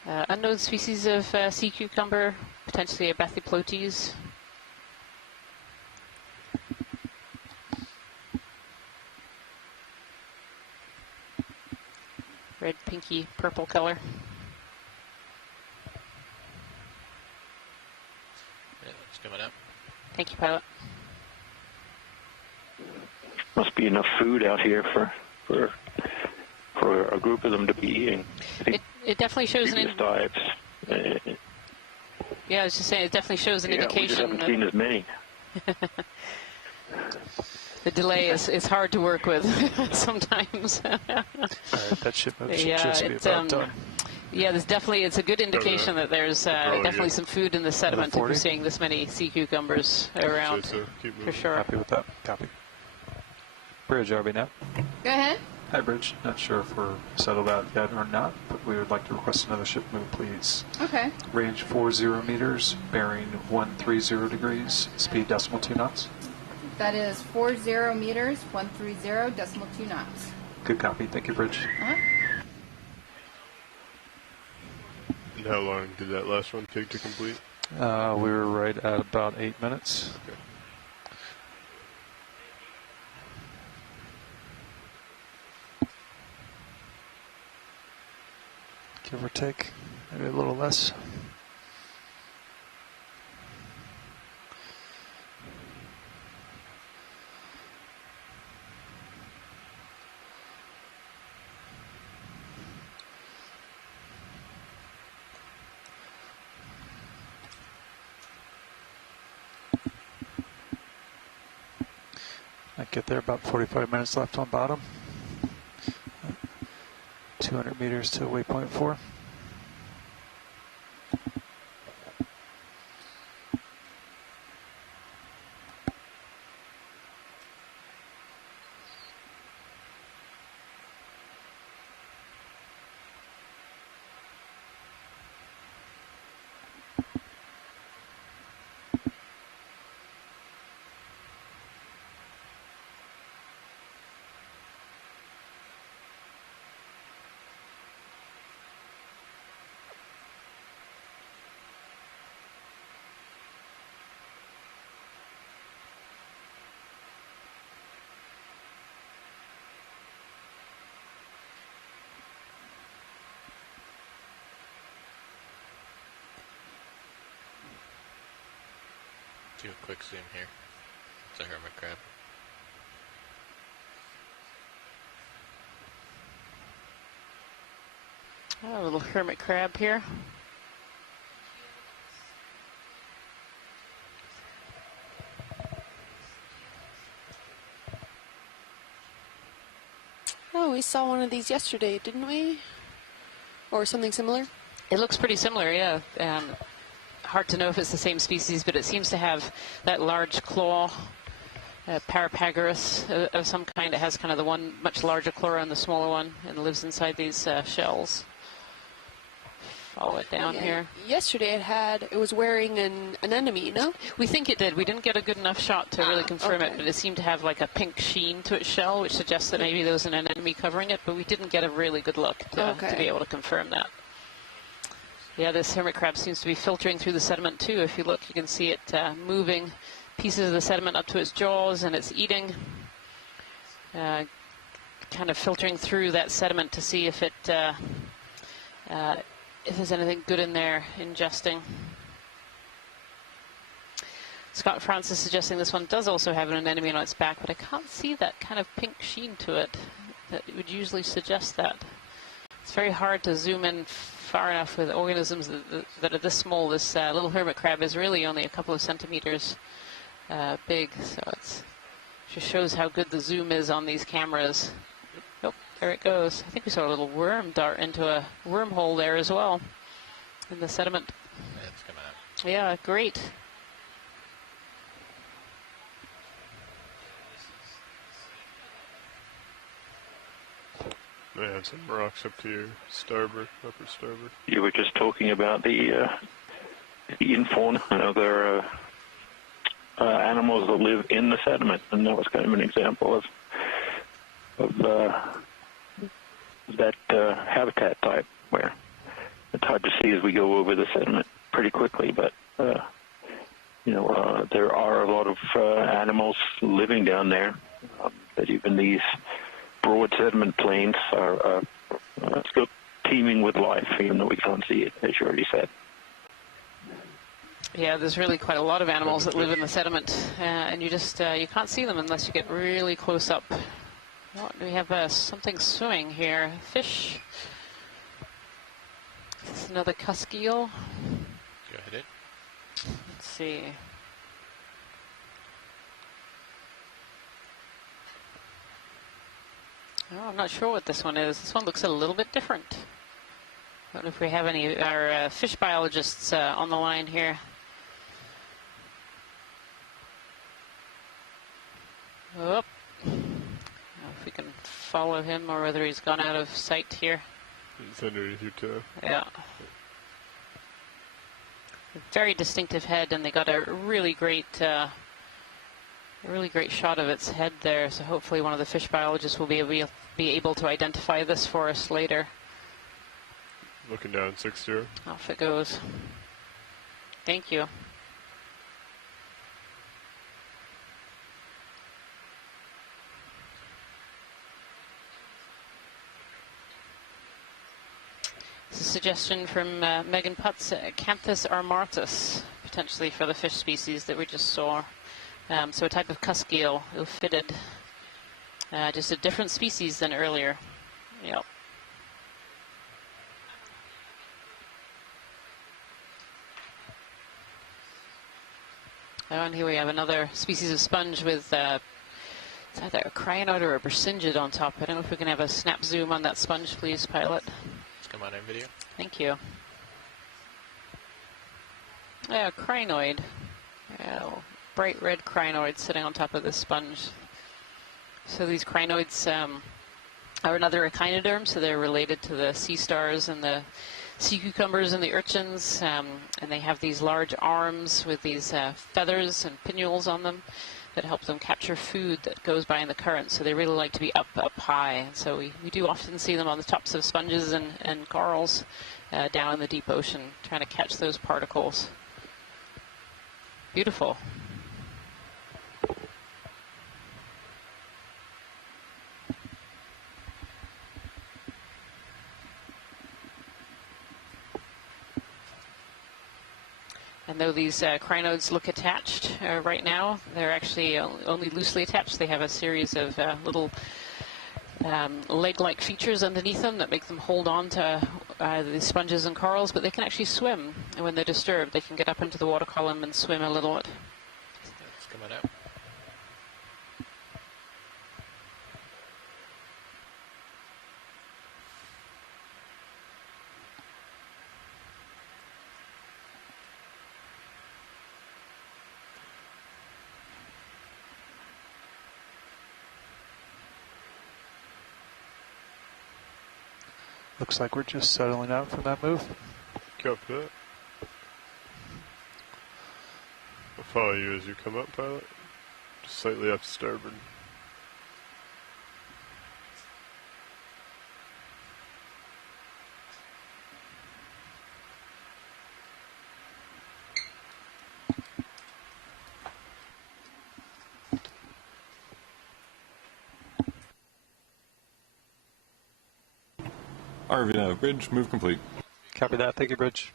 unknown species of sea cucumber, potentially a Bathyplotes. Red, pinky, purple color. Yeah, it's coming up. Thank you, pilot. Must be enough food out here for a group of them to be eating. It definitely shows an dives. Yeah, I was just saying it definitely shows an indication. We just haven't seen as many. The delay is hard to work with sometimes. All right, that should just be about done. Yeah, there's definitely, it's a good indication that there's definitely some food in the sediment if we're seeing this many sea cucumbers around. For sure. Happy with that? Copy. Bridge, RB now. Go ahead. Hi, Bridge. Not sure if we're settled out yet or not, but we would like to request another ship move, please. Okay. Range 40 meters, bearing 130 degrees, speed 0.2 knots. That is 40 meters, 130.2 knots. Good copy. Thank you, Bridge. And how long did that last one take to complete? We were right at about 8 minutes. Okay. Give or take, maybe a little less. I get there about 45 minutes left on bottom. 200 meters to waypoint 4. Do a quick zoom here. It's a hermit crab. Oh, a little hermit crab here. Oh, we saw one of these yesterday, didn't we? Or something similar? It looks pretty similar, yeah. Hard to know if it's the same species, but it seems to have that large claw, Parapagoras of some kind. It has kind of the one much larger claw and the smaller one, and lives inside these shells. Follow it down here. Yesterday it was wearing an anemone, no? We think it did. We didn't get a good enough shot to really confirm it, but it seemed to have like a pink sheen to its shell, which suggests that maybe there was an anemone covering it, but we didn't get a really good look to be able to confirm that. Yeah, this hermit crab seems to be filtering through the sediment too. If you look, you can see it moving pieces of the sediment up to its jaws, and it's eating, kind of filtering through that sediment to see if there's anything good in there, ingesting. Scott Francis suggesting this one does also have an anemone on its back, but I can't see that kind of pink sheen to it that would usually suggest that. It's very hard to zoom in far enough with organisms that are this small. This little hermit crab is really only a couple of centimeters big, so it just shows how good the zoom is on these cameras. Oh, there it goes. I think we saw a little worm dart into a wormhole there as well in the sediment. It's coming up. Yeah, great. Yeah, some rocks up to your starboard, upper starboard. You were just talking about the infauna. There are animals that live in the sediment, and that was kind of an example of that habitat type, where it's hard to see as we go over the sediment pretty quickly, but there are a lot of animals living down there that even these broad sediment plains are still teeming with life, even though we can't see it, as you already said. Yeah, there's really quite a lot of animals that live in the sediment, and you can't see them unless you get really close up. Oh, we have something swimming here. Fish. This is another cusk eel. Go ahead. Let's see. Oh, I'm not sure what this one is. This one looks a little bit different. I don't know if we have any of our fish biologists on the line here. Oh. If we can follow him or whether he's gone out of sight here. It's underneath your toe. Yeah. A very distinctive head, and they got a really great shot of its head there, so hopefully one of the fish biologists will be able to identify this for us later. Looking down 6-0. Off it goes. Thank you. It's a suggestion from Megan Putz, Canthus armatus, potentially for the fish species that we just saw. So a type of cusk eel, ill-fitted, just a different species than earlier. Yep. Oh, and here we have another species of sponge with It's either a crinoid or a brisingid on top. I don't know if we can have a snap zoom on that sponge, please, pilot. Come on in video. Thank you. Yeah, crinoid. Bright red crinoid sitting on top of this sponge. So these crinoids are another echinoderm, so they're related to the sea stars and the sea cucumbers and the urchins, and they have these large arms with these feathers and pinnules on them that help them capture food that goes by in the current. So they really like to be up high. And so we do often see them on the tops of sponges and corals down in the deep ocean, trying to catch those particles. Beautiful. And though these crinoids look attached right now, they're actually only loosely attached. They have a series of little leg-like features underneath them that make them hold on to the sponges and corals, but they can actually swim. And when they're disturbed, they can get up into the water column and swim a little bit. It's coming up. Looks like we're just settling out from that move. Copy that. I'll follow you as you come up, pilot. Just slightly up to starboard. ROV now, bridge, move complete. Copy that. Thank you, bridge.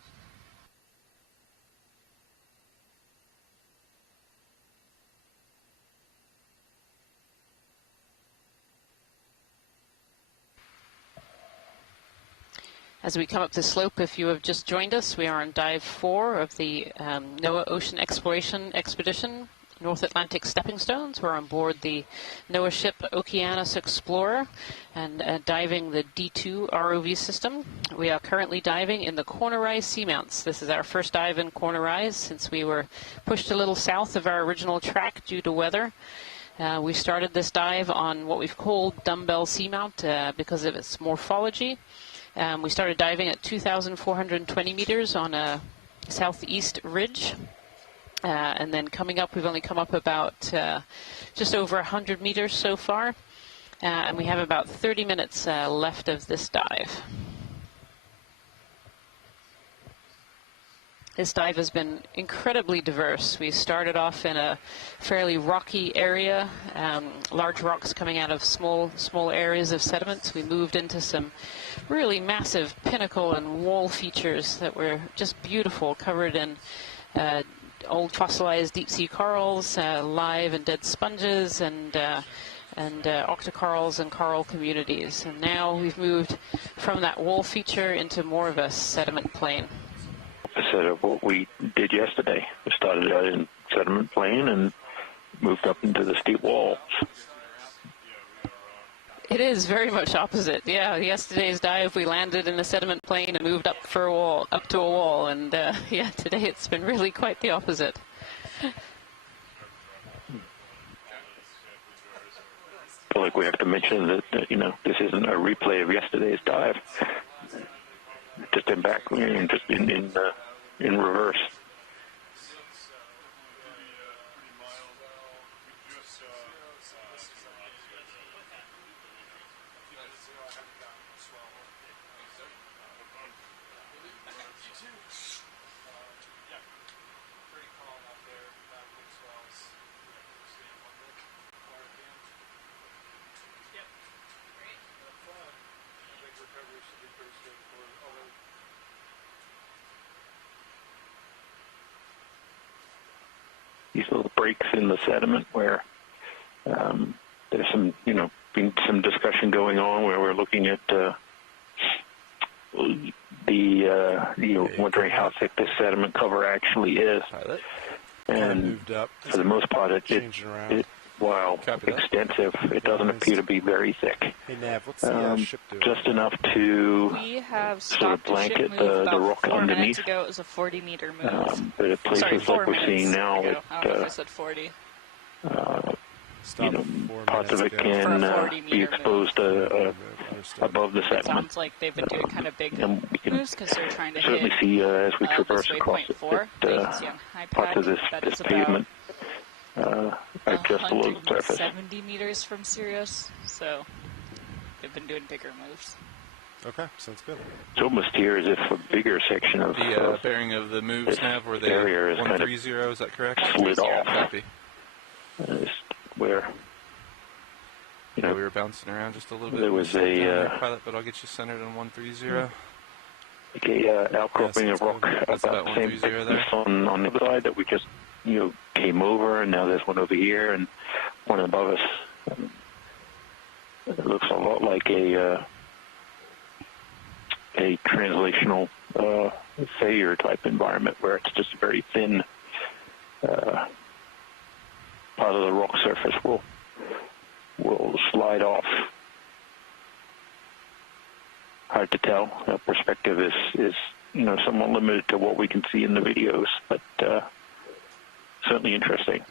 As we come up the slope, if you have just joined us, we are on dive 4 of the NOAA Ocean Exploration Expedition, North Atlantic Stepping Stones. We're on board the NOAA ship Okeanos Explorer and diving the D2 ROV system. We are currently diving in the Corner Rise Seamounts. This is our first dive in Corner Rise since we were pushed a little south of our original track due to weather. We started this dive on what we've called Dumbbell Seamount because of its morphology. We started diving at 2,420 meters on a southeast ridge. And then coming up, we've only come up about just over 100 meters so far. And we have about 30 minutes left of this dive. This dive has been incredibly diverse. We started off in a fairly rocky area, large rocks coming out of small areas of sediments. We moved into some really massive pinnacle and wall features that were just beautiful, covered in old fossilized deep sea corals, live and dead sponges, and octocorals and coral communities. And now we've moved from that wall feature into more of a sediment plain. Opposite of what we did yesterday. We started out in sediment plain and moved up into the steep walls. It is very much opposite. Yeah, yesterday's dive we landed in a sediment plain and moved up to a wall, and yeah, today it's been really quite the opposite. I feel like we have to mention that this isn't a replay of yesterday's dive. Just in back, just in reverse. These little breaks in the sediment where there's some, been some discussion going on where we're looking at wondering how thick this sediment cover actually is. And for the most part, it while extensive, it doesn't appear to be very thick. Hey Nav, what's the ship doing? Just enough to We have sort of stopped a ship blanket move the about rock 4 minutes underneath. ago. It was a 40-meter move. But at places Sorry, 4 like we're minutes seeing now, ago. I don't know if I said 40. Parts of it can be exposed above the It sediment. sounds like they've been doing kind of big And we can moves because they're trying to certainly hit see as we this traverse across waypoint it 4 that you can see on parts iPad. of this That is about pavement are just below the surface. 170 meters from Sirius, so they've been doing bigger moves. Okay, sounds good. It's almost here as if a bigger section of the bearing of the moves, Nav, were they area is 130, is that correct? slid off. Copy. Where we were bouncing around just a little bit. there was a pilot, but I'll get you centered on 130. outcropping of rock about the same thickness on the other side that we just came over, and now there's one over here and one above us. It looks a lot like a translational failure type environment where it's just a very thin part of the rock surface will slide off. Hard to tell. Perspective is somewhat limited to what we can see in the videos, but certainly interesting.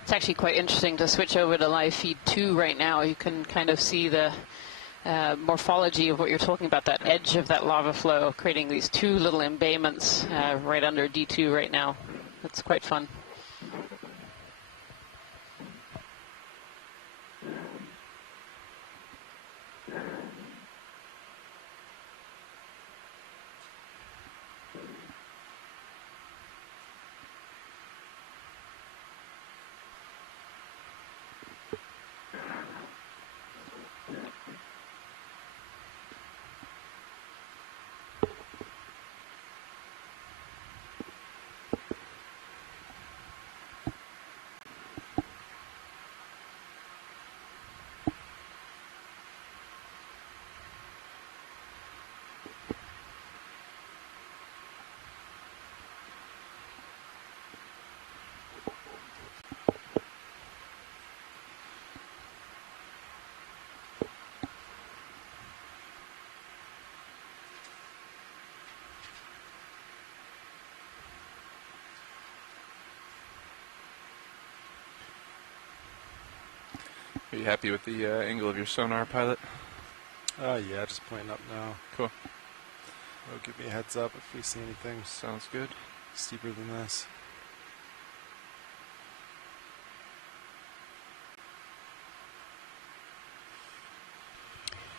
It's actually quite interesting to switch over to live feed 2 right now. You can kind of see the morphology of what you're talking about, that edge of that lava flow, creating these two little embayments right under D2 right now. That's quite fun. Are you happy with the angle of your sonar, pilot? Yeah, just playing up now. Cool. Well, give me a heads up if we see anything. Sounds good. Steeper than this.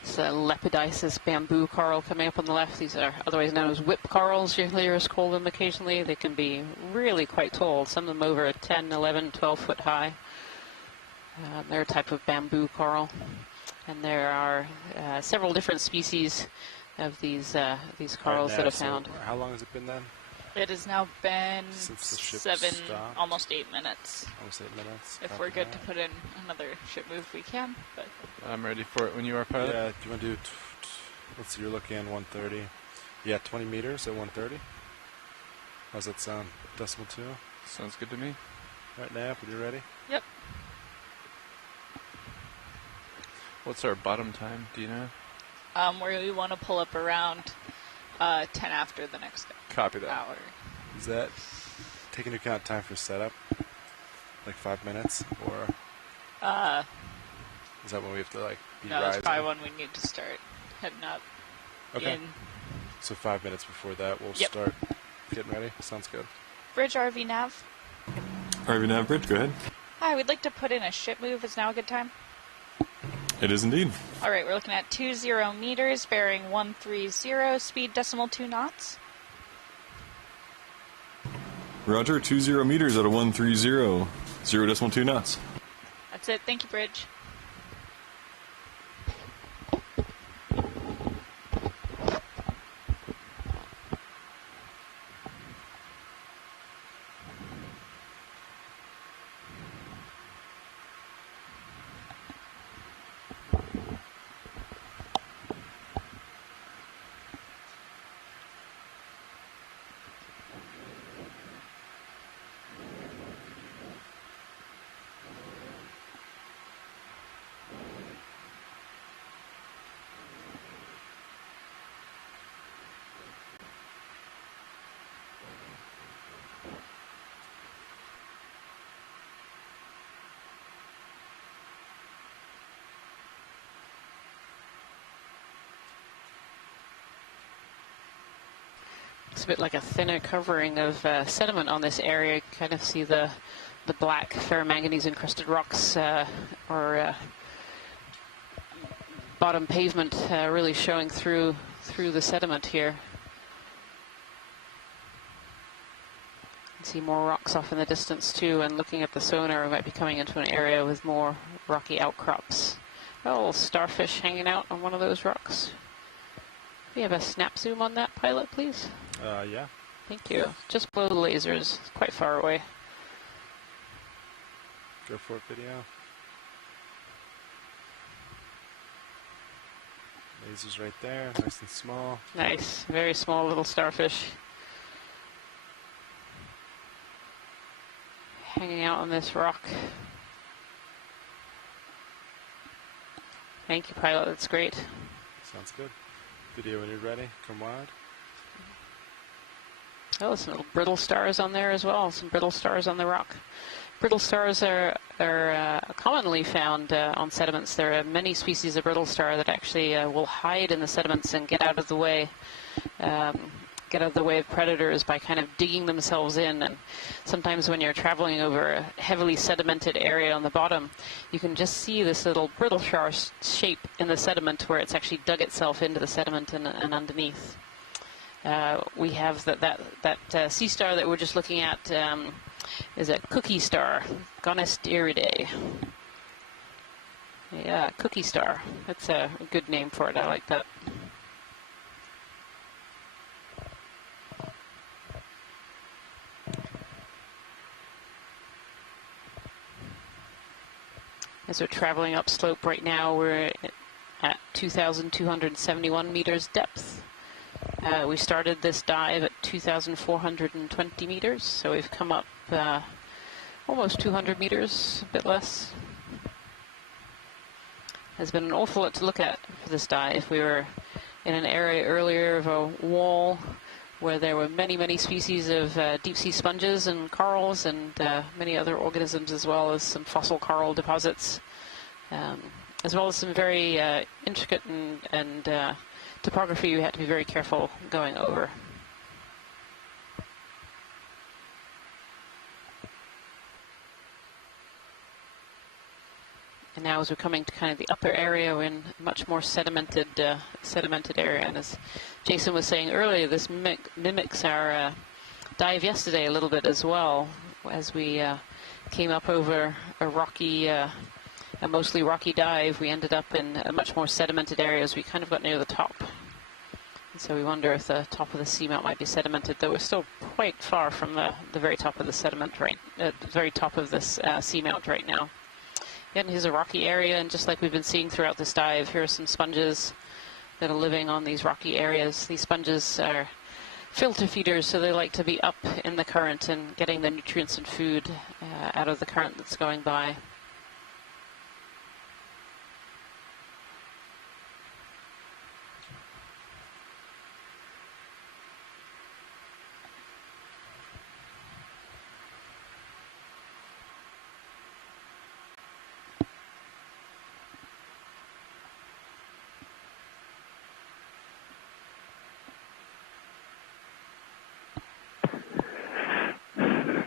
It's a lepidisis bamboo coral coming up on the left. These are otherwise known as whip corals. You'll hear us call them occasionally. They can be really quite tall, some of them over 10, 11, 12 foot high. They're a type of bamboo coral, and there are several different species of these corals that are found. So how long has it been then? It has now been Since the ship 7, stopped? almost 8 minutes. Almost 8 minutes. If we're good to put in another ship move, we can. But I'm ready for it when you are, pilot. Yeah, do you want to do, let's see, you're looking at 130. Yeah, 20 meters at 130. How's that sound? Decimal 2? Sounds good to me. All right, Nav, are you ready? Yep. What's our bottom time, do you know? Where we want to pull up around 10 after the next Copy that. hour. Is that taking into account time for setup? Like 5 minutes? Or is that when we have to be no, rising? that's probably when we need to start heading up. Okay. In. So 5 minutes before that, we'll Yep. start getting ready. Sounds good. Bridge RV Nav. RV Nav Bridge, go ahead. Hi, we'd like to put in a ship move. Is now a good time? It is indeed. All right, we're looking at 20 meters, bearing 130, speed decimal 2 knots. Roger, 20 meters out of 130, 0.2 knots. That's it. Thank you, Bridge. looks a bit like a thinner covering of sediment on this area. You kind of see the black ferromanganese encrusted rocks or bottom pavement really showing through the sediment here. You can see more rocks off in the distance too, and looking at the sonar, we might be coming into an area with more rocky outcrops. A little starfish hanging out on one of those rocks. We have a snap zoom on that, pilot, please. Yeah. Thank you. Just below the lasers, quite far away. Go for it, video. Lasers right there, nice and small. Nice, very small little starfish. Hanging out on this rock. Thank you, pilot, that's great. Sounds good. Video when you're ready, come wide. Oh, some little brittle stars on there as well, some brittle stars on the rock. Brittle stars are commonly found on sediments. There are many species of brittle star that actually will hide in the sediments and get out of the way. Get out of the way of predators by kind of digging themselves in. And sometimes when you're traveling over a heavily sedimented area on the bottom, you can just see this little brittle star shape in the sediment where it's actually dug itself into the sediment and underneath. We have that sea star that we're just looking at is a cookie star, Gonistiridae. Yeah, cookie star. That's a good name for it. I like that. As we're traveling upslope right now, we're at 2,271 meters depth. We started this dive at 2,420 meters, so we've come up almost 200 meters, a bit less. There's been an awful lot to look at for this dive. We were in an area earlier of a wall where there were many, many species of deep-sea sponges and corals and many other organisms, as well as some fossil coral deposits, as well as some very intricate and topography we had to be very careful going over. And now as we're coming to kind of the upper area, we're in a much more sedimented area. And as Jason was saying earlier, this mimics our dive yesterday a little bit as well. As we came up over a rocky, a mostly rocky dive, we ended up in a much more sedimented area as we kind of got near the top. And so we wonder if the top of the seamount might be sedimented, though we're still quite far from the very top of the sediment, the very top of this seamount right now. And here's a rocky area, and just like we've been seeing throughout this dive, here are some sponges that are living on these rocky areas. These sponges are filter feeders, so they like to be up in the current and getting the nutrients and food out of the current that's going by.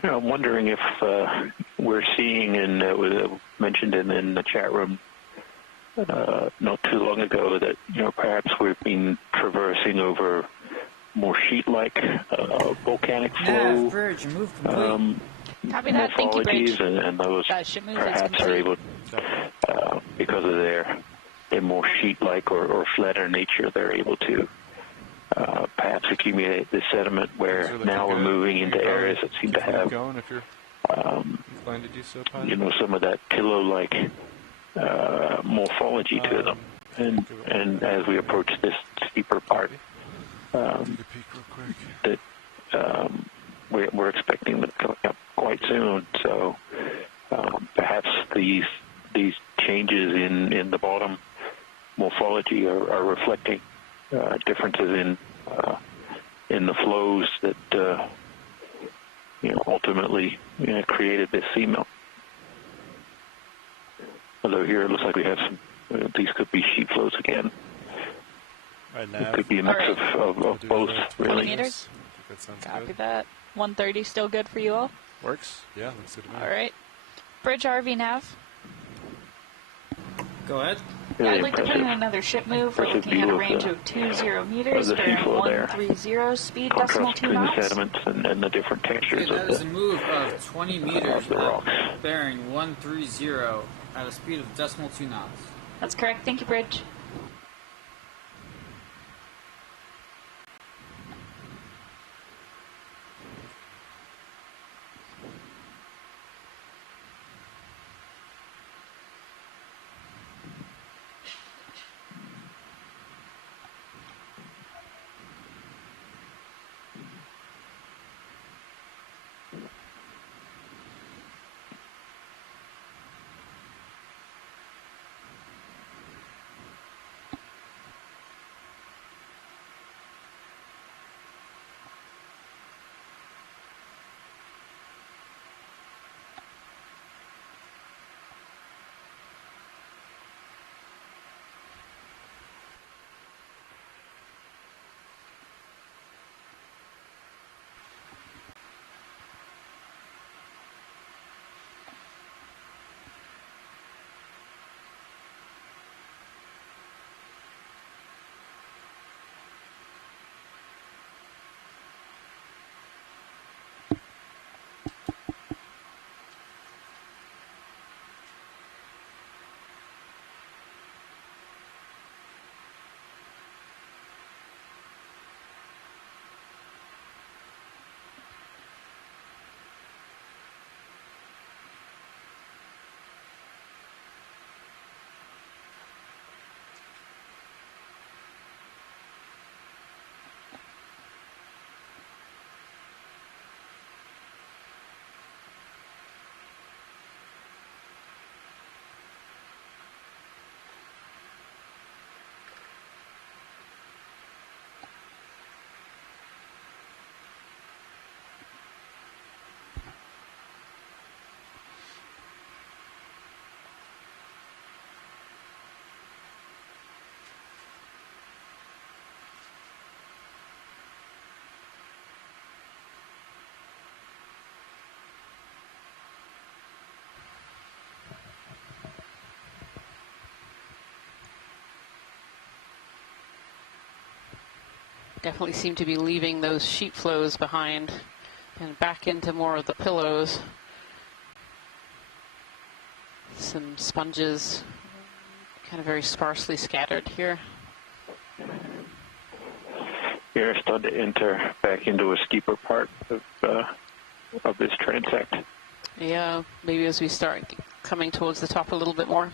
I'm wondering if we're seeing, and it was mentioned in the chat room not too long ago, that perhaps we've been traversing over more sheet-like volcanic flow morphologies, and those perhaps are able, because of their more sheet-like or flatter nature, they're able to perhaps accumulate this sediment, where now we're moving into areas that seem to have some of that pillow-like morphology to them. And as we approach this steeper part, that we're expecting them coming up quite soon. So perhaps these changes in the bottom morphology are reflecting differences in the flows that ultimately created this seamount. Although here it looks like we have some, these could be sheet flows again. It could be a mix of both, really. That sounds Copy good. that. 130 still good for you all? Works. Yeah, looks good to me. All right. Bridge RV nav. Go ahead. I'd like to put in another ship move. We're looking at a range of 20 meters, bearing 130, speed decimal 2 knots. The sediments and the different textures Okay, that is a move of 20 meters, bearing 130 at a speed of decimal 2 knots. That's correct. Thank you, Bridge. Definitely seem to be leaving those sheet flows behind and back into more of the pillows. Some sponges kind of very sparsely scattered here. You're starting to enter back into a steeper part of this transect. Yeah, maybe as we start coming towards the top a little bit more.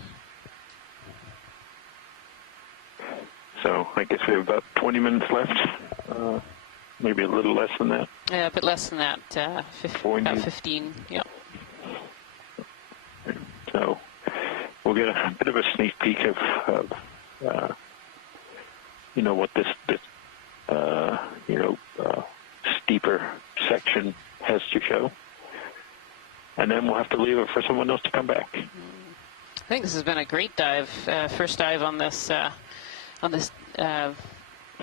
So I guess we have about 20 minutes left, maybe a little less than that. Yeah, a bit less than that, about 15, yeah. So we'll get a bit of a sneak peek of you know, what this steeper section has to show. And then we'll have to leave it for someone else to come back. I think this has been a great dive, first dive on this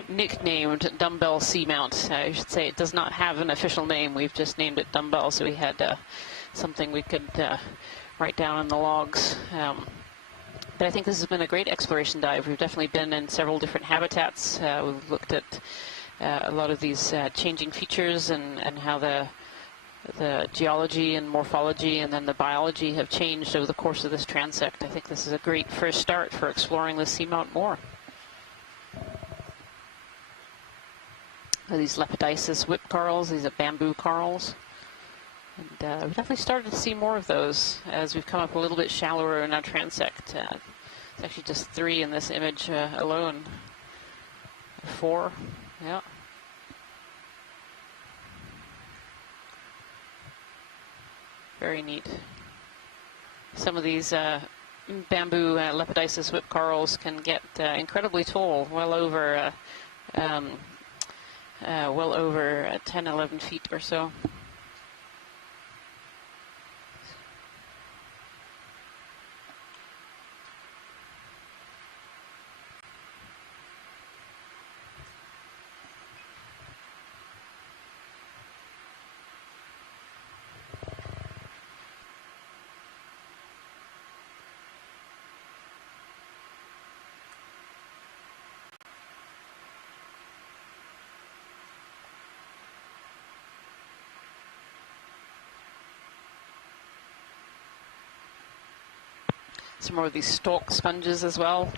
nicknamed Dumbbell Seamount. I should say it does not have an official name. We've just named it Dumbbell, so we had something we could write down in the logs. But I think this has been a great exploration dive. We've definitely been in several different habitats. We've looked at a lot of these changing features and how the geology and morphology and then the biology have changed over the course of this transect. I think this is a great first start for exploring the seamount more. These lepidiscus whip corals, these are bamboo corals. And we've definitely started to see more of those as we've come up a little bit shallower in our transect. It's actually just 3 in this image alone. 4, yeah. Very neat. Some of these bamboo lepidiscus whip corals can get incredibly tall, well over 10, 11 feet or so. some more of these stalk sponges as well,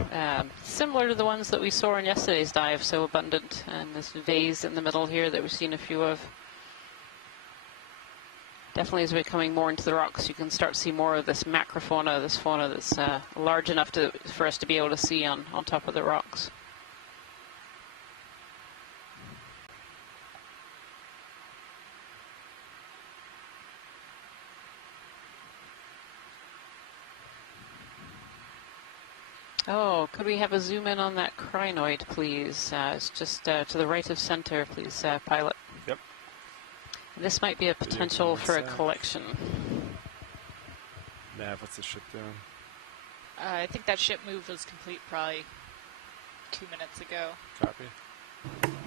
similar to the ones that we saw in yesterday's dive, so abundant, and this vase in the middle here that we've seen a few of. Definitely as we're coming more into the rocks, you can start to see more of this macrofauna, this fauna that's large enough for us to be able to see on top of the rocks. Oh, could we have a zoom in on that crinoid, please? It's just to the right of center, please, pilot. Yep. This might be a potential for a collection. Nav, what's the ship doing? I think that ship move was complete probably 2 minutes ago. Copy.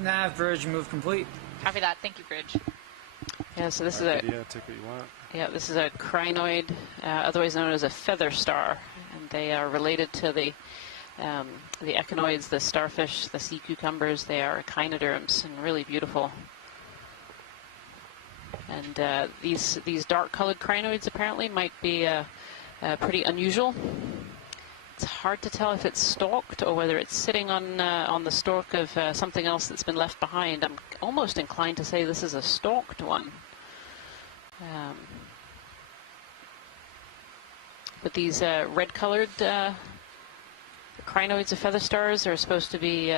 Nav, bridge, move complete. Copy that. Thank you, bridge. Yeah, so this take what you want. Yeah, this is a crinoid, otherwise known as a feather star, and they are related to the echinoids, the starfish, the sea cucumbers. They are echinoderms and really beautiful. And these dark-colored crinoids apparently might be pretty unusual. It's hard to tell if it's stalked or whether it's sitting on the stalk of something else that's been left behind. I'm almost inclined to say this is a stalked one. But these red-colored crinoids of feather stars are supposed to be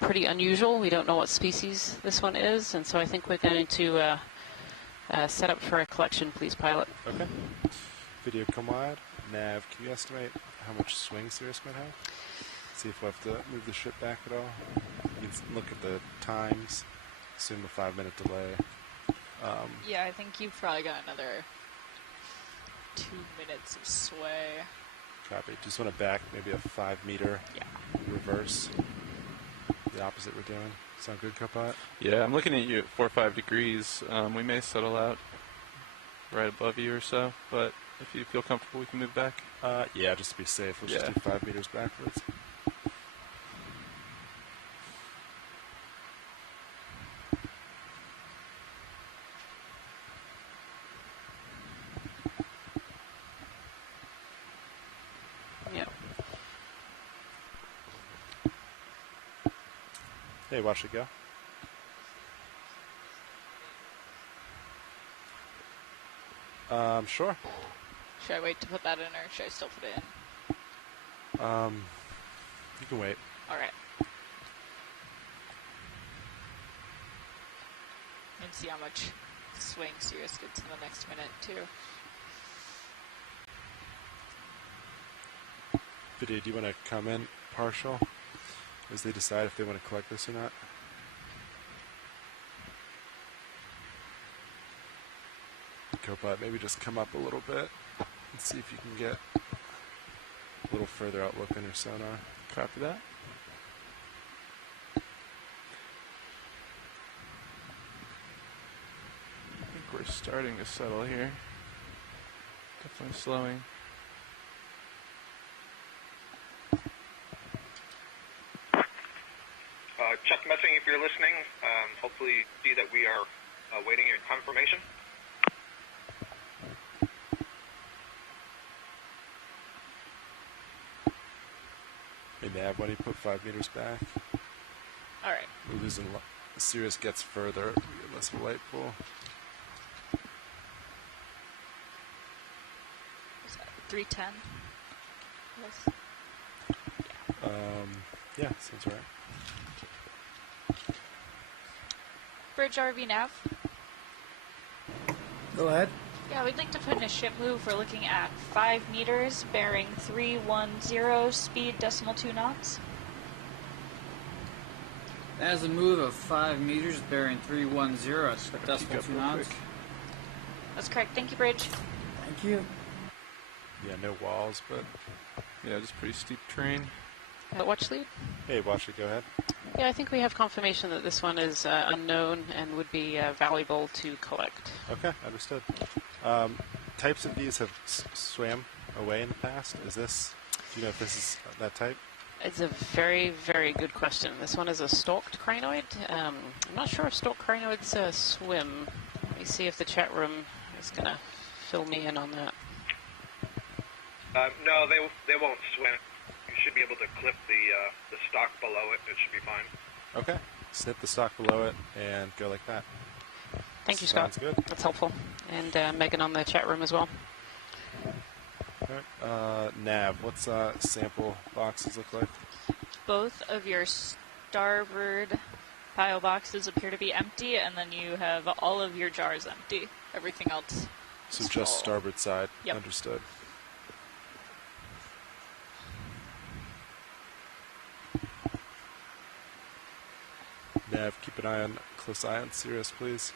pretty unusual. We don't know what species this one is, and so I think we're going to set up for a collection, please, pilot. Okay. Video command. Nav, can you estimate how much swing Sirius might have? See if we'll have to move the ship back at all. You can look at the times. Assume a 5-minute delay. Yeah, I think you've probably got another 2 minutes of sway. Copy. Just want to back maybe a 5-meter reverse. The opposite we're doing. Sound good, Copilot? Yeah, I'm looking at you at 4 or 5 degrees. We may settle out right above you or so, but if you feel comfortable, we can move back. Yeah, just to be safe. Let's just do 5 meters backwards. Hey, watch it go. Sure. Should I wait to put that in, or should I still put it in? You can wait. All right. And see how much swing Sirius gets in the next minute, too. Video, do you want to come in partial as they decide if they want to collect this or not? Copilot, maybe just come up a little bit and see if you can get a little further outlook on your sonar. Copy that. I think we're starting to settle here. Definitely slowing. Chuck Messing, if you're listening, hopefully see that we are waiting your confirmation. Hey, Nav, why don't you put 5 meters back? All right. We're losing. Sirius gets further. We get less of a light pool. Is that 310? Yes. Yeah, sounds right. Bridge RV nav. Go ahead. Yeah, we'd like to put in a ship move. We're looking at 5 meters, bearing 310, speed 2 knots. That is a move of 5 meters, bearing 310 at 2 knots. That's correct. Thank you, Bridge. Thank you. Yeah, no walls, but yeah, just pretty steep terrain. Watch lead? Hey, watch it, go ahead. Yeah, I think we have confirmation that this one is unknown and would be valuable to collect. Okay, understood. Types of these have swam away in the past. Is this, do you know if this is that type? It's a very, very good question. This one is a stalked crinoid. I'm not sure if stalked crinoids swim. Let me see if the chat room is going to fill me in on that. No, they won't swim. You should be able to clip the stock below it. It should be fine. Okay. Snip the stock below it and go like that. Thank you, Scott. Sounds good. That's helpful. And Megan on the chat room as well. All right. Nav, what's sample boxes look like? Both of your starboard pile boxes appear to be empty, and then you have all of your jars empty. Everything else. So just starboard side. Yep. Understood. Nav, keep an eye on, close eye on Cirrus, please.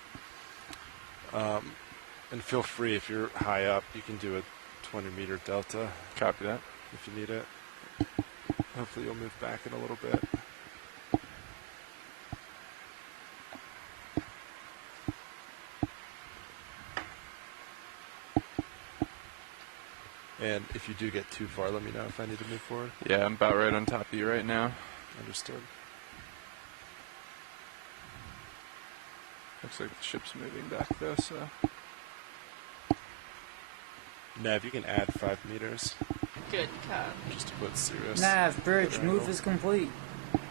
And feel free, if you're high up, you can do a 20-meter delta. Copy that. If you need it. Hopefully you'll move back in a little bit. And if you do get too far, let me know if I need to move forward. Yeah, I'm about right on top of you right now. Understood. Looks like the ship's moving back though, so. Nav, you can add 5 meters. Good, Just to put Cirrus. Nav, bridge, move is complete.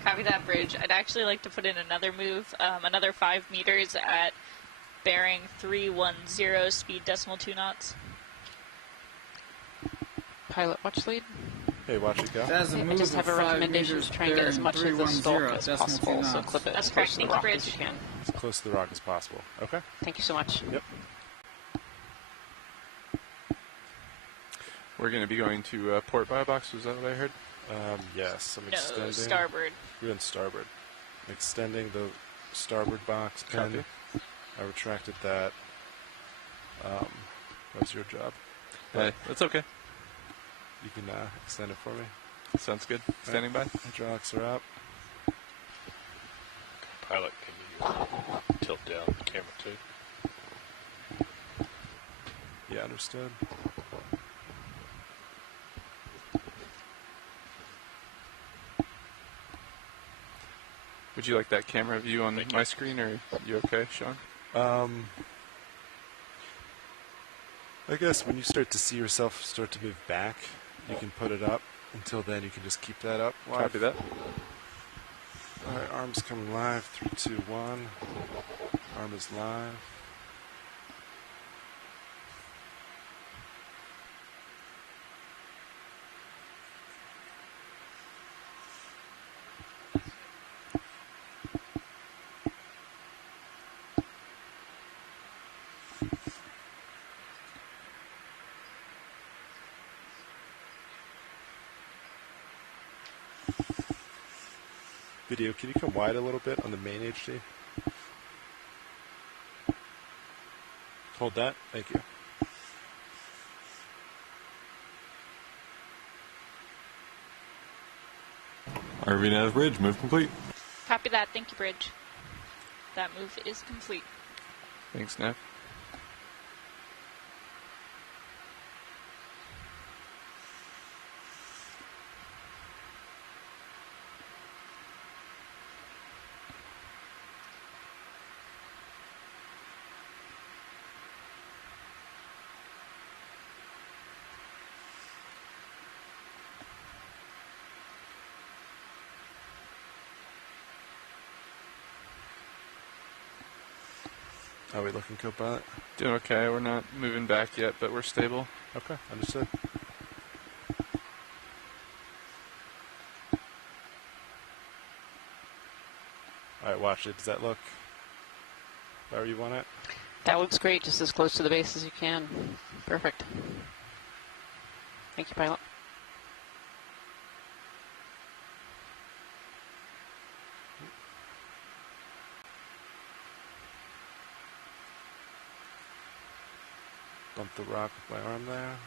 Copy that, bridge. I'd actually like to put in another move, another 5 meters at bearing 310, speed decimal 2 knots. Pilot watch lead. Hey, watch it go. I just have a recommendation to try and get as much of the stalk as possible, so clip it as close to the rock as you can. As close to the rock as possible. Okay. Thank you so much. Yep. We're going to be going to port bio box, was that what I heard? Yes, I'm No, extending. starboard. We're in starboard. I'm extending the starboard box pin. I retracted that. That was your job. Hey, that's okay. You can extend it for me. Sounds good. Standing by. Hydraulics are up. Pilot, can you tilt down the camera too? Yeah, understood. Would you like that camera view on my screen, or are you okay, Sean? I guess when you start to see yourself start to move back, you can put it up. Until then, you can just keep that up. Live. Copy that. All right, arms coming live. 3, 2, 1. Arm is live. Video, can you come wide a little bit on the main HD? Hold that. Thank you. RV Nav bridge, move complete. Copy that. Thank you, bridge. That move is complete. Thanks, Nav. How are we looking, co-pilot? Doing okay. We're not moving back yet, but we're stable. Okay, understood. All right, watch it. Does that look where you want it? That looks great, just as close to the base as you can. Perfect. Thank you, pilot. Bump the rock with my arm there.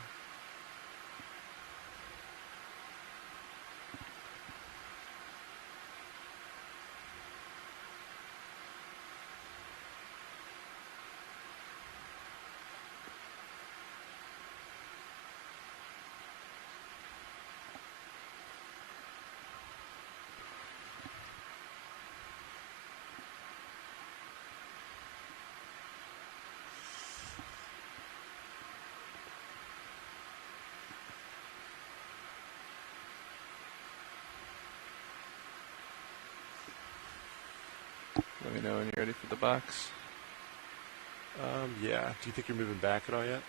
Let me know when you're ready for the box. Yeah. Do you think you're moving back at all yet?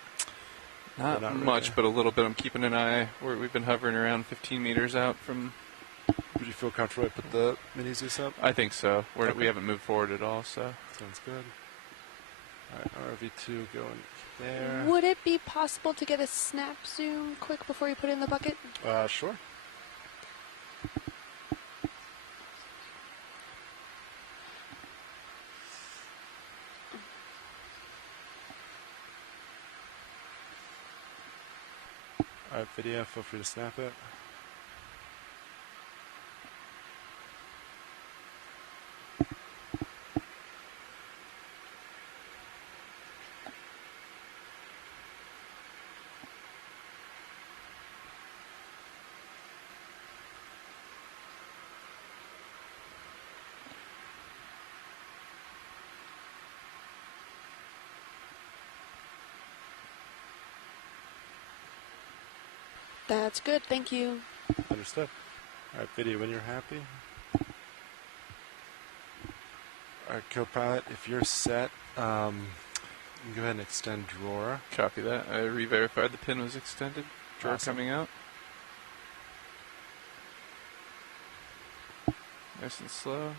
Not much, really? But a little bit. I'm keeping an eye. We've been hovering around 15 meters out from... Would you feel comfortable to put the mini Zeus up? I think so. Okay. We haven't moved forward at all, so... Sounds good. All right, ROV2 going there. Would it be possible to get a snap zoom quick before you put it in the bucket? Sure. All right, video, feel free to snap it. That's good, thank you. Understood. All right, video, when you're happy. All right, co-pilot, if you're set, you can go ahead and extend drawer. Copy that. I re-verified the pin was extended. Drawer Awesome. coming out. Nice and slow.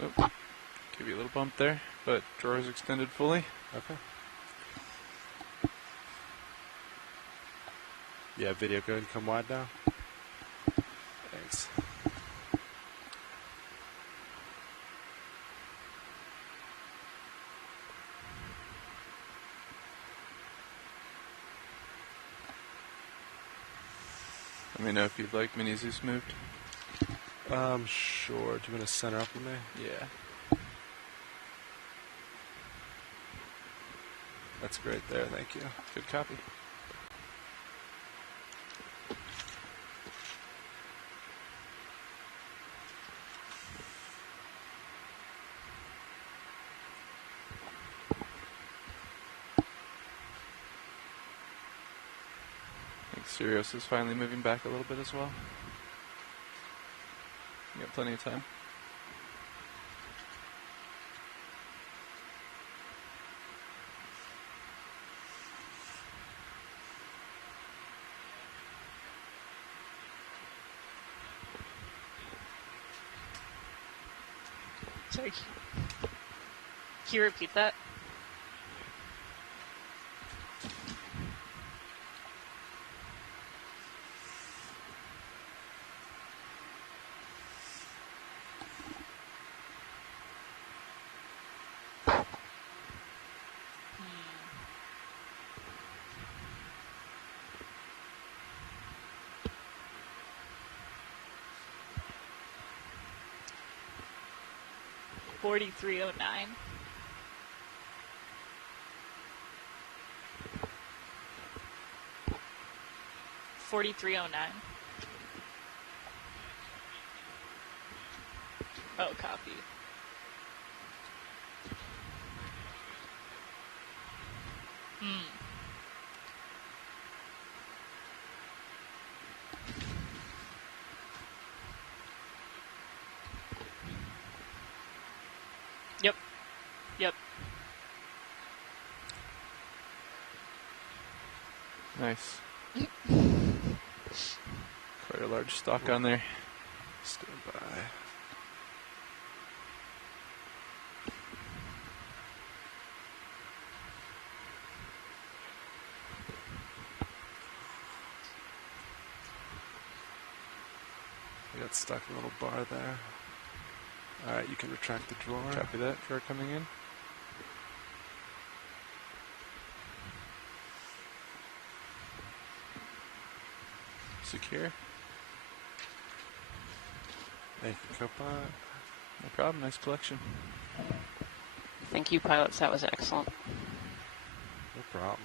Oh, give you a little bump there, but drawer is extended fully. Okay. Yeah, video, go ahead and come wide now. Thanks. Let me know if you'd like mini Zeus moved. Sure. Do you want to center up with me? Yeah. That's great there, thank you. Good copy. I think Sirius is finally moving back a little bit as well. You got plenty of time. Sorry. Can you repeat that? $43.09. $43.09. Oh, copy. Yep. Nice. Quite a large stock on there. Stand by. I got stuck in a little bar there. Alright, you can retract the drawer. Copy that. Drawer coming in. Secure. Thank you, co-pilot. No problem. Nice collection. Thank you, pilots. That was excellent. No problem.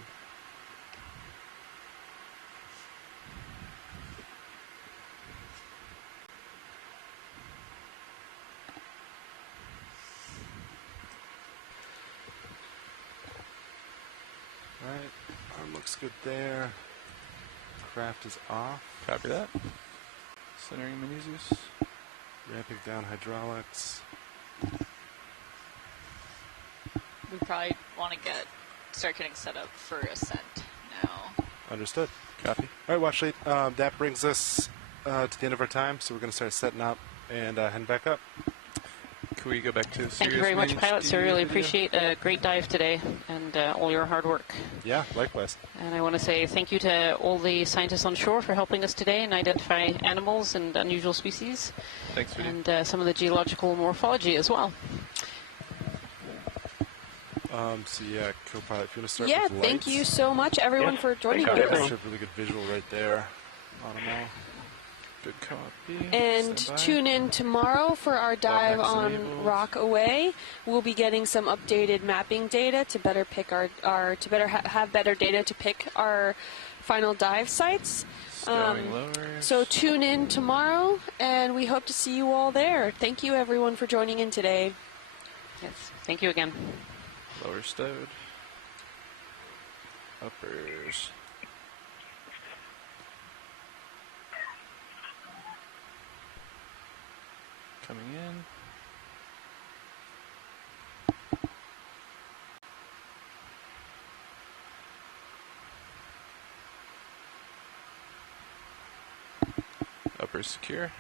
looks good there. Craft is off. Copy that. Centering Menezes. Ramping down hydraulics. We probably want to start getting set up for ascent now. Understood. Copy. All right, watch lead. That brings us to the end of our time, so we're going to start setting up and heading back up. Can we go back to the Thank you very much, pilots. I really appreciate a great dive today and all your hard work. Yeah, likewise. And I want to say thank you to all the scientists on shore for helping us today and identify animals and unusual species. Thanks, Video. And some of the geological morphology as well. So yeah, co-pilot, if you want to start Yeah, with lights. thank you so much, everyone, for joining us. Really good visual right there on them all. Good copy. And tune in tomorrow for our dive on Rockaway. We'll be getting some updated mapping data to better pick have better data to pick our final dive sites. So tune in tomorrow, and we hope to see you all there. Thank you, everyone, for joining in today. Yes, thank you again. Lower stowed. Uppers. Coming in. Uppers secure.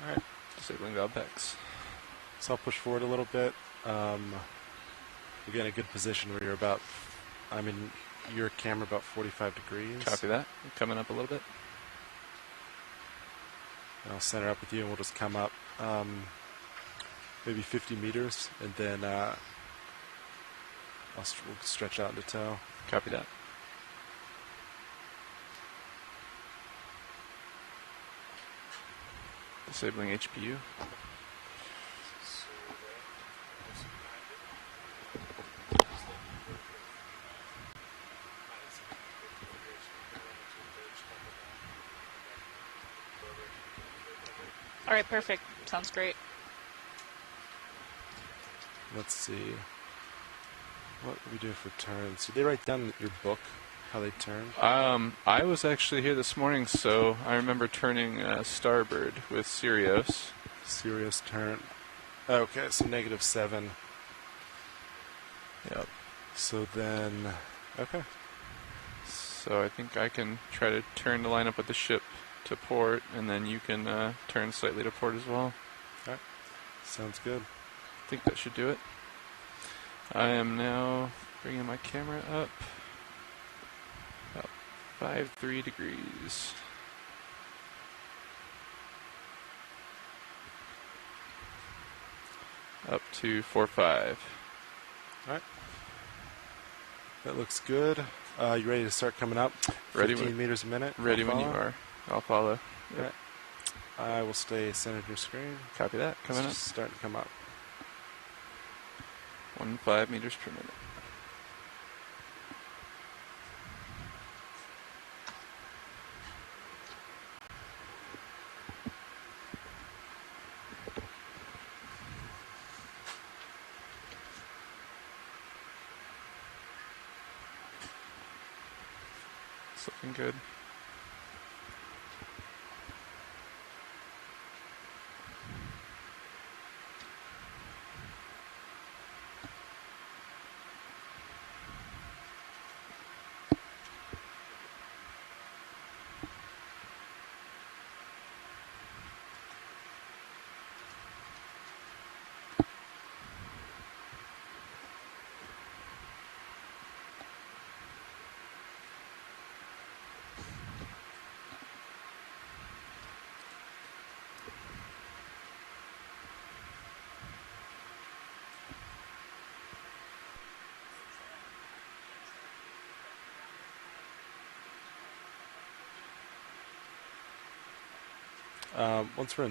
Alright, disabling Godpex. So I'll push forward a little bit. We're getting a good position where you're about, I'm in your camera about 45 degrees. Copy that. Coming up a little bit. And I'll center up with you and we'll just come up maybe 50 meters and then we'll stretch out into tow. Copy that. Disabling HPU. All right, perfect. Sounds great. Let's see. What do we do for turns? Did they write down in your book how they turn? I was actually here this morning, so I remember turning starboard with Sirius. Sirius turn. Okay, so -7. Yep. So then, okay. So I think I can try to turn the line up with the ship to port, and then you can turn slightly to port as well. Alright, sounds good. I think that should do it. I am now bringing my camera up about 5-3 degrees. Up to 4-5. Alright. That looks good. You ready to start coming up? Ready 15 meters a minute. Ready when you are. I'll follow. Yep. Right. I will stay centered your screen. Copy that. Coming up. Starting to come up. 15 meters per minute. It's looking good. Once we're in